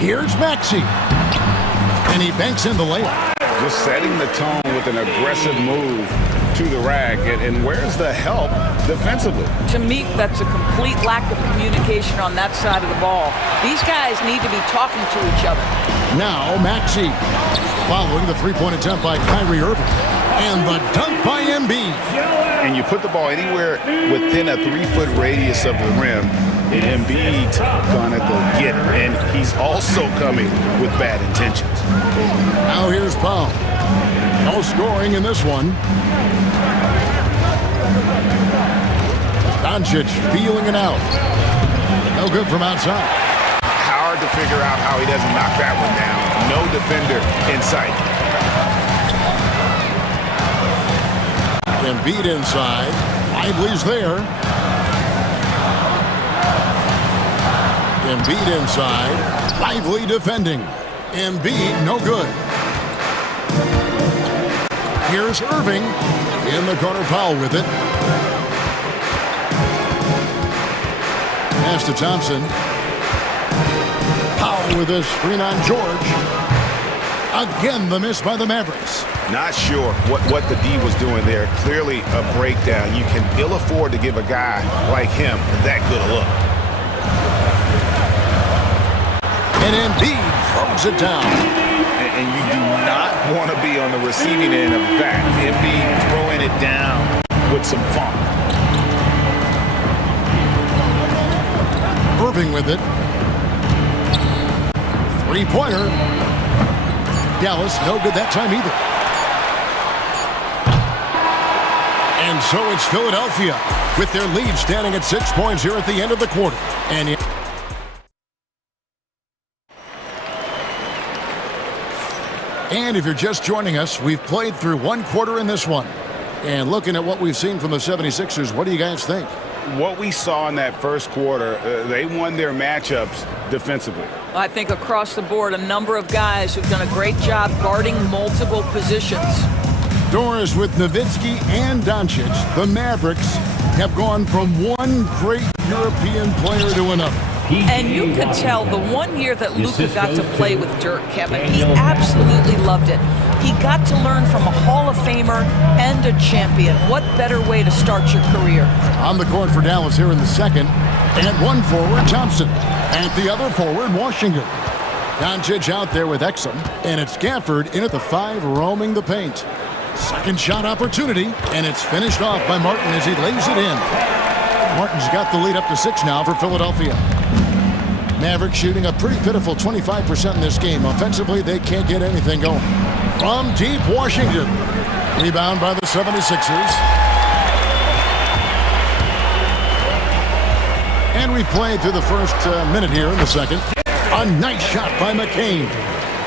Here's Maxey. And he banks in the layup. Just setting the tone with an aggressive move to the rack. And where's the help defensively? To me, that's a complete lack of communication on that side of the ball. These guys need to be talking to each other. Now, Maxey following the three-point attempt by Kyrie Irving. And the dunk by Embiid. And you put the ball anywhere within a 3-foot radius of the rim, and Embiid's gonna go get it. And he's also coming with bad intentions. Now here's Paul. No scoring in this one. Doncic feeling it out. No good from outside. Hard to figure out how he doesn't knock that one down. No defender in sight. Embiid inside. Lively's there. Embiid inside. Lively defending. Embiid no good. Here's Irving in the corner. Powell with it. Pass to Thompson. Powell with a screen on George. Again, the miss by the Mavericks. Not sure what the D was doing there. Clearly a breakdown. You can ill afford to give a guy like him that good a look. And Embiid throws it down. And you do not want to be on the receiving end of that. Embiid throwing it down with some funk. Irving with it. Three-pointer. Dallas, no good that time either. And so it's Philadelphia with their lead standing at 6 points here at the end of the quarter. And if you're just joining us, we've played through one quarter in this one. And looking at what we've seen from the 76ers, what do you guys think? What we saw in that first quarter, they won their matchups defensively. I think across the board, a number of guys who've done a great job guarding multiple positions. Doris with Nowitzki and Doncic, the Mavericks have gone from one great European player to another. And you could tell the 1 year that Luka got to play with Dirk, Kevin, he absolutely loved it. He got to learn from a Hall of Famer and a champion. What better way to start your career? On the court for Dallas here in the second. And one forward, Thompson. And the other forward, Washington. Doncic out there with Exum. And it's Gafford in at the 5, roaming the paint. Second shot opportunity. And it's finished off by Martin as he lays it in. Martin's got the lead up to 6 now for Philadelphia. Mavericks shooting a pretty pitiful 25% in this game. Offensively, they can't get anything going. From deep, Washington. Rebound by the 76ers. And we played through the first minute here in the second. A nice shot by McCain.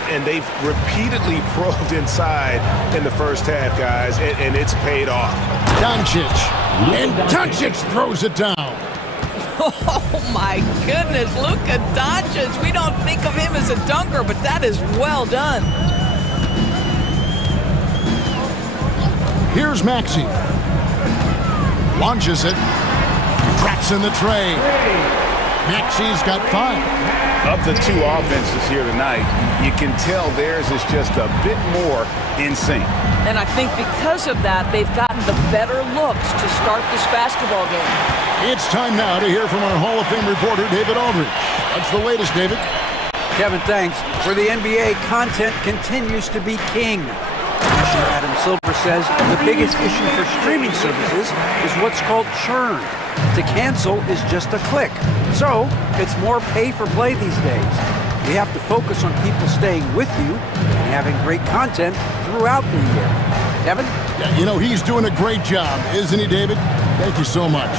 And they've repeatedly probed inside in the first half, guys, and it's paid off. Doncic. And Doncic throws it down. Oh, my goodness. Luka Doncic. We don't think of him as a dunker, but that is well done. Here's Maxey. Launches it. Cracks in the tray. Maxey's got 5. Of the two offenses here tonight, you can tell theirs is just a bit more in sync. And I think because of that, they've gotten the better looks to start this basketball game. It's time now to hear from our Hall of Fame reporter, David Aldridge. What's the latest, David? Kevin, thanks. For the NBA, content continues to be king. Commissioner Adam Silver says the biggest issue for streaming services is what's called churn. To cancel is just a click. So, it's more pay for play these days. We have to focus on people staying with you and having great content throughout the year. Kevin? Yeah, you know, he's doing a great job, isn't he, David? Thank you so much.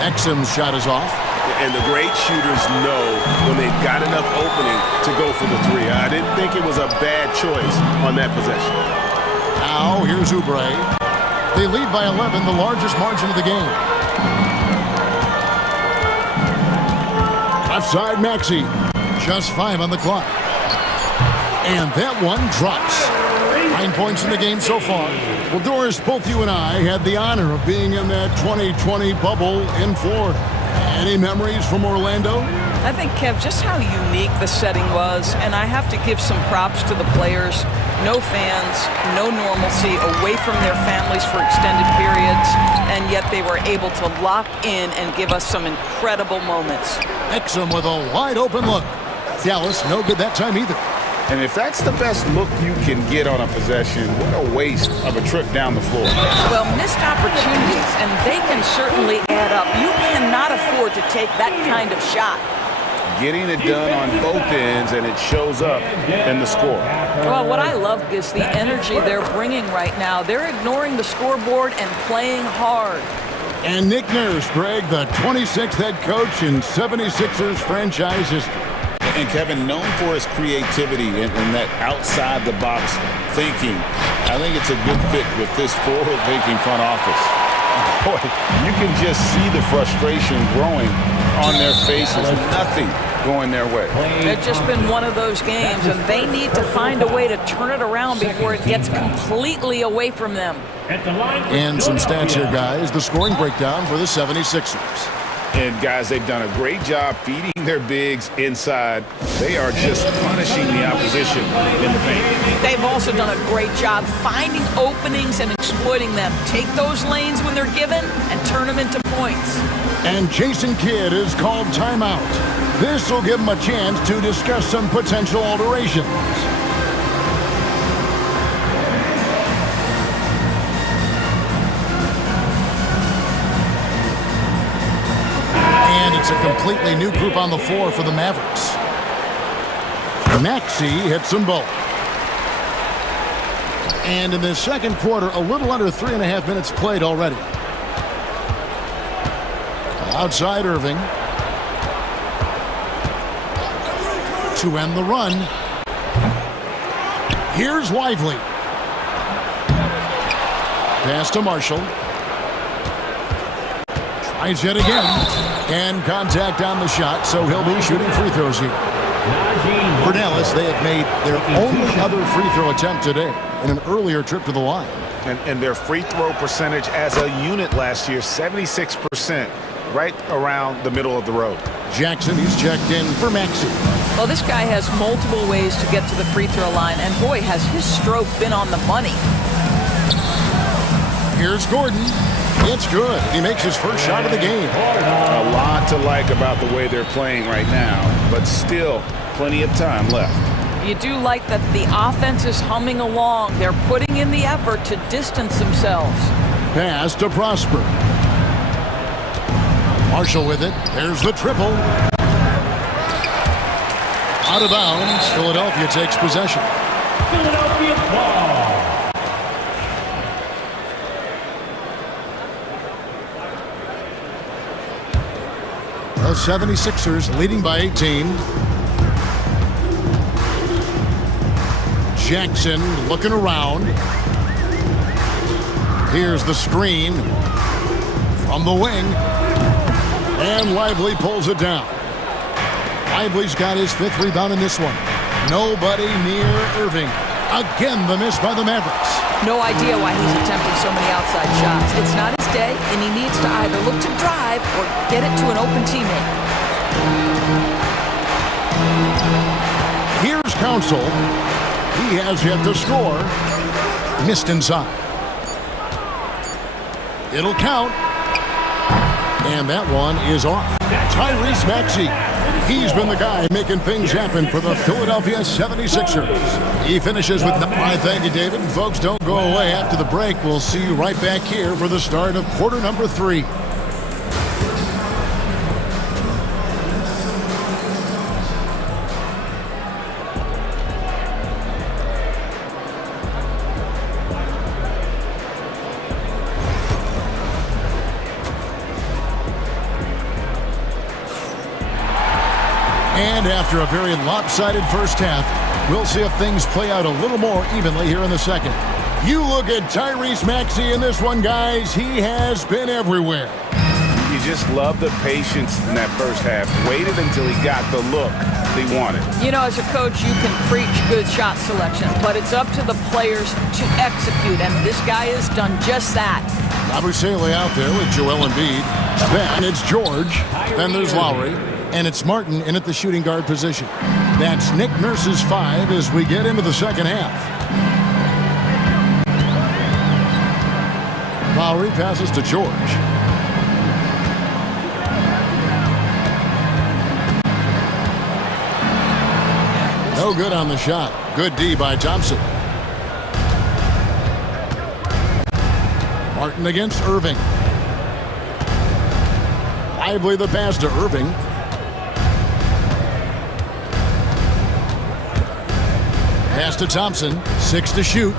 Exum's shot is off. And the great shooters know when they've got enough opening to go for the 3. I didn't think it was a bad choice on that possession. Now, here's Oubre. They lead by 11, the largest margin of the game. Left side, Maxey. Just 5 on the clock. And that one drops. 9 points in the game so far. Well, Doris, both you and I had the honor of being in that 2020 bubble in Florida. Any memories from Orlando? I think, Kev, just how unique the setting was, and I have to give some props to the players. No fans, no normalcy, away from their families for extended periods, and yet they were able to lock in and give us some incredible moments. Exum with a wide open look. Dallas, no good that time either. And if that's the best look you can get on a possession, what a waste of a trip down the floor. Well, missed opportunities, and they can certainly add up. You cannot afford to take that kind of shot. Getting it done on both ends, and it shows up in the score. Well, what I love is the energy they're bringing right now. They're ignoring the scoreboard and playing hard. And Nick Nurse, Greg, the 26th head coach in 76ers franchise history. And Kevin, known for his creativity and that outside-the-box thinking, I think it's a good fit with this forward-thinking front office. Boy, you can just see the frustration growing on their faces. Nothing going their way. It's just been one of those games, and they need to find a way to turn it around before it gets completely away from them. And some stats here, guys. The scoring breakdown for the 76ers. And, guys, they've done a great job feeding their bigs inside. They are just punishing the opposition in the paint. They've also done a great job finding openings and exploiting them. Take those lanes when they're given and turn them into points. And Jason Kidd is called timeout. This will give him a chance to discuss some potential alterations. And it's a completely new group on the floor for the Mavericks. Maxey hits them both. And in the second quarter, a little under 3.5 minutes played already. Outside Irving. To end the run. Here's Lively. Pass to Marshall. Tries yet again. And contact on the shot, so he'll be shooting free throws here. For Dallas, they have made their only other free throw attempt today in an earlier trip to the line. And their free throw percentage as a unit last year, 76%, right around the middle of the road. Jackson, he's checked in for Maxey. Well, this guy has multiple ways to get to the free throw line, and boy, has his stroke been on the money. Here's Gordon. It's good. He makes his first shot of the game. A lot to like about the way they're playing right now, but still plenty of time left. You do like that the offense is humming along. They're putting in the effort to distance themselves. Pass to Prosper. Marshall with it. There's the triple. Out of bounds. Philadelphia takes possession. Philadelphia ball. The 76ers leading by 18. Jackson looking around. Here's the screen from the wing. And Lively pulls it down. Lively's got his 5th rebound in this one. Nobody near Irving. Again, the miss by the Mavericks. No idea why he's attempting so many outside shots. It's not his day, and he needs to either look to drive or get it to an open teammate. Here's Council. He has yet to score. Missed inside. It'll count. And that one is off. Tyrese Maxey. He's been the guy making things happen for the Philadelphia 76ers. He finishes with... Thank you, David. And folks, don't go away after the break. We'll see you right back here for the start of quarter number 3. And after a very lopsided first half, we'll see if things play out a little more evenly here in the second. You look at Tyrese Maxey in this one, guys. He has been everywhere. You just love the patience in that first half. Waited until he got the look he wanted. You know, as a coach, you can preach good shot selection, but it's up to the players to execute, and this guy has done just that. Abusele out there with Joel Embiid. Then it's George. Then there's Lowry. And it's Martin in at the shooting guard position. That's Nick Nurse's 5 as we get into the second half. Lowry passes to George. No good on the shot. Good D by Thompson. Martin against Irving. Lively the pass to Irving. Pass to Thompson. 6 to shoot.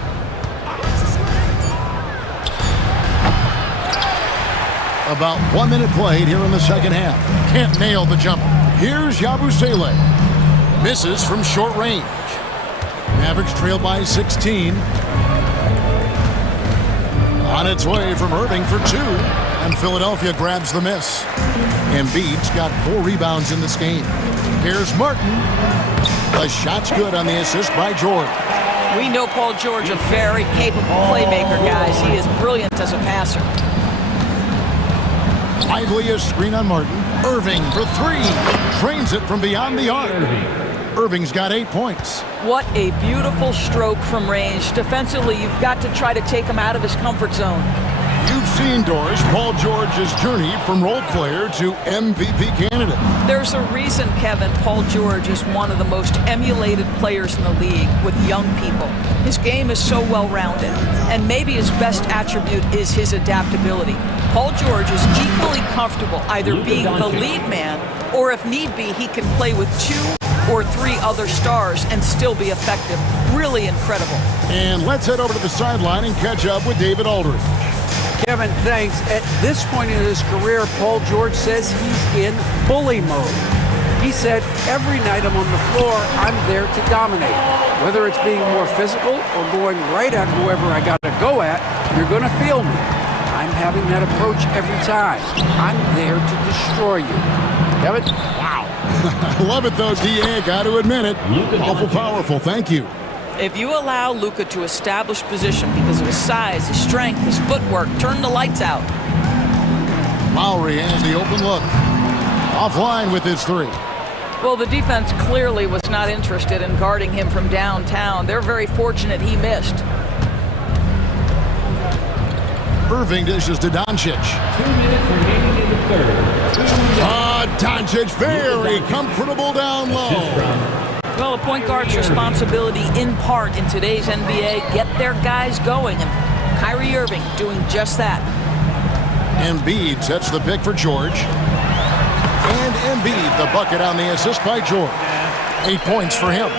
About 1 minute played here in the second half. Can't nail the jumper. Here's Yabusele. Misses from short range. Mavericks trail by 16. On its way from Irving for 2. And Philadelphia grabs the miss. Embiid's got 4 rebounds in this game. Here's Martin. The shot's good on the assist by George. We know Paul George, a very capable playmaker, guys. He is brilliant as a passer. Lively a screen on Martin. Irving for 3. Trains it from beyond the arc. Irving's got 8 points. What a beautiful stroke from range. Defensively, you've got to try to take him out of his comfort zone. You've seen, Doris, Paul George's journey from role player to MVP candidate. There's a reason, Kevin, Paul George is one of the most emulated players in the league with young people. His game is so well-rounded, and maybe his best attribute is his adaptability. Paul George is equally comfortable either being the lead man, or if need be, he can play with 2 or 3 other stars and still be effective. Really incredible. And let's head over to the sideline and catch up with David Aldridge. Kevin, thanks. At this point in his career, Paul George says he's in bully mode. He said, every night I'm on the floor, I'm there to dominate. Whether it's being more physical or going right at whoever I got to go at, you're going to feel me. I'm having that approach every time. I'm there to destroy you. Kevin? Wow. I love it, though, D.A. Got to admit it. Awful powerful. Thank you. If you allow Luka to establish position because of his size, his strength, his footwork, turn the lights out. Lowry has the open look. Offline with his 3. Well, the defense clearly was not interested in guarding him from downtown. They're very fortunate he missed. Irving dishes to Doncic. 2 minutes remaining in the third. Doncic very comfortable down low. Well, a point guard's responsibility in part in today's NBA, get their guys going, and Kyrie Irving doing just that. Embiid sets the pick for George. And Embiid, the bucket on the assist by George. 8 points for him.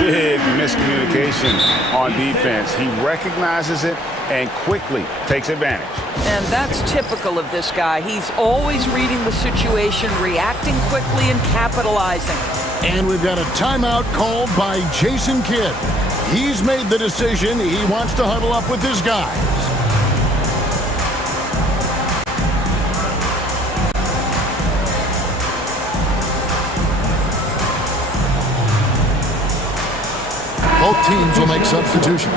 Big miscommunication on defense. He recognizes it and quickly takes advantage. And that's typical of this guy. He's always reading the situation, reacting quickly, and capitalizing. And we've got a timeout called by Jason Kidd. He's made the decision. He wants to huddle up with his guys. Both teams will make substitutions.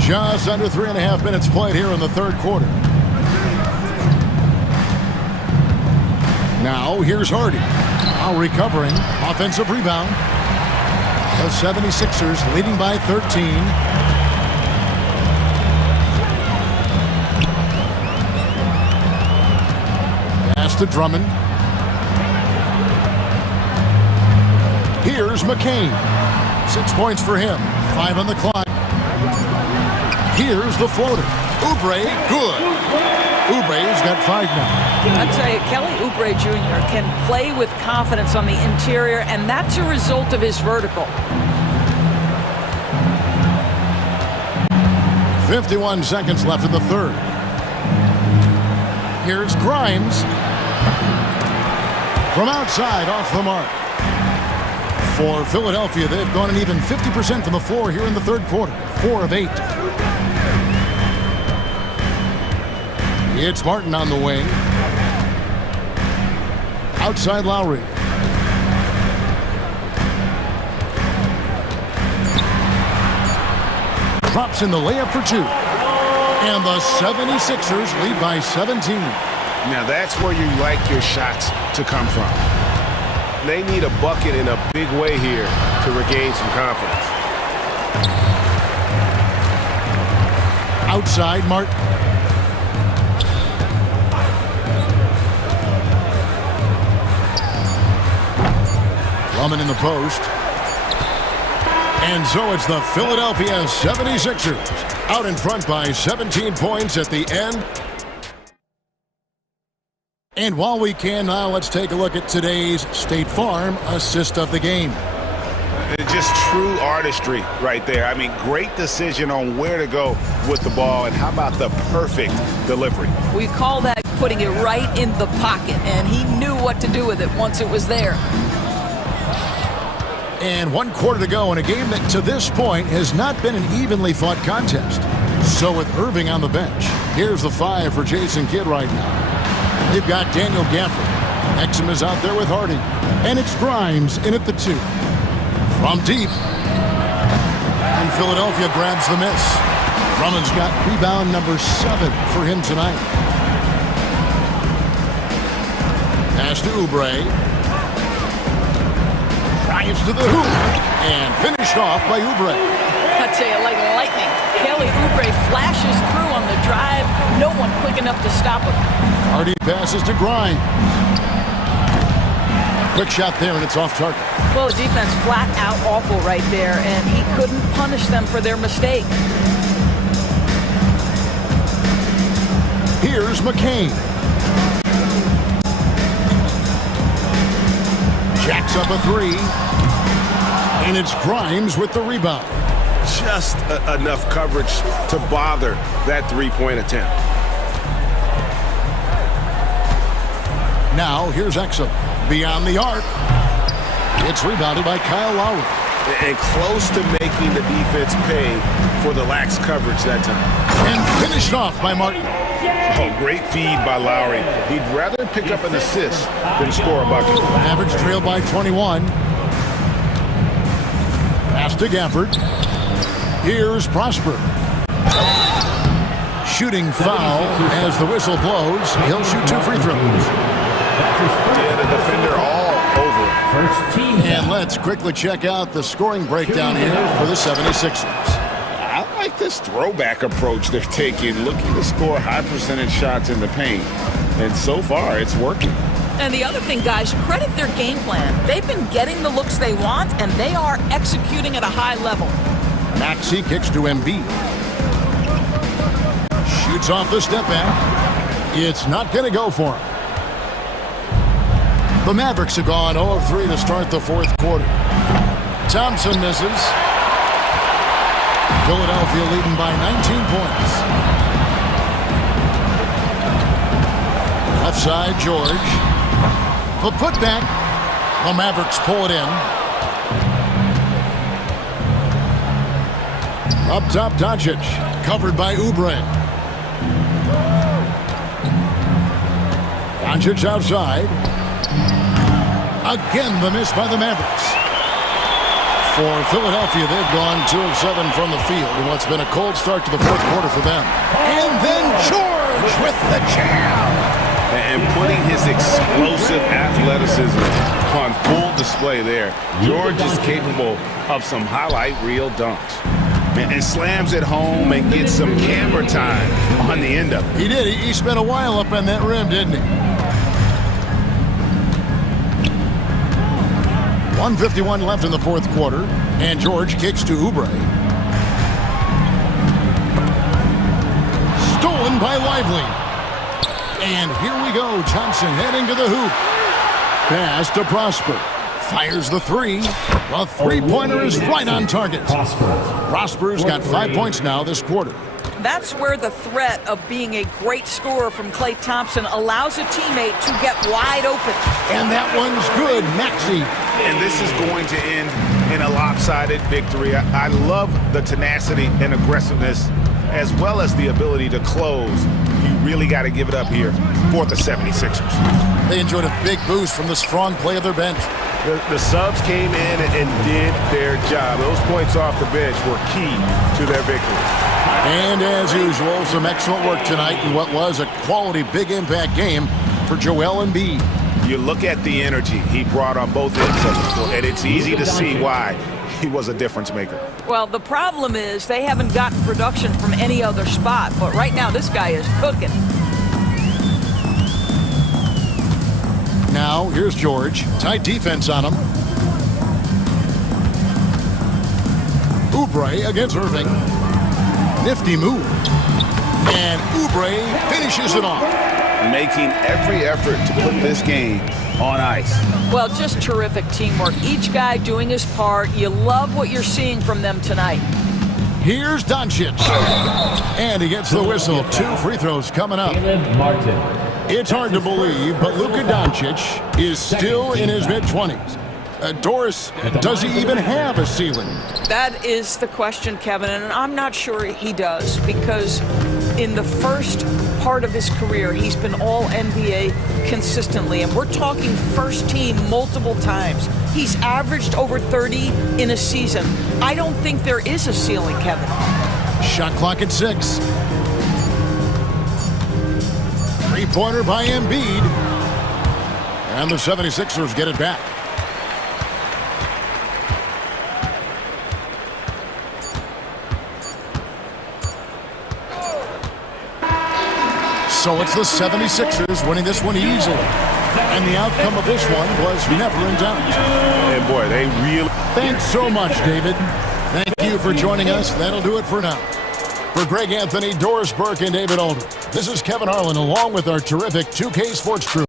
Just under 3.5 minutes played here in the third quarter. Now, here's Hardy. Now recovering. Offensive rebound. The 76ers leading by 13. Pass to Drummond. Here's McCain. 6 points for him. 5 on the clock. Here's the floater. Oubre, good. Oubre's got 5 now. I'd say Kelly Oubre Jr. can play with confidence on the interior, and that's a result of his vertical. 51 seconds left in the third. Here's Grimes. From outside, off the mark. For Philadelphia, they've gone an even 50% from the floor here in the third quarter. 4 of 8. It's Martin on the wing. Outside Lowry. Drops in the layup for 2. And the 76ers lead by 17. Now that's where you like your shots to come from. They need a bucket in a big way here to regain some confidence. Outside Martin. Drummond in the post. And so it's the Philadelphia 76ers out in front by 17 points at the end. And while we can now, let's take a look at today's State Farm assist of the game. Just true artistry right there. I mean, great decision on where to go with the ball, and how about the perfect delivery? We call that putting it right in the pocket, and he knew what to do with it once it was there. And 1 quarter to go in a game that to this point has not been an evenly fought contest. So with Irving on the bench, here's the 5 for Jason Kidd right now. They've got Daniel Gafford. Exum is out there with Hardy. And it's Grimes in at the 2. From deep. And Philadelphia grabs the miss. Drummond's got rebound number 7 for him tonight. Pass to Oubre. Trying Drives to the hoop. And finished off by Oubre. I tell you, like lightning, Kelly Oubre flashes through on the drive. No one quick enough to stop him. Hardy passes to Grimes. Quick shot there, and it's off target. Well, the defense flat out awful right there, and he couldn't punish them for their mistake. Here's McCain. Jacks up a three. And it's Grimes with the rebound. Just enough coverage to bother that three-point attempt. Now, here's Exum. Beyond the arc. It's rebounded by Kyle Lowry. And close to making the defense pay for the lax coverage that time. And finished off by Martin. Oh, great feed by Lowry. He'd rather pick up an assist than score a bucket. Average trail by 21. Pass to Gafford. Here's Prosper. Shooting foul as the whistle blows. He'll shoot 2 free throws. Yeah, the defender all over. First team. And let's quickly check out the scoring breakdown here for the 76ers. I like this throwback approach they're taking, looking to score high percentage shots in the paint. And so far, it's working. And the other thing, guys, credit their game plan. They've been getting the looks they want, and they are executing at a high level. Maxey kicks to Embiid. Shoots off the step back. It's not going to go for him. The Mavericks have gone 0 of 3 to start the fourth quarter. Thompson misses. Philadelphia leading by 19 points. Left side, George. The putback. The Mavericks pull it in. Up top, Doncic. Covered by Oubre. Doncic outside. Again, the miss by the Mavericks. For Philadelphia, they've gone 2 of 7 from the field in what's been a cold start to the fourth quarter for them. And then George with the jam. And putting his explosive athleticism on full display there. George is capable of some highlight reel dunks. And slams it home and gets some camera time on the end of it. He did. He spent a while up on that rim, didn't he? 1:51 left in the fourth quarter, and George kicks to Oubre. Stolen by Lively. And here we go. Thompson heading to the hoop. Pass to Prosper. Fires the three. The three-pointer is right on target. Prosper's got 5 points now this quarter. That's where the threat of being a great scorer from Klay Thompson allows a teammate to get wide open. And that one's good, Maxey. And this is going to end in a lopsided victory. I love the tenacity and aggressiveness as well as the ability to close. You really got to give it up here for the 76ers. They enjoyed a big boost from the strong play of their bench. The subs came in and did their job. Those points off the bench were key to their victory. And as usual, some excellent work tonight in what was a quality big impact game for Joel Embiid. You look at the energy he brought on both ends of the court, and it's easy to see why he was a difference maker. Well, the problem is they haven't gotten production from any other spot, but right now this guy is cooking. Now, here's George. Tight defense on him. Oubre against Irving. Nifty move. And Oubre finishes it off. Making every effort to put this game on ice. Well, just terrific teamwork. Each guy doing his part. You love what you're seeing from them tonight. Here's Doncic. And he gets the whistle. 2 free throws coming up. It's hard to believe, but Luka Doncic is still in his mid-20s. Doris, does he even have a ceiling? That is the question, Kevin, and I'm not sure he does, because in the first part of his career, he's been all NBA consistently, and we're talking first team multiple times. He's averaged over 30 in a season. I don't think there is a ceiling, Kevin. Shot clock at 6. Three-pointer by Embiid. And the 76ers get it back. So it's the 76ers winning this one easily. And the outcome of this one was never in doubt. And boy, they really... Thanks so much, David. Thank you for joining us. That'll do it for now. For Greg Anthony, Doris Burke, and David Alder, this is Kevin Harlan along with our terrific 2K Sports crew.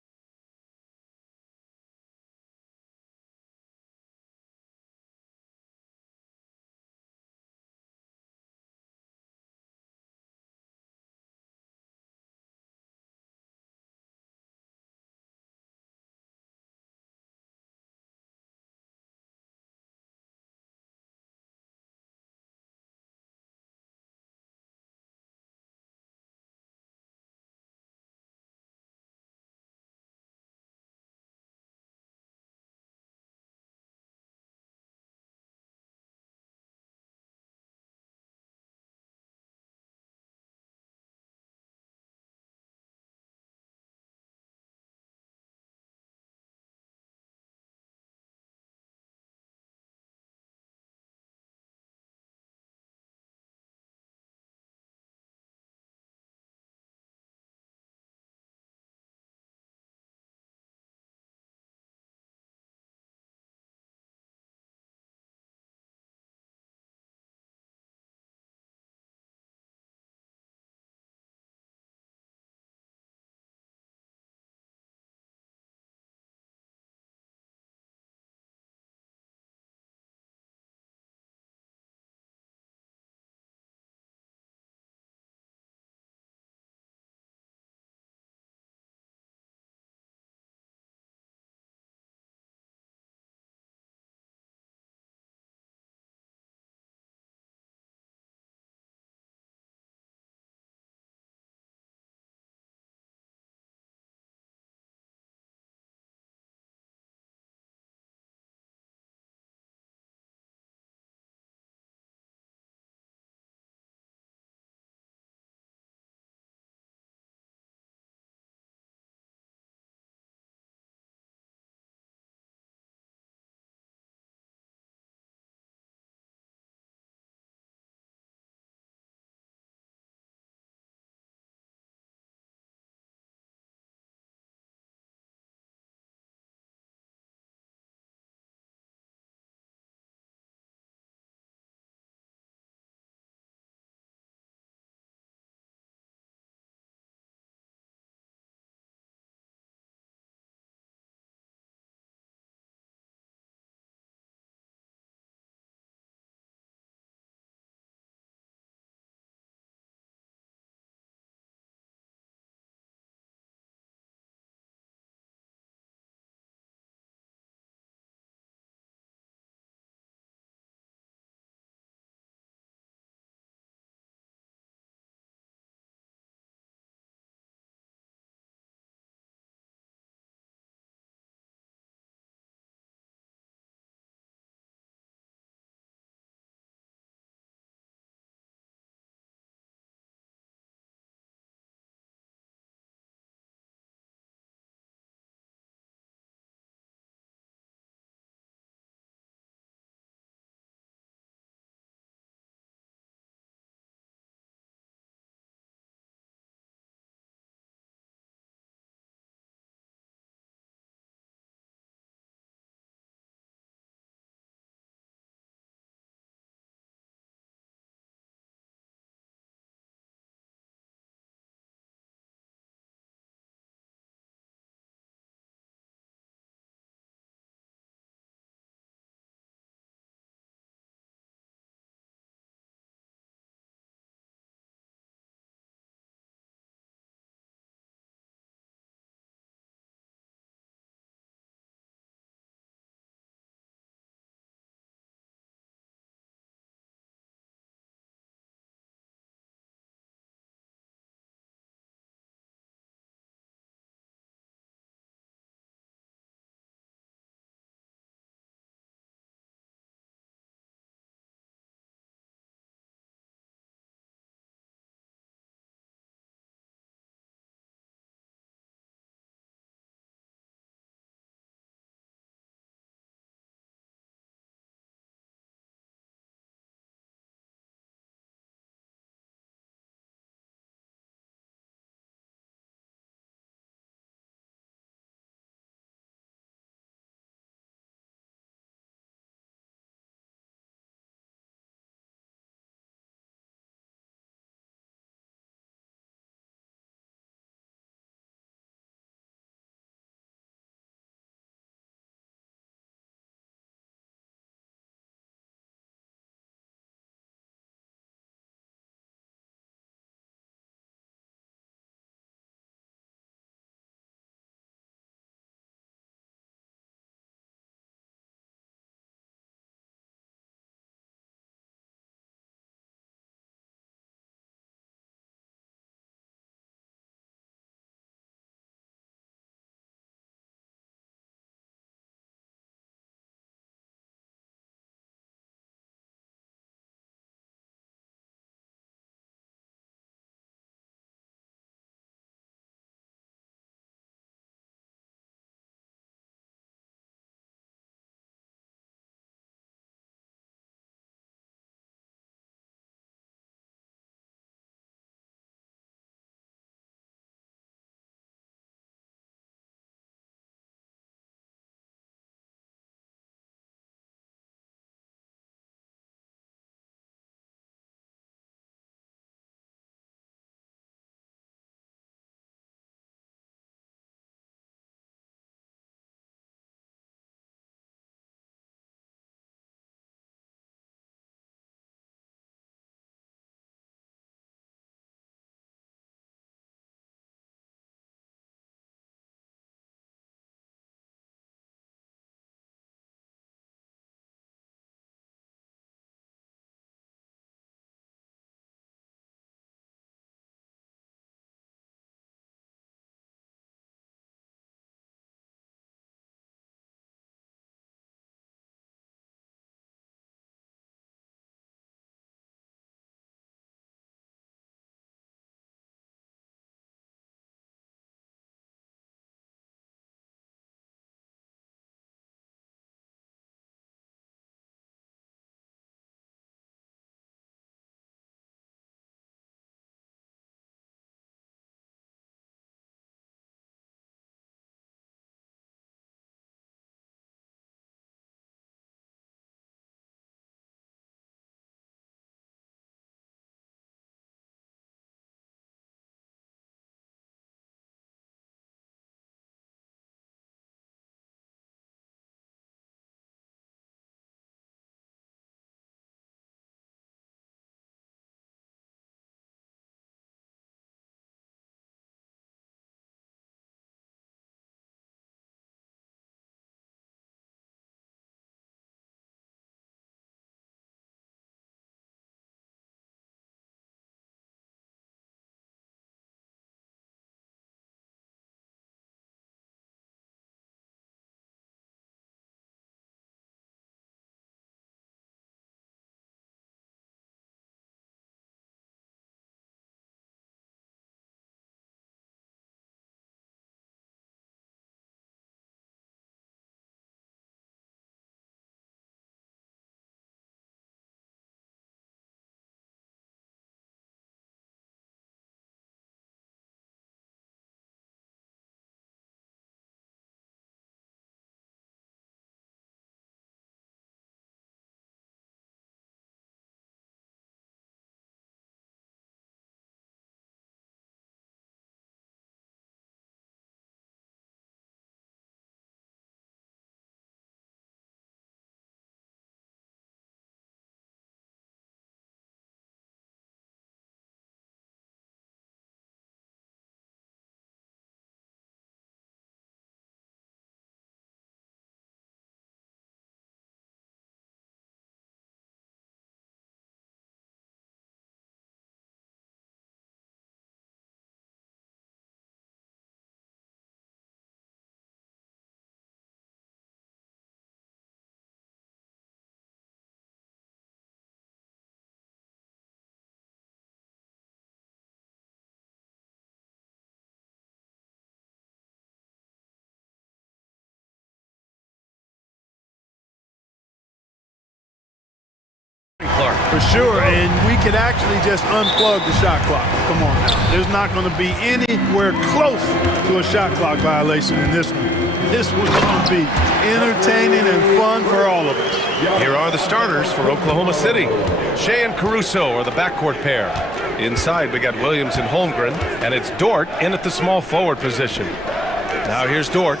For sure, and we could actually just unplug the shot clock. Come on now. There's not going to be anywhere close to a shot clock violation in this one. This one's going to be entertaining and fun for all of us. Here are the starters for Oklahoma City. Shea and Caruso are the backcourt pair. Inside, we got Williams and Holmgren, and it's Dort in at the small forward position. Now here's Dort.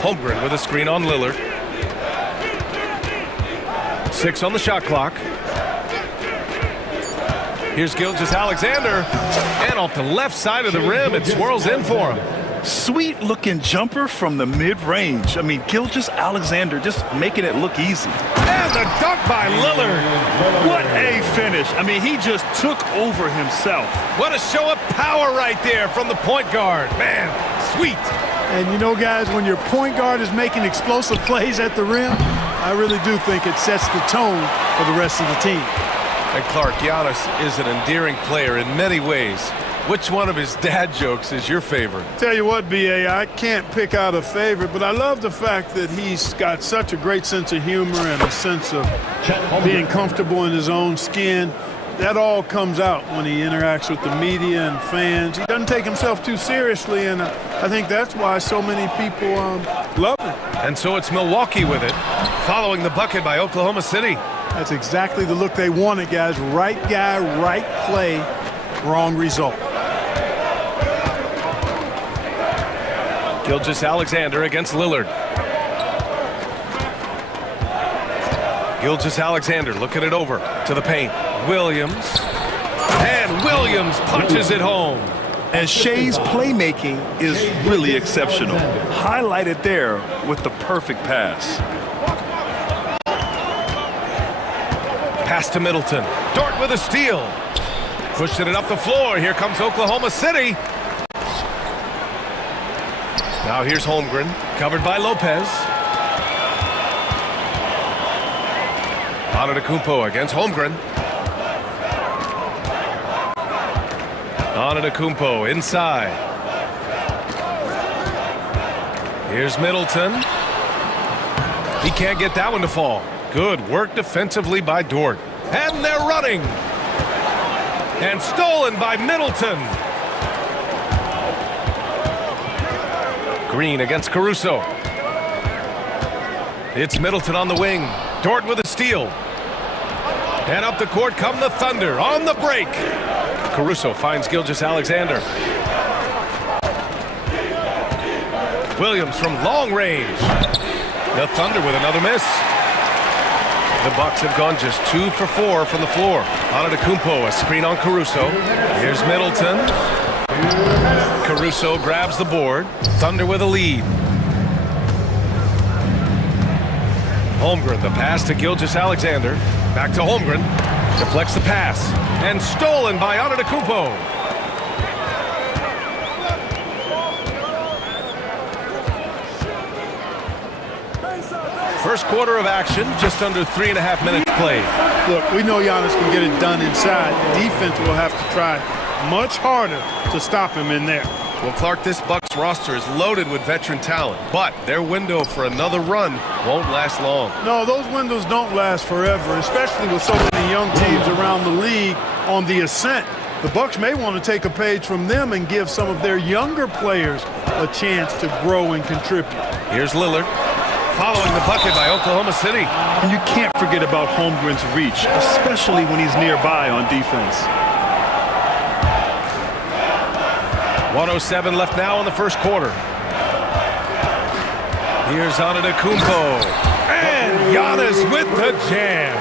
Holmgren with a screen on Lillard. 6 on the shot clock. Here's Gilgeous-Alexander, and off the left side of the rim, it swirls in for him. Sweet looking jumper from the mid-range. I mean, Gilgeous-Alexander just making it look easy. And the dunk by Lillard. What a finish. I mean, he just took over himself. What a show of power right there from the point guard. Man, sweet. And you know, guys, when your point guard is making explosive plays at the rim, I really do think it sets the tone for the rest of the team. And Clark, Giannis is an endearing player in many ways. Which one of his dad jokes is your favorite? Tell you what, B.A., I can't pick out a favorite, but I love the fact that he's got such a great sense of humor and a sense of being comfortable in his own skin. That all comes out when he interacts with the media and fans. He doesn't take himself too seriously, and I think that's why so many people love him. And so it's Milwaukee with it, following the bucket by Oklahoma City. That's exactly the look they wanted, guys. Right guy, right play, wrong result. Gilgeous-Alexander against Lillard. Gilgeous-Alexander looking it over to the paint. Williams. And Williams punches it home. And Shea's playmaking is really exceptional. Highlighted there with the perfect pass. Pass to Middleton. Dort with a steal. Pushing it up the floor. Here comes Oklahoma City. Now here's Holmgren, covered by Lopez. Antetokounmpo against Holmgren. Antetokounmpo inside. Here's Middleton. He can't get that one to fall. Good work defensively by Dort. And they're running. And stolen by Middleton. Green against Caruso. It's Middleton on the wing. Dort with a steal. And up the court come the Thunder on the break. Caruso finds Gilgeous-Alexander. Williams from long range. The Thunder with another miss. The Bucks have gone just 2 for 4 from the floor. Antetokounmpo, a screen on Caruso. Here's Middleton. Caruso grabs the board. Thunder with a lead. Holmgren, the pass to Gilgeous-Alexander. Back to Holmgren. Deflects the pass. And stolen by Antetokounmpo. First quarter of action, just under 3.5 minutes played. Look, we know Giannis can get it done inside. The defense will have to try much harder to stop him in there. Well, Clark, this Bucks roster is loaded with veteran talent, but their window for another run won't last long. No, those windows don't last forever, especially with so many young teams around the league on the ascent. The Bucks may want to take a page from them and give some of their younger players a chance to grow and contribute. Here's Lillard, following the bucket by Oklahoma City. And you can't forget about Holmgren's reach, especially when he's nearby on defense. 1:07 left now in the first quarter. Here's Antetokounmpo. And Giannis with the jam.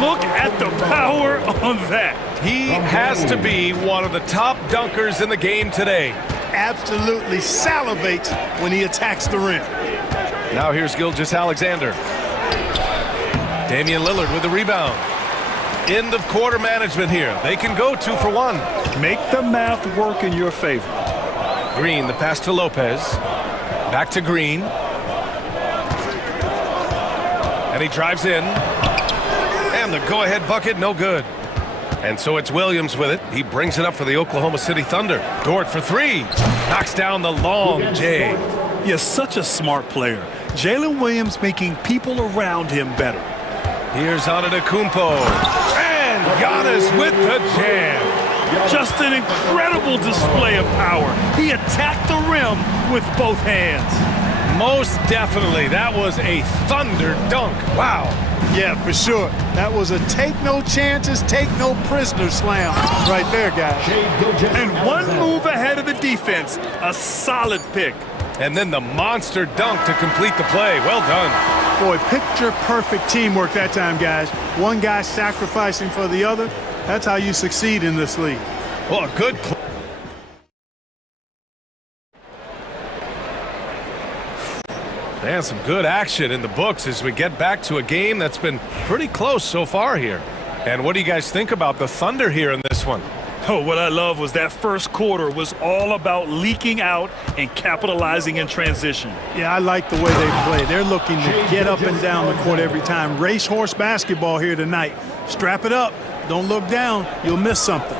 Look at the power on that. He has to be one of the top dunkers in the game today. Absolutely salivates when he attacks the rim. Now here's Gilgeous-Alexander. Damian Lillard with the rebound. End of quarter management here. They can go 2 for 1. Make the math work in your favor. Green, the pass to Lopez. Back to Green. And he drives in. And the go-ahead bucket, no good. And so it's Williams with it. He brings it up for the Oklahoma City Thunder. Dort for 3. Knocks down the long J. You're such a smart player. Jalen Williams making people around him better. Here's Antetokounmpo. And Giannis with the jam. Just an incredible display of power. He attacked the rim with both hands. Most definitely. That was a thunder dunk. Wow. Yeah, for sure. That was a take no chances, take no prisoners slam right there, guys. And one move ahead of the defense. A solid pick. And then the monster dunk to complete the play. Well done. Boy, picture-perfect teamwork that time, guys. One guy sacrificing for the other. That's how you succeed in this league. Well, a good play. And some good action in the books as we get back to a game that's been pretty close so far here. And what do you guys think about the Thunder here in this one? Oh, what I love was that first quarter was all about leaking out and capitalizing in transition. Yeah, I like the way they play. They're looking to get up and down the court every time. Racehorse basketball here tonight. Strap it up. Don't look down. You'll miss something.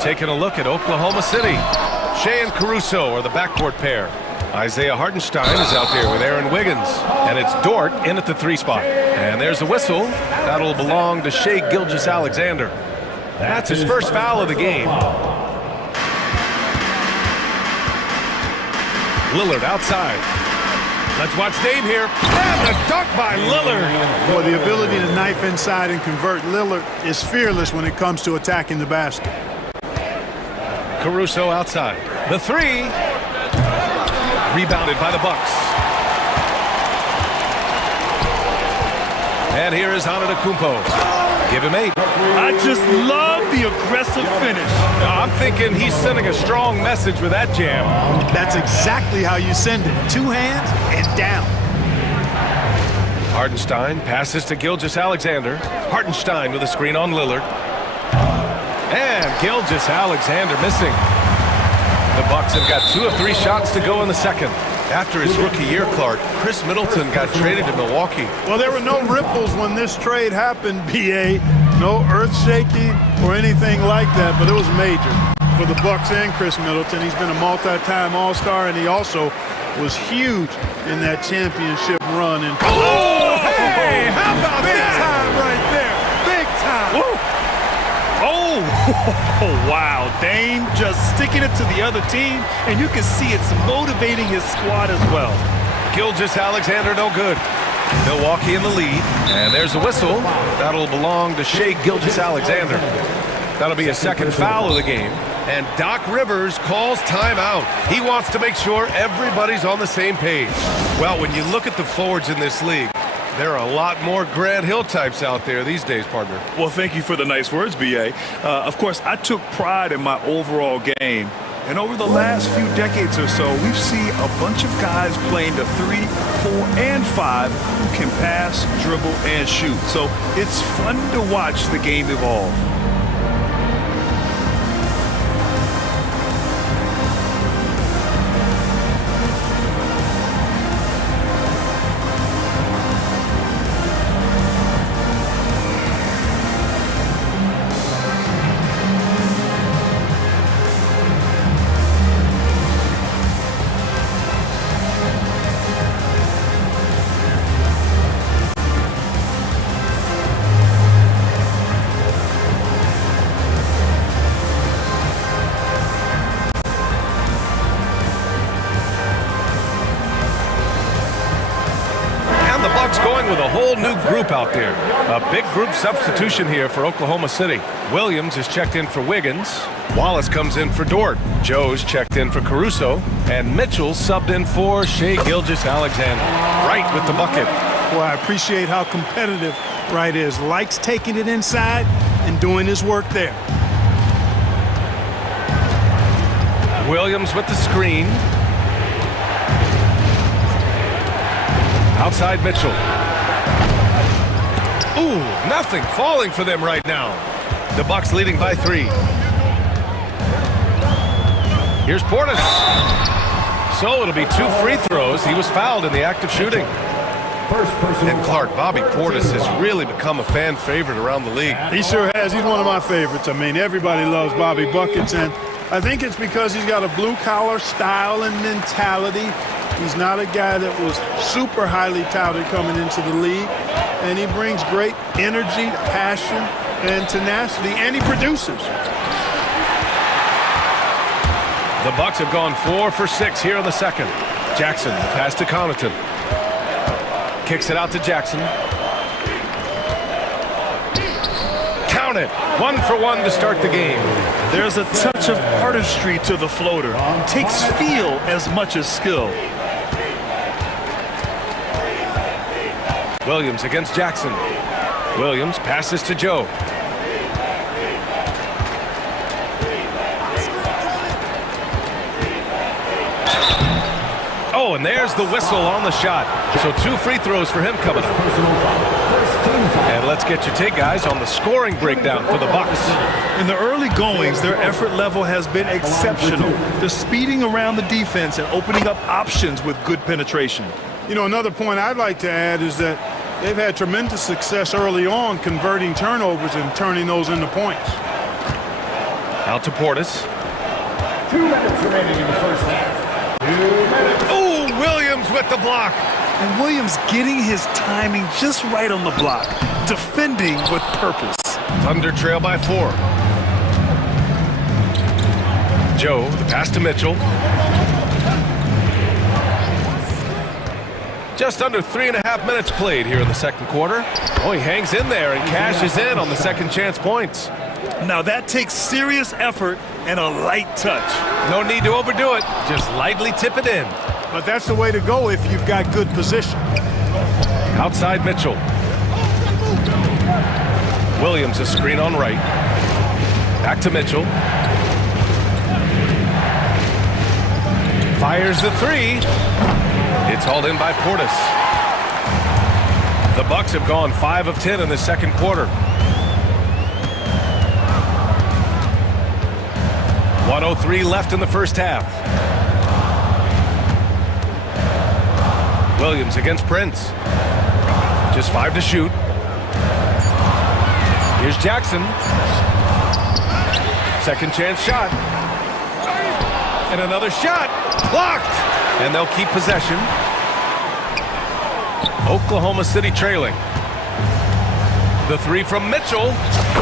Taking a look at Oklahoma City. Shea and Caruso are the backcourt pair. Isaiah Hartenstein is out there with Aaron Wiggins. And it's Dort in at the 3 spot. And there's a whistle. That'll belong to Shea Gilgeous-Alexander. That's his first foul of the game. Lillard outside. Let's watch Dame here. And the dunk by Lillard. Boy, the ability to knife inside and convert. Lillard is fearless when it comes to attacking the basket. Caruso outside. The 3. Rebounded by the Bucks. And here is Antetokounmpo. Give him 8. I just love the aggressive finish. I'm thinking he's sending a strong message with that jam. That's exactly how you send it. 2 hands and down. Hartenstein passes to Gilgeous-Alexander. Hartenstein with a screen on Lillard. And Gilgeous-Alexander missing. The Bucks have got 2 of 3 shots to go in the second. After his rookie year, Clark, Chris Middleton got traded to Milwaukee. Well, there were no ripples when this trade happened, B.A. No earth-shaking or anything like that, but it was major for the Bucks and Chris Middleton. He's been a multi-time All-Star, and he also was huge in that championship run. And oh, hey, how about big that? Time right there. Big time. Woo. Oh, wow. Dame just sticking it to the other team, and you can see it's motivating his squad as well. Gilgeous-Alexander no good. Milwaukee in the lead, and there's a whistle. That'll belong to Shea Gilgeous-Alexander. That'll be a second foul of the game, and Doc Rivers calls timeout. He wants to make sure everybody's on the same page. Well, when you look at the forwards in this league, there are a lot more Grant Hill types out there these days, partner. Well, thank you for the nice words, B.A. Of course, I took pride in my overall game. And over the last few decades or so, we've seen a bunch of guys playing the 3, 4, and 5 who can pass, dribble, and shoot. So it's fun to watch the game evolve. Going with a whole new group out there. A big group substitution here for Oklahoma City. Williams is checked in for Wiggins. Wallace comes in for Dort. Joe's checked in for Caruso. And Mitchell subbed in for Shea Gilgeous-Alexander. Wright with the bucket. Well, I appreciate how competitive Wright is. Likes taking it inside and doing his work there. Williams with the screen. Outside Mitchell. Ooh, nothing falling for them right now. The Bucks leading by 3. Here's Portis. So it'll be 2 free throws. He was fouled in the act of shooting. And Clark, Bobby Portis has really become a fan favorite around the league. He sure has. He's one of my favorites. I mean, everybody loves Bobby Buckets, and I think it's because he's got a blue-collar style and mentality. He's not a guy that was super highly touted coming into the league. and he brings great energy, passion, and tenacity, and he produces. The Bucks have gone 4 for 6 here in the second. Jackson, the pass to Connaughton. Kicks it out to Jackson. Count it. 1 for 1 to start the game. There's a touch of artistry to the floater. Takes feel as much as skill. Williams against Jackson. Williams passes to Joe. Oh, and there's the whistle on the shot. So 2 free throws for him coming up. And let's get your take, guys, on the scoring breakdown for the Bucks. In the early goings, their effort level has been exceptional. They're speeding around the defense and opening up options with good penetration. You know, another point I'd like to add is that they've had tremendous success early on converting turnovers and turning those into points. Out to Portis. 2 minutes remaining in the first half. Oh, Williams with the block. And Williams getting his timing just right on the block. Defending with purpose. Thunder trail by 4. Joe, the pass to Mitchell. Just under 3.5 minutes played here in the second quarter. Oh, he hangs in there and cashes in on the second chance points. Now that takes serious effort and a light touch. No need to overdo it. Just lightly tip it in. But that's the way to go if you've got good position. Outside Mitchell. Williams a screen on right. Back to Mitchell. Fires the 3. It's hauled in by Portis. The Bucks have gone 5 of 10 in the second quarter. 1:03 left in the first half. Williams against Prince. Just 5 to shoot. Here's Jackson. Second chance shot. And another shot. Blocked. And they'll keep possession. Oklahoma City trailing. The 3 from Mitchell.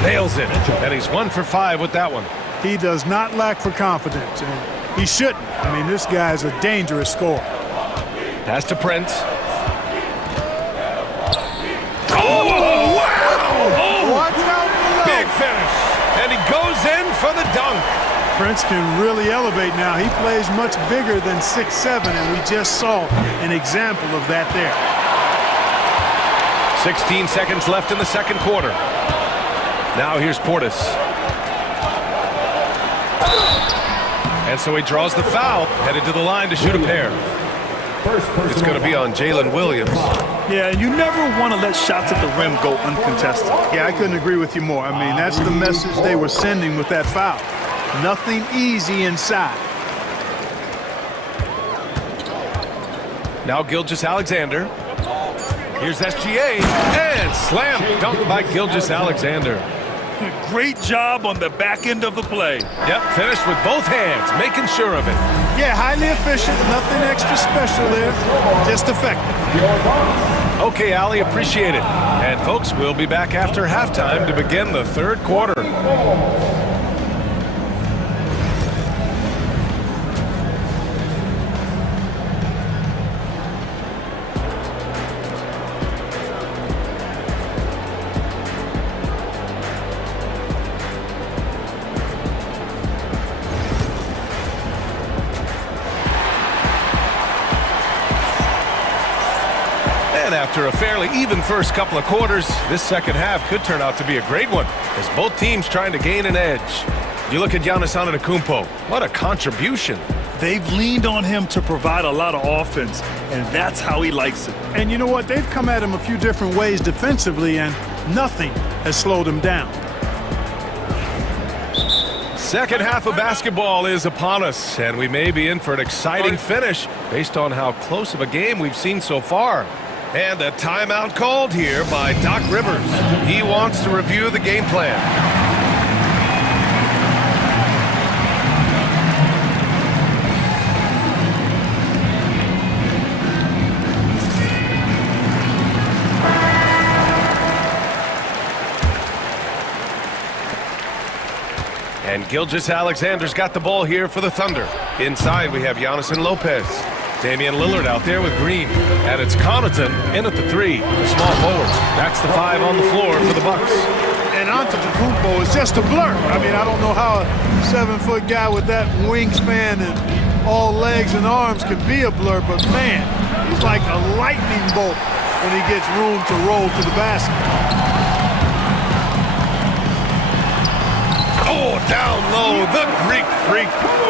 Nails it. And he's 1 for 5 with that one. He does not lack for confidence, and he shouldn't. I mean, this guy's a dangerous scorer. Pass to Prince. Oh, wow! Oh, big finish. And he goes in for the dunk. Prince can really elevate now. He plays much bigger than 6'7", and we just saw an example of that there. 16 seconds left in the second quarter. Now here's Portis. And so he draws the foul, headed to the line to shoot a pair. It's going to be on Jalen Williams. Yeah, and you never want to let shots at the rim go uncontested. Yeah, I couldn't agree with you more. I mean, that's the message they were sending with that foul. Nothing easy inside. Now Gilgeous-Alexander. Here's SGA, and slam dunk by Gilgeous-Alexander. Great job on the back end of the play. Yep, finished with both hands, making sure of it. Yeah, highly efficient, nothing extra special there, just effective. Okay, Ali, appreciate it. And folks, we'll be back after halftime to begin the third quarter. After a fairly even first couple of quarters, this second half could turn out to be a great one, as both teams trying to gain an edge. You look at Giannis Antetokounmpo, what a contribution. They've leaned on him to provide a lot of offense, and that's how he likes it. And you know what? They've come at him a few different ways defensively, and nothing has slowed him down. Second half of basketball is upon us, and we may be in for an exciting finish based on how close of a game we've seen so far. And a timeout called here by Doc Rivers. He wants to review the game plan. And Gilgeous-Alexander's got the ball here for the Thunder. Inside, we have Giannis and Lopez. Damian Lillard out there with Green. And it's Connaughton in at the 3, the small forward. That's the 5 on the floor for the Bucks. And Antetokounmpo is just a blur. I mean, I don't know how a 7-foot guy with that wingspan and all legs and arms could be a blur, but man, he's like a lightning bolt when he gets room to roll to the basket. Oh, down low, the Greek freak.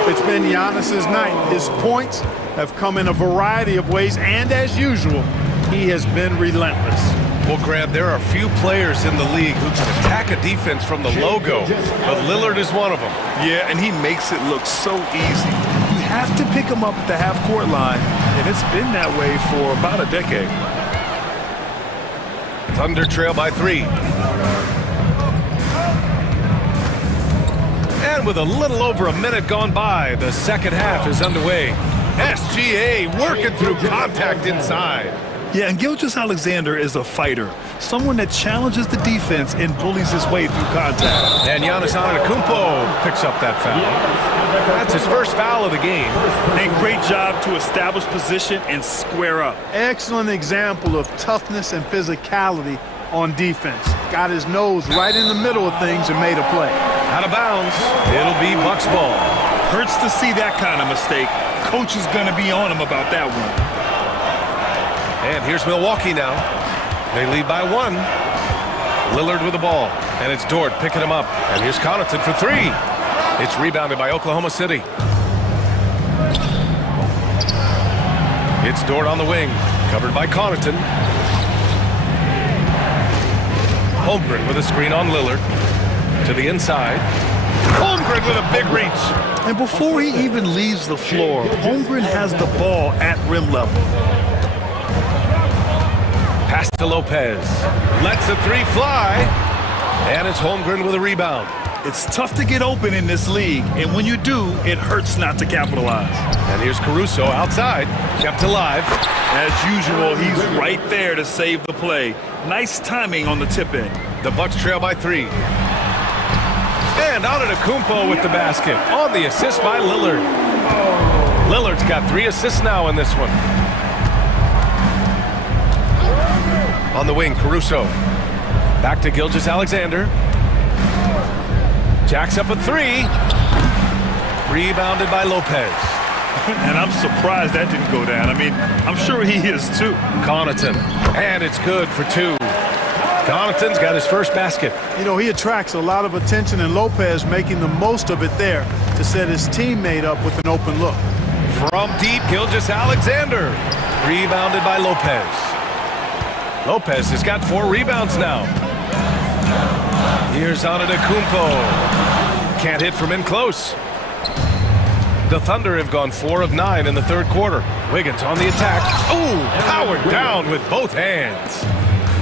It's been Giannis's night. His points have come in a variety of ways, and as usual, he has been relentless. Well, Grant, there are few players in the league who can attack a defense from the logo, but Lillard is one of them. Yeah, and he makes it look so easy. You have to pick him up at the half-court line, and it's been that way for about a decade. Thunder trail by 3. And with a little over a minute gone by, the second half is underway. SGA working through contact inside. Yeah, and Gilgeous-Alexander is a fighter, someone that challenges the defense and bullies his way through contact. And Giannis Antetokounmpo picks up that foul. That's his first foul of the game. And great job to establish position and square up. Excellent example of toughness and physicality on defense. Got his nose right in the middle of things and made a play. Out of bounds. It'll be Bucks ball. Hurts to see that kind of mistake. Coach is going to be on him about that one. And here's Milwaukee now. They lead by 1. Lillard with the ball. And it's Dort picking him up. And here's Connaughton for 3. It's rebounded by Oklahoma City. It's Dort on the wing. Covered by Connaughton. Holmgren with a screen on Lillard. To the inside. Holmgren with a big reach. And before he even leaves the floor, Holmgren has the ball at rim level. Pass to Lopez. Lets the 3 fly. And it's Holmgren with a rebound. It's tough to get open in this league, and when you do, it hurts not to capitalize. And here's Caruso outside, kept alive. As usual, he's right there to save the play. Nice timing on the tip in. The Bucks trail by 3. And Antetokounmpo with the basket on the assist by Lillard. Lillard's got 3 assists now in this one. On the wing, Caruso. Back to Gilgeous-Alexander. Jacks up a 3. Rebounded by Lopez. And I'm surprised that didn't go down. I mean, I'm sure he is too. Connaughton. And it's good for 2. Connaughton's got his first basket. You know, he attracts a lot of attention, and Lopez making the most of it there to set his teammate up with an open look. From deep, Gilgeous-Alexander. Rebounded by Lopez. Lopez has got 4 rebounds now. Here's Antetokounmpo. Can't hit from in close. The Thunder have gone 4 of 9 in the third quarter. Wiggins on the attack. Ooh, powered down with both hands.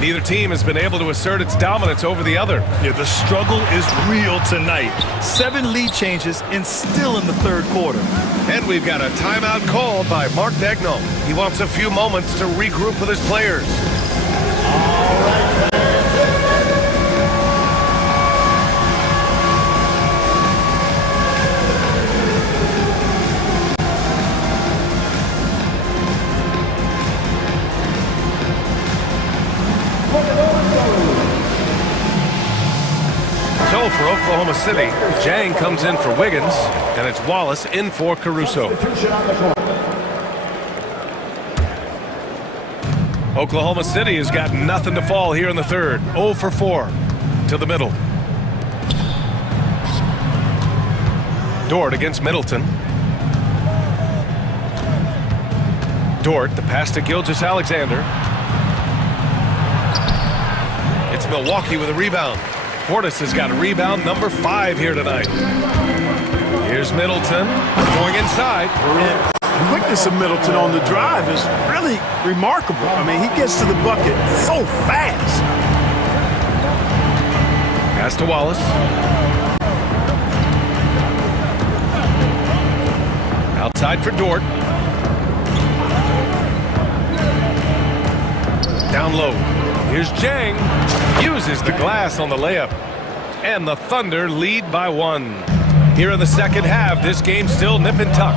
Neither team has been able to assert its dominance over the other. Yeah, the struggle is real tonight. 7 lead changes and still in the third quarter. And we've got a timeout called by Mark Daigneault. He wants a few moments to regroup with his players. So for Oklahoma City, Jang comes in for Wiggins, and it's Wallace in for Caruso. Oklahoma City has got nothing to fall here in the third. 0 for 4 to the middle. Dort against Middleton. Dort, the pass to Gilgeous-Alexander. It's Milwaukee with a rebound. Portis has got a rebound number 5 here tonight. Here's Middleton going inside. The quickness of Middleton on the drive is really remarkable. I mean, he gets to the bucket so fast. Pass to Wallace. Outside for Dort. Down low. Here's Jang. Uses the glass on the layup. And the Thunder lead by 1. Here in the second half, this game's still nip and tuck.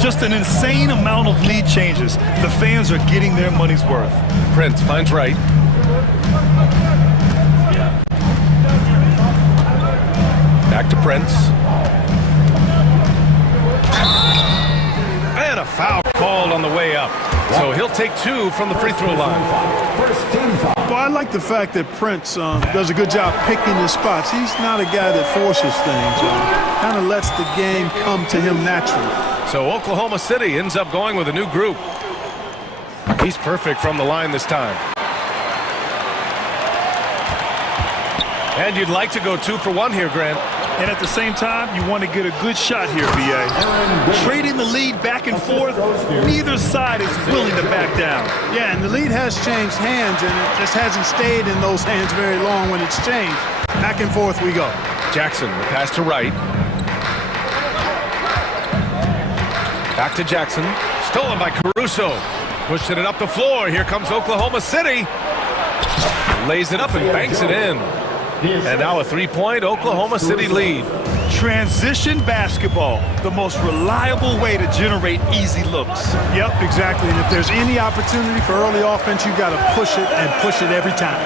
Just an insane amount of lead changes. The fans are getting their money's worth. Prince finds right. Back to Prince. And a foul called on the way up. So he'll take 2 from the free throw line. Well, I like the fact that Prince does a good job picking his spots. He's not a guy that forces things. Kind of lets the game come to him naturally. So Oklahoma City ends up going with a new group. He's perfect from the line this time. And you'd like to go 2 for 1 here, Grant. And at the same time, you want to get a good shot here, B.A. Trading the lead back and forth, neither side is willing to back down. Yeah, and the lead has changed hands, and it just hasn't stayed in those hands very long when it's changed. Back and forth we go. Jackson, the pass to right. Back to Jackson. Stolen by Caruso. Pushing it up the floor. Here comes Oklahoma City. Lays it up and banks it in. And now a 3-point Oklahoma City lead. Transition basketball, the most reliable way to generate easy looks. Yep, exactly. And if there's any opportunity for early offense, you've got to push it and push it every time.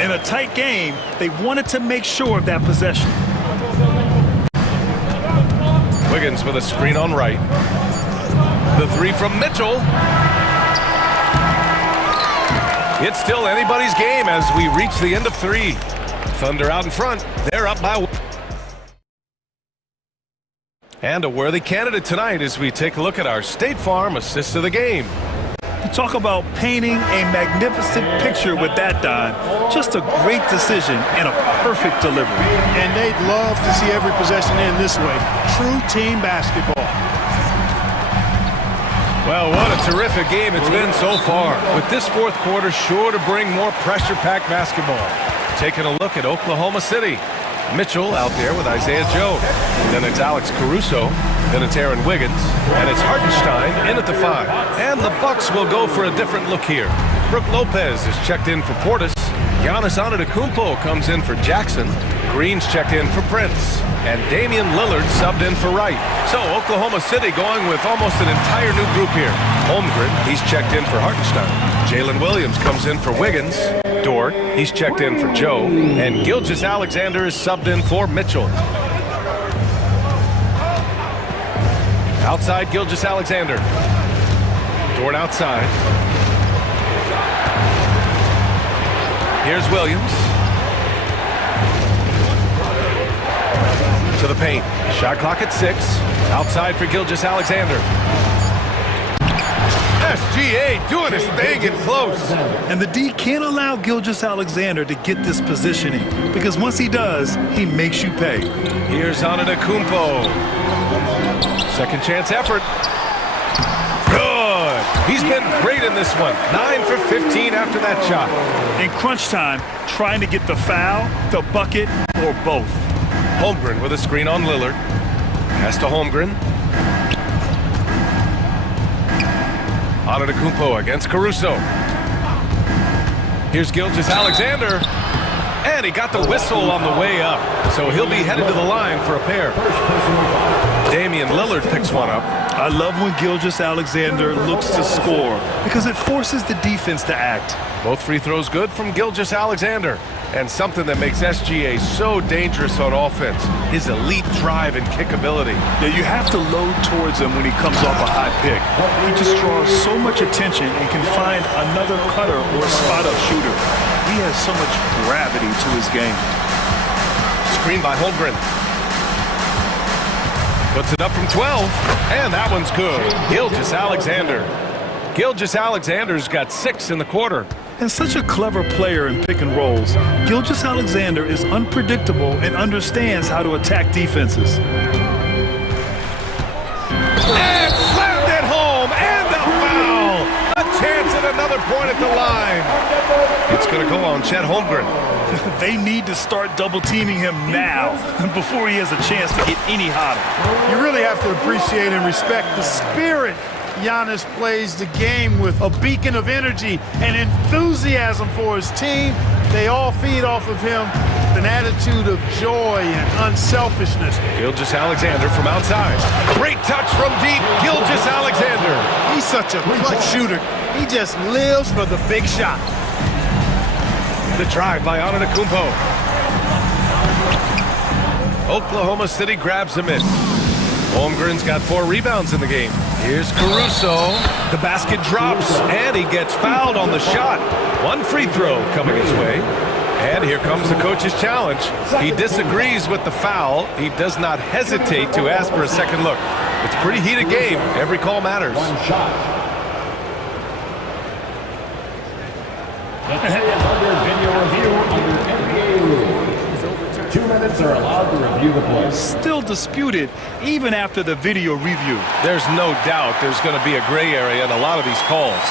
In a tight game, they wanted to make sure of that possession. Wiggins with a screen on right. The 3 from Mitchell. It's still anybody's game as we reach the end of 3. Thunder out in front. They're up by 1. And a worthy candidate tonight as we take a look at our State Farm assist of the game. You talk about painting a magnificent picture with that dime. Just a great decision and a perfect delivery. And they'd love to see every possession end this way. True team basketball. Well, what a terrific game it's been so far. With this fourth quarter sure to bring more pressure-packed basketball. Taking a look at Oklahoma City. Mitchell out there with Isaiah Joe. Then it's Alex Caruso. Then it's Aaron Wiggins. And it's Hartenstein in at the 5. And the Bucks will go for a different look here. Brook Lopez is checked in for Portis. Giannis Antetokounmpo comes in for Jackson. Green's checked in for Prince. And Damian Lillard subbed in for Wright. So Oklahoma City going with almost an entire new group here. Holmgren, he's checked in for Hartenstein. Jalen Williams comes in for Wiggins. Dort, he's checked in for Joe. And Gilgeous-Alexander is subbed in for Mitchell. Outside Gilgeous-Alexander. Dort outside. Here's Williams. To the paint. Shot clock at 6. Outside for Gilgeous-Alexander. SGA doing his thing in close. And the D can't allow Gilgeous-Alexander to get this positioning because once he does, he makes you pay. Here's Antetokounmpo. Second chance effort. Good. He's been great in this one. 9 for 15 after that shot. In crunch time, trying to get the foul, the bucket, or both. Holmgren with a screen on Lillard. Pass to Holmgren. Antetokounmpo against Caruso. Here's Gilgeous-Alexander. And he got the whistle on the way up. So he'll be headed to the line for a pair. Damian Lillard picks one up. I love when Gilgeous-Alexander looks to score because it forces the defense to act. Both free throws good from Gilgeous-Alexander. And something that makes SGA so dangerous on offense, his elite drive and kickability. Yeah, you have to load towards him when he comes off a high pick. He just draws so much attention and can find another cutter or spot-up shooter. He has so much gravity to his game. Screen by Holmgren. Puts it up from 12, and that one's good. Gilgeous-Alexander. Gilgeous-Alexander's got 6 in the quarter. And such a clever player in pick and rolls, Gilgeous-Alexander is unpredictable and understands how to attack defenses. And slammed it home, and a foul! A chance at another point at the line. It's going to go on Chet Holmgren. They need to start double-teaming him now before he has a chance to get any hotter. You really have to appreciate and respect the spirit Giannis plays the game with, a beacon of energy and enthusiasm for his team. They all feed off of him. with an attitude of joy and unselfishness. Gilgeous-Alexander from outside. Great touch from deep. Gilgeous-Alexander. He's such a clutch shooter. He just lives for the big shot. The drive by Antetokounmpo. Oklahoma City grabs a miss. Holmgren's got 4 rebounds in the game. Here's Caruso. The basket drops, and he gets fouled on the shot. 1 free throw coming his way. And here comes the coach's challenge. He disagrees with the foul. He does not hesitate to ask for a second look. It's a pretty heated game. Every call matters. 1 shot. The play is under video review under NBA rules. 2 minutes are allowed to review the play. Still disputed even after the video review. There's no doubt there's going to be a gray area in a lot of these calls.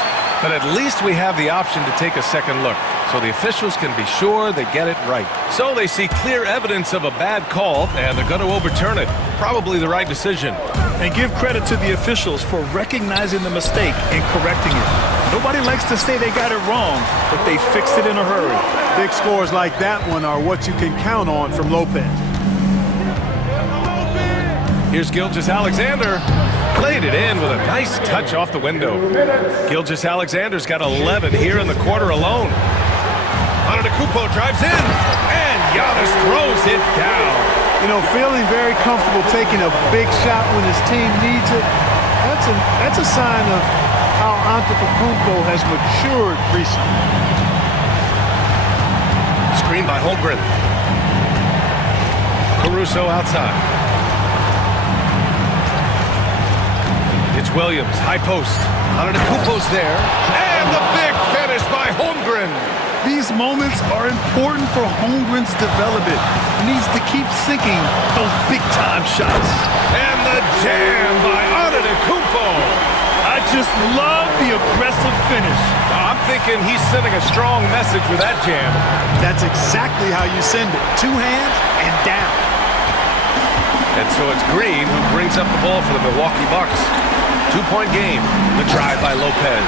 But at least we have the option to take a second look, so the officials can be sure they get it right. So they see clear evidence of a bad call, and they're going to overturn it. Probably the right decision. And give credit to the officials for recognizing the mistake and correcting it. Nobody likes to say they got it wrong, but they fixed it in a hurry. Big scores like that one are what you can count on from Lopez. Here's Gilgeous-Alexander. Played it in with a nice touch off the window. Gilgeous-Alexander's got 11 here in the quarter alone. Antetokounmpo drives in, and Giannis throws it down. You know, feeling very comfortable taking a big shot when his team needs it, that's a sign of how Antetokounmpo has matured recently. Screen by Holmgren. Caruso outside. It's Williams, high post. Antetokounmpo's there, and the big finish by Holmgren. These moments are important for Holmgren's development. He needs to keep sinking those big-time shots. And the jam by Antetokounmpo. I just love the aggressive finish. I'm thinking he's sending a strong message with that jam. That's exactly how you send it. 2 hands and down. And so it's Green who brings up the ball for the Milwaukee Bucks. 2-point game. The drive by Lopez.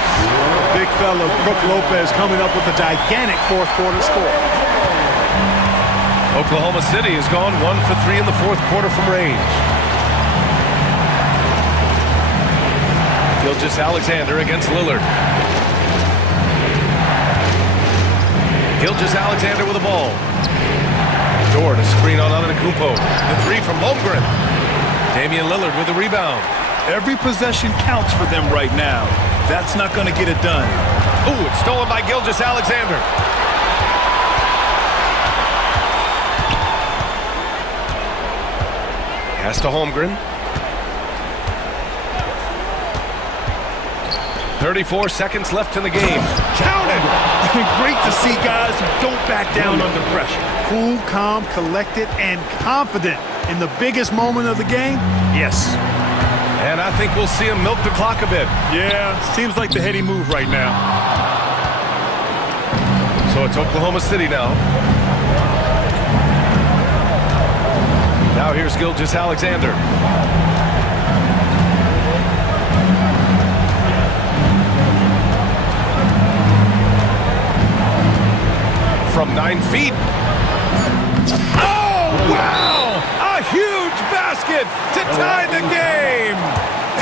Big fella Brook Lopez coming up with a gigantic 4th quarter score. Oklahoma City has gone 1 for 3 in the 4th quarter from range. Gilgeous-Alexander against Lillard. Gilgeous-Alexander with the ball. Dort, a screen on Antetokounmpo. The 3 from Holmgren. Damian Lillard with the rebound. Every possession counts for them right now. That's not going to get it done. Ooh, it's stolen by Gilgeous-Alexander. Pass to Holmgren. 34 seconds left in the game. Count it! Great to see guys who don't back down under pressure. Cool, calm, collected, and confident in the biggest moment of the game? Yes. And I think we'll see him milk the clock a bit. Yeah, seems like the heady move right now. So it's Oklahoma City now. Now here's Gilgeous-Alexander. From 9 feet. Oh, wow! A huge basket to tie the game!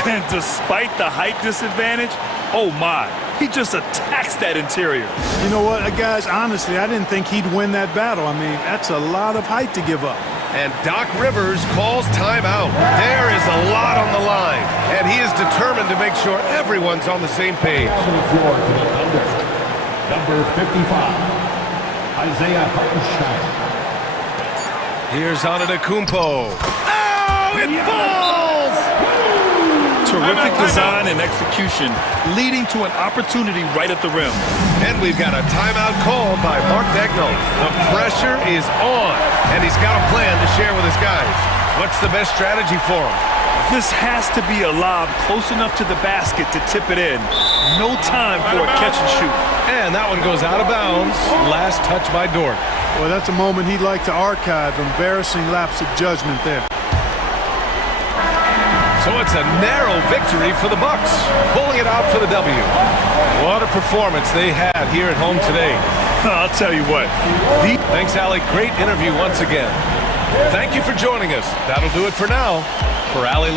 And despite the height disadvantage, oh my, he just attacks that interior. You know what, guys, honestly, I didn't think he'd win that battle. I mean, that's a lot of height to give up. And Doc Rivers calls timeout. There is a lot on the line, and he is determined to make sure everyone's on the same page. Number 55. Isaiah Hartenstein. Here's Antetokounmpo. Oh, it falls! Terrific design and execution, leading to an opportunity right at the rim. And we've got a timeout called by Mark Daigneault. The pressure is on, and he's got a plan to share with his guys. What's the best strategy for him? This has to be a lob close enough to the basket to tip it in. No time for a catch and shoot. And that one goes out of bounds. Last touch by Dort. Well, that's a moment he'd like to archive. Embarrassing lapse of judgment there. So it's a narrow victory for the Bucks, pulling it out for the W. What a performance they had here at home today. I'll tell you what. Thanks, Allie. Great interview once again. Thank you for joining us. That'll do it for now. For Allie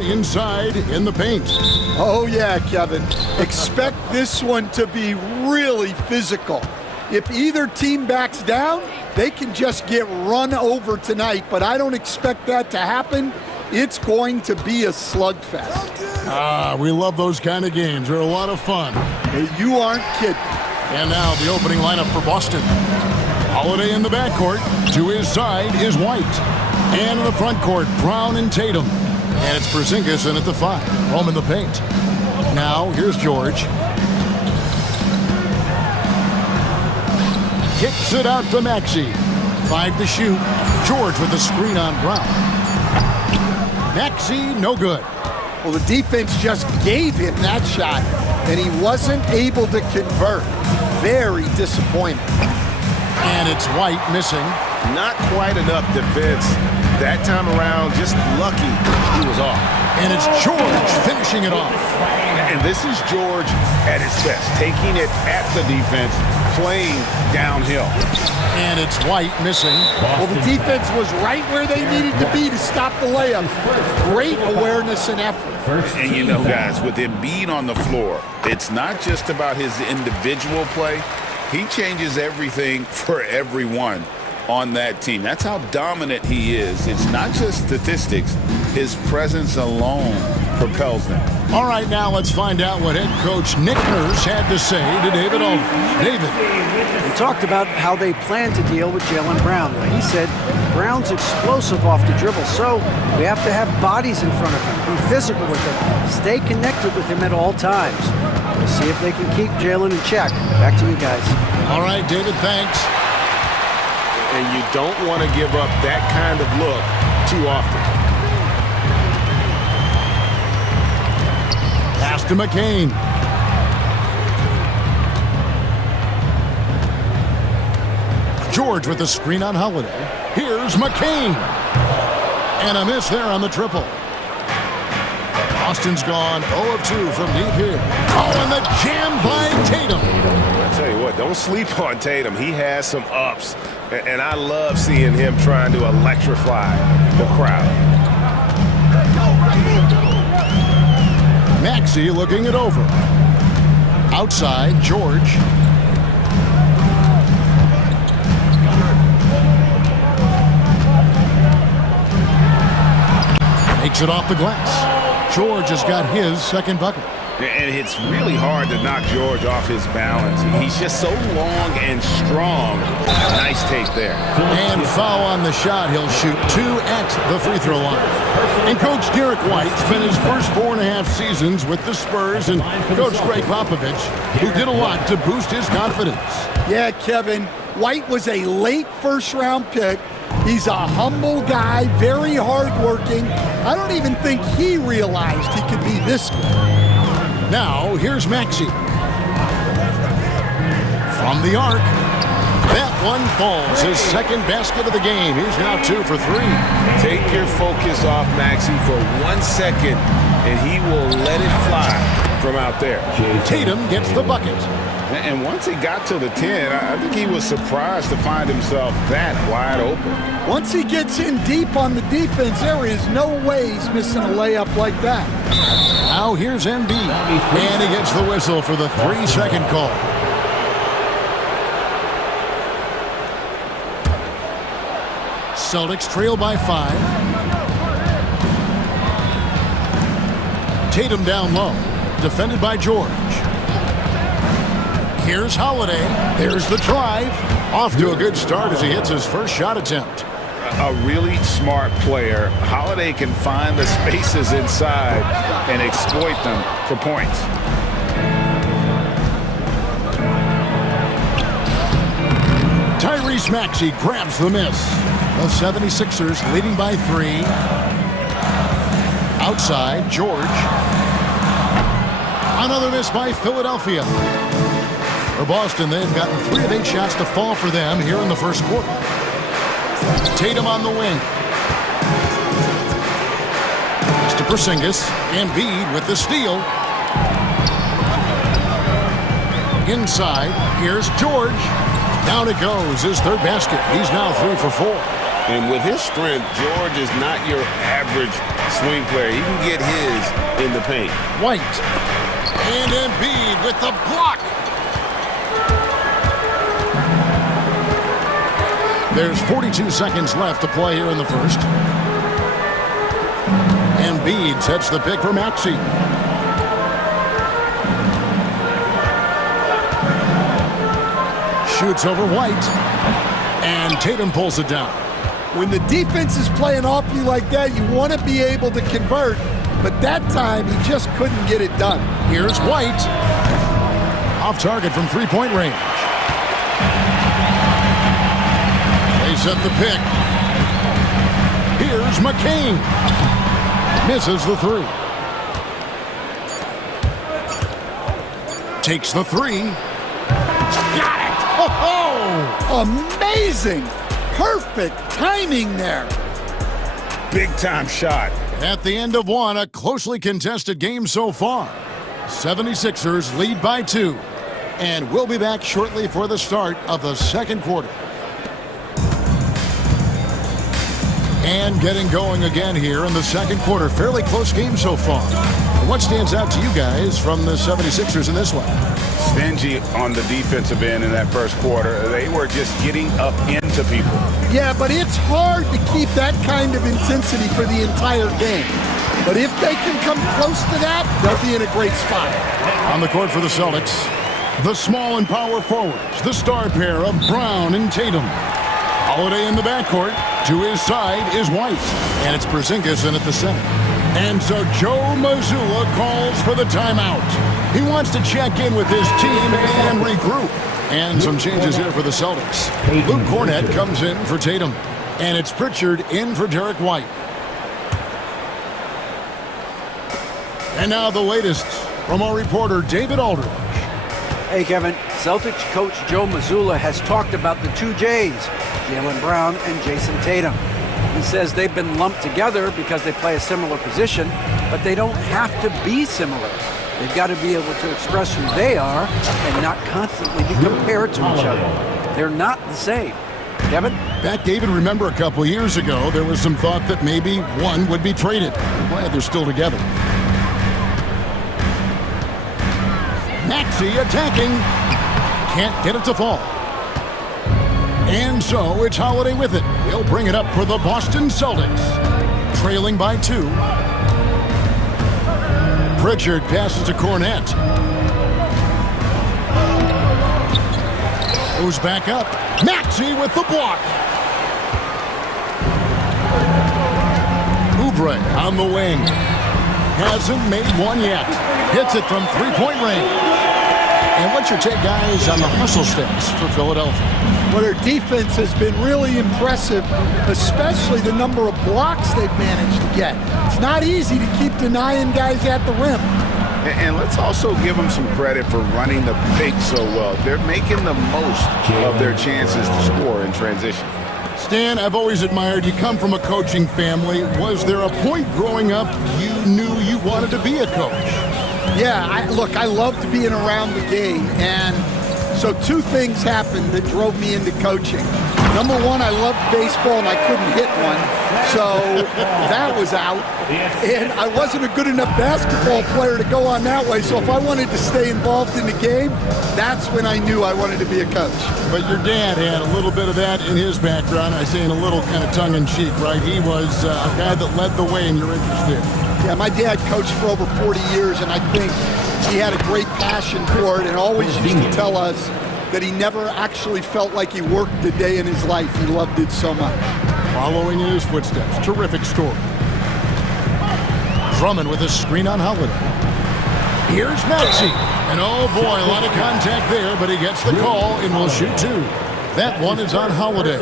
Inside in the paint. Oh, yeah, Kevin. Expect this one to be really physical. If either team backs down, they can just get run over tonight, but I don't expect that to happen. It's going to be a slugfest. We love those kind of games. They're a lot of fun. You aren't kidding. And now the opening lineup for Boston. Holiday in the backcourt. To his side is White. And in the front court, Brown and Tatum. And it's Porzingis in at the 5. Home in the paint. Now, here's George. Kicks it out to Maxey. 5 to shoot. George with the screen on Brown. Maxey, no good. Well, the defense just gave him that shot, and he wasn't able to convert. Very disappointing. And it's White missing. Not quite enough defense that time around. Just lucky he was off. And it's George finishing it off. And this is George at his best, taking it at the defense, playing downhill. And it's White missing. Well, the defense was right where they needed to be to stop the layup. Great awareness and effort. And you know, guys, with Embiid on the floor, it's not just about his individual play. He changes everything for everyone on that team. That's how dominant he is. It's not just statistics. His presence alone propels them. All right, now let's find out what head coach Nick Nurse had to say to David Aldridge. David. He talked about how they plan to deal with Jaylen Brown. Well, he said Brown's explosive off the dribble, so we have to have bodies in front of him, be physical with him, stay connected with him at all times. We'll see if they can keep Jaylen in check. Back to you guys. All right, David, thanks. And you don't want to give up that kind of look too often. Pass to McCain. George with the screen on Holiday. Here's McCain. And a miss there on the triple. Boston's gone 0 of 2 from deep here. Oh, and the jam by Tatum. I tell you what, don't sleep on Tatum. He has some ups. And I love seeing him trying to electrify the crowd. Maxey looking it over. Outside, George. Makes it off the glass. George has got his second bucket. And it's really hard to knock George off his balance. He's just so long and strong. Nice take there. And foul on the shot. He'll shoot 2 at the free throw line. And Coach Derek White spent his first 4.5 seasons with the Spurs and Coach Greg Popovich, who did a lot to boost his confidence. Yeah, Kevin, White was a late first-round pick. He's a humble guy, very hardworking. I don't even think he realized he could be this good. Now, here's Maxey. From the arc. That one falls. His second basket of the game. He's now 2 for 3. Take your focus off Maxey for 1 second, and he will let it fly from out there. Tatum gets the bucket. And once he got to the 10, I think he was surprised to find himself that wide open. Once he gets in deep on the defense, there is no way he's missing a layup like that. Now here's Embiid. And he gets the whistle for the 3-second call. Celtics trail by 5. Tatum down low. Defended by George. Here's Holiday. There's the drive. Off to a good start as he hits his first shot attempt. A really smart player. Holiday can find the spaces inside and exploit them for points. Tyrese Maxey grabs the miss. The 76ers leading by 3. Outside, George. Another miss by Philadelphia. For Boston, they've gotten 3 of 8 shots to fall for them here in the first quarter. Tatum on the wing. Pass to Porzingis. Embiid with the steal. Inside, here's George. Down it goes, his third basket. He's now 3 for 4. And with his strength, George is not your average swing player. He can get his in the paint. White. And Embiid with the block. There's 42 seconds left to play here in the first. Embiid sets the pick for Maxey. Shoots over White. And Tatum pulls it down. When the defense is playing off you like that, you want to be able to convert. But that time, he just couldn't get it done. Here's White. Off target from three-point range. They set the pick. Here's McCain. Misses the three. Takes the three. Got it! Oh, amazing! Perfect timing there. Big-time shot. At the end of one, a closely contested game so far. 76ers lead by 2. And we'll be back shortly for the start of the second quarter. And getting going again here in the second quarter. Fairly close game so far. What stands out to you guys from the 76ers in this one? Stingy on the defensive end in that first quarter. They were just getting up into people. Yeah, but it's hard to keep that kind of intensity for the entire game. But if they can come close to that, they'll be in a great spot. On the court for the Celtics, the small and power forwards, the star pair of Brown and Tatum. Holiday in the backcourt. To his side is White. And it's Porzingis in at the center. And so Joe Mazzulla calls for the timeout. He wants to check in with his team and regroup. And some changes here for the Celtics. Luke Cornett comes in for Tatum. And it's Pritchard in for Derek White. And now the latest from our reporter David Aldridge. Hey, Kevin. Celtics coach Joe Mazzulla has talked about the two J's, Jaylen Brown and Jason Tatum. He says they've been lumped together because they play a similar position, but they don't have to be similar. They've got to be able to express who they are and not constantly be compared to each other. They're not the same. Kevin? Back, David, remember a couple years ago, there was some thought that maybe one would be traded. I'm glad they're still together. Maxey attacking. Can't get it to fall. And so it's Holiday with it. He'll bring it up for the Boston Celtics. Trailing by 2. Pritchard passes to Cornett. Goes back up. Maxey with the block. Oubre on the wing. Hasn't made one yet. Hits it from three-point range. And what's your take, guys, on the hustle steps for Philadelphia? Well, their defense has been really impressive, especially the number of blocks they've managed to get. It's not easy to keep denying guys at the rim. And let's also give them some credit for running the pick so well. They're making the most of their chances to score in transition. Stan, I've always admired you. Come from a coaching family. Was there a point growing up you knew you wanted to be a coach? Yeah, I loved being around the game, and so two things happened that drove me into coaching. Number one, I loved baseball, and I couldn't hit one, so that was out. And I wasn't a good enough basketball player to go on that way, so if I wanted to stay involved in the game, that's when I knew I wanted to be a coach. But your dad had a little bit of that in his background. I say in a little kind of tongue-in-cheek, right? He was a guy that led the way in your interest there. Yeah, my dad coached for over 40 years, and I think he had a great passion for it and always used to tell us that he never actually felt like he worked a day in his life. He loved it so much. Following in his footsteps, terrific story. Drummond with a screen on Holiday. Here's Maxey. And oh boy, a lot of contact there, but he gets the call and will shoot 2. That one is on Holiday.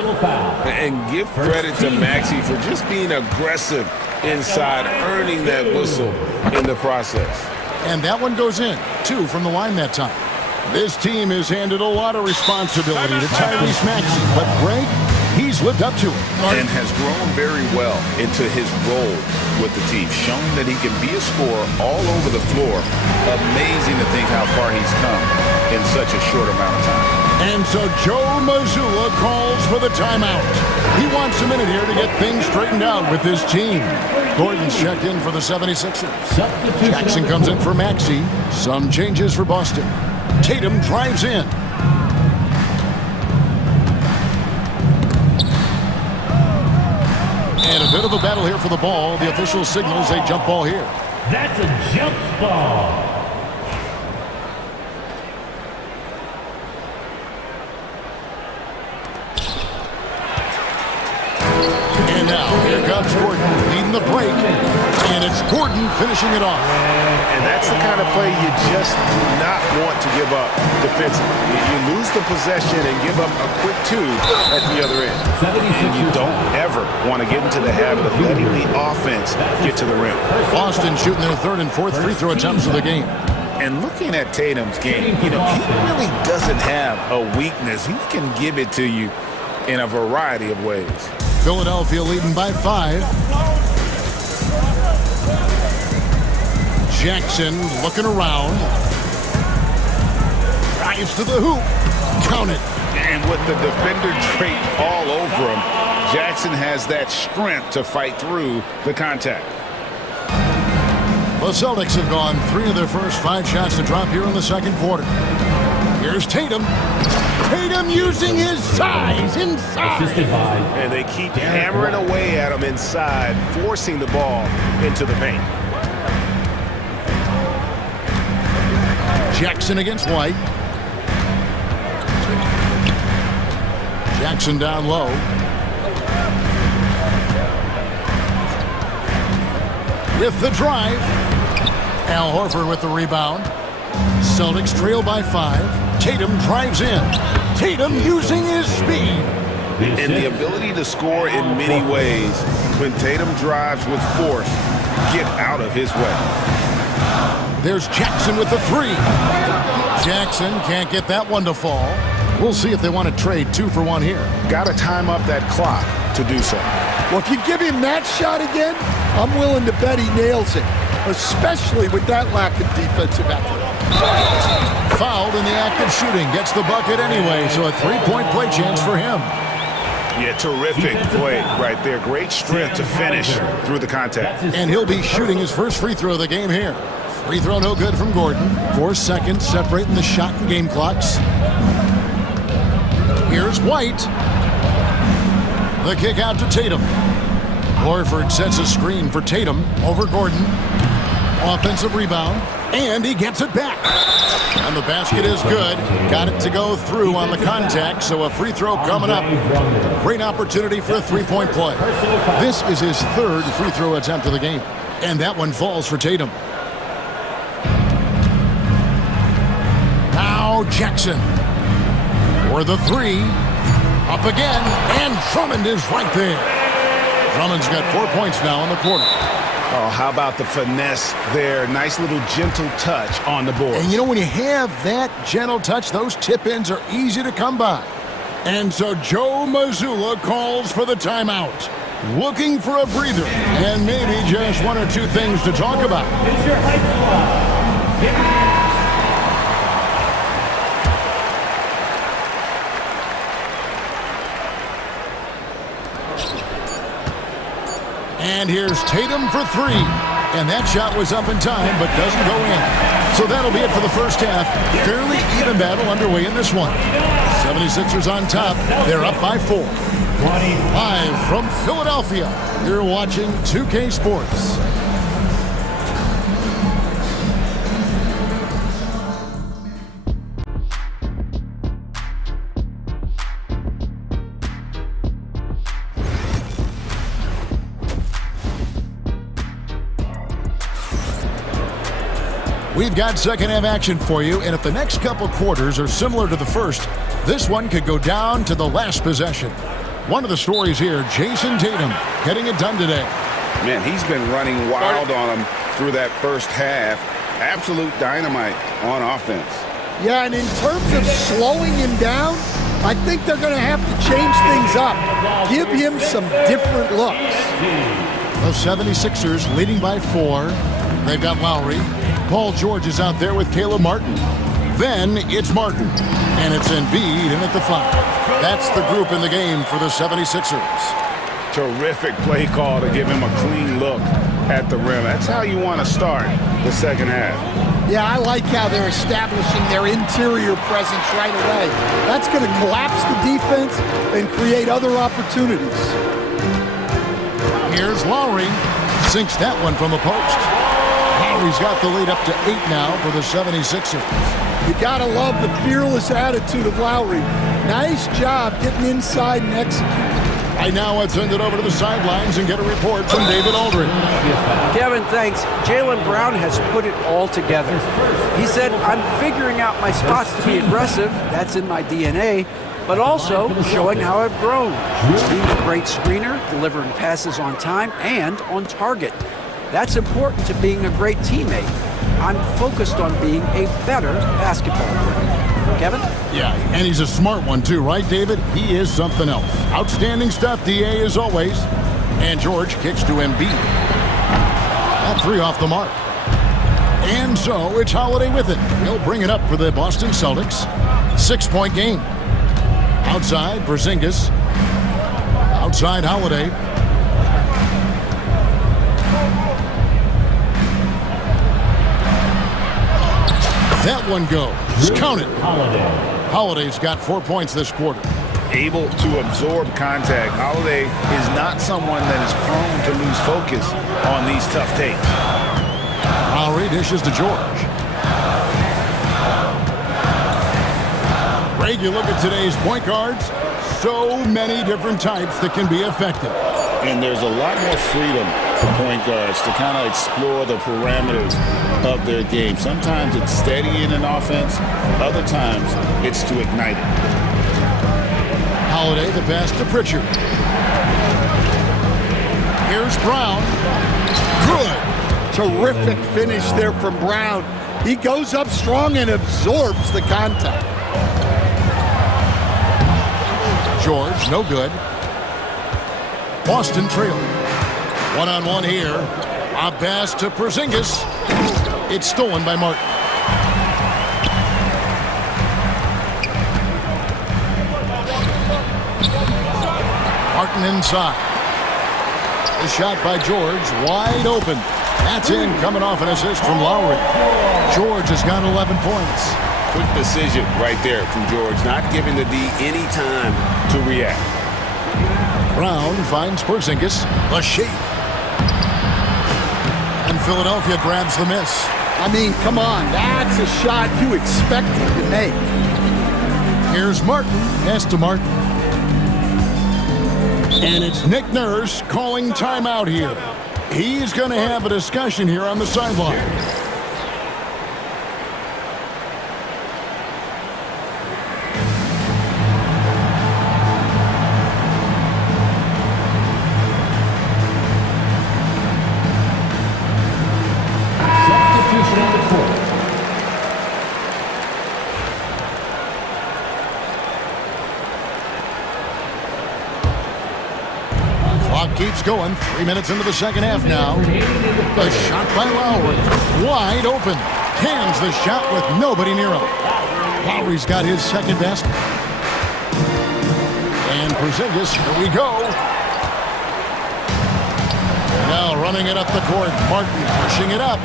And give credit to Maxey for just being aggressive inside, earning that whistle in the process. And that one goes in. 2 from the line that time. This team has handed a lot of responsibility to Tyrese Maxey, but Greg, he's lived up to it. And has grown very well into his role with the team, showing that he can be a scorer all over the floor. Amazing to think how far he's come in such a short amount of time. And so Joe Mazzulla calls for the timeout. He wants a minute here to get things straightened out with his team. Gordon's checked in for the 76ers. Jackson comes in for Maxey. Some changes for Boston. Tatum drives in. bit of a battle here for the ball. The official signals a jump ball here. That's a jump ball. And now, here comes Gordon leading the break. And it's Gordon finishing it off. And that's the kind of play you just do not want to give up defensively. You lose the possession and give up a quick two at the other end. And you don't ever want to get into the habit of letting the offense get to the rim. Boston shooting their third and fourth free throw attempts of the game. And looking at Tatum's game, he really doesn't have a weakness. He can give it to you in a variety of ways. Philadelphia leading by 5. Jackson looking around. Drives to the hoop. Count it. And with the defender draped all over him, Jackson has that strength to fight through the contact. The Celtics have gone 3 of their first 5 shots to drop here in the second quarter. Here's Tatum. Tatum using his size inside. And they keep hammering away at him inside, forcing the ball into the paint. Jackson against White. Jackson down low. With the drive. Al Horford with the rebound. Celtics trail by 5. Tatum drives in. Tatum using his speed. And the ability to score in many ways. When Tatum drives with force, get out of his way. There's Jackson with the 3. Jackson can't get that one to fall. We'll see if they want to trade 2 for 1 here. Got to time up that clock to do so. Well, if you give him that shot again, I'm willing to bet he nails it, especially with that lack of defensive effort. Fouled in the act of shooting. Gets the bucket anyway, so a 3-point play chance for him. Yeah, terrific play right there. Great strength to finish through the contact. And he'll be shooting his first free throw of the game here. Free throw no good from Gordon. 4 seconds separating the shot and game clocks. Here's White. The kick out to Tatum. Horford sets a screen for Tatum over Gordon. Offensive rebound. And he gets it back. And the basket is good. Got it to go through on the contact, so a free throw coming up. A great opportunity for a 3-point play. This is his 3rd free throw attempt of the game. And that one falls for Tatum. Now Jackson. For the 3. Up again. And Drummond is right there. Drummond's got 4 points now in the quarter. Oh, how about the finesse there? Nice little gentle touch on the board. And you know, when you have that gentle touch, those tip-ins are easy to come by. And so Joe Mazzulla calls for the timeout. Looking for a breather and maybe just 1 or 2 things to talk about. It's your hype squad. And here's Tatum for 3. And that shot was up in time, but doesn't go in. So that'll be it for the first half. Fairly even battle underway in this one. 76ers on top. They're up by 4. Live from Philadelphia, you're watching 2K Sports. We've got second half action for you, and if the next couple quarters are similar to the first, this one could go down to the last possession. One of the stories here, Jason Tatum getting it done today. Man, he's been running wild on him through that first half. Absolute dynamite on offense. Yeah, and in terms of slowing him down, I think they're going to have to change things up. Give him some different looks. The 76ers leading by 4. They've got Lowry. Paul George is out there with Caleb Martin. Then it's Martin. And it's Embiid in at the 5. That's the group in the game for the 76ers. Terrific play call to give him a clean look at the rim. That's how you want to start the second half. Yeah, I like how they're establishing their interior presence right away. That's going to collapse the defense and create other opportunities. Here's Lowry. Sinks that one from the post. Lowry's got the lead up to 8 now for the 76ers. You gotta love the fearless attitude of Lowry. Nice job getting inside and executing. Right now, let's send it over to the sidelines and get a report from David Aldridge. Kevin, thanks. Jaylen Brown has put it all together. He said, I'm figuring out my spots to be aggressive. That's in my DNA. But also showing how I've grown. Being a great screener, delivering passes on time and on target. That's important to being a great teammate. I'm focused on being a better basketball player. Kevin? Yeah, and he's a smart one too, right, David? He is something else. Outstanding stuff, DA, as always. And George kicks to Embiid. That 3 off the mark. And so it's Holiday with it. He'll bring it up for the Boston Celtics. 6-point game. Outside, Porzingis. Outside, Holiday. That one goes. Count it. Holiday's got 4 points this quarter. Able to absorb contact. Holiday is not someone that is prone to lose focus on these tough takes. Lowry dishes to George. Greg, you look at today's point guards, so many different types that can be effective. And there's a lot more freedom for point guards to kind of explore the parameters of their game. Sometimes it's steadying an offense. Other times it's to ignite it. Holiday, the pass to Pritchard. Here's Brown. Good. Terrific finish there from Brown. He goes up strong and absorbs the contact. George, no good. Boston trailing. One-on-one here. A pass to Porzingis. It's stolen by Martin. Martin inside. The shot by George, wide open. That's in, coming off an assist from Lowry. George has got 11 points. Quick decision right there from George, not giving the D any time to react. Brown finds Porzingis. The shake. And Philadelphia grabs the miss. I mean, come on. That's a shot you expected to make. Here's Martin. Pass to Martin. And it's Nick Nurse calling timeout here. He's going to have a discussion here on the sideline. Keeps going. 3 minutes into the second half now. The shot by Lowry. Wide open. Cans the shot with nobody near him. Lowry's got his second basket. And Porzingis, here we go. Now running it up the court. Martin pushing it up.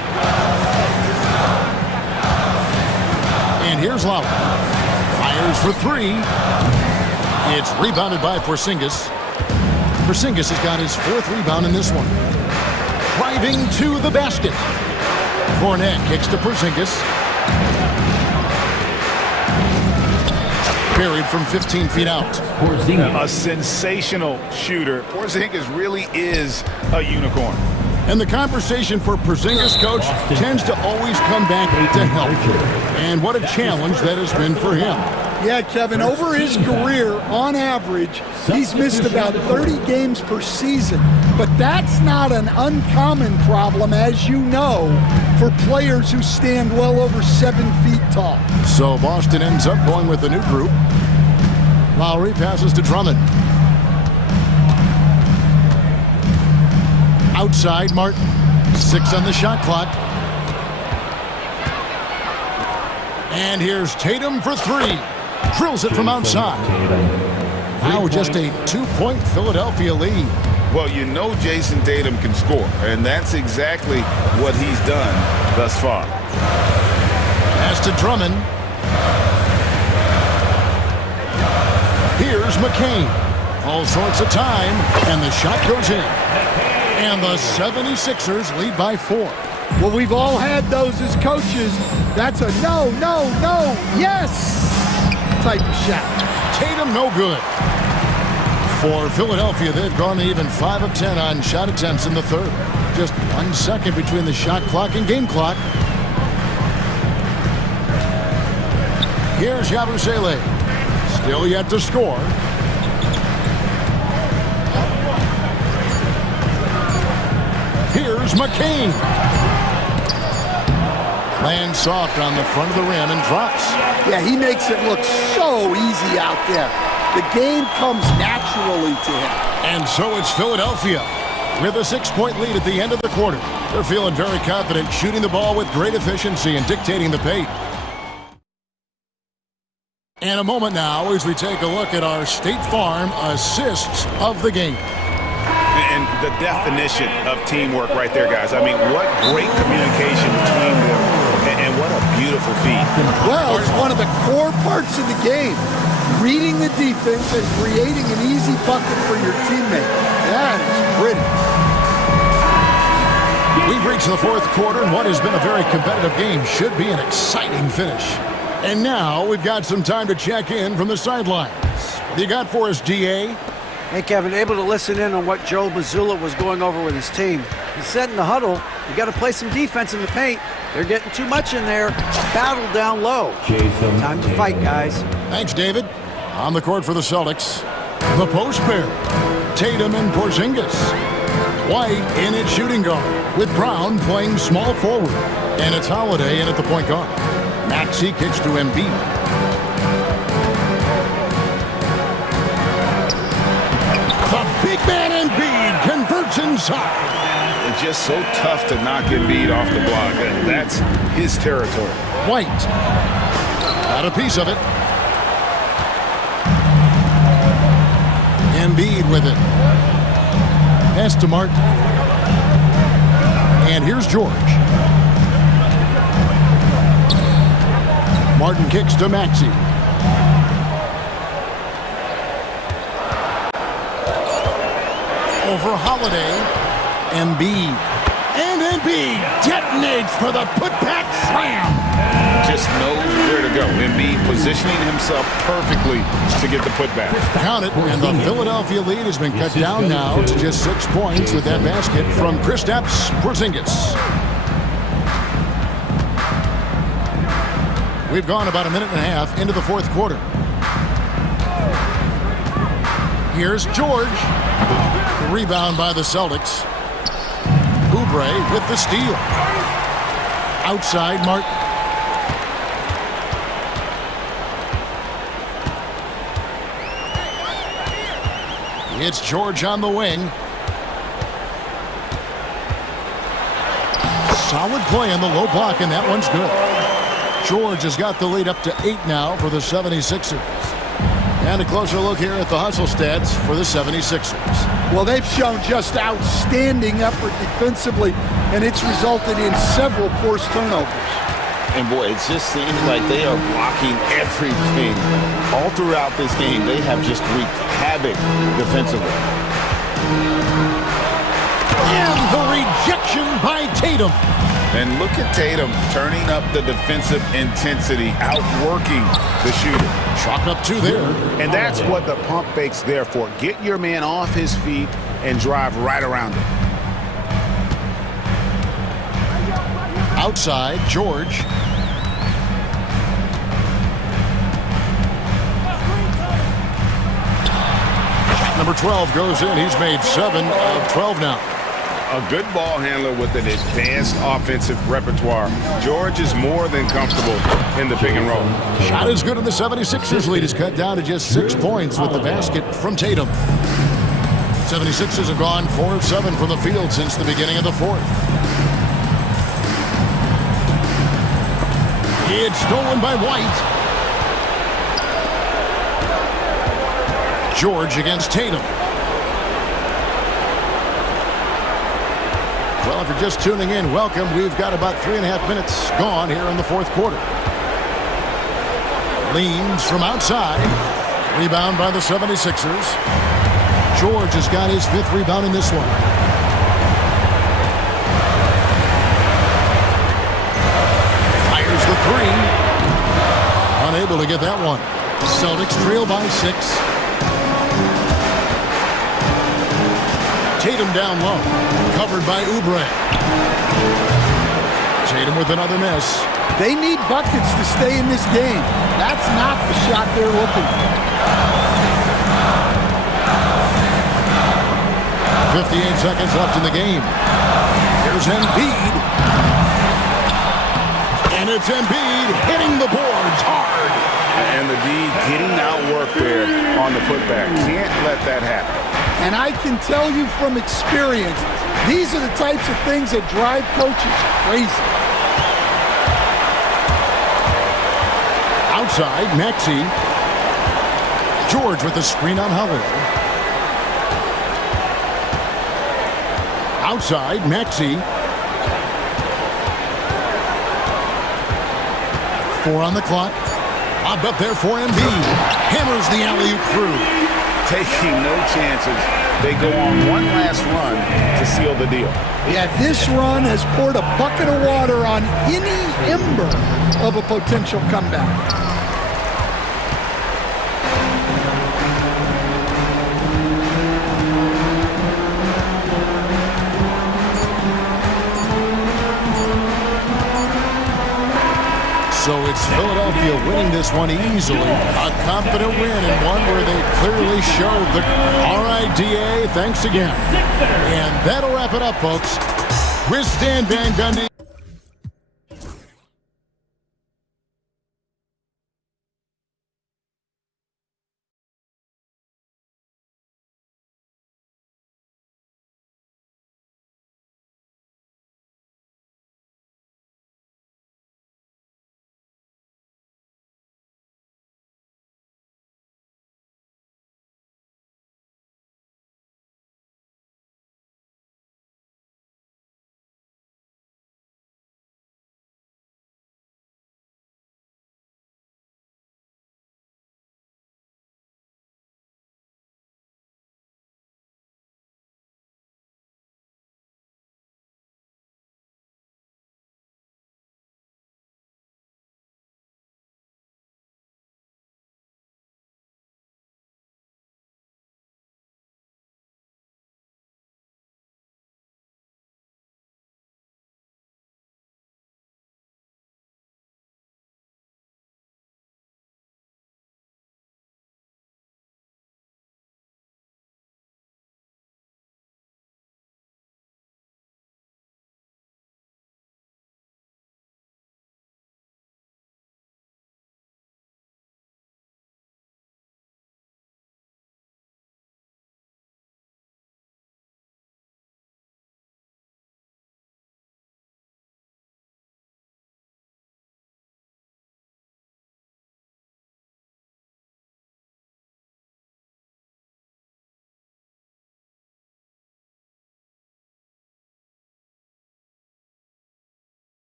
And here's Lowry. Fires for 3. It's rebounded by Porzingis. Porzingis has got his 4th rebound in this one. Driving to the basket. Fournette kicks to Porzingis. Buried from 15 feet out. A sensational shooter. Porzingis really is a unicorn. And the conversation for Porzingis, coach, tends to always come back to help. And what a challenge that has been for him. Yeah, Kevin, over his career, on average, he's missed about 30 games per season. But that's not an uncommon problem, as you know, for players who stand well over 7 feet tall. So Boston ends up going with a new group. Lowry passes to Drummond. Outside, Martin. 6 on the shot clock. And here's Tatum for 3. Drills it from outside. Now just a 2-point Philadelphia lead. Well, you know Jason Tatum can score, and that's exactly what he's done thus far. Pass to Drummond. Here's McCain. All sorts of time, and the shot goes in. And the 76ers lead by 4. Well, we've all had those as coaches. That's a no, no, no, yes type of shot. Tatum, no good. For Philadelphia, they've gone even 5 of 10 on shot attempts in the third. Just 1 second between the shot clock and game clock. Here's Yabusele. Still yet to score. Here's McCain. Lands soft on the front of the rim and drops. Yeah, he makes it look so easy out there. The game comes naturally to him. And so it's Philadelphia with a 6-point lead at the end of the quarter. They're feeling very confident, shooting the ball with great efficiency and dictating the pace. And a moment now as we take a look at our State Farm assists of the game. And the definition of teamwork right there, guys. I mean, what great communication between them, and what a beautiful feat. Well, it's one of the core parts of the game. Reading the defense and creating an easy bucket for your teammate. That is pretty. We've reached the fourth quarter, and what has been a very competitive game should be an exciting finish. And now we've got some time to check in from the sidelines. What do you got for us, DA? Hey, Kevin, able to listen in on what Joe Mazzulla was going over with his team. He said in the huddle, you got to play some defense in the paint. They're getting too much in there. Battle down low. Time to fight, guys. Thanks, David. On the court for the Celtics, the post pair, Tatum and Porzingis. White in at shooting guard, with Brown playing small forward. And it's Holiday in at the point guard. Maxey kicks to Embiid. The big man Embiid converts inside. It's just so tough to knock Embiid off the block. That's his territory. White got a piece of it. Embiid with it. Pass to Martin. And here's George. Martin kicks to Maxey. Over Holiday. Embiid. And Embiid detonates for the putback slam. Just knows where to go. Embiid positioning himself perfectly to get the putback. Count it, and the Philadelphia lead has been cut down now to just 6 points with that basket from Kristaps Porzingis. We've gone about a minute and a half into the fourth quarter. Here's George. The rebound by the Celtics. Oubre with the steal. Outside Martin. It's George on the wing. Solid play on the low block, and that one's good. George has got the lead up to 8 now for the 76ers. And a closer look here at the hustle stats for the 76ers. Well, they've shown just outstanding effort defensively, and it's resulted in several forced turnovers. And boy, it just seems like they are blocking everything. All throughout this game, they have just wreaked havoc defensively. And the rejection by Tatum. And look at Tatum turning up the defensive intensity, outworking the shooter. Chalk up 2 there. And that's what the pump fake's there for. Get your man off his feet and drive right around him. Outside, George. Shot number 12 goes in. He's made 7 of 12 now. A good ball handler with an advanced offensive repertoire. George is more than comfortable in the pick and roll. Shot is good, and the 76ers lead is cut down to just 6 points with the basket from Tatum. 76ers have gone 4 of 7 from the field since the beginning of the fourth. It's stolen by White. George against Tatum. Well, if you're just tuning in, welcome. We've got about 3.5 minutes gone here in the fourth quarter. Leans from outside. Rebound by the 76ers. George has got his 5th rebound in this one. to get that one. The Celtics trail by 6. Tatum down low. Covered by Oubre. Tatum with another miss. They need buckets to stay in this game. That's not the shot they're looking for. 58 seconds left in the game. Here's Embiid. And it's Embiid hitting the boards hard. And the D getting outwork there on the putback. Can't let that happen. And I can tell you from experience, these are the types of things that drive coaches crazy. Outside, Maxey. George with the screen on Holiday. Outside, Maxey. 4 on the clock. Lob up there for Embiid. Hammers the alley-oop through. Taking no chances. They go on one last run to seal the deal. Yeah, this run has poured a bucket of water on any ember of a potential comeback. So it's Philadelphia winning this one easily. A confident win and one where they clearly showed the... All right, DA, thanks again. And that'll wrap it up, folks. With Stan Van Gundy.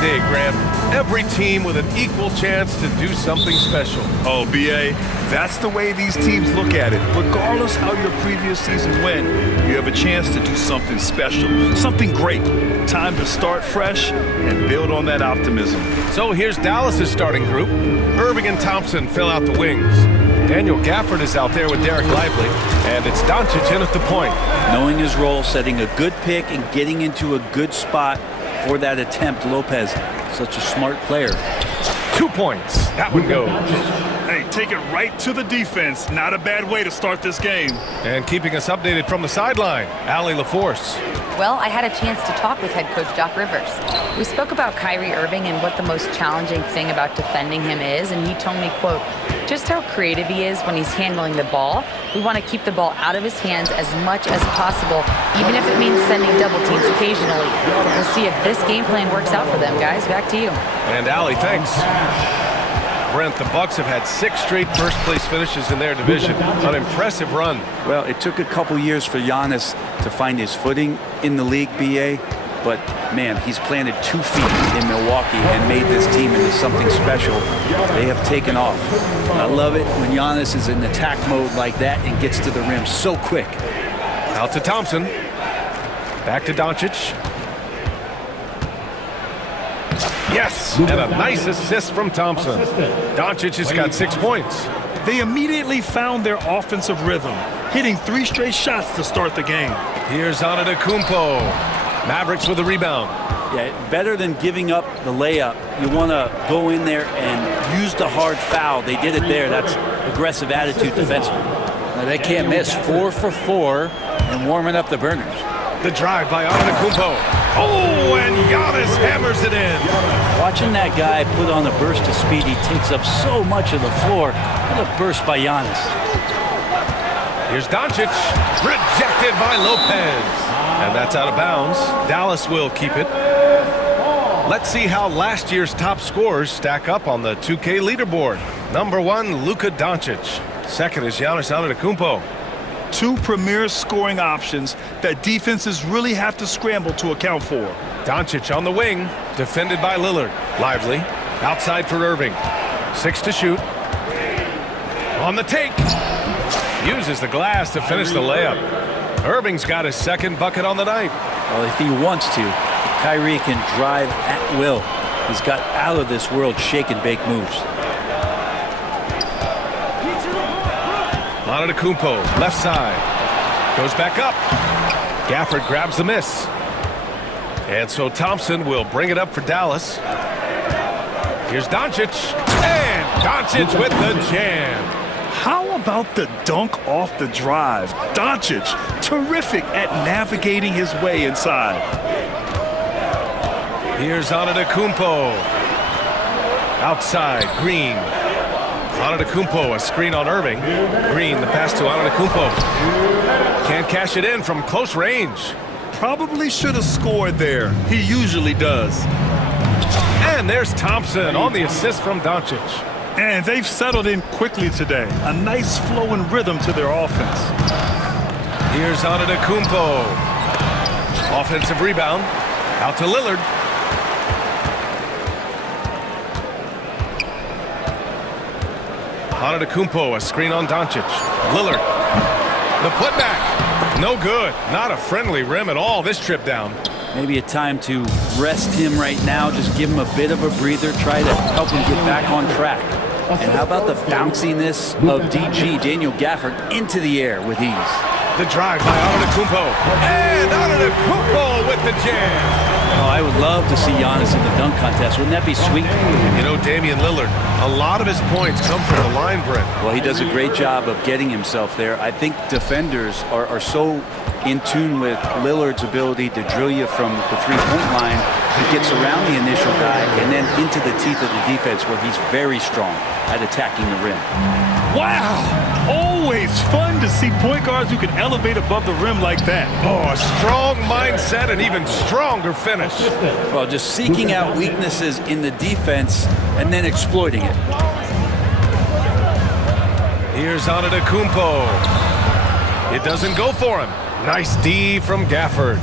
day, Grant. Every team with an equal chance to do something special. Oh, B.A., that's the way these teams look at it. Regardless how your previous season went, you have a chance to do something special, something great. Time to start fresh and build on that optimism. So here's Dallas's starting group. Irving and Thompson fill out the wings. Daniel Gafford is out there with Derek Lively, and it's Doncic in at the point. Knowing his role, setting a good pick, and getting into a good spot for that attempt. Lopez, such a smart player. 2 points. That one goes. Hey, take it right to the defense. Not a bad way to start this game. And keeping us updated from the sideline, Allie LaForce. Well, I had a chance to talk with head coach Doc Rivers. We spoke about Kyrie Irving and what the most challenging thing about defending him is, and he told me, quote, just how creative he is when he's handling the ball. We want to keep the ball out of his hands as much as possible, even if it means sending double teams occasionally. We'll see if this game plan works out for them, guys. Back to you. And Allie, thanks. Brent, the Bucks have had 6 straight first-place finishes in their division. An impressive run. Well, it took a couple years for Giannis to find his footing in the league, B.A., but, man, he's planted 2 feet in Milwaukee and made this team into something special. They have taken off. I love it when Giannis is in attack mode like that and gets to the rim so quick. Out to Thompson. Back to Doncic. Yes, and a nice assist from Thompson. Doncic has got 6 points. They immediately found their offensive rhythm, hitting 3 straight shots to start the game. Here's Antetokounmpo. Mavericks with a rebound. Yeah, better than giving up the layup. You want to go in there and use the hard foul. They did it there. That's aggressive attitude defensively. Now, they can't miss. 4 for 4 and warming up the burners. The drive by Antetokounmpo. Oh, and Giannis hammers it in. Watching that guy put on a burst of speed, he takes up so much of the floor. What a burst by Giannis. Here's Doncic, rejected by Lopez. And that's out of bounds. Dallas will keep it. Let's see how last year's top scorers stack up on the 2K leaderboard. Number 1, Luka Doncic. Second is Giannis Antetokounmpo. 2 premier scoring options that defenses really have to scramble to account for. Doncic on the wing, defended by Lillard. Lively, outside for Irving. 6 to shoot. On the take. Uses the glass to finish the layup. Irving's got his 2nd bucket on the night. Well, if he wants to, Kyrie can drive at will. He's got out of this world shake and bake moves. Antetokounmpo, left side. Goes back up. Gafford grabs the miss. And so Thompson will bring it up for Dallas. Here's Doncic. And Doncic with the jam. How about the dunk off the drive? Doncic, terrific at navigating his way inside. Here's Antetokounmpo. Outside, Green. Antetokounmpo, a screen on Irving. Green, the pass to Antetokounmpo. Can't cash it in from close range. Probably should have scored there. He usually does. And there's Thompson on the assist from Doncic. And they've settled in quickly today. A nice flow and rhythm to their offense. Here's Antetokounmpo. Offensive rebound. Out to Lillard. Antetokounmpo, a screen on Doncic. Lillard. The putback. No good. Not a friendly rim at all this trip down. Maybe a time to rest him right now. Just give him a bit of a breather. Try to help him get back on track. And how about the bounciness of DG, Daniel Gafford, into the air with ease. The drive by Antetokounmpo. And Antetokounmpo with the jam. Oh, I would love to see Giannis in the dunk contest. Wouldn't that be sweet? You know, Damian Lillard, a lot of his points come from the line, Brent. Well, he does a great job of getting himself there. I think defenders are so in tune with Lillard's ability to drill you from the three-point line. He gets around the initial guy and then into the teeth of the defense where he's very strong at attacking the rim. Wow! Always fun to see point guards who can elevate above the rim like that. Oh, a strong mindset and even stronger finish. Well, just seeking out weaknesses in the defense and then exploiting it. Here's Antetokounmpo. It doesn't go for him. Nice D from Gafford.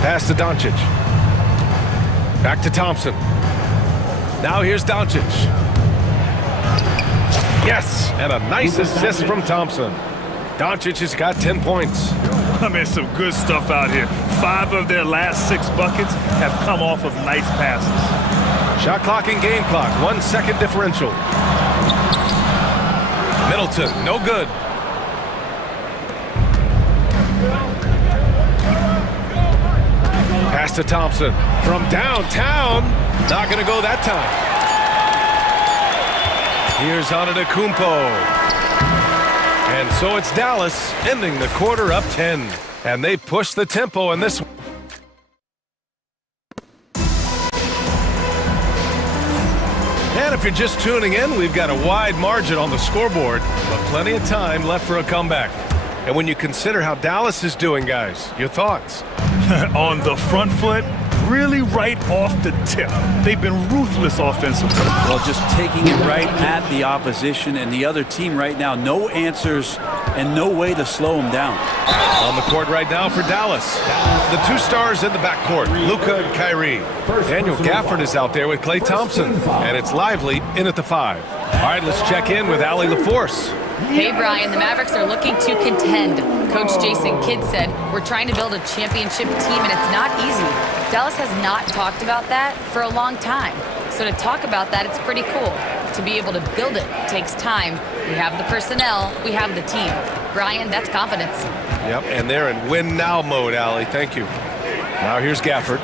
Pass to Doncic. Back to Thompson. Now here's Doncic. Yes, and a nice assist from Thompson. Doncic has got 10 points. I mean, some good stuff out here. 5 of their last 6 buckets have come off of nice passes. Shot clock and game clock, 1 second differential. Middleton, no good. Pass to Thompson from downtown. Not going to go that time. Here's Antetokounmpo. And so it's Dallas ending the quarter up 10. And they push the tempo in this one. And if you're just tuning in, we've got a wide margin on the scoreboard, but plenty of time left for a comeback. And when you consider how Dallas is doing, guys, your thoughts? On the front foot, really right off the tip. They've been ruthless offensively. Well, just taking it right at the opposition and the other team right now. No answers and no way to slow them down. On the court right now for Dallas. The 2 stars in the backcourt, Luka and Kyrie. Daniel Gafford is out there with Klay Thompson. And it's Lively in at the 5. All right, let's check in with Allie LaForce. Hey, Brian, the Mavericks are looking to contend. Coach Jason Kidd said, we're trying to build a championship team, and it's not easy. Dallas has not talked about that for a long time. So to talk about that, it's pretty cool. To be able to build it takes time. We have the personnel, we have the team. Brian, that's confidence. Yep, and they're in win now mode, Allie. Thank you. Now here's Gafford.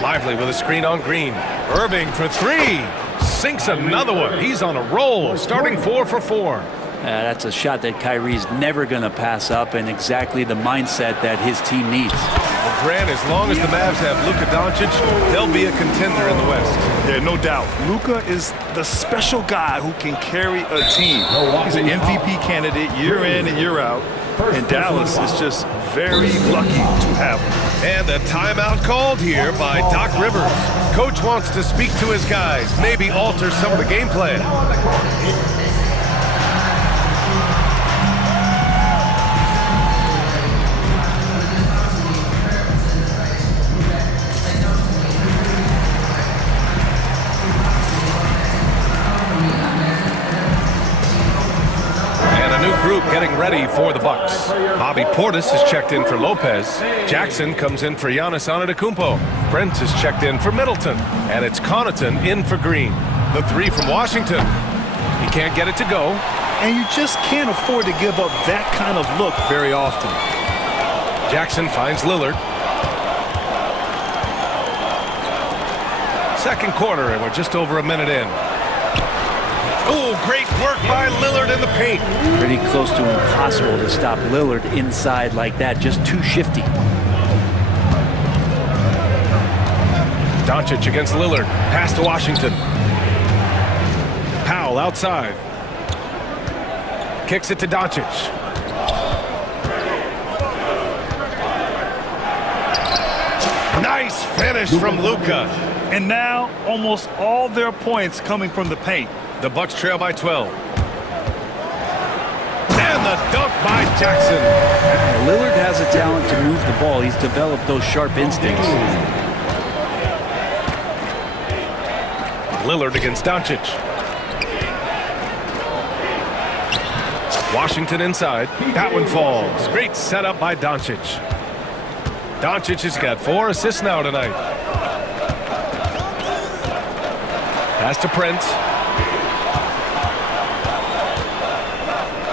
Lively with a screen on Green. Irving for 3. Sinks another one. He's on a roll, starting 4 for 4. That's a shot that Kyrie's never going to pass up, and exactly the mindset that his team needs. Well, Grant, as long as the Mavs have Luka Doncic, they'll be a contender in the West. Yeah, no doubt. Luka is the special guy who can carry a team. He's an MVP candidate year in and year out, and Dallas is just very lucky to have him. And a timeout called here by Doc Rivers. Coach wants to speak to his guys, maybe alter some of the game plan. Group getting ready for the Bucks. Bobby Portis is checked in for Lopez. Jackson comes in for Giannis Antetokounmpo. Brent is checked in for Middleton. And it's Connaughton in for Green. The 3 from Washington. He can't get it to go. And you just can't afford to give up that kind of look very often. Jackson finds Lillard. Second quarter, and we're just over a minute in. Oh, great work by Lillard in the paint. Pretty close to impossible to stop Lillard inside like that. Just too shifty. Doncic against Lillard. Pass to Washington. Powell outside. Kicks it to Doncic. Nice finish from Luka. And now almost all their points coming from the paint. The Bucks trail by 12. And the dunk by Jackson. Lillard has a talent to move the ball. He's developed those sharp instincts. Lillard against Doncic. Washington inside. That one falls. Great setup by Doncic. Doncic has got 4 assists now tonight. Pass to Prince.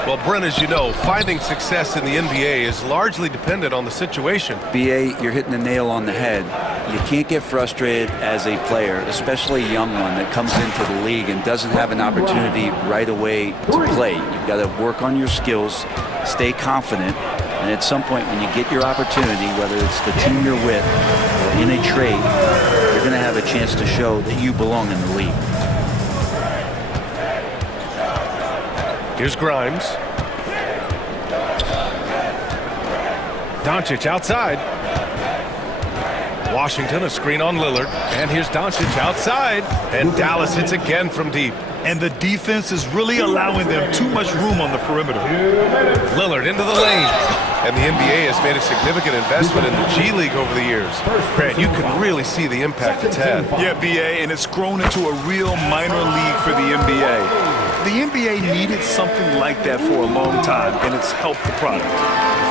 Well, Brent, as you know, finding success in the NBA is largely dependent on the situation. BA, you're hitting the nail on the head. You can't get frustrated as a player, especially a young one that comes into the league and doesn't have an opportunity right away to play. You've got to work on your skills, stay confident, and at some point when you get your opportunity, whether it's the team you're with or in a trade, you're going to have a chance to show that you belong in the league. Here's Grimes. Doncic outside. Washington, a screen on Lillard. And here's Doncic outside. And Dallas hits again from deep. and the defense is really allowing them too much room on the perimeter. Lillard into the lane. And the NBA has made a significant investment in the G League over the years. Grant, you can really see the impact it's had. Yeah, BA, and it's grown into a real minor league for the NBA. The NBA needed something like that for a long time, and it's helped the product.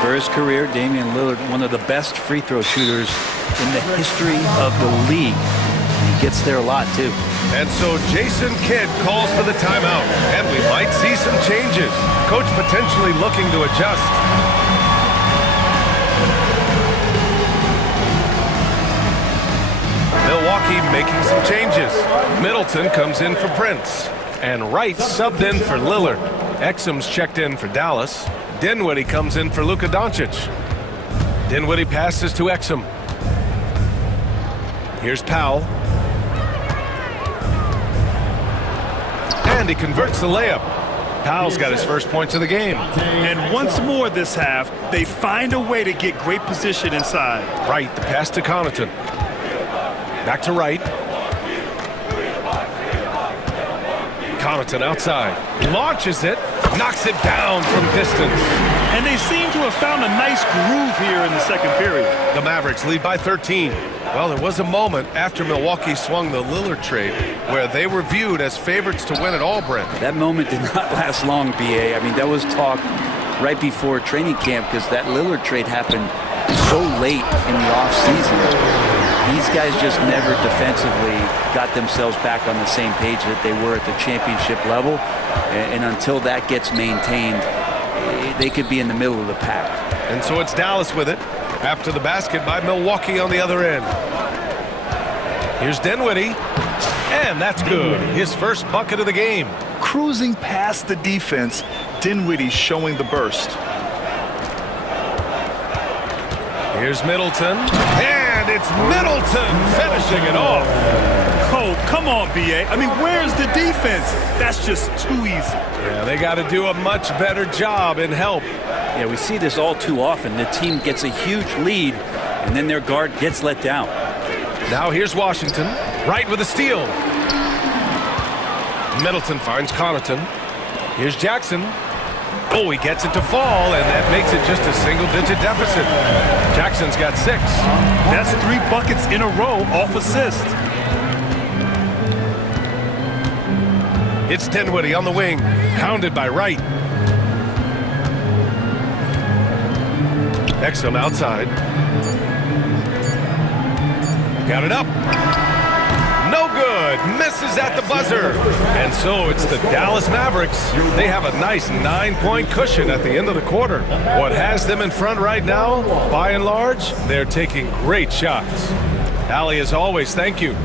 For his career, Damian Lillard, one of the best free throw shooters in the history of the league. He gets there a lot, too. And so Jason Kidd calls for the timeout, and we might see some changes. Coach potentially looking to adjust. Milwaukee making some changes. Middleton comes in for Prince. And Wright subbed in for Lillard. Exum's checked in for Dallas. Dinwiddie comes in for Luka Doncic. Dinwiddie passes to Exum. Here's Powell. And he converts the layup. Powell's got his first points of the game. And once more this half, they find a way to get great position inside. Wright, the pass to Connaughton. Back to Wright. Connaughton outside. Launches it. Knocks it down from distance. And they seem to have found a nice groove here in the second period. The Mavericks lead by 13. Well, there was a moment after Milwaukee swung the Lillard trade where they were viewed as favorites to win it all, Brent. That moment did not last long, BA. I mean, that was talk right before training camp because that Lillard trade happened so late in the offseason. These guys just never defensively got themselves back on the same page that they were at the championship level. And until that gets maintained, they could be in the middle of the pack. And so it's Dallas with it after the basket by Milwaukee on the other end. Here's Dinwiddie. And that's good. His first bucket of the game. Cruising past the defense, Dinwiddie showing the burst. Here's Middleton. And it's Middleton finishing it off. Oh, come on, BA. I mean, where's the defense? That's just too easy. Yeah, they got to do a much better job in help. Yeah, we see this all too often. The team gets a huge lead, and then their guard gets let down. Now here's Washington. Wright with a steal. Middleton finds Connaughton. Here's Jackson. Oh, he gets it to fall, and that makes it just a single-digit deficit. Jackson's got 6. That's 3 buckets in a row off assist. It's Dinwiddie on the wing, hounded by Wright. Exum outside. Got it up. No good. Misses at the buzzer. And so it's the Dallas Mavericks. They have a nice 9-point cushion at the end of the quarter. What has them in front right now, by and large, they're taking great shots. Allie, as always, thank you.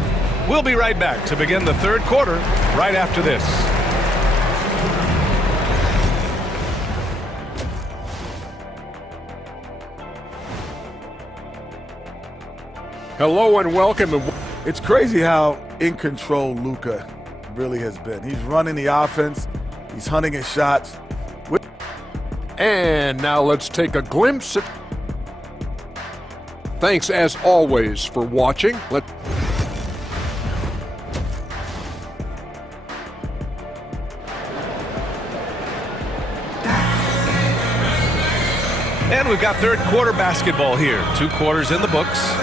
We'll be right back to begin the third quarter right after this. Hello and welcome. It's crazy how in control Luka really has been. He's running the offense. He's hunting his shots. And now let's take a glimpse at... Thanks as always for watching. And we've got third quarter basketball here. 2 quarters in the books.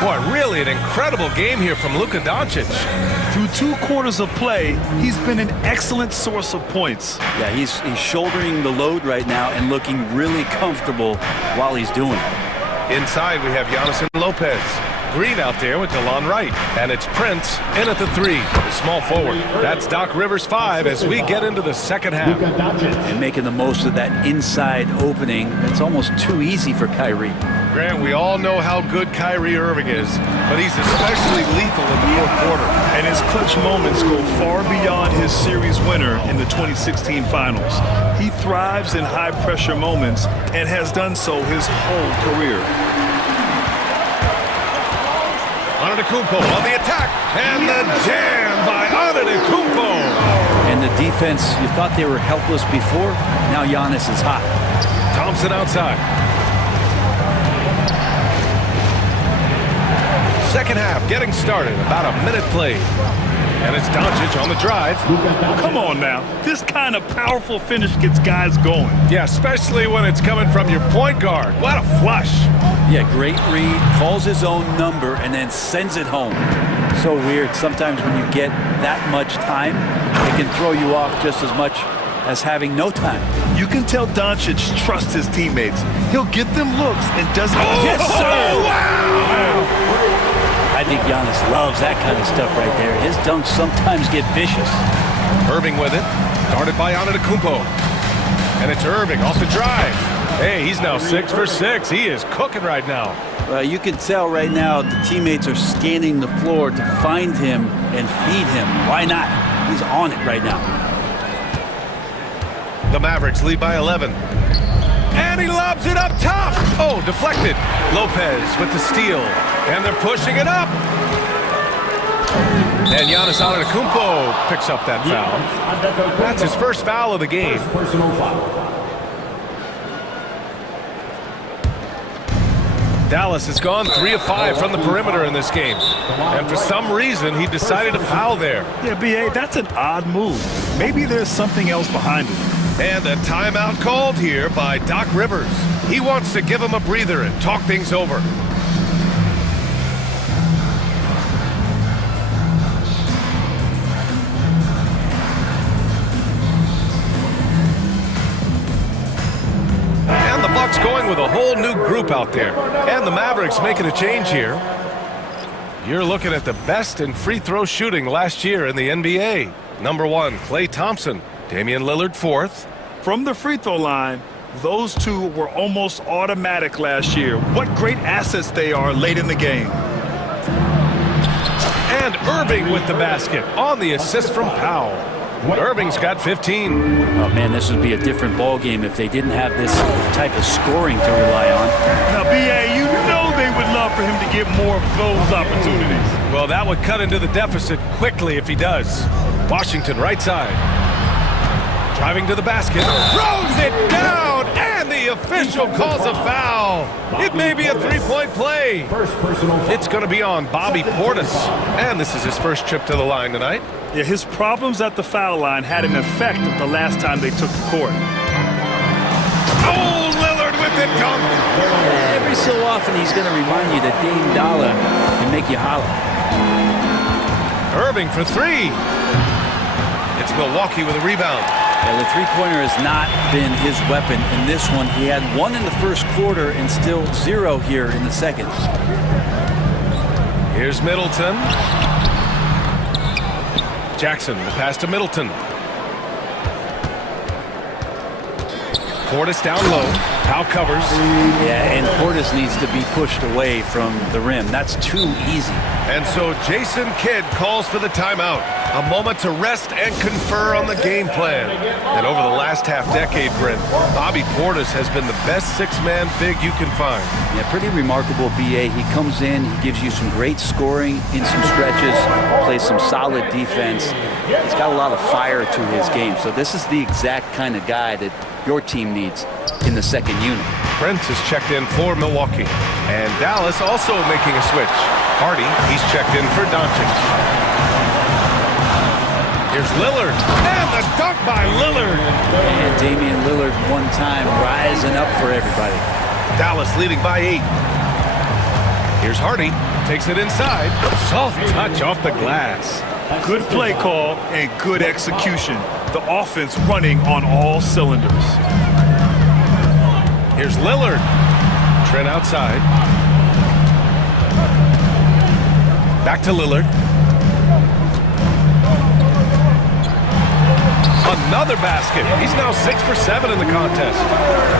Boy, really an incredible game here from Luka Doncic. Through 2 quarters of play, he's been an excellent source of points. Yeah, he's shouldering the load right now and looking really comfortable while he's doing it. Inside, we have Giannis and Lopez. Green out there with DeLon Wright. And it's Prince in at the 3, the small forward. That's Doc Rivers' 5 as we get into the second half. And making the most of that inside opening. It's almost too easy for Kyrie. Grant, we all know how good Kyrie Irving is, but he's especially lethal in the fourth quarter. And his clutch moments go far beyond his series winner in the 2016 finals. He thrives in high-pressure moments and has done so his whole career. Antetokounmpo on the attack, and the jam by Antetokounmpo. And the defense, you thought they were helpless before, now Giannis is hot. Thompson outside. Second half getting started, about a minute played. And it's Doncic on the drive. Come on now. This kind of powerful finish gets guys going. Yeah, especially when it's coming from your point guard. What a flush. Yeah, great read, calls his own number, and then sends it home. So weird. Sometimes when you get that much time, it can throw you off just as much as having no time. You can tell Doncic trusts his teammates. He'll get them looks and doesn't... Yes, sir! Oh, wow! I think Giannis loves that kind of stuff right there. His dunks sometimes get vicious. Irving with it. Guarded by Antetokounmpo. And it's Irving off the drive. Hey, he's now 6 for 6. He is cooking right now. You can tell right now the teammates are scanning the floor to find him and feed him. Why not? He's on it right now. The Mavericks lead by 11. And he lobs it up top. Oh, deflected. Lopez with the steal. And they're pushing it up. And Giannis Antetokounmpo picks up that foul. That's his first foul of the game. Personal foul. Dallas has gone 3 of 5 from the perimeter in this game. And for some reason, he decided to foul there. Yeah, B.A., that's an odd move. Maybe there's something else behind it. And a timeout called here by Doc Rivers. He wants to give him a breather and talk things over. And the Bucks going with a whole new group out there. And the Mavericks making a change here. You're looking at the best in free throw shooting last year in the NBA. Number 1, Klay Thompson. Damian Lillard 4th. From the free throw line, those two were almost automatic last year. What great assets they are late in the game. And Irving with the basket on the assist from Powell. Irving's got 15. Oh, man, this would be a different ball game if they didn't have this type of scoring to rely on. Now, B.A., you know they would love for him to get more of those opportunities. Well, that would cut into the deficit quickly if he does. Washington right side. Driving to the basket, throws it down, and the official calls a foul. It may be a three-point play. It's going to be on Bobby Portis, and this is his first trip to the line tonight. Yeah, his problems at the foul line had an effect the last time they took the court. Oh, Lillard with the dunk. Every so often he's going to remind you that Dame Dollar can make you holler. Irving for 3. It's Milwaukee with a rebound. Yeah, the three-pointer has not been his weapon in this one. He had 1 in the first quarter and still 0 here in the second. Here's Middleton. Jackson, the pass to Middleton. Portis down low. Powell covers. Yeah, and Portis needs to be pushed away from the rim. That's too easy. And so Jason Kidd calls for the timeout. A moment to rest and confer on the game plan. And over the last half-decade, Brent, Bobby Portis has been the best six-man big you can find. Yeah, pretty remarkable, B.A. He comes in, he gives you some great scoring in some stretches, plays some solid defense. He's got a lot of fire to his game. So this is the exact kind of guy that your team needs in the second unit. Brent is checked in for Milwaukee. And Dallas also making a switch. Hardy, he's checked in for Doncic. Here's Lillard, and the dunk by Lillard. And Damian Lillard one time rising up for everybody. Dallas leading by 8. Here's Hardy, takes it inside. Soft touch off the glass. Good play call and good execution. The offense running on all cylinders. Here's Lillard. Trent outside. Back to Lillard. Another basket. He's now 6 for 7 in the contest.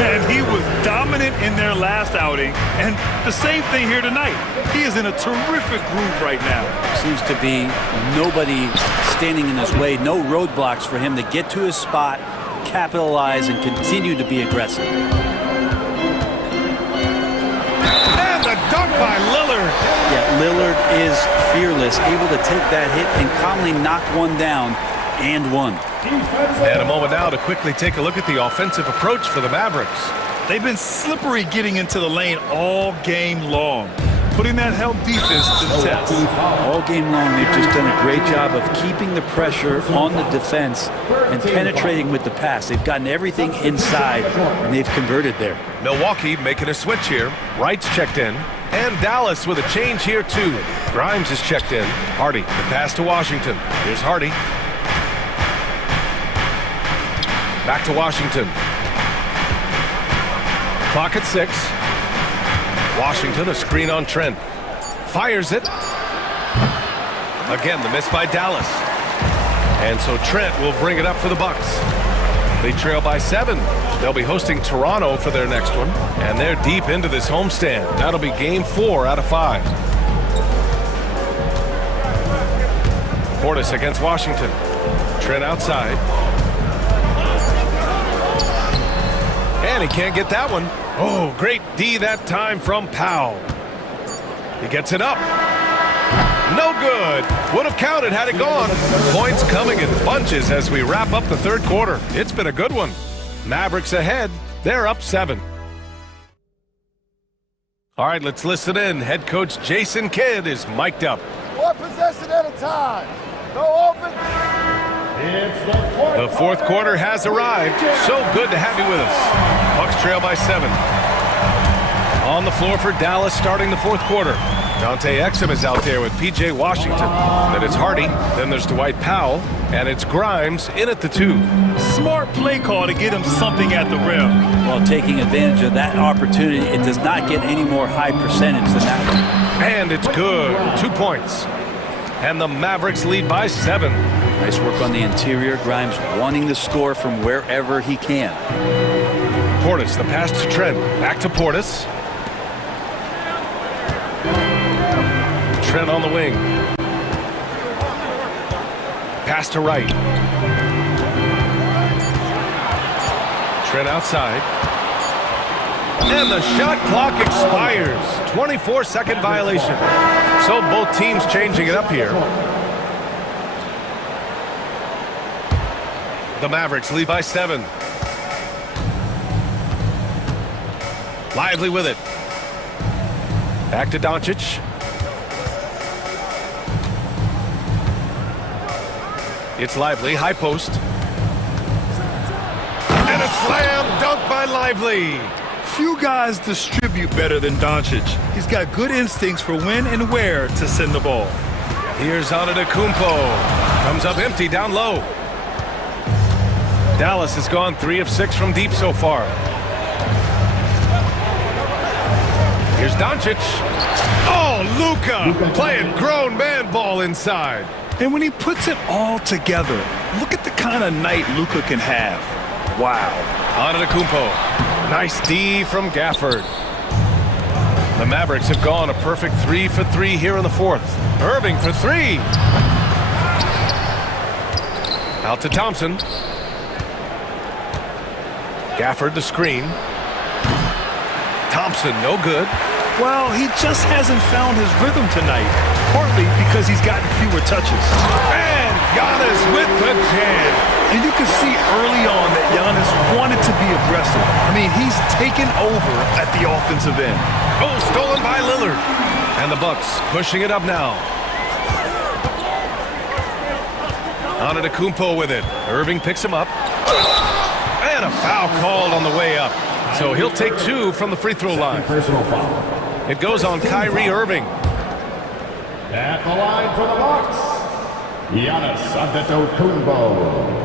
And he was dominant in their last outing. And the same thing here tonight. He is in a terrific groove right now. Seems to be nobody standing in his way. No roadblocks for him to get to his spot, capitalize, and continue to be aggressive. And the dunk by Lillard. Yeah, Lillard is fearless, able to take that hit and calmly knock one down and one. And a moment now to quickly take a look at the offensive approach for the Mavericks. They've been slippery getting into the lane all game long. putting that help defense to the test. All game long, they've just done a great job of keeping the pressure on the defense and penetrating with the pass. They've gotten everything inside, and they've converted there. Milwaukee making a switch here. Wright's checked in. And Dallas with a change here, too. Grimes is checked in. Hardy, the pass to Washington. Here's Hardy. Back to Washington. Clock at 6. Washington, a screen on Trent. Fires it. Again, the miss by Dallas. And so Trent will bring it up for the Bucks. They trail by 7. They'll be hosting Toronto for their next one. And they're deep into this homestand. That'll be game 4 out of 5. Portis against Washington. Trent outside. And he can't get that one. Oh, great D that time from Powell. He gets it up. No good. Would have counted had it gone. Points coming in bunches as we wrap up the third quarter. It's been a good one. Mavericks ahead. They're up 7. All right, let's listen in. Head coach Jason Kidd is mic'd up. One possession at a time. No offense. The fourth quarter has arrived. So good to have you with us. Bucks trail by 7. On the floor for Dallas starting the fourth quarter. Dante Exum is out there with P.J. Washington. Then it's Hardy. Then there's Dwight Powell. And it's Grimes in at the 2. Smart play call to get him something at the rim. While taking advantage of that opportunity, it does not get any more high percentage than that one. And it's good. 2 points. And the Mavericks lead by 7. Nice work on the interior. Grimes wanting to score from wherever he can. Portis, the pass to Trent. Back to Portis. Trent on the wing. Pass to Wright. Trent outside. And the shot clock expires. 24-second violation. So both teams changing it up here. The Mavericks lead by 7. Lively with it. Back to Doncic. It's Lively, high post. And a slam dunk by Lively. Few guys distribute better than Doncic. He's got good instincts for when and where to send the ball. Here's Antetokounmpo. Comes up empty down low. Dallas has gone 3 of 6 from deep so far. Here's Doncic. Oh, Luka playing grown man ball inside. And when he puts it all together, look at the kind of night Luka can have. Wow. Antetokounmpo. Nice D from Gafford. The Mavericks have gone a perfect 3 for 3 here in the fourth. Irving for 3. Out to Thompson. Gafford the screen. Thompson no good. Well, he just hasn't found his rhythm tonight, partly because he's gotten fewer touches. And Giannis with the jam. And you can see early on that Giannis wanted to be aggressive. I mean, he's taken over at the offensive end. Oh, stolen by Lillard. And the Bucks pushing it up now. Antetokounmpo with it. Irving picks him up. And a foul called on the way up. So he'll take 2 from the free throw line. Personal foul. It goes on Kyrie Irving. At the line for the Bucks, Giannis Antetokounmpo.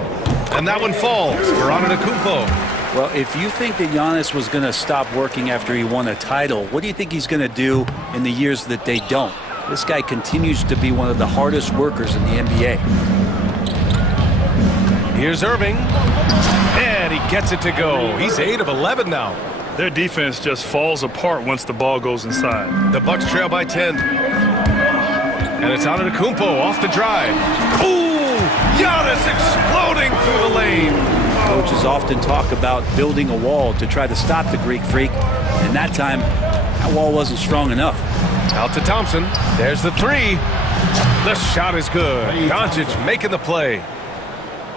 And that one falls for Antetokounmpo. Well, if you think that Giannis was going to stop working after he won a title, what do you think he's going to do in the years that they don't? This guy continues to be one of the hardest workers in the NBA. Here's Irving. And he gets it to go. He's 8 of 11 now. Their defense just falls apart once the ball goes inside. The Bucks trail by 10. And it's Antetokounmpo off the drive. Ooh! Giannis exploding through the lane. Coaches often talk about building a wall to try to stop the Greek Freak. And that time, that wall wasn't strong enough. Out to Thompson. There's the 3. The shot is good. Doncic making the play.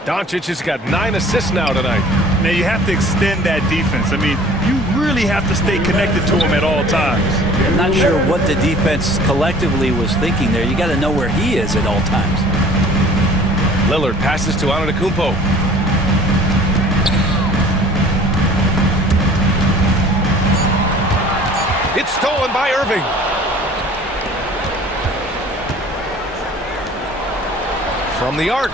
Doncic has got 9 assists now tonight. Now you have to extend that defense. I mean, you really have to stay connected to him at all times. And not sure what the defense collectively was thinking there. You got to know where he is at all times. Lillard passes to Antetokounmpo. It's stolen by Irving. From the arc.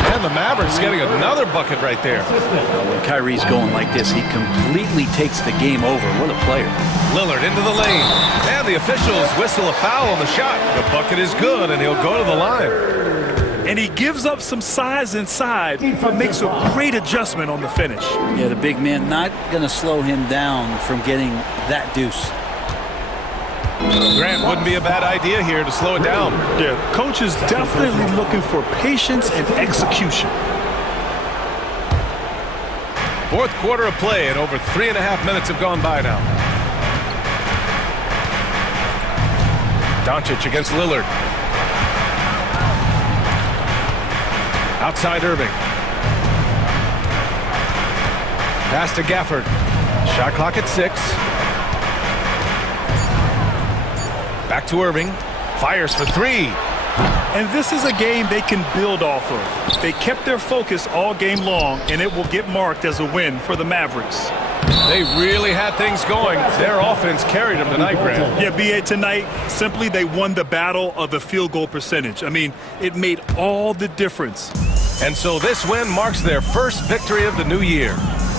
And the Mavericks getting another bucket right there. When Kyrie's going like this, he completely takes the game over. What a player. Lillard into the lane. And the officials whistle a foul on the shot. The bucket is good, and he'll go to the line. And he gives up some size inside, but makes a great adjustment on the finish. Yeah, the big man not going to slow him down from getting that deuce. Grant wouldn't be a bad idea here to slow it down. Yeah, coach is definitely looking for patience and execution. Fourth quarter of play, and over 3.5 minutes have gone by now. Doncic against Lillard. Outside Irving. Pass to Gafford. Shot clock at 6. Back to Irving. Fires for 3. And this is a game they can build off of. They kept their focus all game long, and it will get marked as a win for the Mavericks. They really had things going. Their offense carried them tonight, Grant. Yeah, B.A., tonight, simply they won the battle of the field goal percentage. I mean, it made all the difference. And so this win marks their first victory of the new year.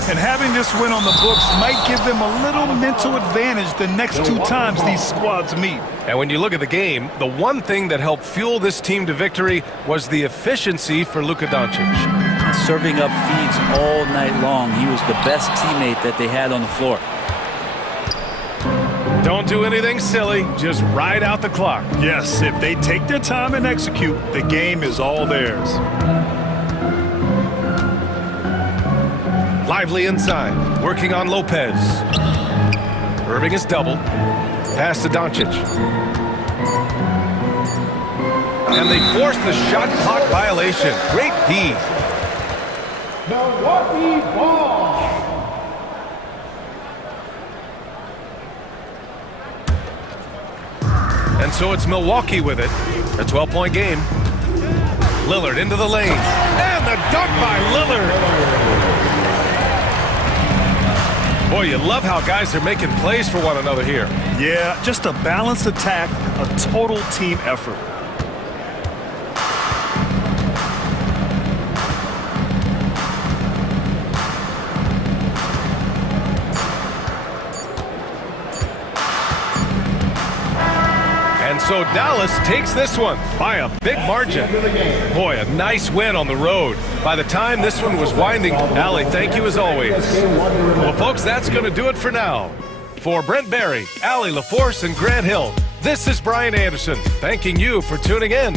And having this win on the books might give them a little mental advantage the next 2 times these squads meet. And when you look at the game, the one thing that helped fuel this team to victory was the efficiency for Luka Doncic. Serving up feeds all night long. He was the best teammate that they had on the floor. Don't do anything silly, just ride out the clock. Yes, if they take their time and execute, the game is all theirs. Lively inside, working on Lopez. Irving is doubled. Pass to Doncic. And they force the shot clock violation. Great D. Milwaukee ball. And so it's Milwaukee with it. A 12-point game. Lillard into the lane. And the dunk by Lillard. Boy, you love how guys are making plays for one another here. Yeah, just a balanced attack, a total team effort. And so Dallas takes this one by a big margin. Boy, a nice win on the road. By the time this one was winding, Allie, thank you as always. Well, folks, that's going to do it for now. For Brent Barry, Allie LaForce, and Grant Hill, this is Brian Anderson, thanking you for tuning in.